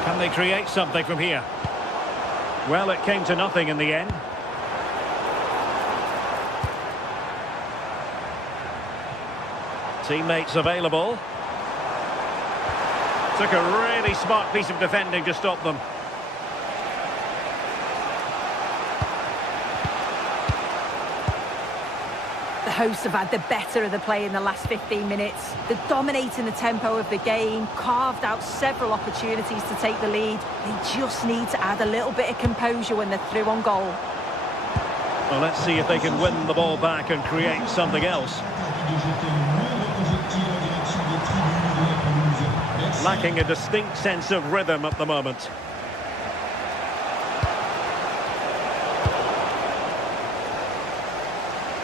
Can they create something from here? Well, it came to nothing in the end. Teammates available. Took a really smart piece of defending to stop them. The hosts have had the better of the play in the last 15 minutes. They're dominating the tempo of the game, carved out several opportunities to take the lead. They just need to add a little bit of composure when they're through on goal. Well, let's see if they can win the ball back and create something else. Lacking a distinct sense of rhythm at the moment.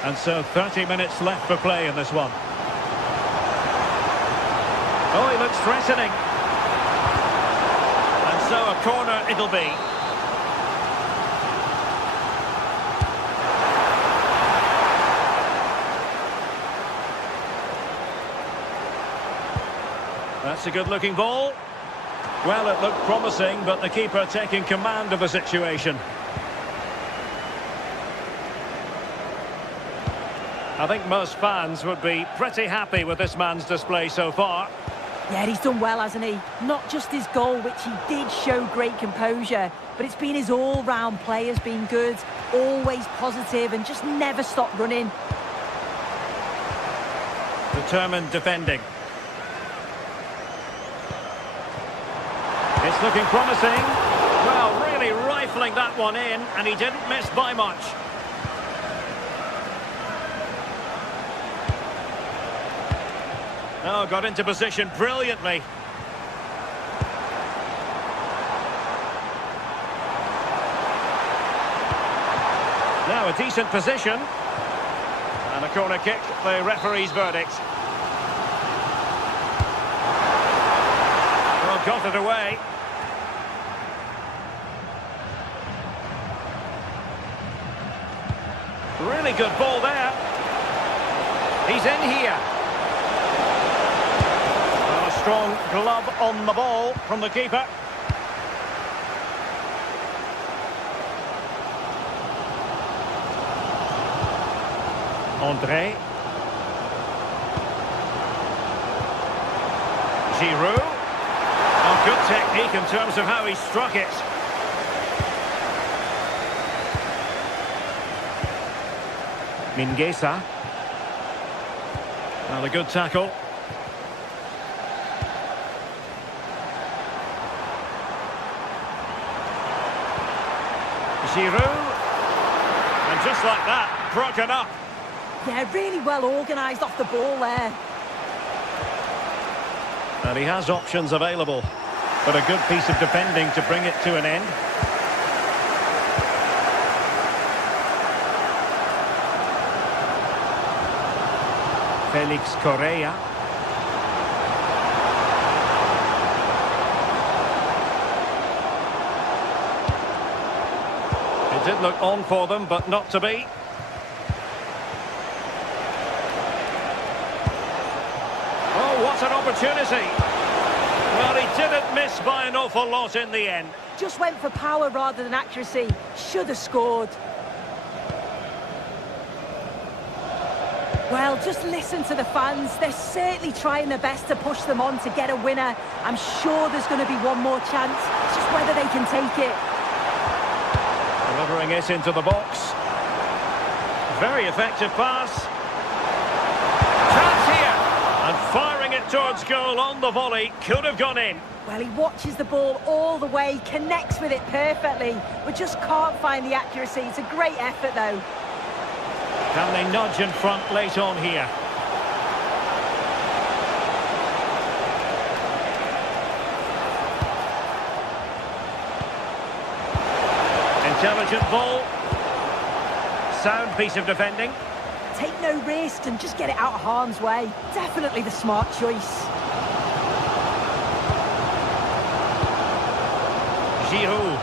And so 30 minutes left for play in this one. Oh, he looks threatening. And so a corner it'll be. That's a good-looking ball. Well, it looked promising, but the keeper taking command of the situation. I think most fans would be pretty happy with this man's display so far. Yeah, he's done well, hasn't he? Not just his goal, which he did show great composure, but it's been his all-round play has been good, always positive and just never stopped running. Determined defending. It's looking promising. Well, really rifling that one in, and he didn't miss by much. Oh, got into position brilliantly. Now a decent position. And a corner kick, the referee's verdict. Well, got it away. Really good ball there. He's in here. Well, a strong glove on the ball from the keeper. André. Giroud. Oh, good technique in terms of how he struck it. Mingueza. Well, a good tackle. Giroud. And just like that, broken up. Yeah, really well organised off the ball there. And he has options available, but a good piece of defending to bring it to an end. Felix Correa. It did look on for them, but not to be. Oh, what an opportunity. Well, he didn't miss by an awful lot in the end. Just went for power rather than accuracy. Should have scored. Well, just listen to the fans. They're certainly trying their best to push them on to get a winner. I'm sure there's going to be one more chance. It's just whether they can take it. Delivering it into the box. Very effective pass. Chance here. And firing it towards goal on the volley. Could have gone in. Well, he watches the ball all the way, connects with it perfectly, but just can't find the accuracy. It's a great effort, though. Can they nudge in front late on here? Intelligent ball. Sound piece of defending. Take no risk and just get it out of harm's way. Definitely the smart choice. Giroud.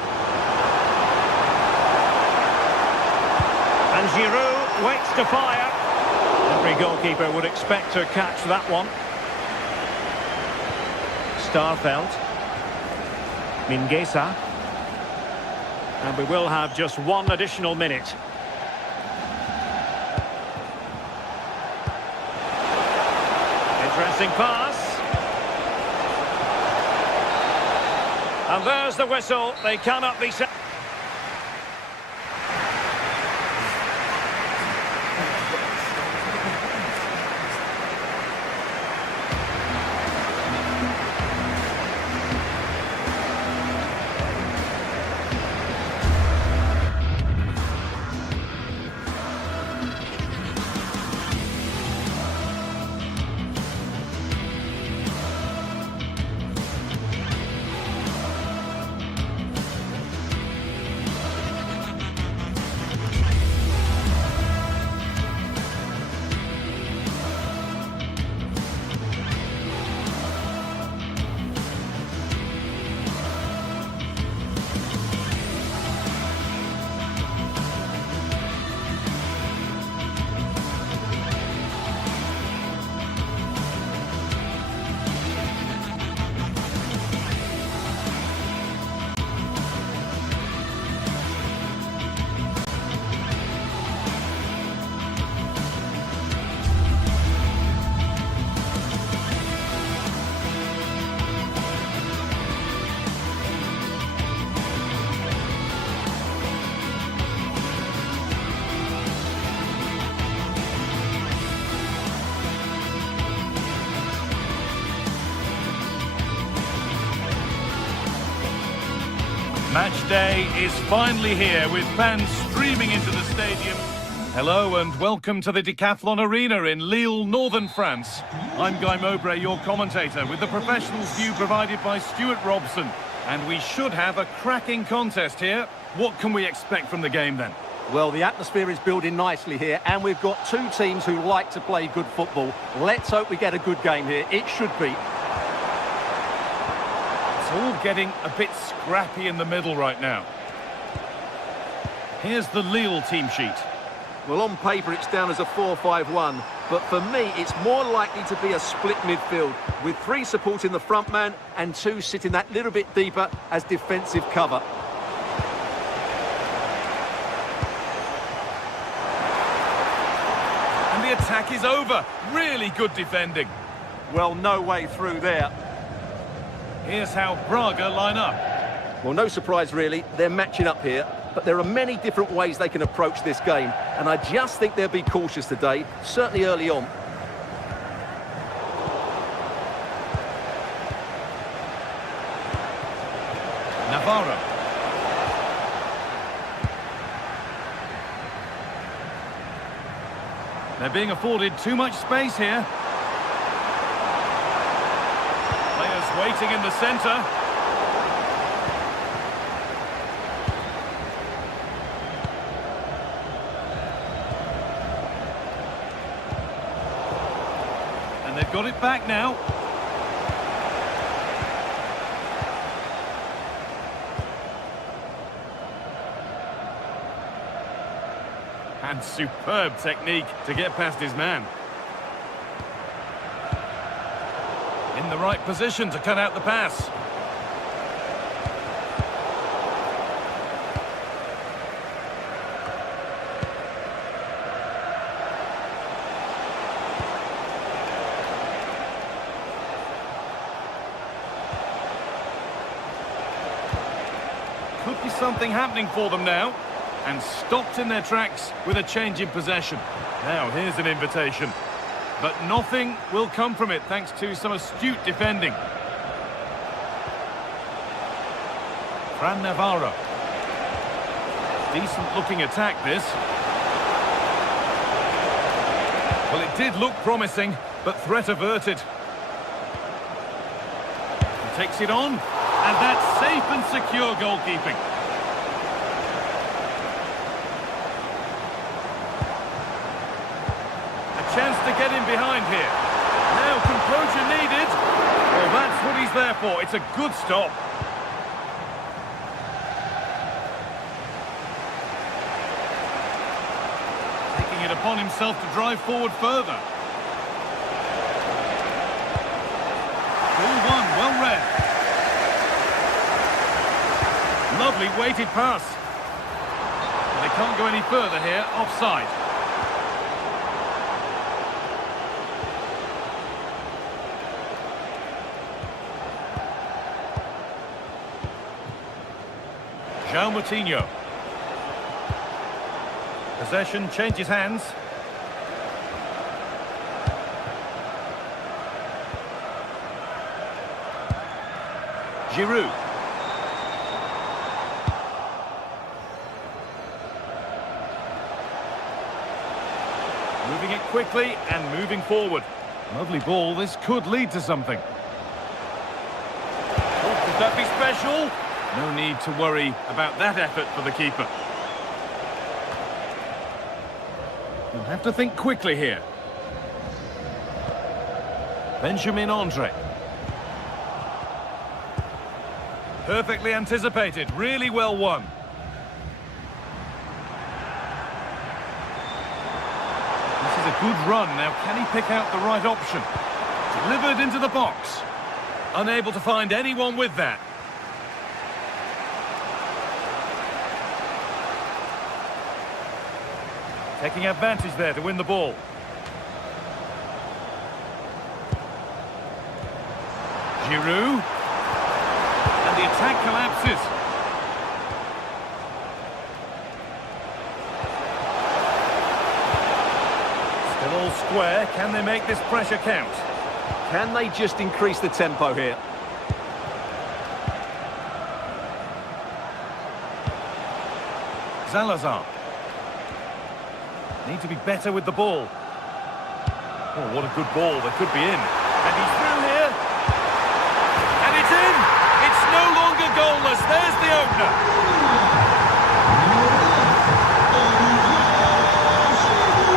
And Giroud waits to fire. Every goalkeeper would expect to catch that one. Starfelt. Mingueza. And we will have just one additional minute. Interesting pass. And there's the whistle. They cannot be set. Match day is finally here with fans streaming into the stadium. Hello and welcome to the Decathlon Arena in Lille, northern France. I'm Guy Mowbray, your commentator, with the professionals' view provided by Stuart Robson. And we should have a cracking contest here. What can we expect from the game then? Well, the atmosphere is building nicely here, and we've got two teams who like to play good football. Let's hope we get a good game here. It should be. It's all getting a bit scrappy in the middle right now. Here's the Lille team sheet. Well, on paper, it's down as a 4-5-1, but for me, it's more likely to be a split midfield, with three supporting the front man and two sitting that little bit deeper as defensive cover. And the attack is over. Really good defending. Well, no way through there. Here's how Braga line up. Well, no surprise, really. They're matching up here. But there are many different ways they can approach this game, and I just think they'll be cautious today, certainly early on. Navarro. They're being afforded too much space here. Players waiting in the centre. They've got it back now. And superb technique to get past his man. In the right position to cut out the pass. Could be something happening for them now. And stopped in their tracks with a change in possession. Now here's an invitation. But nothing will come from it thanks to some astute defending. Fran Navarro. Decent looking attack this. Well, it did look promising, but threat averted. He takes it on. And that's safe and secure goalkeeping. A chance to get in behind here. Now composure needed. Well, that's what he's there for. It's a good stop. Taking it upon himself to drive forward further. Ball one, well read. Lovely weighted pass. They can't go any further here, offside. João Moutinho. Possession changes hands. Giroud. Moving it quickly and moving forward. Lovely ball, this could lead to something. Oh, could that be special? No need to worry about that effort for the keeper. You'll have to think quickly here. Benjamin Andre. Perfectly anticipated, really well won. This is a good run. Now, can he pick out the right option? Delivered into the box. Unable to find anyone with that. Taking advantage there to win the ball. Giroud. And the attack collapses. Still all square. Can they make this pressure count? Can they just increase the tempo here? Salazar. Need to be better with the ball. Oh, what a good ball. They could be in. And he's through here. And it's in. It's no longer goalless. There's the opener.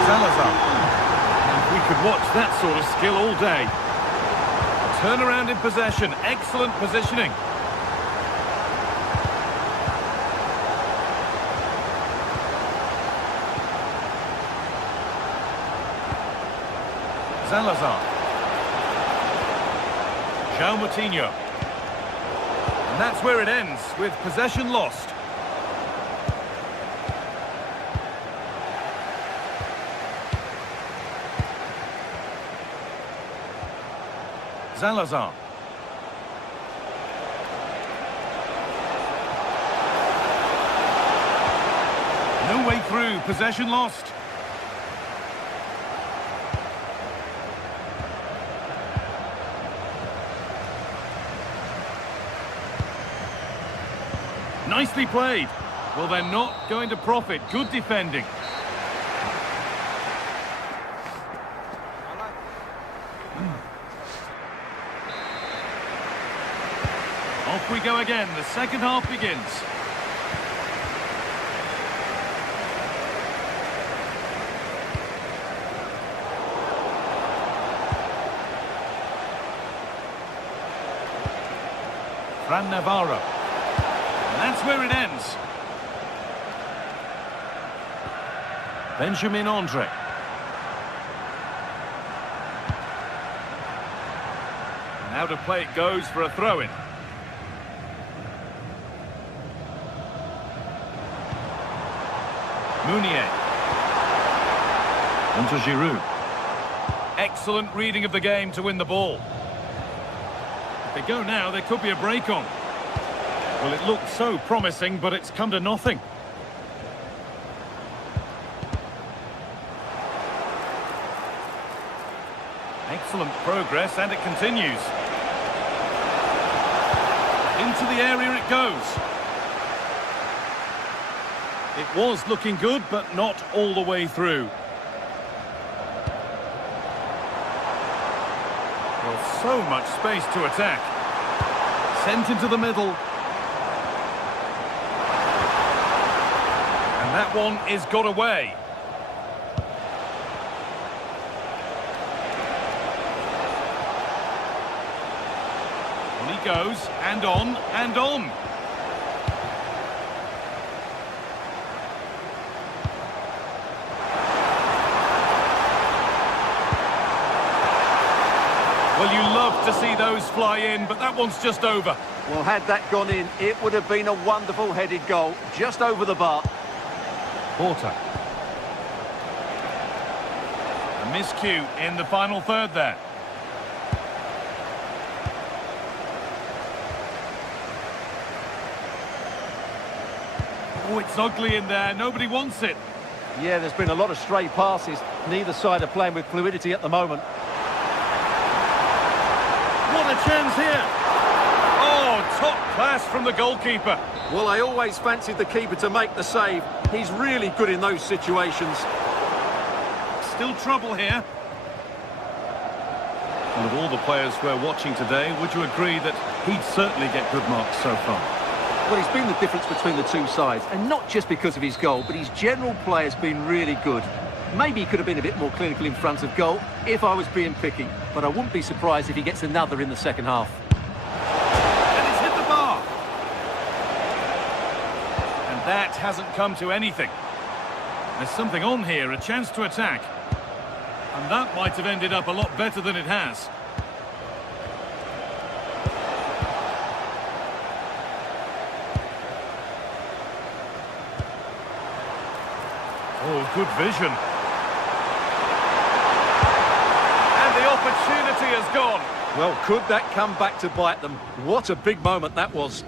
Salazar. We could watch that sort of skill all day. Turnaround in possession. Excellent positioning. Salazar. João Moutinho. And that's where it ends, with possession lost. Salazar. No way through, possession lost. Nicely played. Well, they're not going to profit. Good defending. Off we go again. The second half begins. Fran Navarro. And that's where it ends. Benjamin Andre. And out of play it goes for a throw-in. Meunier. On to Giroud. Excellent reading of the game to win the ball. If they go now, there could be a break on. Well, it looked so promising, but it's come to nothing. Excellent progress, and it continues. Into the area it goes. It was looking good, but not all the way through. Well, so much space to attack. Sent into the middle. And that one is got away. On he goes, and on, and on. Well, you love to see those fly in, but that one's just over. Well, had that gone in, it would have been a wonderful headed goal, just over the bar. Porter. A miscue in the final third there. Oh, it's ugly in there. Nobody wants it. Yeah, there's been a lot of stray passes. Neither side are playing with fluidity at the moment. What a chance here. Oh, top class from the goalkeeper. Well, I always fancied the keeper to make the save. He's really good in those situations. Still trouble here. And of all the players we're watching today, would you agree that he'd certainly get good marks so far? Well, he's been the difference between the two sides, and not just because of his goal, but his general play has been really good. Maybe he could have been a bit more clinical in front of goal if I was being picky, but I wouldn't be surprised if he gets another in the second half. And it's hit the bar. And that hasn't come to anything. There's something on here, a chance to attack. And that might have ended up a lot better than it has. Oh, good vision. And the opportunity has gone. Well, could that come back to bite them? What a big moment that was.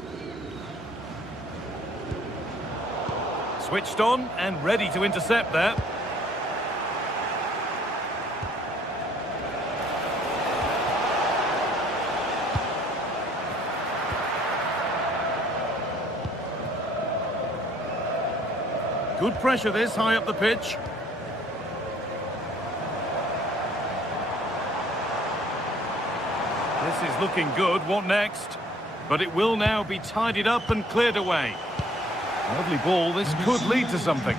Switched on and ready to intercept there. Good pressure this, high up the pitch. This is looking good. What next? But it will now be tidied up and cleared away. Lovely ball. This could lead to something.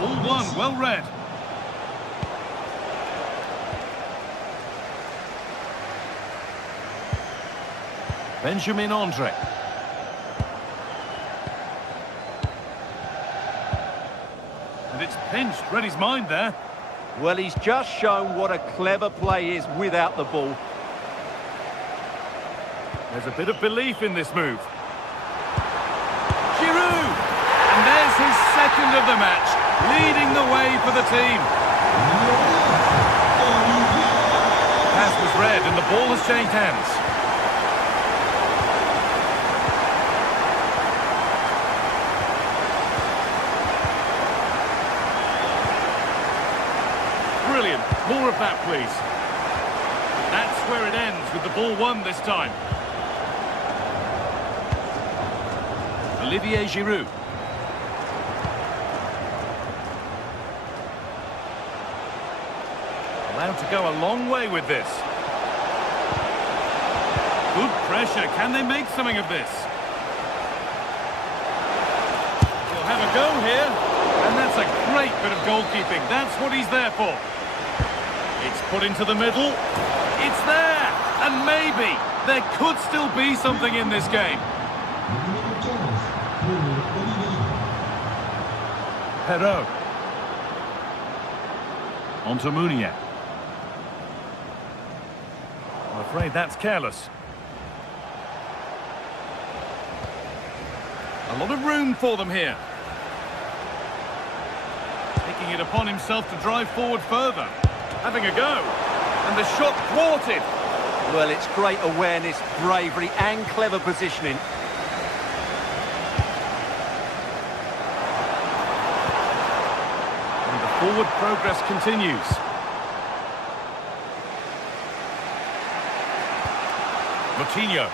All one, well read. Benjamin Andre. And it's pinched, read his mind there. Well, he's just shown what a clever play is without the ball. There's a bit of belief in this move. Giroud! And there's his second of the match, leading the way for the team. Pass was read and the ball has changed hands. Brilliant. More of that, please. That's where it ends, with the ball won this time. Olivier Giroud. Allowed to go a long way with this. Good pressure. Can they make something of this? He'll have a go here. And that's a great bit of goalkeeping. That's what he's there for. It's put into the middle. It's there. And maybe there could still be something in this game. Perrault. Onto Munier. I'm afraid that's careless. A lot of room for them here. Taking it upon himself to drive forward further. Having a go. And the shot thwarted. Well, it's great awareness, bravery and clever positioning. And the forward progress continues. Moutinho.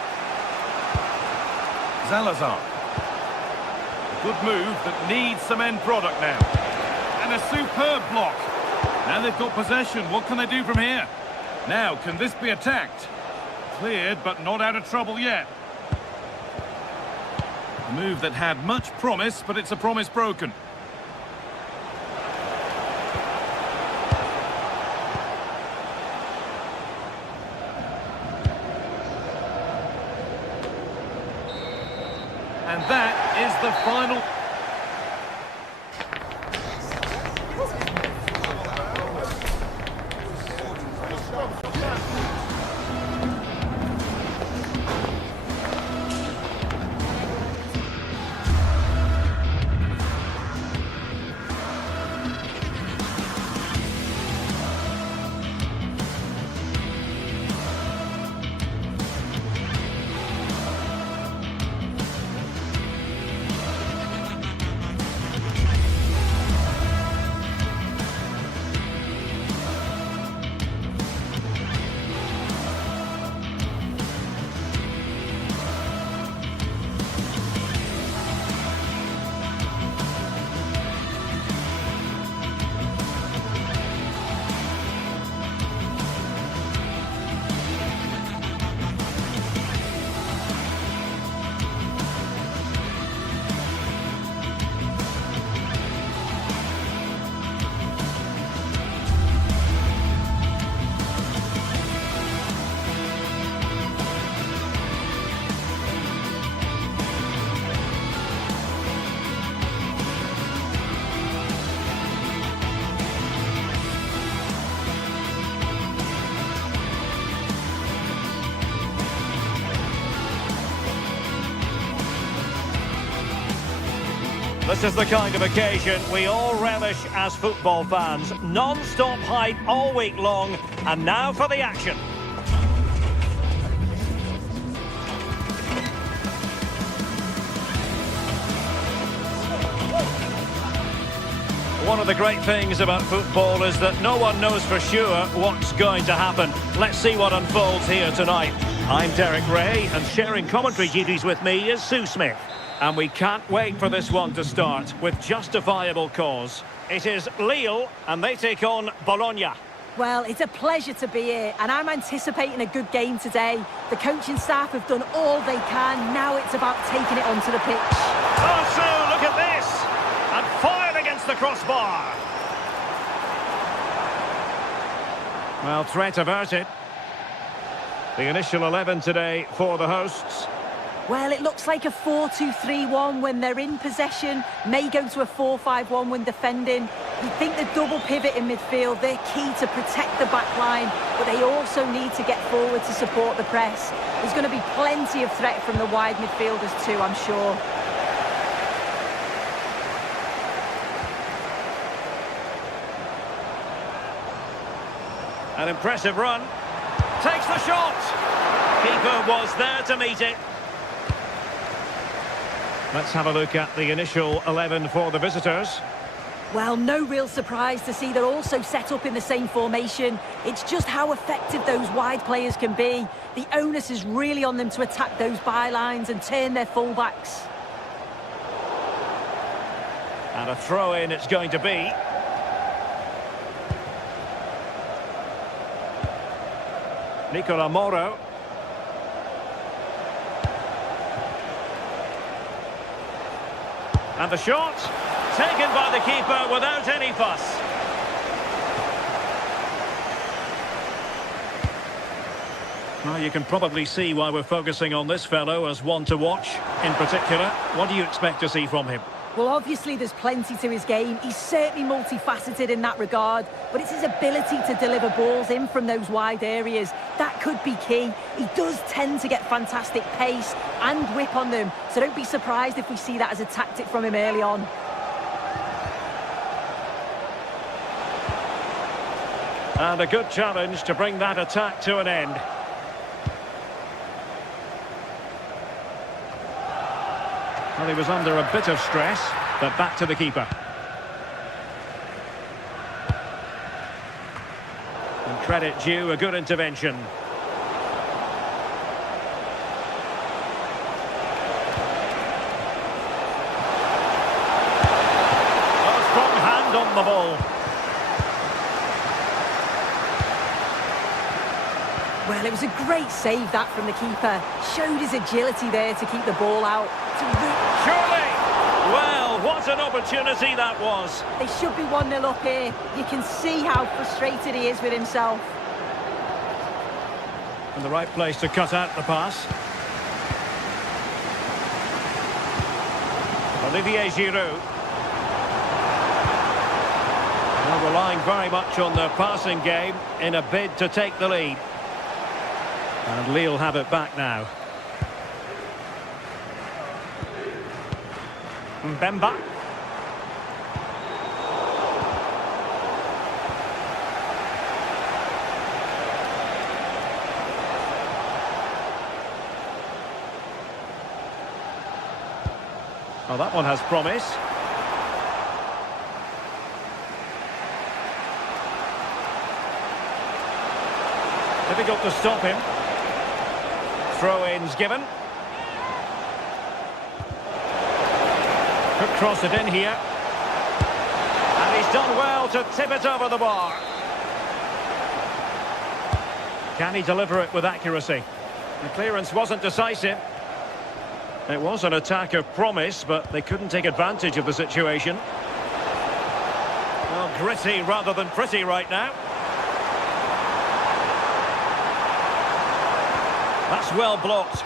Salazar. A good move that needs some end product now. And a superb block. Now they've got possession. What can they do from here? Now, can this be attacked? Cleared, but not out of trouble yet. A move that had much promise, but it's a promise broken. And that is the final... This is the kind of occasion we all relish as football fans. Non-stop hype all week long, and now for the action. one of the great things about football is that no one knows for sure what's going to happen. Let's see what unfolds here tonight. I'm Derek Ray, and sharing commentary duties with me is Sue Smith. And we can't wait for this one to start with justifiable cause. It is Lille, and they take on Bologna. Well, it's a pleasure to be here, and I'm anticipating a good game today. The coaching staff have done all they can. Now it's about taking it onto the pitch. Oh, Sue, look at this! And fired against the crossbar. Well, threat averted. The initial 11 today for the hosts. Well, it looks like a 4-2-3-1 when they're in possession. May go to a 4-5-1 when defending. You think the double pivot in midfield, they're key to protect the back line, but they also need to get forward to support the press. There's going to be plenty of threat from the wide midfielders too, I'm sure. An impressive run. Takes the shot. Keeper was there to meet it. Let's have a look at the initial 11 for the visitors. Well, no real surprise to see they're also set up in the same formation. It's just how effective those wide players can be. The onus is really on them to attack those bylines and turn their fullbacks. And a throw-in it's going to be. Nicola Moro. And the shot, taken by the keeper without any fuss. Well, you can probably see why we're focusing on this fellow as one to watch in particular. What do you expect to see from him? Well, obviously there's plenty to his game. He's certainly multifaceted in that regard, but it's his ability to deliver balls in from those wide areas. That could be key. He does tend to get fantastic pace and whip on them, so don't be surprised if we see that as a tactic from him early on. And a good challenge to bring that attack to an end. Well, he was under a bit of stress, but back to the keeper. And credit due, a good intervention. A strong hand on the ball. Well, it was a great save, that, from the keeper. Showed his agility there to keep the ball out. Surely! Well, what an opportunity that was. They should be 1-0 up here. You can see how frustrated he is with himself. And the right place to cut out the pass. Olivier Giroud. Well, relying very much on their passing game in a bid to take the lead. And Lille have it back now. Mbemba. Oh, that one has promise. Difficult to stop him. Throw-ins given. Could cross it in here. And he's done well to tip it over the bar. Can he deliver it with accuracy? The clearance wasn't decisive. It was an attack of promise, but they couldn't take advantage of the situation. Well, gritty rather than pretty right now. That's well blocked.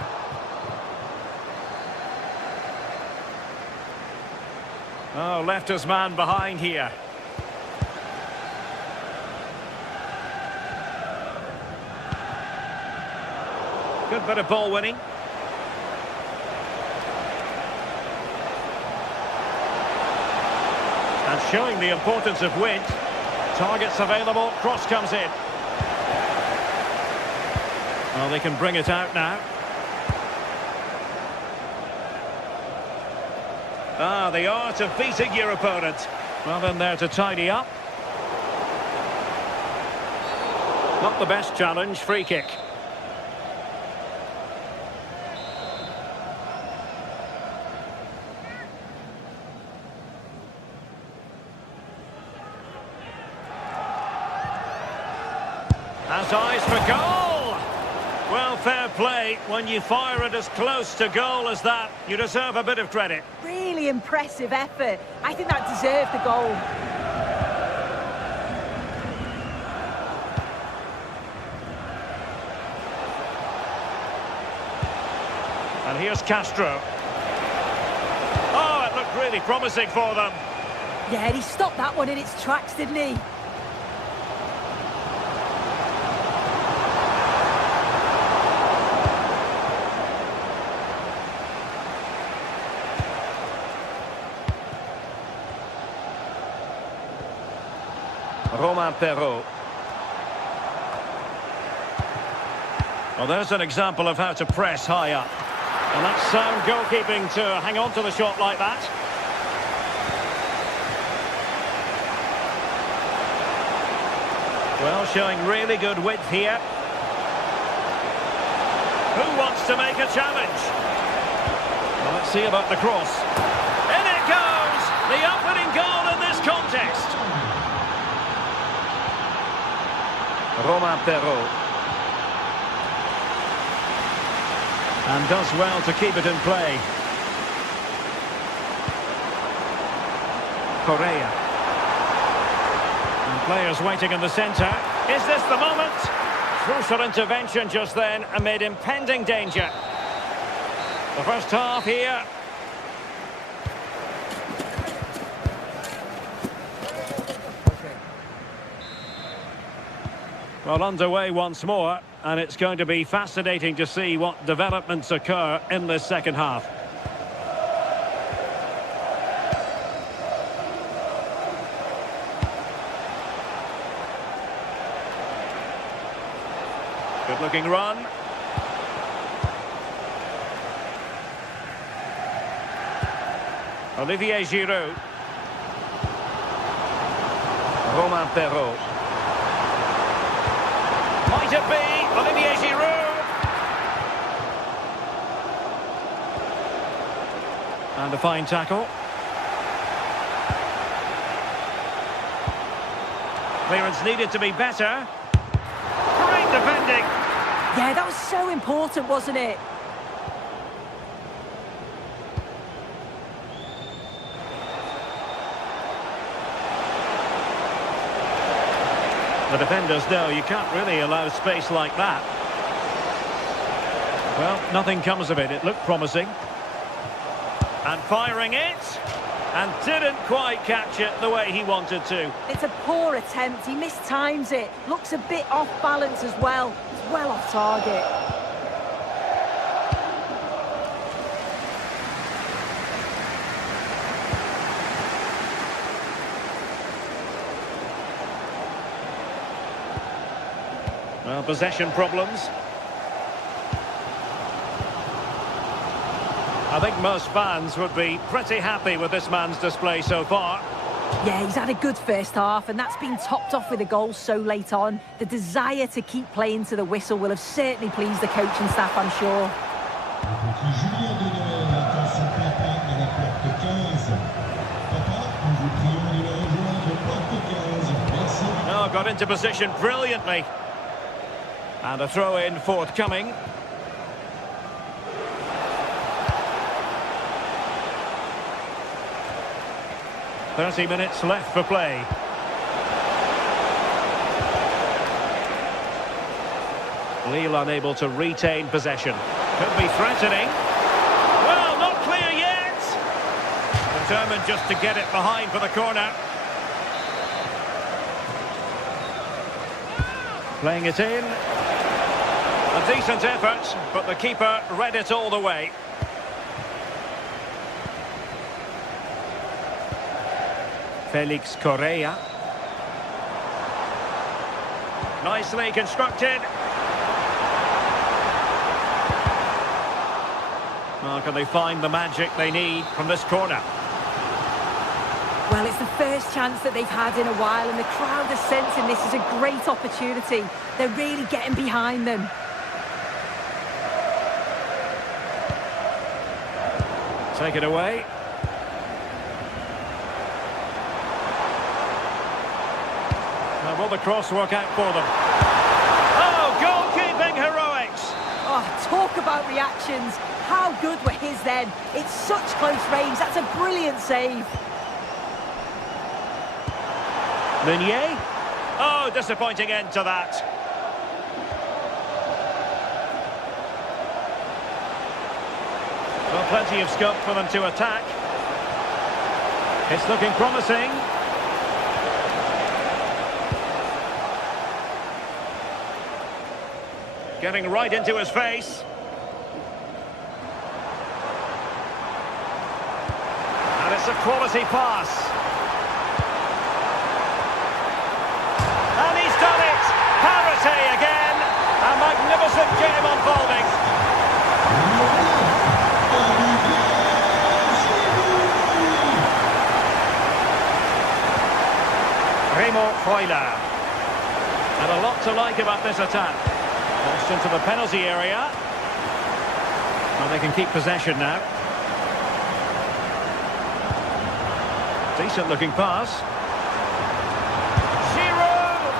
Oh, left his man behind here. Good bit of ball winning. And showing the importance of width. Targets available, cross comes in. Well, they can bring it out now. Ah, the art of beating your opponent. Well, in there to tidy up. Not the best challenge, free kick. Has eyes for goal! Well, fair play. When you fire it as close to goal as that, you deserve a bit of credit. Really impressive effort. I think that deserved the goal. And here's Castro. Oh, it looked really promising for them. Yeah, he stopped that one in its tracks, didn't he? Romain Perrault. Well, there's an example of how to press high up. And that's sound goalkeeping to hang on to the shot like that. Well, showing really good width here. Who wants to make a challenge? Well, let's see about the cross. In it goes! The opening goal in this contest. Romain Perrault. And does well to keep it in play. Correa. And players waiting in the centre. Is this the moment? Crucial intervention just then amid impending danger. The first half here. Well, underway once more, and it's going to be fascinating to see what developments occur in this second half. Good-looking run. Olivier Giroud. Romain Perrault. Might it be Olivier Giroud? And a fine tackle. Clearance needed to be better. Great defending. Yeah, that was so important, wasn't it? The defenders know you can't really allow space like that. Well, nothing comes of it. It looked promising. And firing it. And didn't quite catch it the way he wanted to. It's a poor attempt. He mistimes it. Looks a bit off balance as well. It's well off target. Well, possession problems. I think most fans would be pretty happy with this man's display so far. Yeah, he's had a good first half, and that's been topped off with a goal so late on. The desire to keep playing to the whistle will have certainly pleased the coaching staff, I'm sure. Oh, got into position brilliantly. And a throw-in forthcoming. "30 minutes left for play." Lille unable to retain possession. Could be threatening. Well, not clear yet. Determined just to get it behind for the corner. Playing it in. A decent effort, but the keeper read it all the way. Felix Correa. Nicely constructed. Well, can they find the magic they need from this corner? Well, it's the first chance that they've had in a while, and the crowd are sensing this is a great opportunity. They're really getting behind them. Take it away. Now, will the cross work out for them? Oh, goalkeeping heroics! Oh, talk about reactions. How good were his then? It's such close range. That's a brilliant save. Meunier. Oh, disappointing end to that. Well, plenty of scope for them to attack. It's looking promising. Getting right into his face. And it's a quality pass. And he's done it! Parity again! A magnificent game unfolding. Remo Freuler. And a lot to like about this attack. Crossed into the penalty area. Well, they can keep possession now. Decent looking pass. Giroud!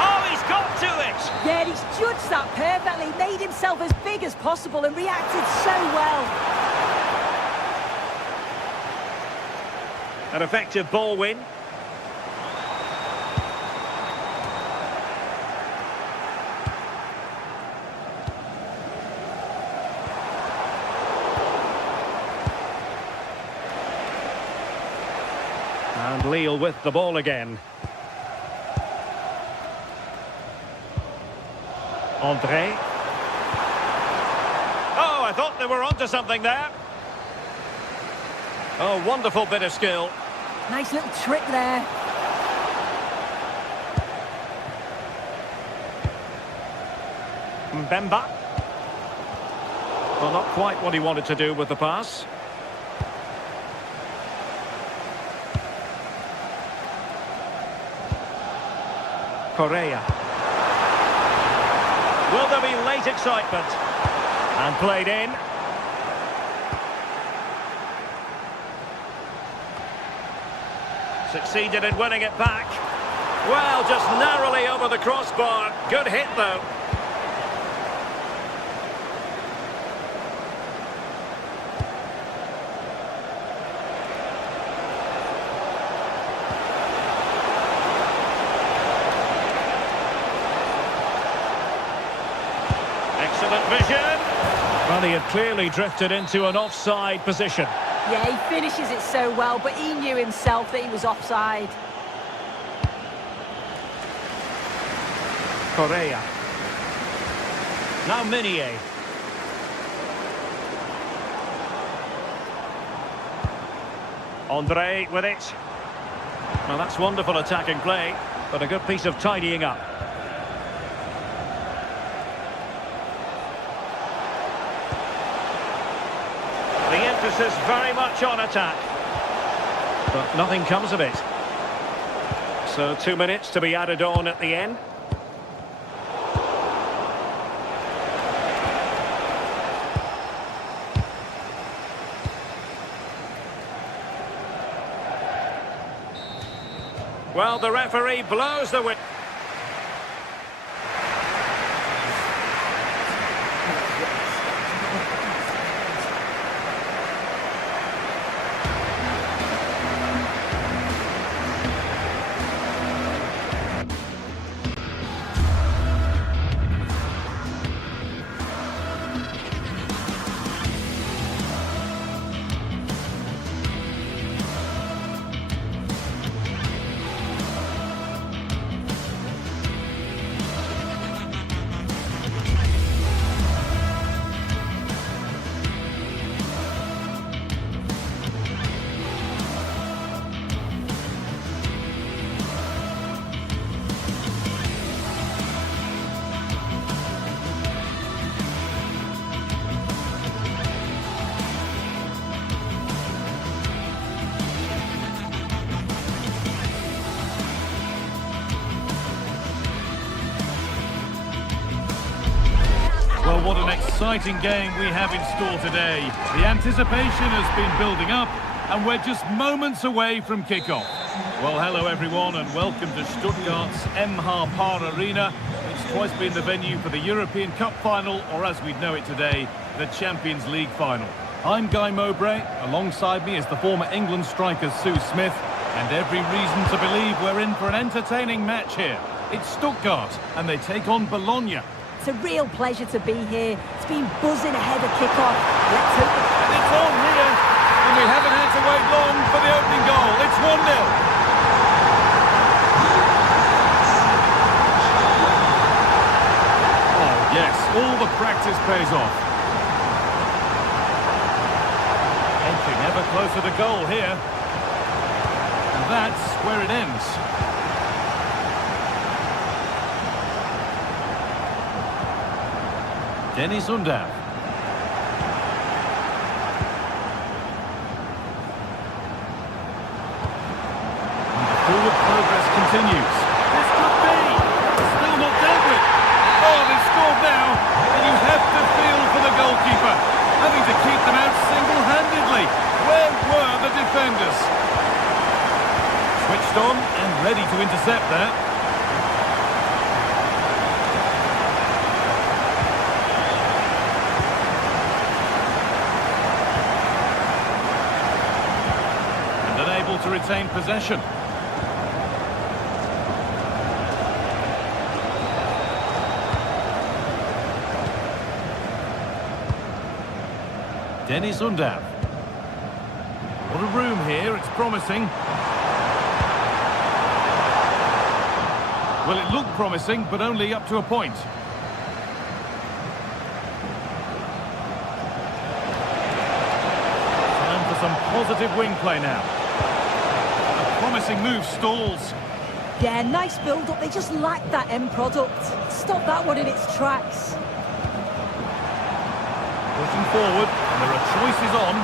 Oh, he's got to it! Yeah, he's judged that perfectly, made himself as big as possible and reacted so well. An effective ball win. And Lille with the ball again. André. Oh, I thought they were onto something there. Oh, wonderful bit of skill. Nice little trick there. Mbemba. Well, not quite what he wanted to do with the pass. Correa. Will there be late excitement? And played in. Succeeded in winning it back. Well, just narrowly over the crossbar. Good hit, though. Excellent vision. Well, he had clearly drifted into an offside position. Yeah, he finishes it so well, but he knew himself that he was offside. Correa. Now Meunier. André with it. Well, that's wonderful attacking play, but a good piece of tidying up. The emphasis very much on attack. But nothing comes of it. So 2 minutes to be added on at the end. Well, the referee blows the whistle. exciting game we have in store today. The anticipation has been building up, and we're just moments away from kickoff. Well, hello everyone, and welcome to Stuttgart's Par Arena. It's twice been the venue for the European Cup final, or as we know it today, the Champions League final. I'm Guy Mowbray. Alongside me is the former England striker Sue Smith, and every reason to believe we're in for an entertaining match here. It's Stuttgart, and they take on Bologna. It's a real pleasure to be here. It's been buzzing ahead of kickoff. Let's hope And it's on here, and we haven't had to wait long for the opening goal. It's 1-0. Oh, yes, all the practice pays off. Edging ever closer to goal here. And that's where it ends. Dennis Undav. Forward progress continues. This could be. Still not dealt with. Oh, they've scored now. And you have to feel for the goalkeeper. Having to keep them out single-handedly. Where were the defenders? Switched on and ready to intercept that. And unable to retain possession. Dennis Undav. What a room here, it's promising. Well, it looked promising, but only up to a point. Time for some positive wing play now. A promising move stalls. Yeah, nice build-up. They just lack that end product. Stop that one in its tracks. Pushing forward, and there are choices on.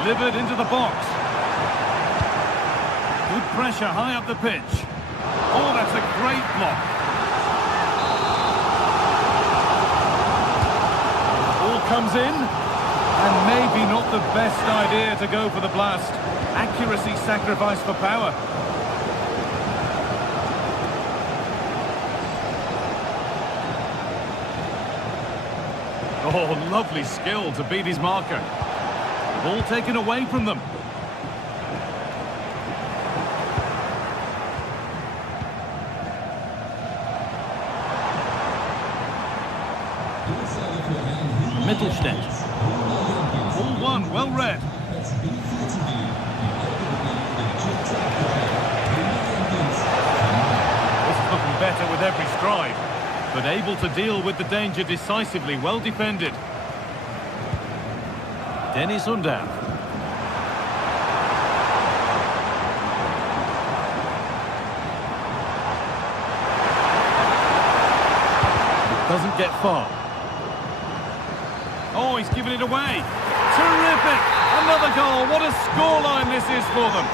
Delivered into the box. Good pressure high up the pitch. Oh, that's a great block. Ball comes in, and maybe not the best idea to go for the blast. Accuracy sacrificed for power. Oh, lovely skill to beat his marker. Ball taken away from them. Mittelstädt. Ball won, well read. This is looking better with every stride, but able to deal with the danger decisively, well defended. Dennis Undav. Doesn't get far. Oh, he's given it away. Terrific! Another goal. What a scoreline this is for them.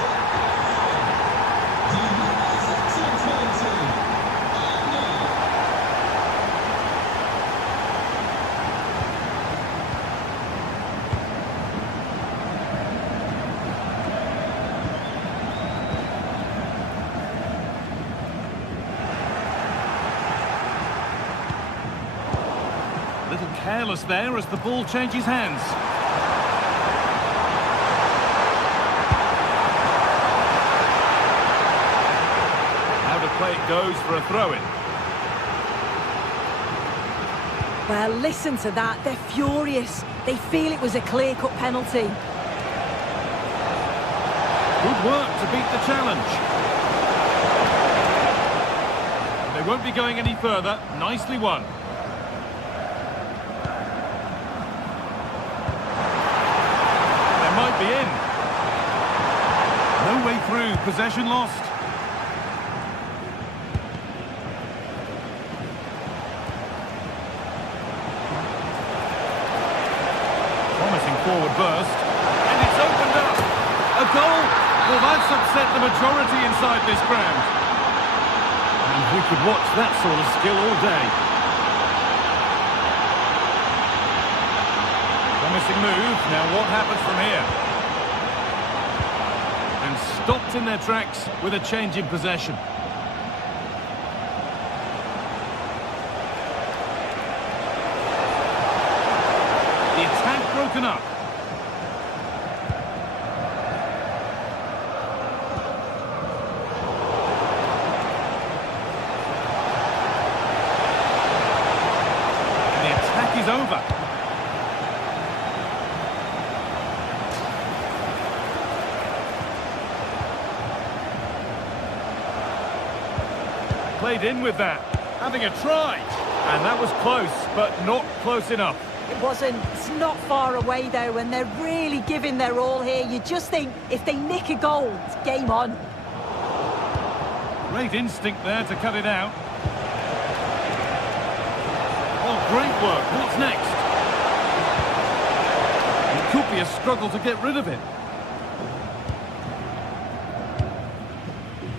A little careless there as the ball changes hands. How to play it goes for a throw-in. Well, listen to that. They're furious. They feel it was a clear-cut penalty. Good work to beat the challenge. They won't be going any further. Nicely won. Might be in. No way through. Possession lost. Promising forward burst. And it's opened up. A goal? Well, that's upset the majority inside this ground. And we could watch that sort of skill all day. promising move. Now what happens from here? And stopped in their tracks with a change in possession. The attack broken up. Is over. Played in with that, having a try. And that was close, but not close enough. It wasn't. It's not far away, though, and they're really giving their all here. You just think, if they nick a goal, it's game on. Great instinct there to cut it out. Oh, great work. What's next? It could be a struggle to get rid of it.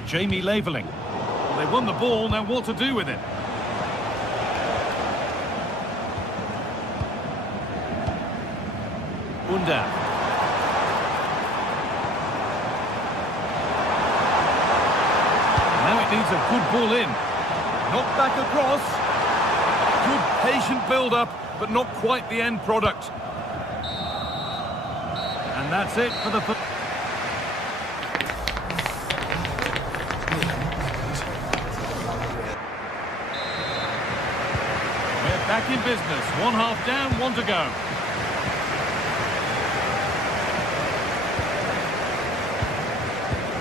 Jamie Laveling. Well, they won the ball, now what to do with it? Undav. Now it needs a good ball in. Knocked back across. Good patient build-up, but not quite the end product. And that's it for the... We're back in business. 1 half down, 1 to go.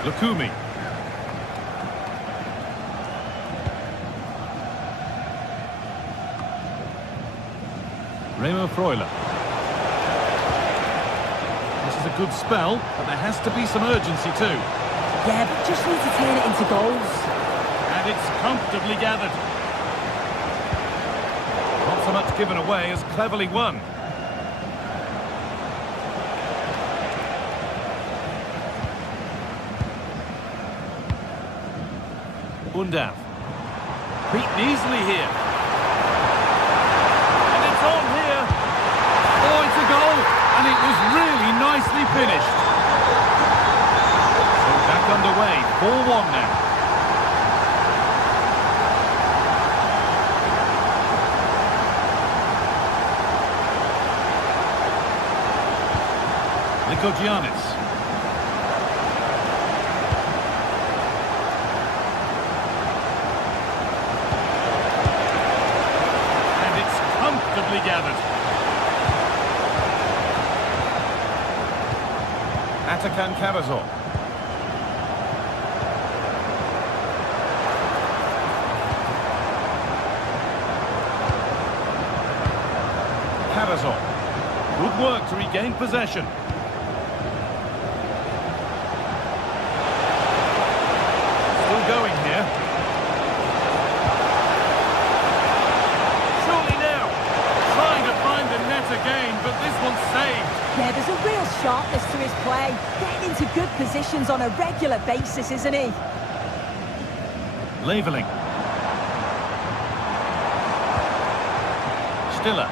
Lukumi. Remo Freuler. This is a good spell, but there has to be some urgency too. Yeah, but just need to turn it into goals. And it's comfortably gathered. Not so much given away as cleverly won. Undav. Beaten easily here. And it's on here. Oh, it's a goal. And it was really nicely finished. So back underway. 4-1 now. Giannis. And it's comfortably gathered. Atakan Karazor. Karazor. Good work to regain possession. Going here. Surely now. Trying to find the net again, but this one's saved. Yeah, there's a real sharpness to his play. Getting into good positions on a regular basis, isn't he? Laveling. Stiller.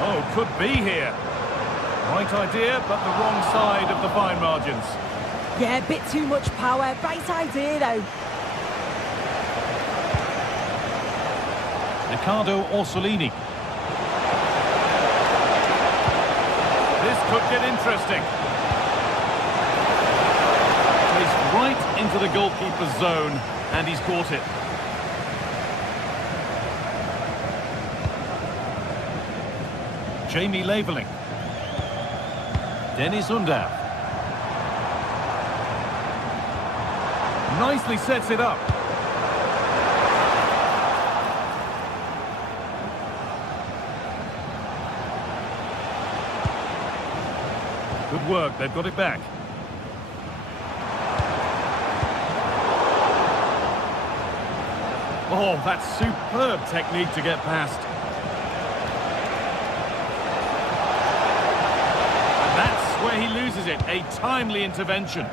Oh, could be here. Right idea, but the wrong side of the fine margins. Yeah, a bit too much power. Right idea, though. Riccardo Orsolini. This could get interesting. Placed right into the goalkeeper's zone, and he's caught it. Jamie Laveling. Dennis Undav. Nicely sets it up. Good work, they've got it back. Oh, that's superb technique to get past. And that's where he loses it, a timely intervention.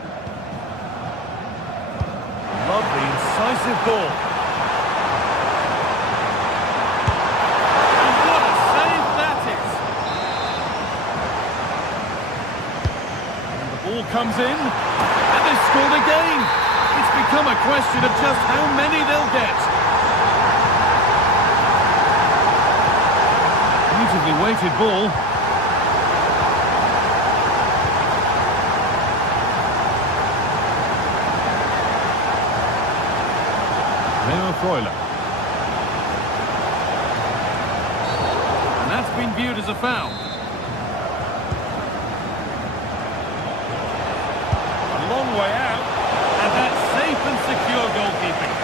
Lovely, incisive ball. And what a save that is! comes in, and they've scored again. It's become a question of just how many they'll get. Beautifully weighted ball. Freuler. And that's been viewed as a foul. A long way out, and that's safe and secure goalkeeping.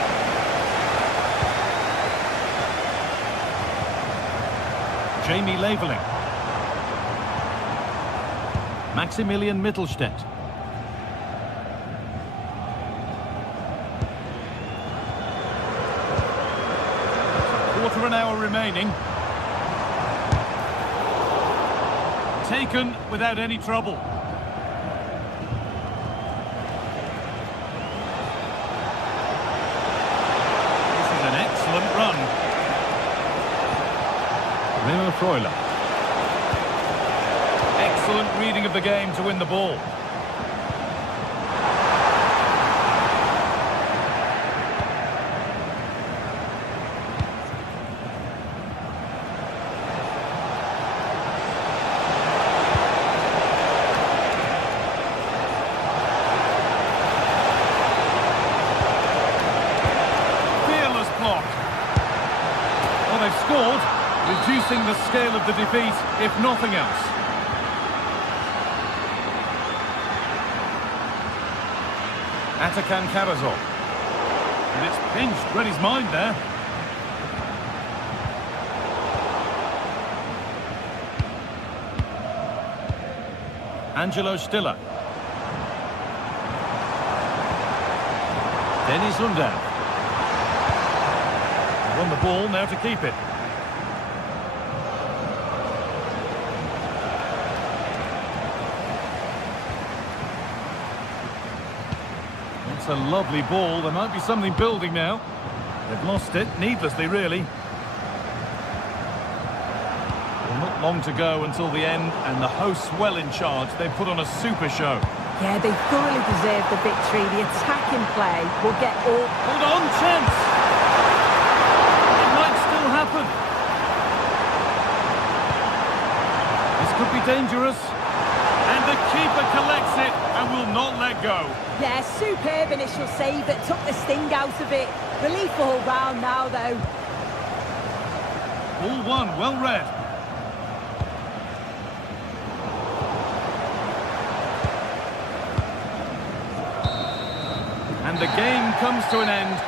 Jamie Laveling. Maximilian Mittelstädt. Quarter of an hour remaining. Taken without any trouble. This is an excellent run. Remo Freuler. Excellent reading of the game to win the ball. They've scored, reducing the scale of the defeat, if nothing else. Atakan Karazov. And it's pinched, read his mind there. Angelo Stiller. Dennis Undav. Won the ball, now to keep it. It's a lovely ball. There might be something building now. They've lost it, needlessly really. Well, not long to go until the end, and the hosts well in charge. They've put on a super show. Yeah, they thoroughly deserve the victory. The attacking play will get all... Hold on, chance! Happen. This could be dangerous, and the keeper collects it and will not let go. Yeah, superb initial save that took the sting out of it. Relief all round now, though. Ball one, well read. And the game comes to an end.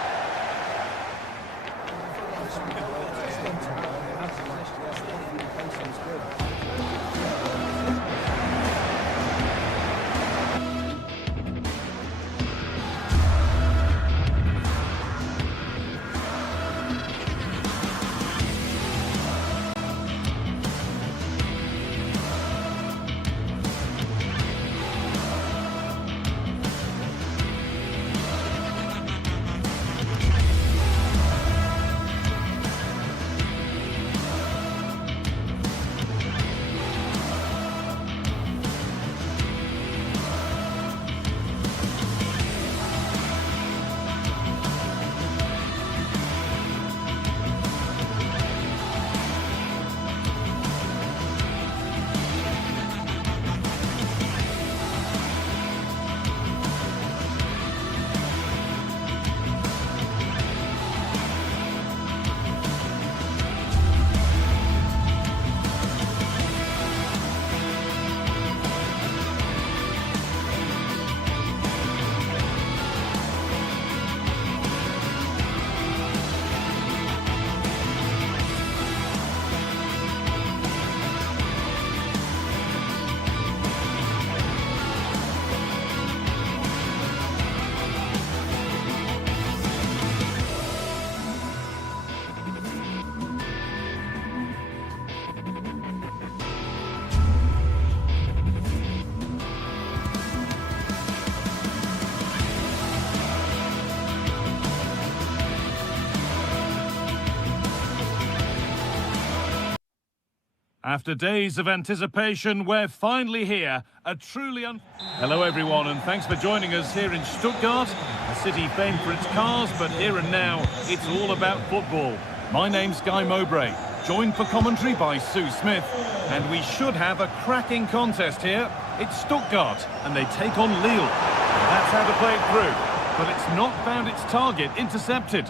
After days of anticipation, we're finally here. Hello everyone, and thanks for joining us here in Stuttgart, a city famed for its cars, but here and now, it's all about football. My name's Guy Mowbray, joined for commentary by Sue Smith, and we should have a cracking contest here. It's Stuttgart, and they take on Lille. That's how to play it through, but it's not found its target, intercepted.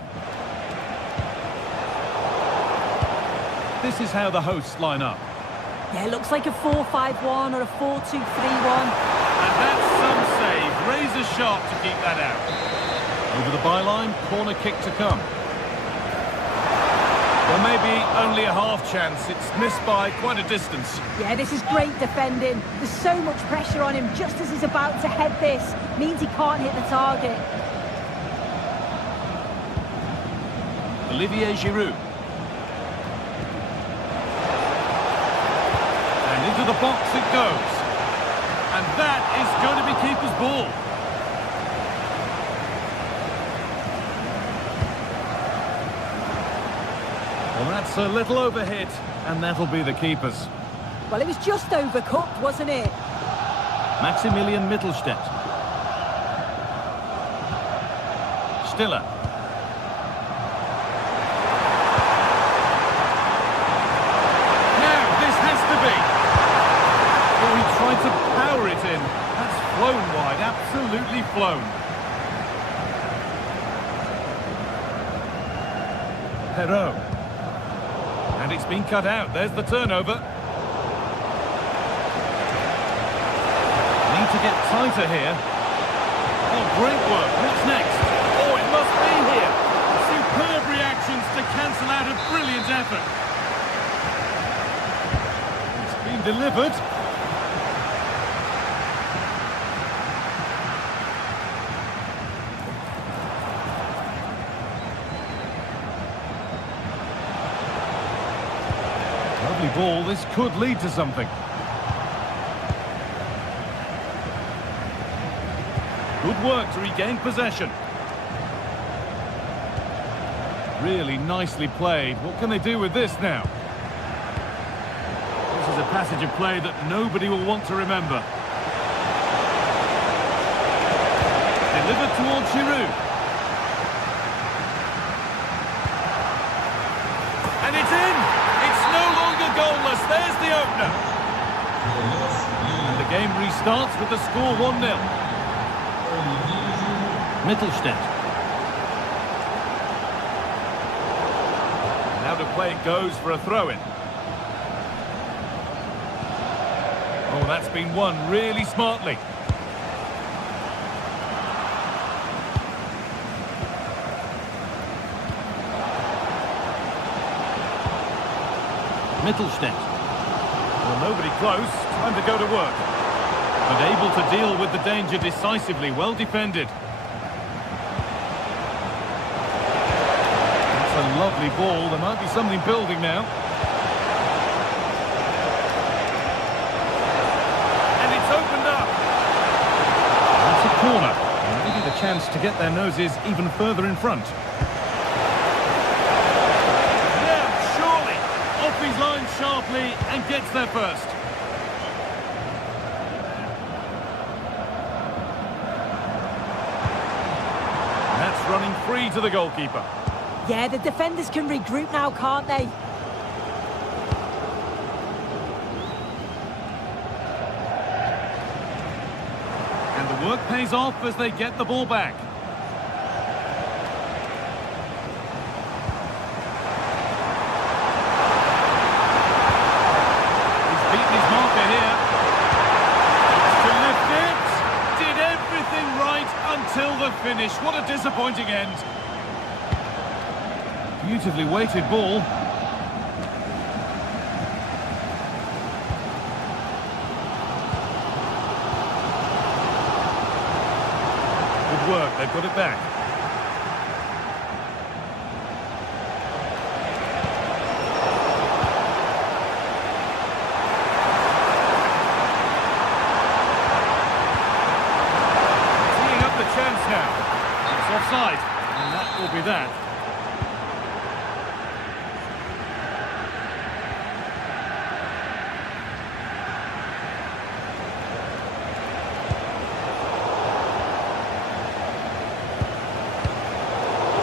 This is how the hosts line up. Yeah, it looks like a 4-5-1 or a 4-2-3-1. And that's some save. Razor sharp to keep that out. Over the byline, corner kick to come. Well, maybe only a half chance. It's missed by quite a distance. Yeah, this is great defending. There's so much pressure on him just as he's about to head this. Means he can't hit the target. Olivier Giroud. Into the box it goes. And that is going to be keeper's ball. Well, that's a little overhit, and that'll be the keeper's. Well, it was just overcooked, wasn't it? Maximilian Mittelstädt. Stiller. Now, this has to be. He tried to power it in. That's flown wide, absolutely flown. Perrault. And it's been cut out. There's the turnover. Need to get tighter here. Oh, great work. What's next? Oh, it must be here. Superb reactions to cancel out a brilliant effort. It's been delivered. Lovely ball, this could lead to something. Good work to regain possession. Really nicely played. What can they do with this now? This is a passage of play that nobody will want to remember. Delivered towards Giroud. And it's in! It's no longer goalless. There's the opener. And the game restarts with the score 1-0. Mittelstädt. Now to play it goes for a throw-in. Oh, that's been won really smartly. Mittelstädt. Well, nobody close. Time to go to work. But able to deal with the danger decisively. Well defended. That's a lovely ball. There might be something building now. And it's opened up. That's a corner. And maybe the chance to get their noses even further in front. His line sharply and gets there first. That's running free to the goalkeeper. Yeah, the defenders can regroup now, can't they? And the work pays off as they get the ball back. Until the finish. What a disappointing end. Beautifully weighted ball. Good work, they've got it back. Now, it's offside, and that will be that.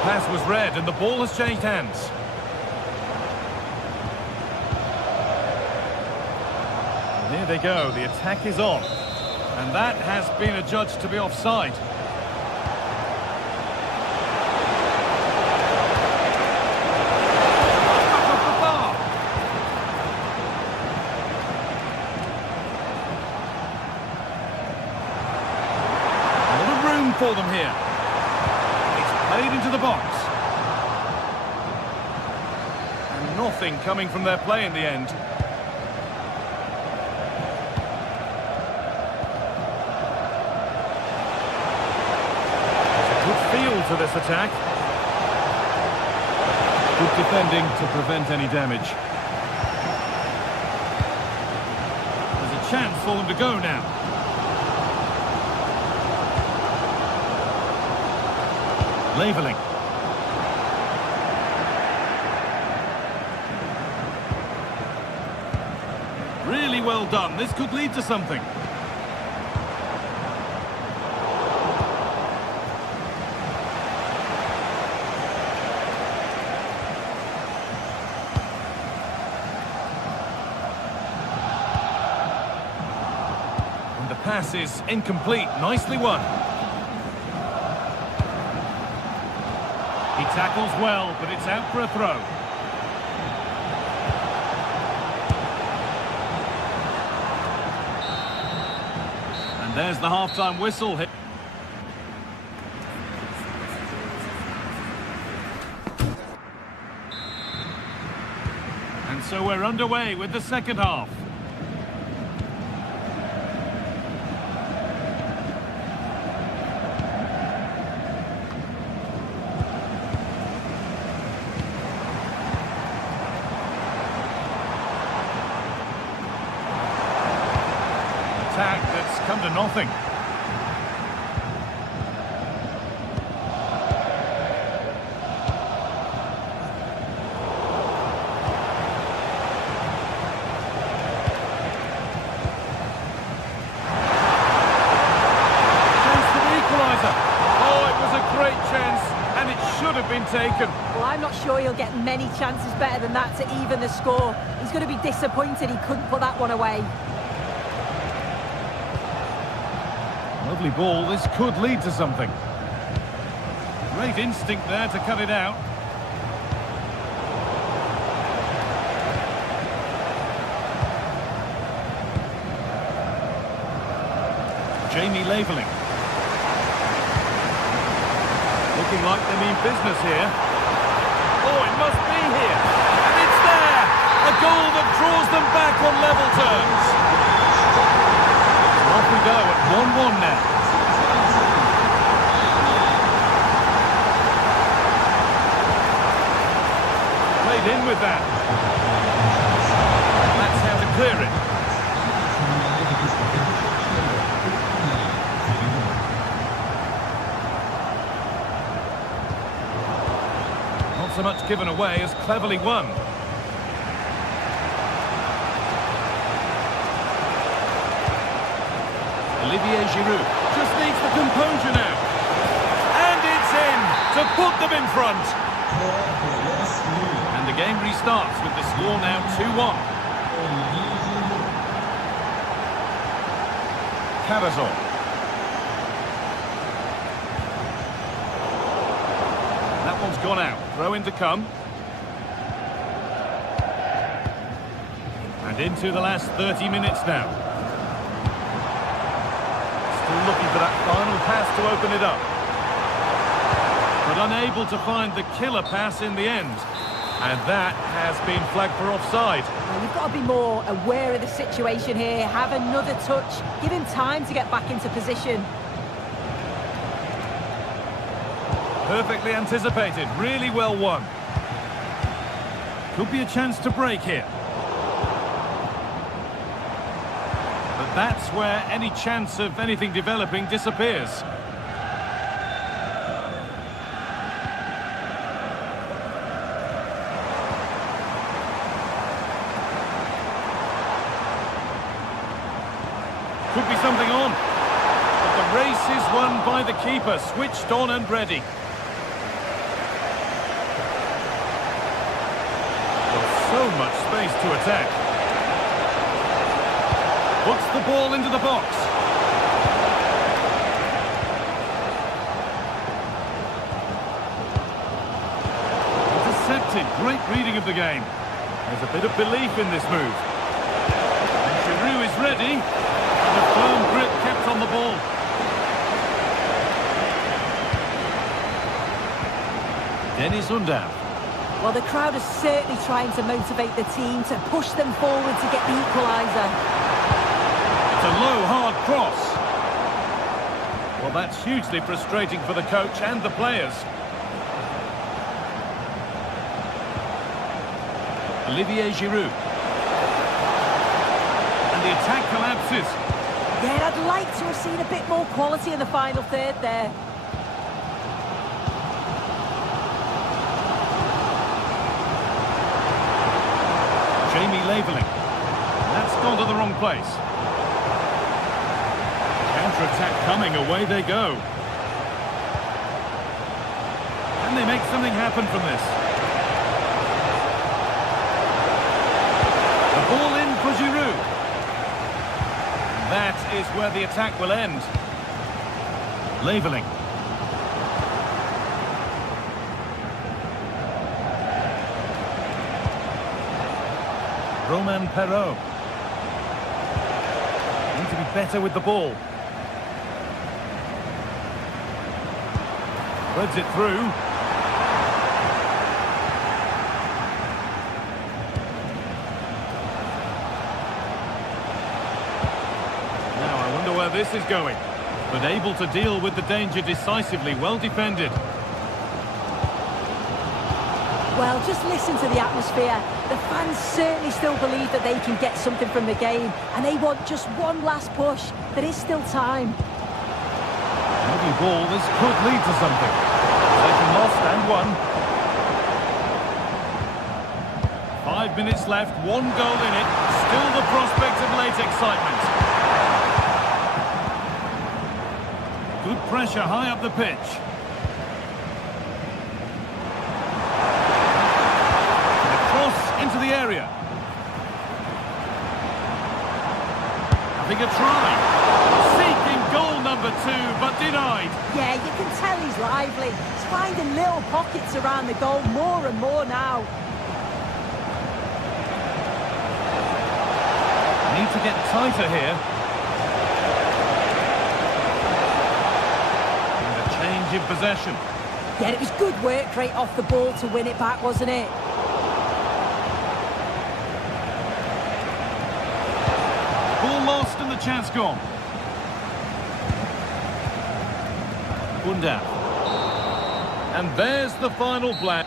pass was read and the ball has changed hands. And here they go, the attack is on. And that has been adjudged to be offside. For them here. It's played into the box. And nothing coming from their play in the end. There's a good feel to this attack. Good defending to prevent any damage. There's a chance for them to go now. Labelling. Really well done. This could lead to something. And the pass is incomplete. Nicely won. He tackles well, but it's out for a throw. And there's the half-time whistle. And so we're underway with the second half. Attack that's come to nothing. Chance for the equaliser. Oh, it was a great chance and it should have been taken. Well, I'm not sure he'll get many chances better than that to even the score. He's going to be disappointed he couldn't put that one away. Lovely ball, this could lead to something. Great instinct there to cut it out. Jamie labelling. Looking like they mean business here. Oh, it must be here. And it's there! A goal that draws them back on level terms. Off we go at 1-1 now. Played in with that. That's how to clear it. Not so much given away as cleverly won. Olivier Giroud just needs the composure now. And it's in to put them in front. And the game restarts with the score now 2-1. Cavazor. That one's gone out. Throw in to come. And into the last 30 minutes now. Looking for that final pass to open it up. But unable to find the killer pass in the end. And that has been flagged for offside. Well, you've got to be more aware of the situation here. Have another touch. Give him time to get back into position. Perfectly anticipated. Really well won. Could be a chance to break here. But that's where any chance of anything developing disappears. Could be something on. But the race is won by the keeper, switched on and ready. so much space to attack. Puts the ball into the box. Intercepted. Great reading of the game. There's a bit of belief in this move. And Giroud is ready. And a firm grip kept on the ball. Dennis Undav. Well, the crowd is certainly trying to motivate the team to push them forward to get the equaliser. It's a low, hard cross. Well, that's hugely frustrating for the coach and the players. Olivier Giroud. And the attack collapses. Yeah, I'd like to have seen a bit more quality in the final third there. Jamie Labeling. That's gone to the wrong place. Counter-attack coming, away they go. Can they make something happen from this? The ball in for Giroud. That is where the attack will end. Labeling. Romain Perrault. Need to be better with the ball. Threads it through. Now I wonder where this is going. But able to deal with the danger decisively, well defended. Well, just listen to the atmosphere. The fans certainly still believe that they can get something from the game, and they want just one last push. There is still time. Heavy ball, this could lead to something. Possession lost and won. 5 minutes left, 1 goal in it. Still the prospect of late excitement. Good pressure high up the pitch. Into the area. Having a try. Seeking goal number 2, but denied. Yeah, you can tell he's lively. He's finding little pockets around the goal more and more now. Need to get tighter here. And a change in possession. Yeah, it was good work right off the ball to win it back, wasn't it? Lost and the chance gone. Undav. And there's the final play.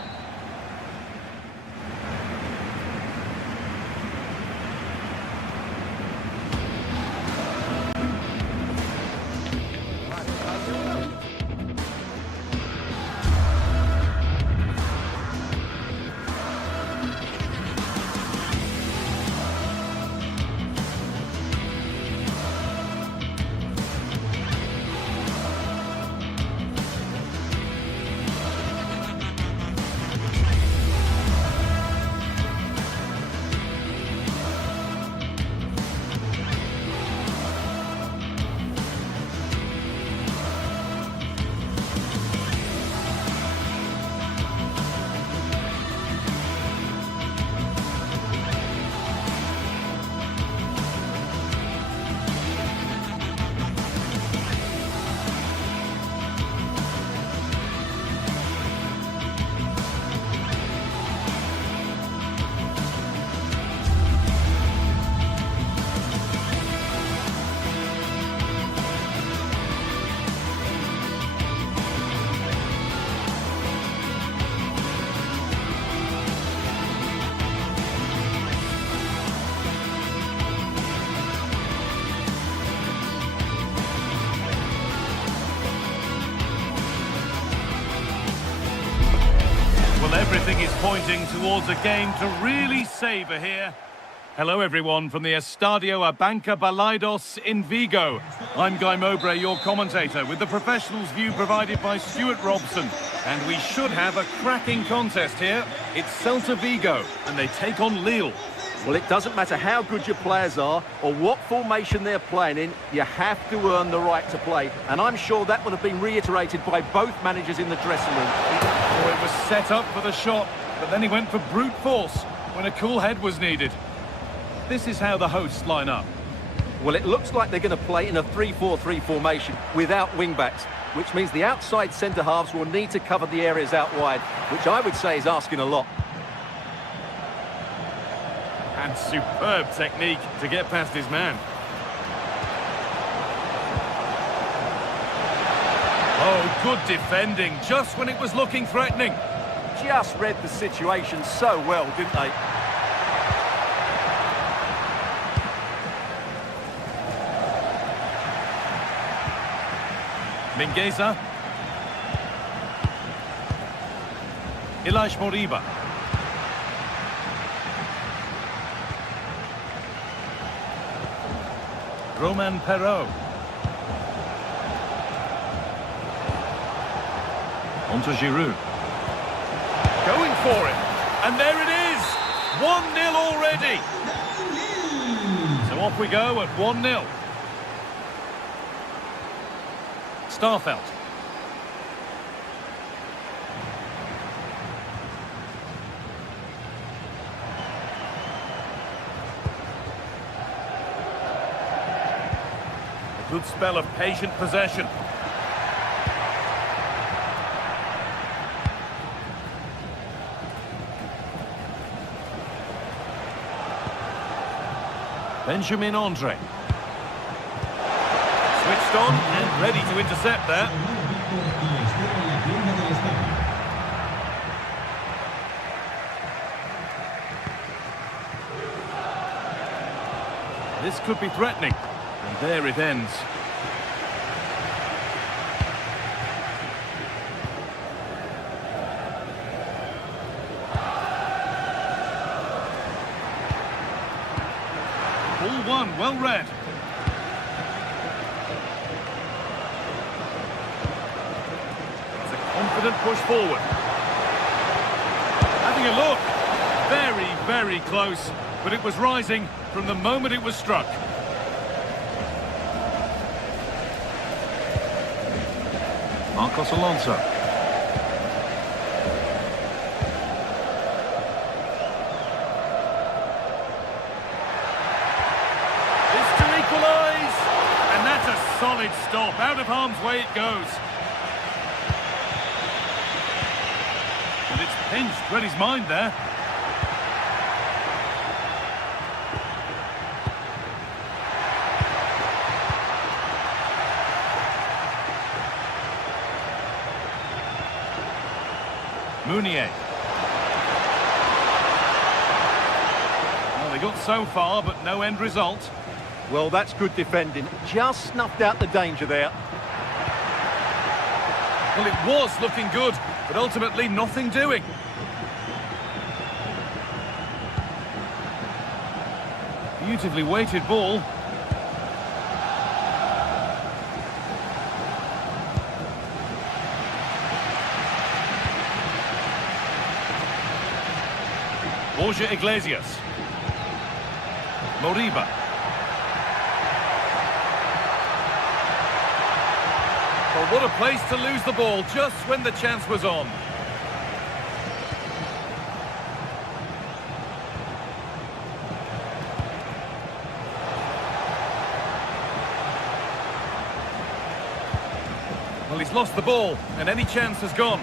Everything is pointing towards a game to really savour here. Hello everyone from the Estadio Abanca Balaidos in Vigo. I'm Guy Mowbray, your commentator, with the professionals' view provided by Stuart Robson. And we should have a cracking contest here. It's Celta Vigo, and they take on Lille. Well, it doesn't matter how good your players are or what formation they're playing in, you have to earn the right to play. And I'm sure that would have been reiterated by both managers in the dressing room. Oh, it was set up for the shot, but then he went for brute force when a cool head was needed. This is how the hosts line up. Well, it looks like they're going to play in a 3-4-3 formation without wing-backs, which means the outside centre-halves will need to cover the areas out wide, which I would say is asking a lot. And superb technique to get past his man. Oh, good defending, just when it was looking threatening. Just read the situation so well, didn't they? Mingueza. Ilaix Moriba. Romain Perraud. Onto Giroud. Going for it. And there it is. 1-0 already. So off we go at 1-0. Starfelt. A good spell of patient possession. Benjamin Andre. Switched on and ready to intercept there. This could be threatening. And there it ends. Ball one, well read. Confident push forward. Having a look. Very, very close. But it was rising from the moment it was struck. Marcos Alonso. This to equalise. And that's a solid stop. Out of harm's way it goes. And it's pinched, read his mind there. Mounier. Well, they got so far, but no end result. Well, that's good defending. Just snuffed out the danger there. Well, it was looking good, but ultimately nothing doing. Beautifully weighted ball. Borja Iglesias. Moriba. Well, what a place to lose the ball just when the chance was on. Well, he's lost the ball, and any chance has gone.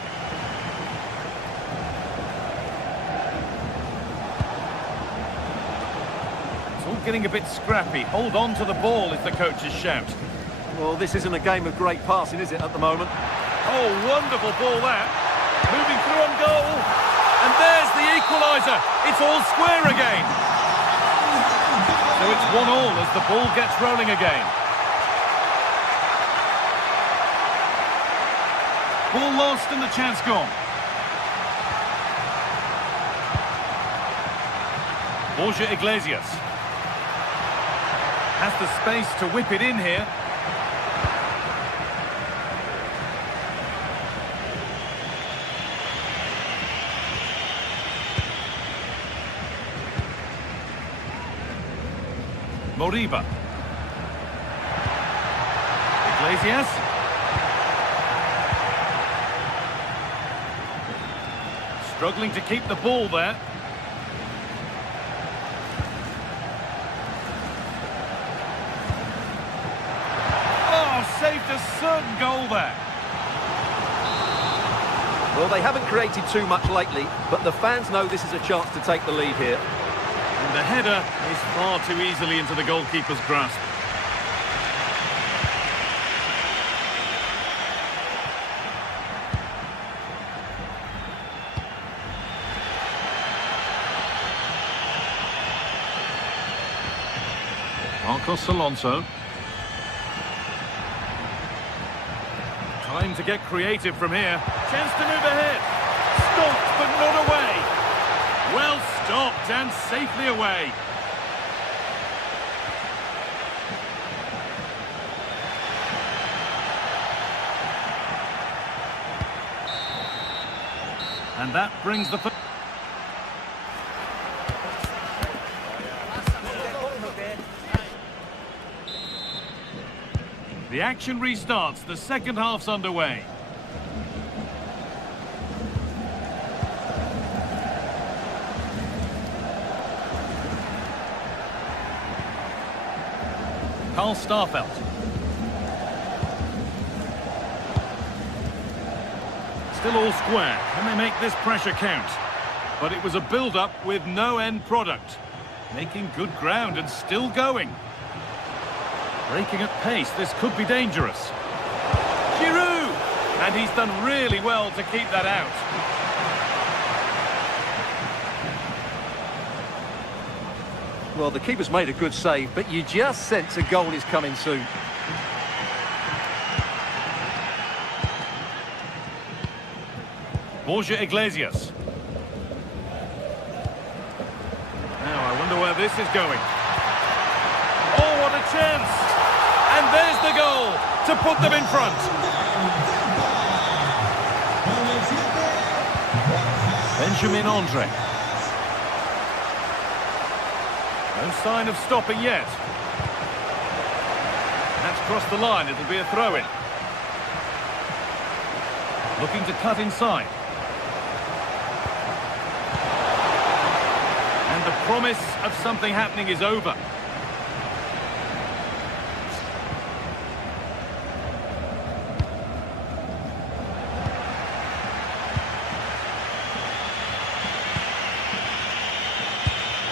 It's all getting a bit scrappy. Hold on to the ball is the coach's shout. Well, this isn't a game of great passing, is it, at the moment? Oh, wonderful ball that. Moving through on goal. And there's the equaliser. It's all square again. So it's 1-1 as the ball gets rolling again. Ball lost and the chance gone. Borja Iglesias. Has the space to whip it in here. Moriba. Iglesias. Struggling to keep the ball there. Oh, saved a certain goal there. Well, they haven't created too much lately, but the fans know this is a chance to take the lead here. And the header is far too easily into the goalkeeper's grasp. Marcos Alonso. Time to get creative from here. Chance to move ahead. Stopped, but not away. Well stopped and safely away. And that brings the... The action restarts. The second half's underway. Carl Starfelt. Still all square. Can they make this pressure count? But it was a build-up with no end product. Making good ground and still going. Breaking at pace, this could be dangerous. Giroud! And he's done really well to keep that out. Well, the keeper's made a good save, but you just sense a goal is coming soon. Borja Iglesias. Now, I wonder where this is going. Oh, what a chance! And there's the goal to put them in front. Benjamin Andre. No sign of stopping yet. That's crossed the line. It'll be a throw-in. Looking to cut inside. And the promise of something happening is over.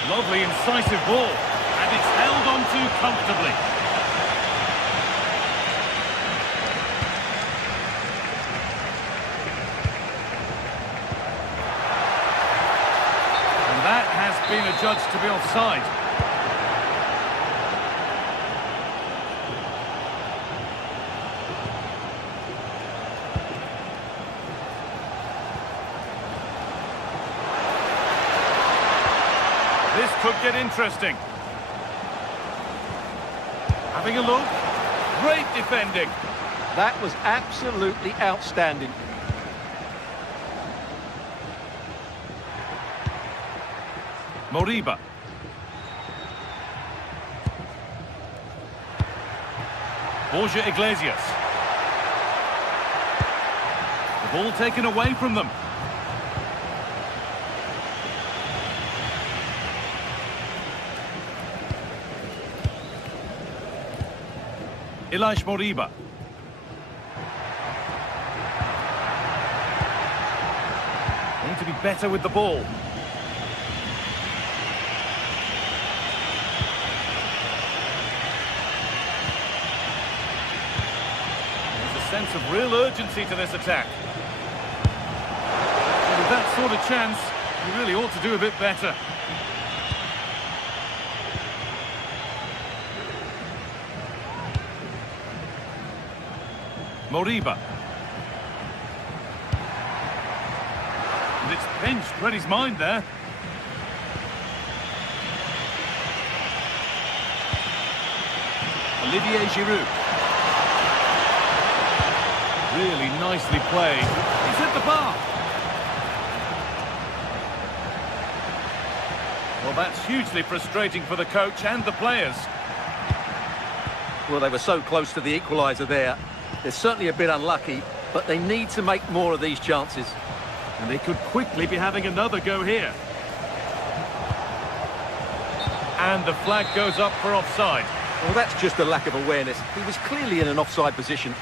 Lovely, incisive ball, and it's held on to comfortably. And that has been adjudged to be offside. This could get interesting. Having a look. Great defending. That was absolutely outstanding. Moriba. Borja Iglesias. The ball taken away from them. Ilaix Moriba. Need to be better with the ball. There's a sense of real urgency to this attack. And with that sort of chance, you really ought to do a bit better. Moriba. And it's pinched, read his mind there. Olivier Giroud. Really nicely played. He's hit the bar. Well, that's hugely frustrating for the coach and the players. Well, they were so close to the equaliser there. They're certainly a bit unlucky, but they need to make more of these chances. And they could quickly be having another go here. And the flag goes up for offside. Well, that's just a lack of awareness. He was clearly in an offside position.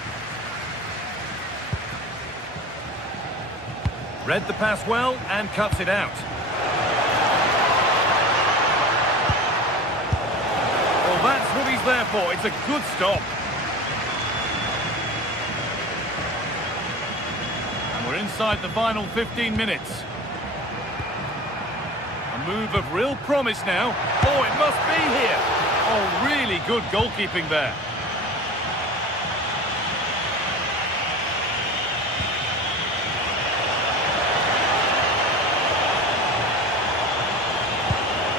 Read the pass well and cuts it out. Well, that's what he's there for. It's a good stop. And we're inside the final 15 minutes. A move of real promise now. Oh, it must be here. Oh, really good goalkeeping there.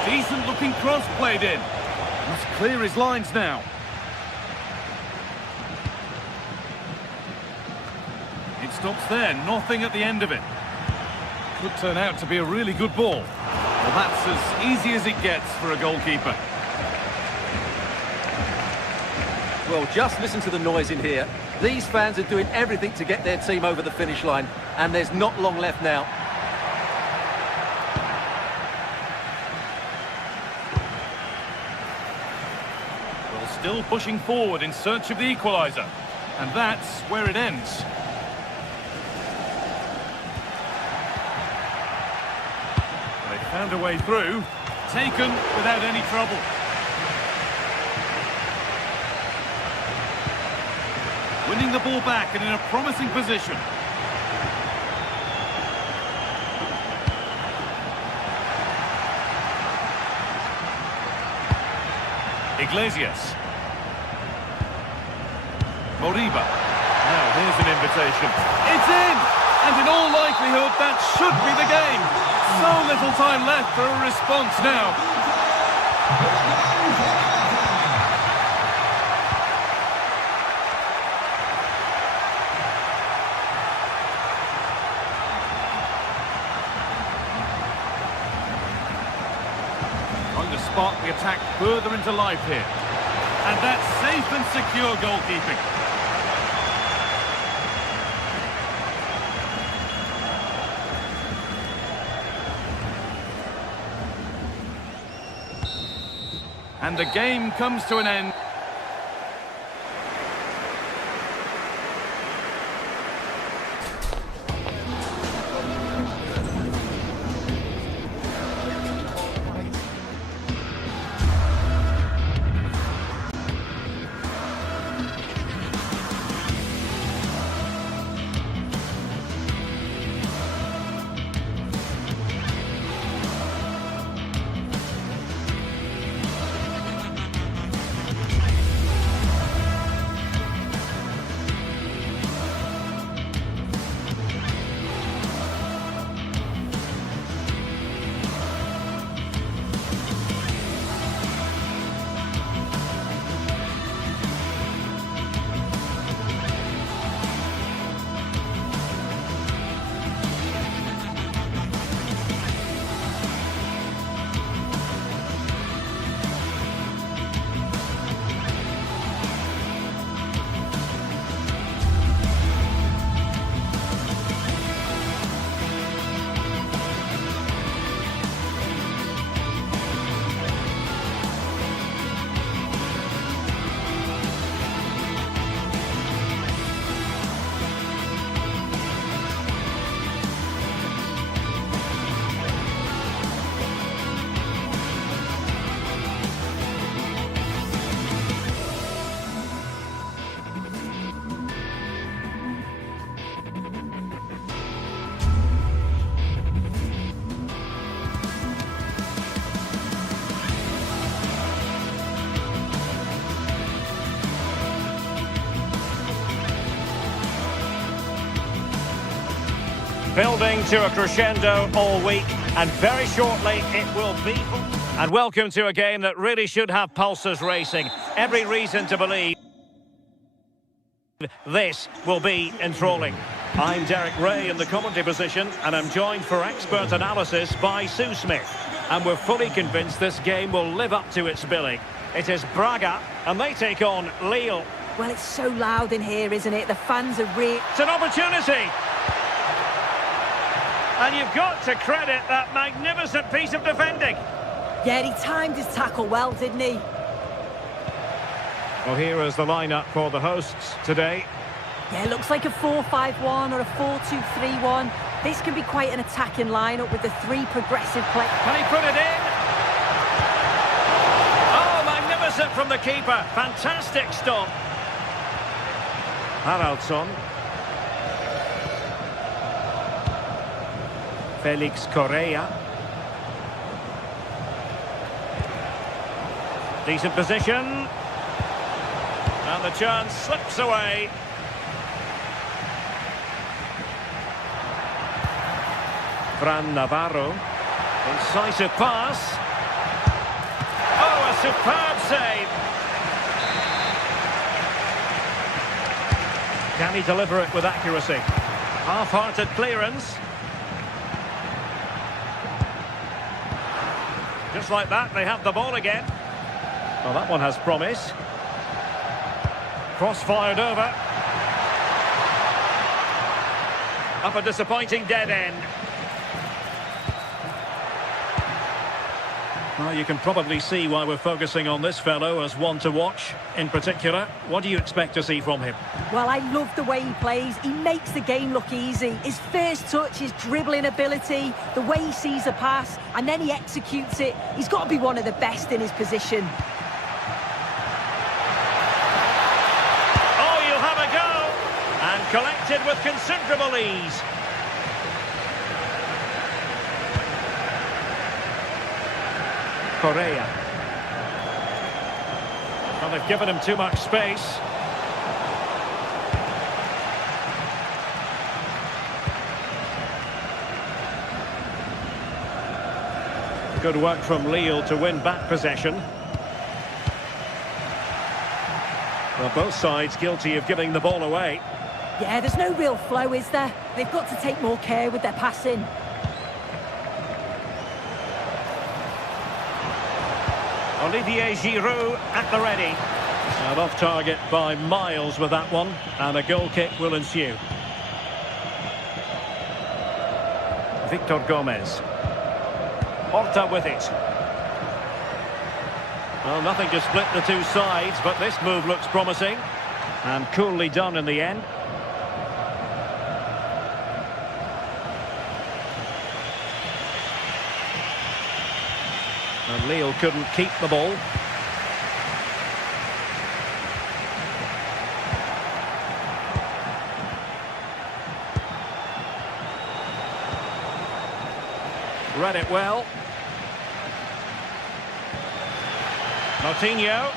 Decent looking cross played in. Must clear his lines now. It stops there, nothing at the end of it. Could turn out to be a really good ball. Well, that's as easy as it gets for a goalkeeper. Well, just listen to the noise in here. These fans are doing everything to get their team over the finish line, and there's not long left now. Well, still pushing forward in search of the equaliser. And that's where it ends. They found a way through. Taken without any trouble. Winning the ball back and in a promising position. Iglesias. Moriba. Now here's an invitation. It's in! And in all likelihood that should be the game. So little time left for a response now. Trying to spark the attack further into life here. And that's safe and secure goalkeeping. And the game comes to an end. Building to a crescendo all week, and very shortly it will be. And welcome to a game that really should have pulses racing. Every reason to believe this will be enthralling. I'm Derek Ray in the commentary position, and I'm joined for expert analysis by Sue Smith. And we're fully convinced this game will live up to its billing. It is Braga, and they take on Lille. Well, it's so loud in here, isn't it? The fans are really... It's an opportunity! And you've got to credit that magnificent piece of defending. Yeah, he timed his tackle well, didn't he? Well, here is the lineup for the hosts today. Yeah, it looks like a 4-5-1 or a 4-2-3-1. This can be quite an attacking lineup with the three progressive play. Can he put it in? Oh, magnificent from the keeper. Fantastic stop. Haraldsson. Felix Correa. Decent position. And the chance slips away. Fran Navarro. Incisive pass. Oh, a superb save. Can he deliver it with accuracy? Half-hearted clearance. Just like that, they have the ball again. Well, that one has promise. Cross fired over. Up a disappointing dead end. Well, you can probably see why we're focusing on this fellow as one to watch. In particular, what do you expect to see from him? Well, I love the way he plays. He makes the game look easy. His first touch, his dribbling ability, the way he sees a pass, and then he executes it. He's got to be one of the best in his position. Oh, you'll have a go! And collected with considerable ease. Correa. Well, they've given him too much space. Good work from Lille to win back possession. Well, both sides guilty of giving the ball away. Yeah, there's no real flow, is there? They've got to take more care with their passing. Olivier Giroud at the ready. And off target by miles with that one, and a goal kick will ensue. Victor Gomez. Horta with it. Well, nothing to split the two sides, but this move looks promising. And coolly done in the end. And Lille couldn't keep the ball. Read it well. Moutinho.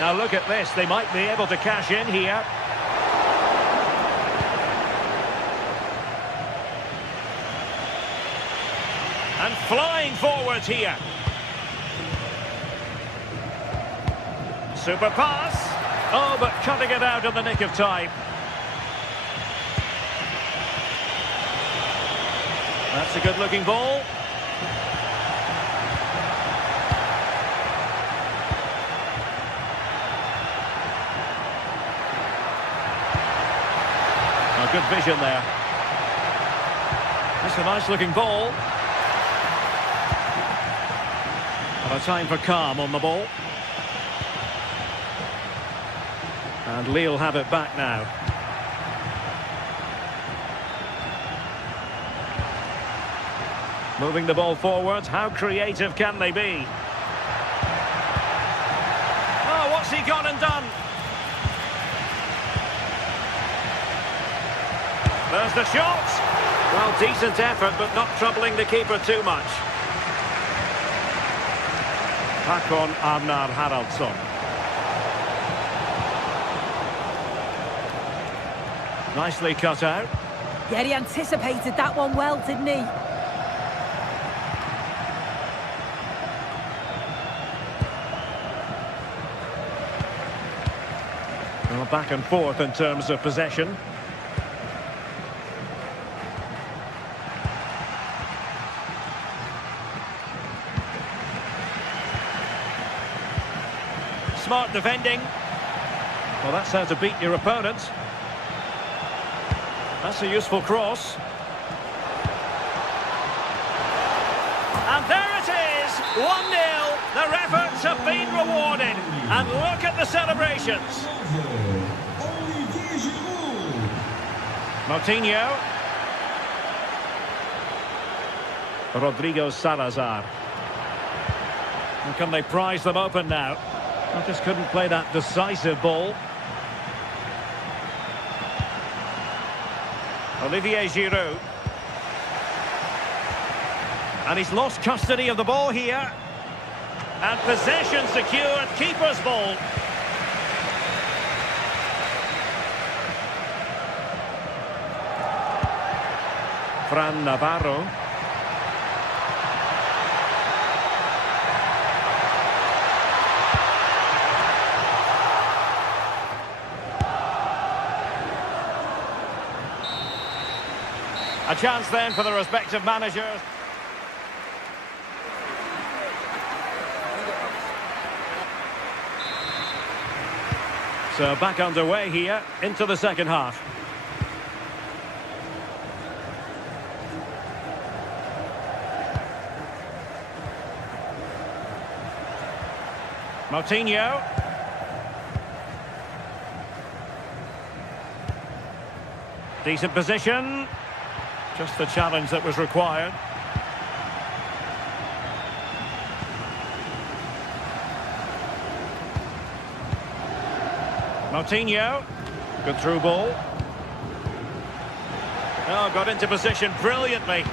Now look at this. They might be able to cash in here. And flying forwards here. Super pass. Oh, but cutting it out in the nick of time. That's a good-looking ball. Oh, good vision there. That's a nice-looking ball. And a time for calm on the ball. And Lille have it back now. Moving the ball forward. How creative can they be? Oh, what's he gone and done? There's the shot. Well, decent effort, but not troubling the keeper too much. Back on Arnar Haraldsson. Nicely cut out. Yeah, he anticipated that one well, didn't he? back and forth in terms of possession. Smart defending. Well, that's how to beat your opponent. That's a useful cross. And there it is, 1-0. Their efforts have been rewarded. And look at the celebrations. Moutinho. Rodrigo Salazar. And can they prize them open now? I just couldn't play that decisive ball. Olivier Giroud. And he's lost custody of the ball here. And possession secured, keeper's ball. Fran Navarro. A chance then for the respective managers. So back underway here into the second half. Moutinho. Decent position. Just the challenge that was required. Moutinho. Good through ball. Oh, got into position brilliantly.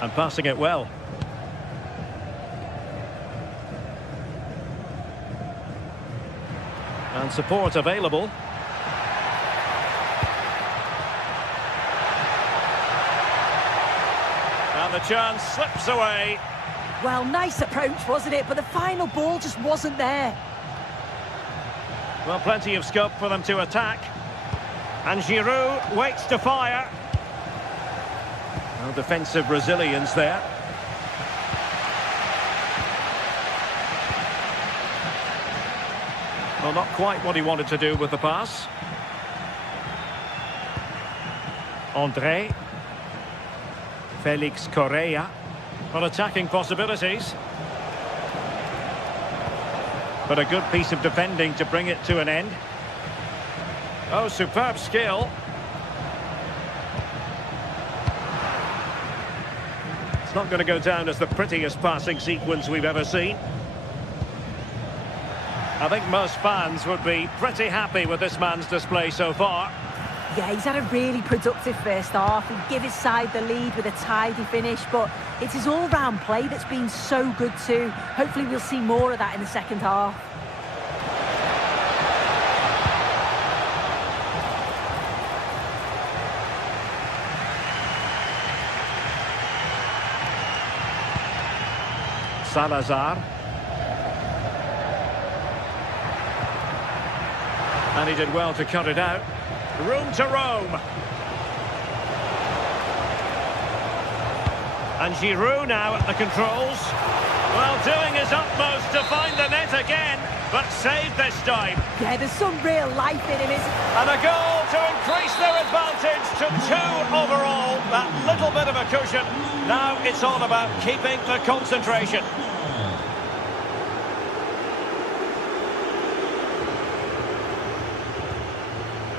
And passing it well. And support available. And the chance slips away. Well, nice approach, wasn't it? But the final ball just wasn't there. Well, plenty of scope for them to attack. And Giroud waits to fire. Well, defensive resilience there. Well, not quite what he wanted to do with the pass. André. Felix Correa. Well, attacking possibilities. But a good piece of defending to bring it to an end. Oh, superb skill. It's not going to go down as the prettiest passing sequence we've ever seen. I think most fans would be pretty happy with this man's display so far. Yeah, he's had a really productive first half. He'll give his side the lead with a tidy finish, but it's his all-round play that's been so good too. Hopefully we'll see more of that in the second half. Salazar. And he did well to cut it out. Room to roam. And Giroud now at the controls. Well, doing his utmost to find the net again, but saved this time. Yeah, there's some real life in him, isn't there? And a goal to increase their advantage to 2 overall. That little bit of a cushion. Now it's all about keeping the concentration.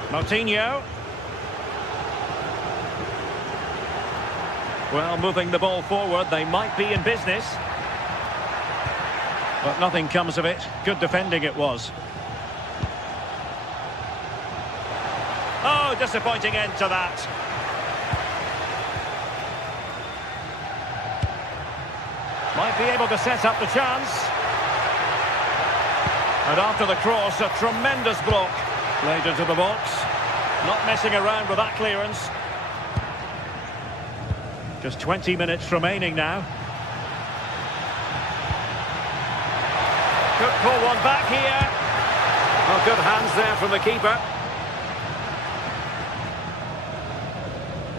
Moutinho. Well, moving the ball forward, they might be in business. But nothing comes of it. Good defending it was. Oh, disappointing end to that. Might be able to set up the chance. And after the cross, a tremendous block. Laid into the box. Not messing around with that clearance. Just 20 minutes remaining now. Could pull one back here. Oh, good hands there from the keeper.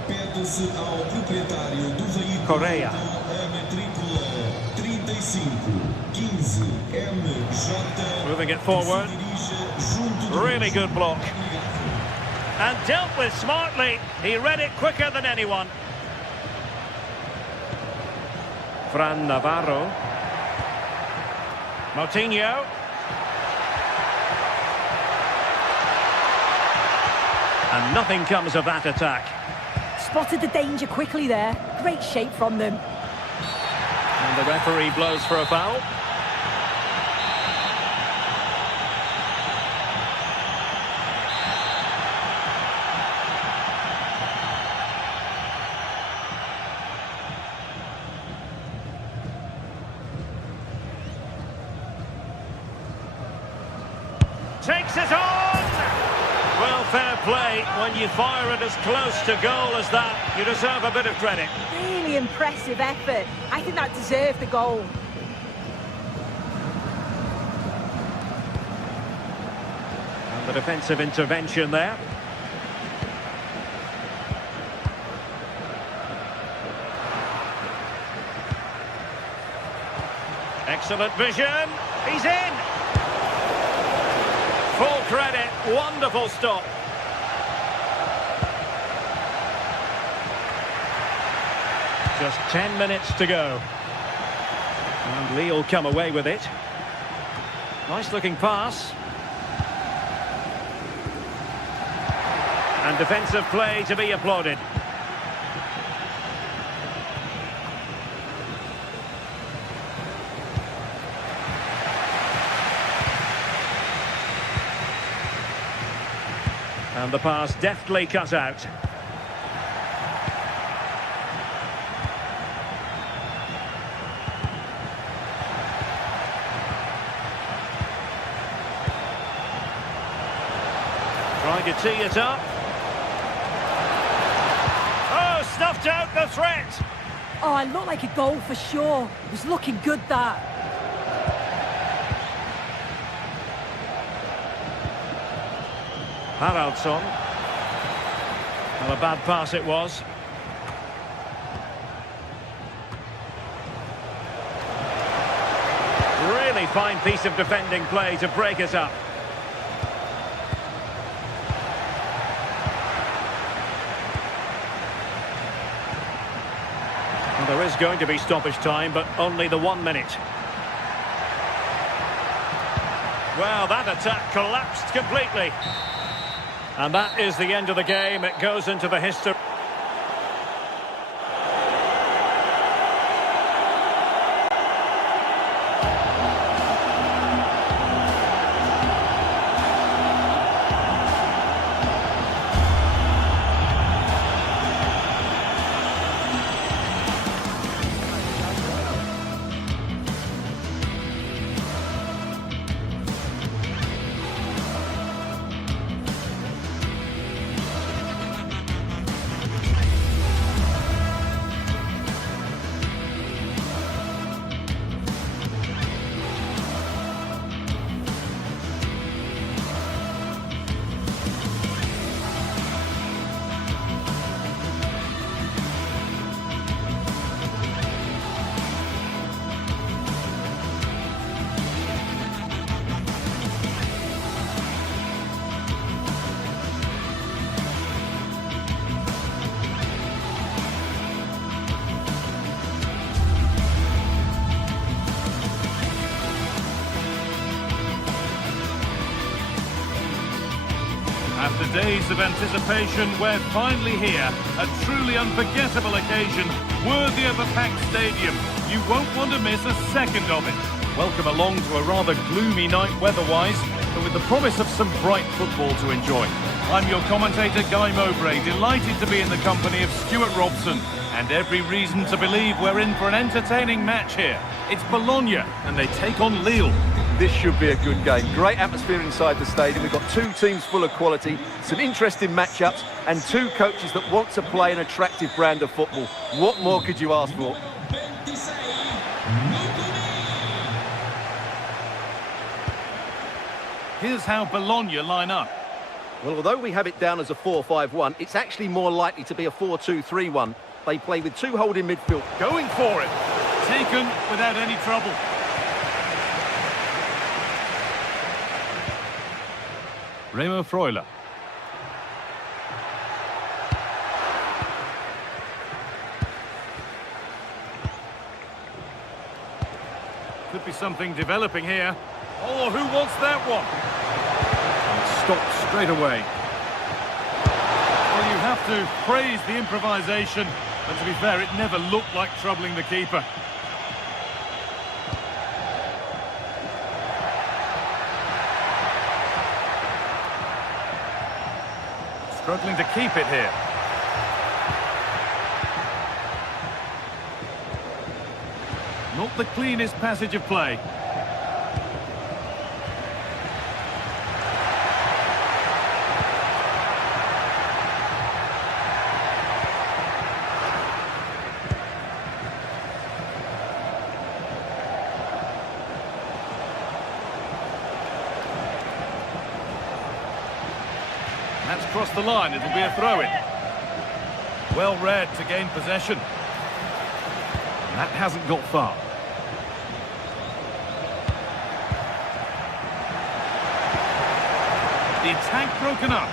Pede-se ao proprietário do veículo Correa. a matrícula 3515 MJ. Moving it forward. Really good block. And dealt with smartly. He read it quicker than anyone. Fran Navarro. Moutinho. And nothing comes of that attack. Spotted the danger quickly there. Great shape from them. And the referee blows for a foul. Takes it on! Well, fair play. When you fire it as close to goal as that, you deserve a bit of credit. Really impressive effort. I think that deserved the goal. And the defensive intervention there. Excellent vision. He's in. Full credit. Wonderful stop. Just 10 minutes to go. And Lee will come away with it. Nice looking pass. And defensive play to be applauded. And the pass deftly cut out. Trying to tee it up. Oh, snuffed out the threat. Oh, it looked like a goal for sure. It was looking good, that. Haraldsson. Well, a bad pass it was. Really fine piece of defending play to break it up. Well, there is going to be stoppage time, but only the 1 minute. Well, that attack collapsed completely. And that is the end of the game. It goes into the history. After days of anticipation, we're finally here. A truly unforgettable occasion, worthy of a packed stadium. You won't want to miss a second of it. Welcome along to a rather gloomy night weather-wise, but with the promise of some bright football to enjoy. I'm your commentator, Guy Mowbray, delighted to be in the company of Stuart Robson, and every reason to believe we're in for an entertaining match here. It's Bologna, and they take on Lille. This should be a good game. Great atmosphere inside the stadium. We've got two teams full of quality, some interesting matchups, and two coaches that want to play an attractive brand of football. What more could you ask for? here's how Bologna line up. Well, although we have it down as a 4-5-1, it's actually more likely to be a 4-2-3-1. They play with two holding midfield. Going for it. Taken without any trouble. Remo Freuler. Could be something developing here. Oh, who wants that one? And stopped straight away. Well, you have to praise the improvisation, but to be fair, it never looked like troubling the keeper. Struggling to keep it here. Not the cleanest passage of play. That's crossed the line, it'll be a throw-in. Well read to gain possession. And that hasn't got far. The attack broken up.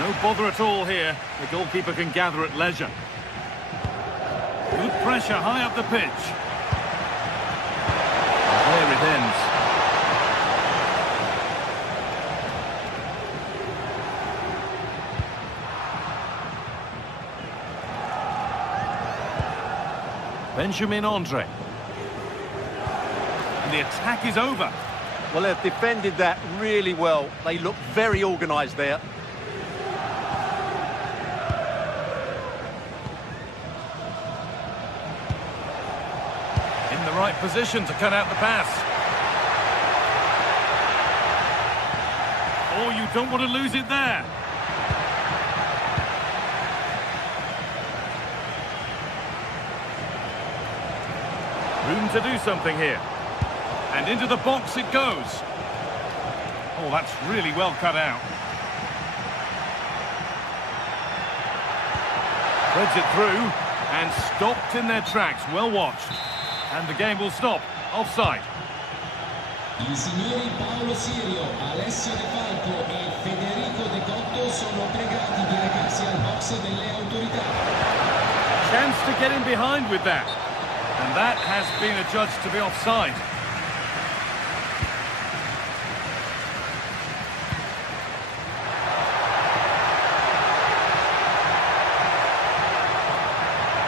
No bother at all here. The goalkeeper can gather at leisure. Good pressure high up the pitch. There it ends. Benjamin Andre. And the attack is over. Well, they've defended that really well. They look very organised there. In the right position to cut out the pass. Oh, you don't want to lose it there. Room to do something here. And into the box it goes. Oh, that's really well cut out. Threads it through and stopped in their tracks. Well watched. And the game will stop. Offside. I signori Paolo Sirio, Alessio De Falco e Federico De Cotto sono pregati di recarsi al box delle autorità. Chance to get in behind with that. And that has been adjudged to be offside.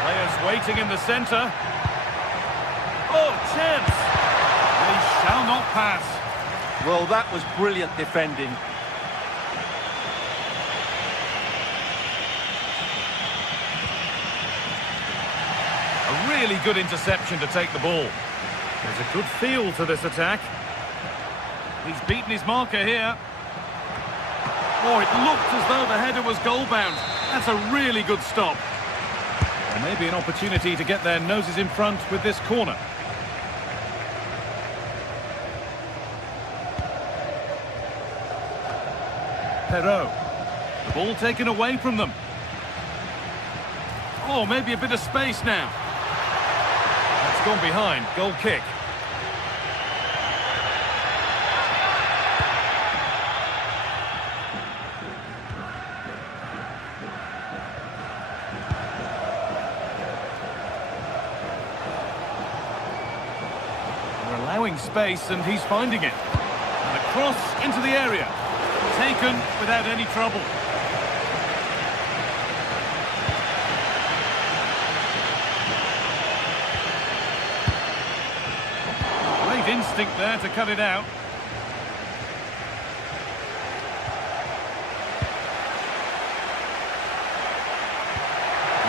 Players waiting in the centre. Oh, chance! They shall not pass. Well, that was brilliant defending. A really good interception to take the ball. There's a good feel to this attack. He's beaten his marker here. Oh, it looked as though the header was goal-bound. That's a really good stop. There may be an opportunity to get their noses in front with this corner. Perrault. The ball taken away from them. Oh, maybe a bit of space now. That's gone behind. Goal kick. They're allowing space and he's finding it. And a cross into the area. Taken without any trouble. Great instinct there to cut it out.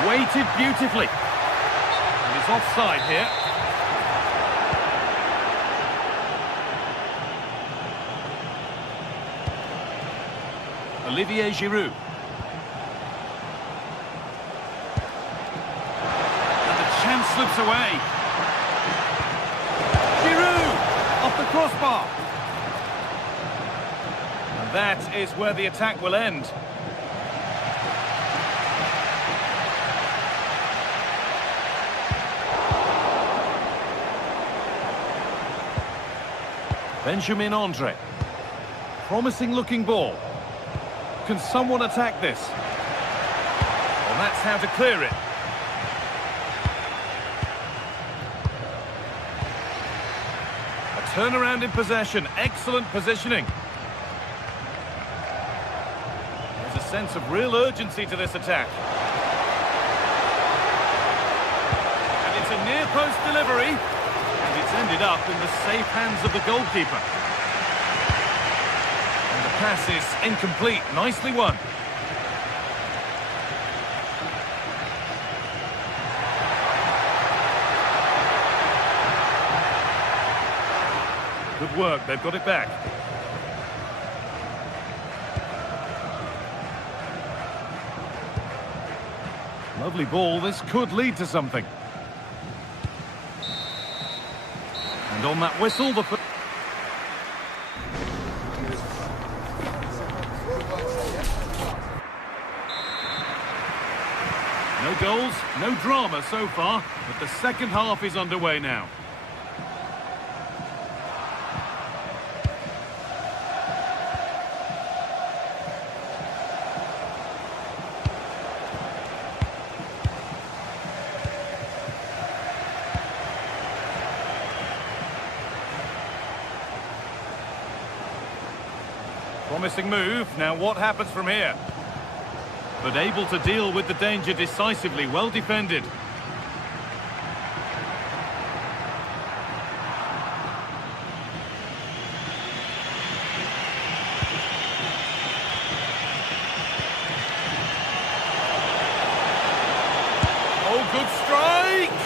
Weighted beautifully. And he's offside here. Olivier Giroud. And the chance slips away. Giroud off the crossbar. And that is where the attack will end. Benjamin Andre. Promising looking ball. Can someone attack this? Well, that's how to clear it. A turnaround in possession. Excellent positioning. There's a sense of real urgency to this attack. And it's a near-post delivery. And it's ended up in the safe hands of the goalkeeper. And the pass is incomplete. Nicely won. Good work, they've got it back. Lovely ball, this could lead to something. And on that whistle, the... No goals, no drama so far, but the second half is underway now. Promising move. Now what happens from here? But able to deal with the danger decisively. Well defended. Oh, good strike!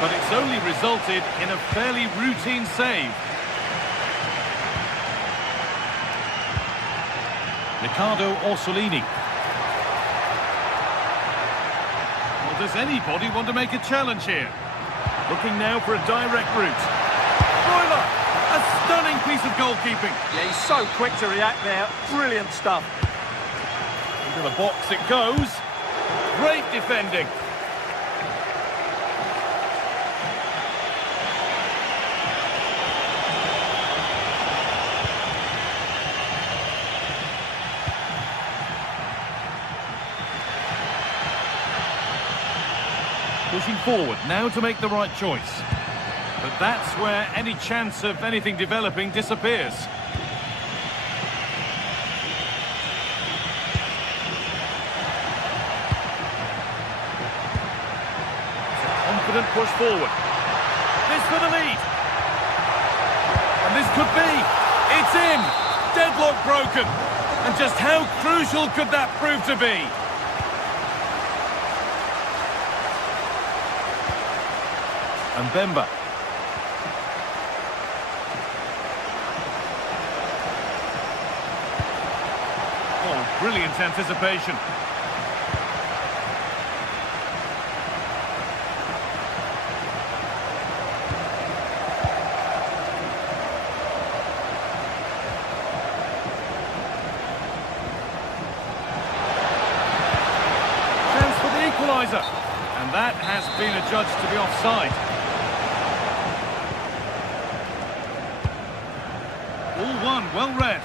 But it's only resulted in a fairly routine save. Riccardo Orsolini. Well, does anybody want to make a challenge here? Looking now for a direct route. Broiler! A stunning piece of goalkeeping. Yeah, he's so quick to react there. Brilliant stuff. Into the box it goes. Great defending. Pushing forward, now to make the right choice. But that's where any chance of anything developing disappears. It's a confident push forward. This for the lead. And this could be. It's in. Deadlock broken. And just how crucial could that prove to be? And Bemba. Oh, brilliant anticipation. Chance for the equaliser. And that has been adjudged to be offside. All one, well read.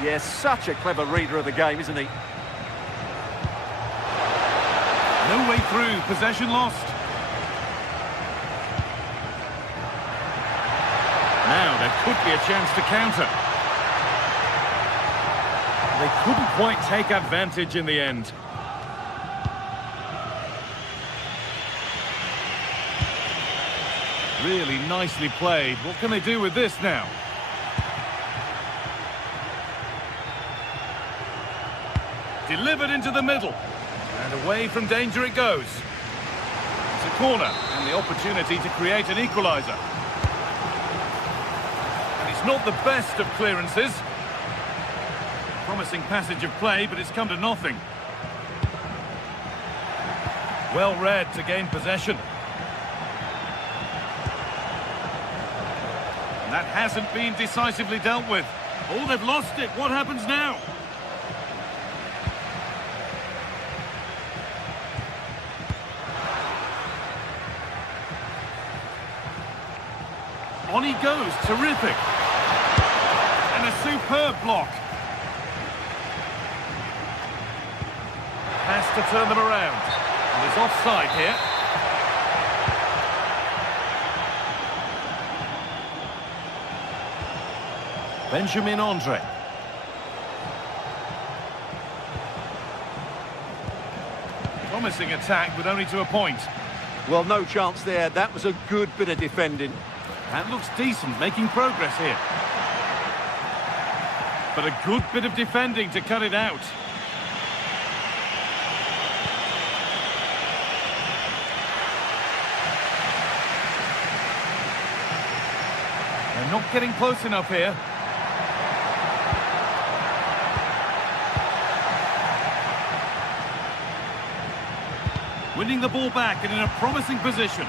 Yes, such a clever reader of the game, isn't he? No way through, possession lost. Now there could be a chance to counter. They couldn't quite take advantage in the end. Really nicely played. What can they do with this now? Delivered into the middle. And away from danger it goes. It's a corner and the opportunity to create an equaliser. And it's not the best of clearances. Promising passage of play, but it's come to nothing. Well read to gain possession. That hasn't been decisively dealt with. Oh, they've lost it. What happens now? On he goes. Terrific. And a superb block. Has to turn them around. And it's offside here. Benjamin Andre. Promising attack with only to a point. Well, no chance there. That was a good bit of defending. That looks decent, making progress here. But a good bit of defending to cut it out. They're not getting close enough here. Winning the ball back and in a promising position.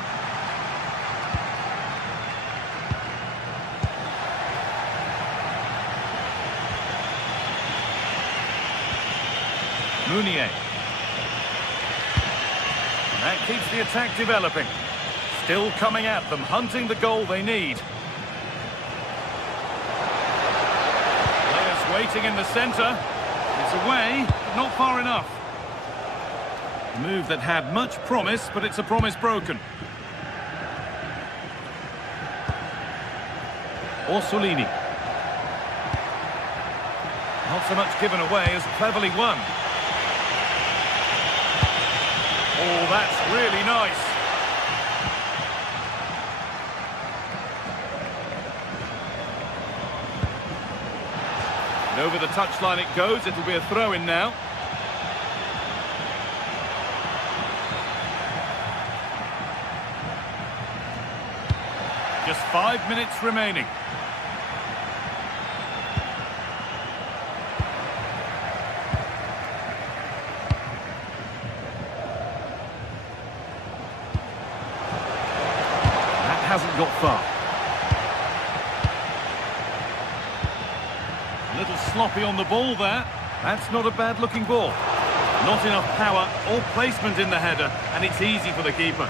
Mounier. That keeps the attack developing. Still coming at them, hunting the goal they need. Players waiting in the centre. It's away, but not far enough. A move that had much promise, but it's a promise broken. Orsolini. Not so much given away as cleverly won. Oh, that's really nice. And over the touchline it goes. It'll be a throw-in now. Just 5 minutes remaining. Hasn't got far. A little sloppy on the ball there. That's not a bad looking ball. Not enough power or placement in the header, and it's easy for the keeper.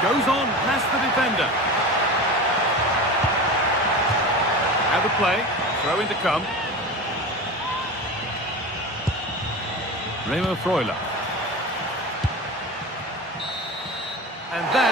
Goes on past the defender. Out of play. Throw in to come. Remo Freuler. And that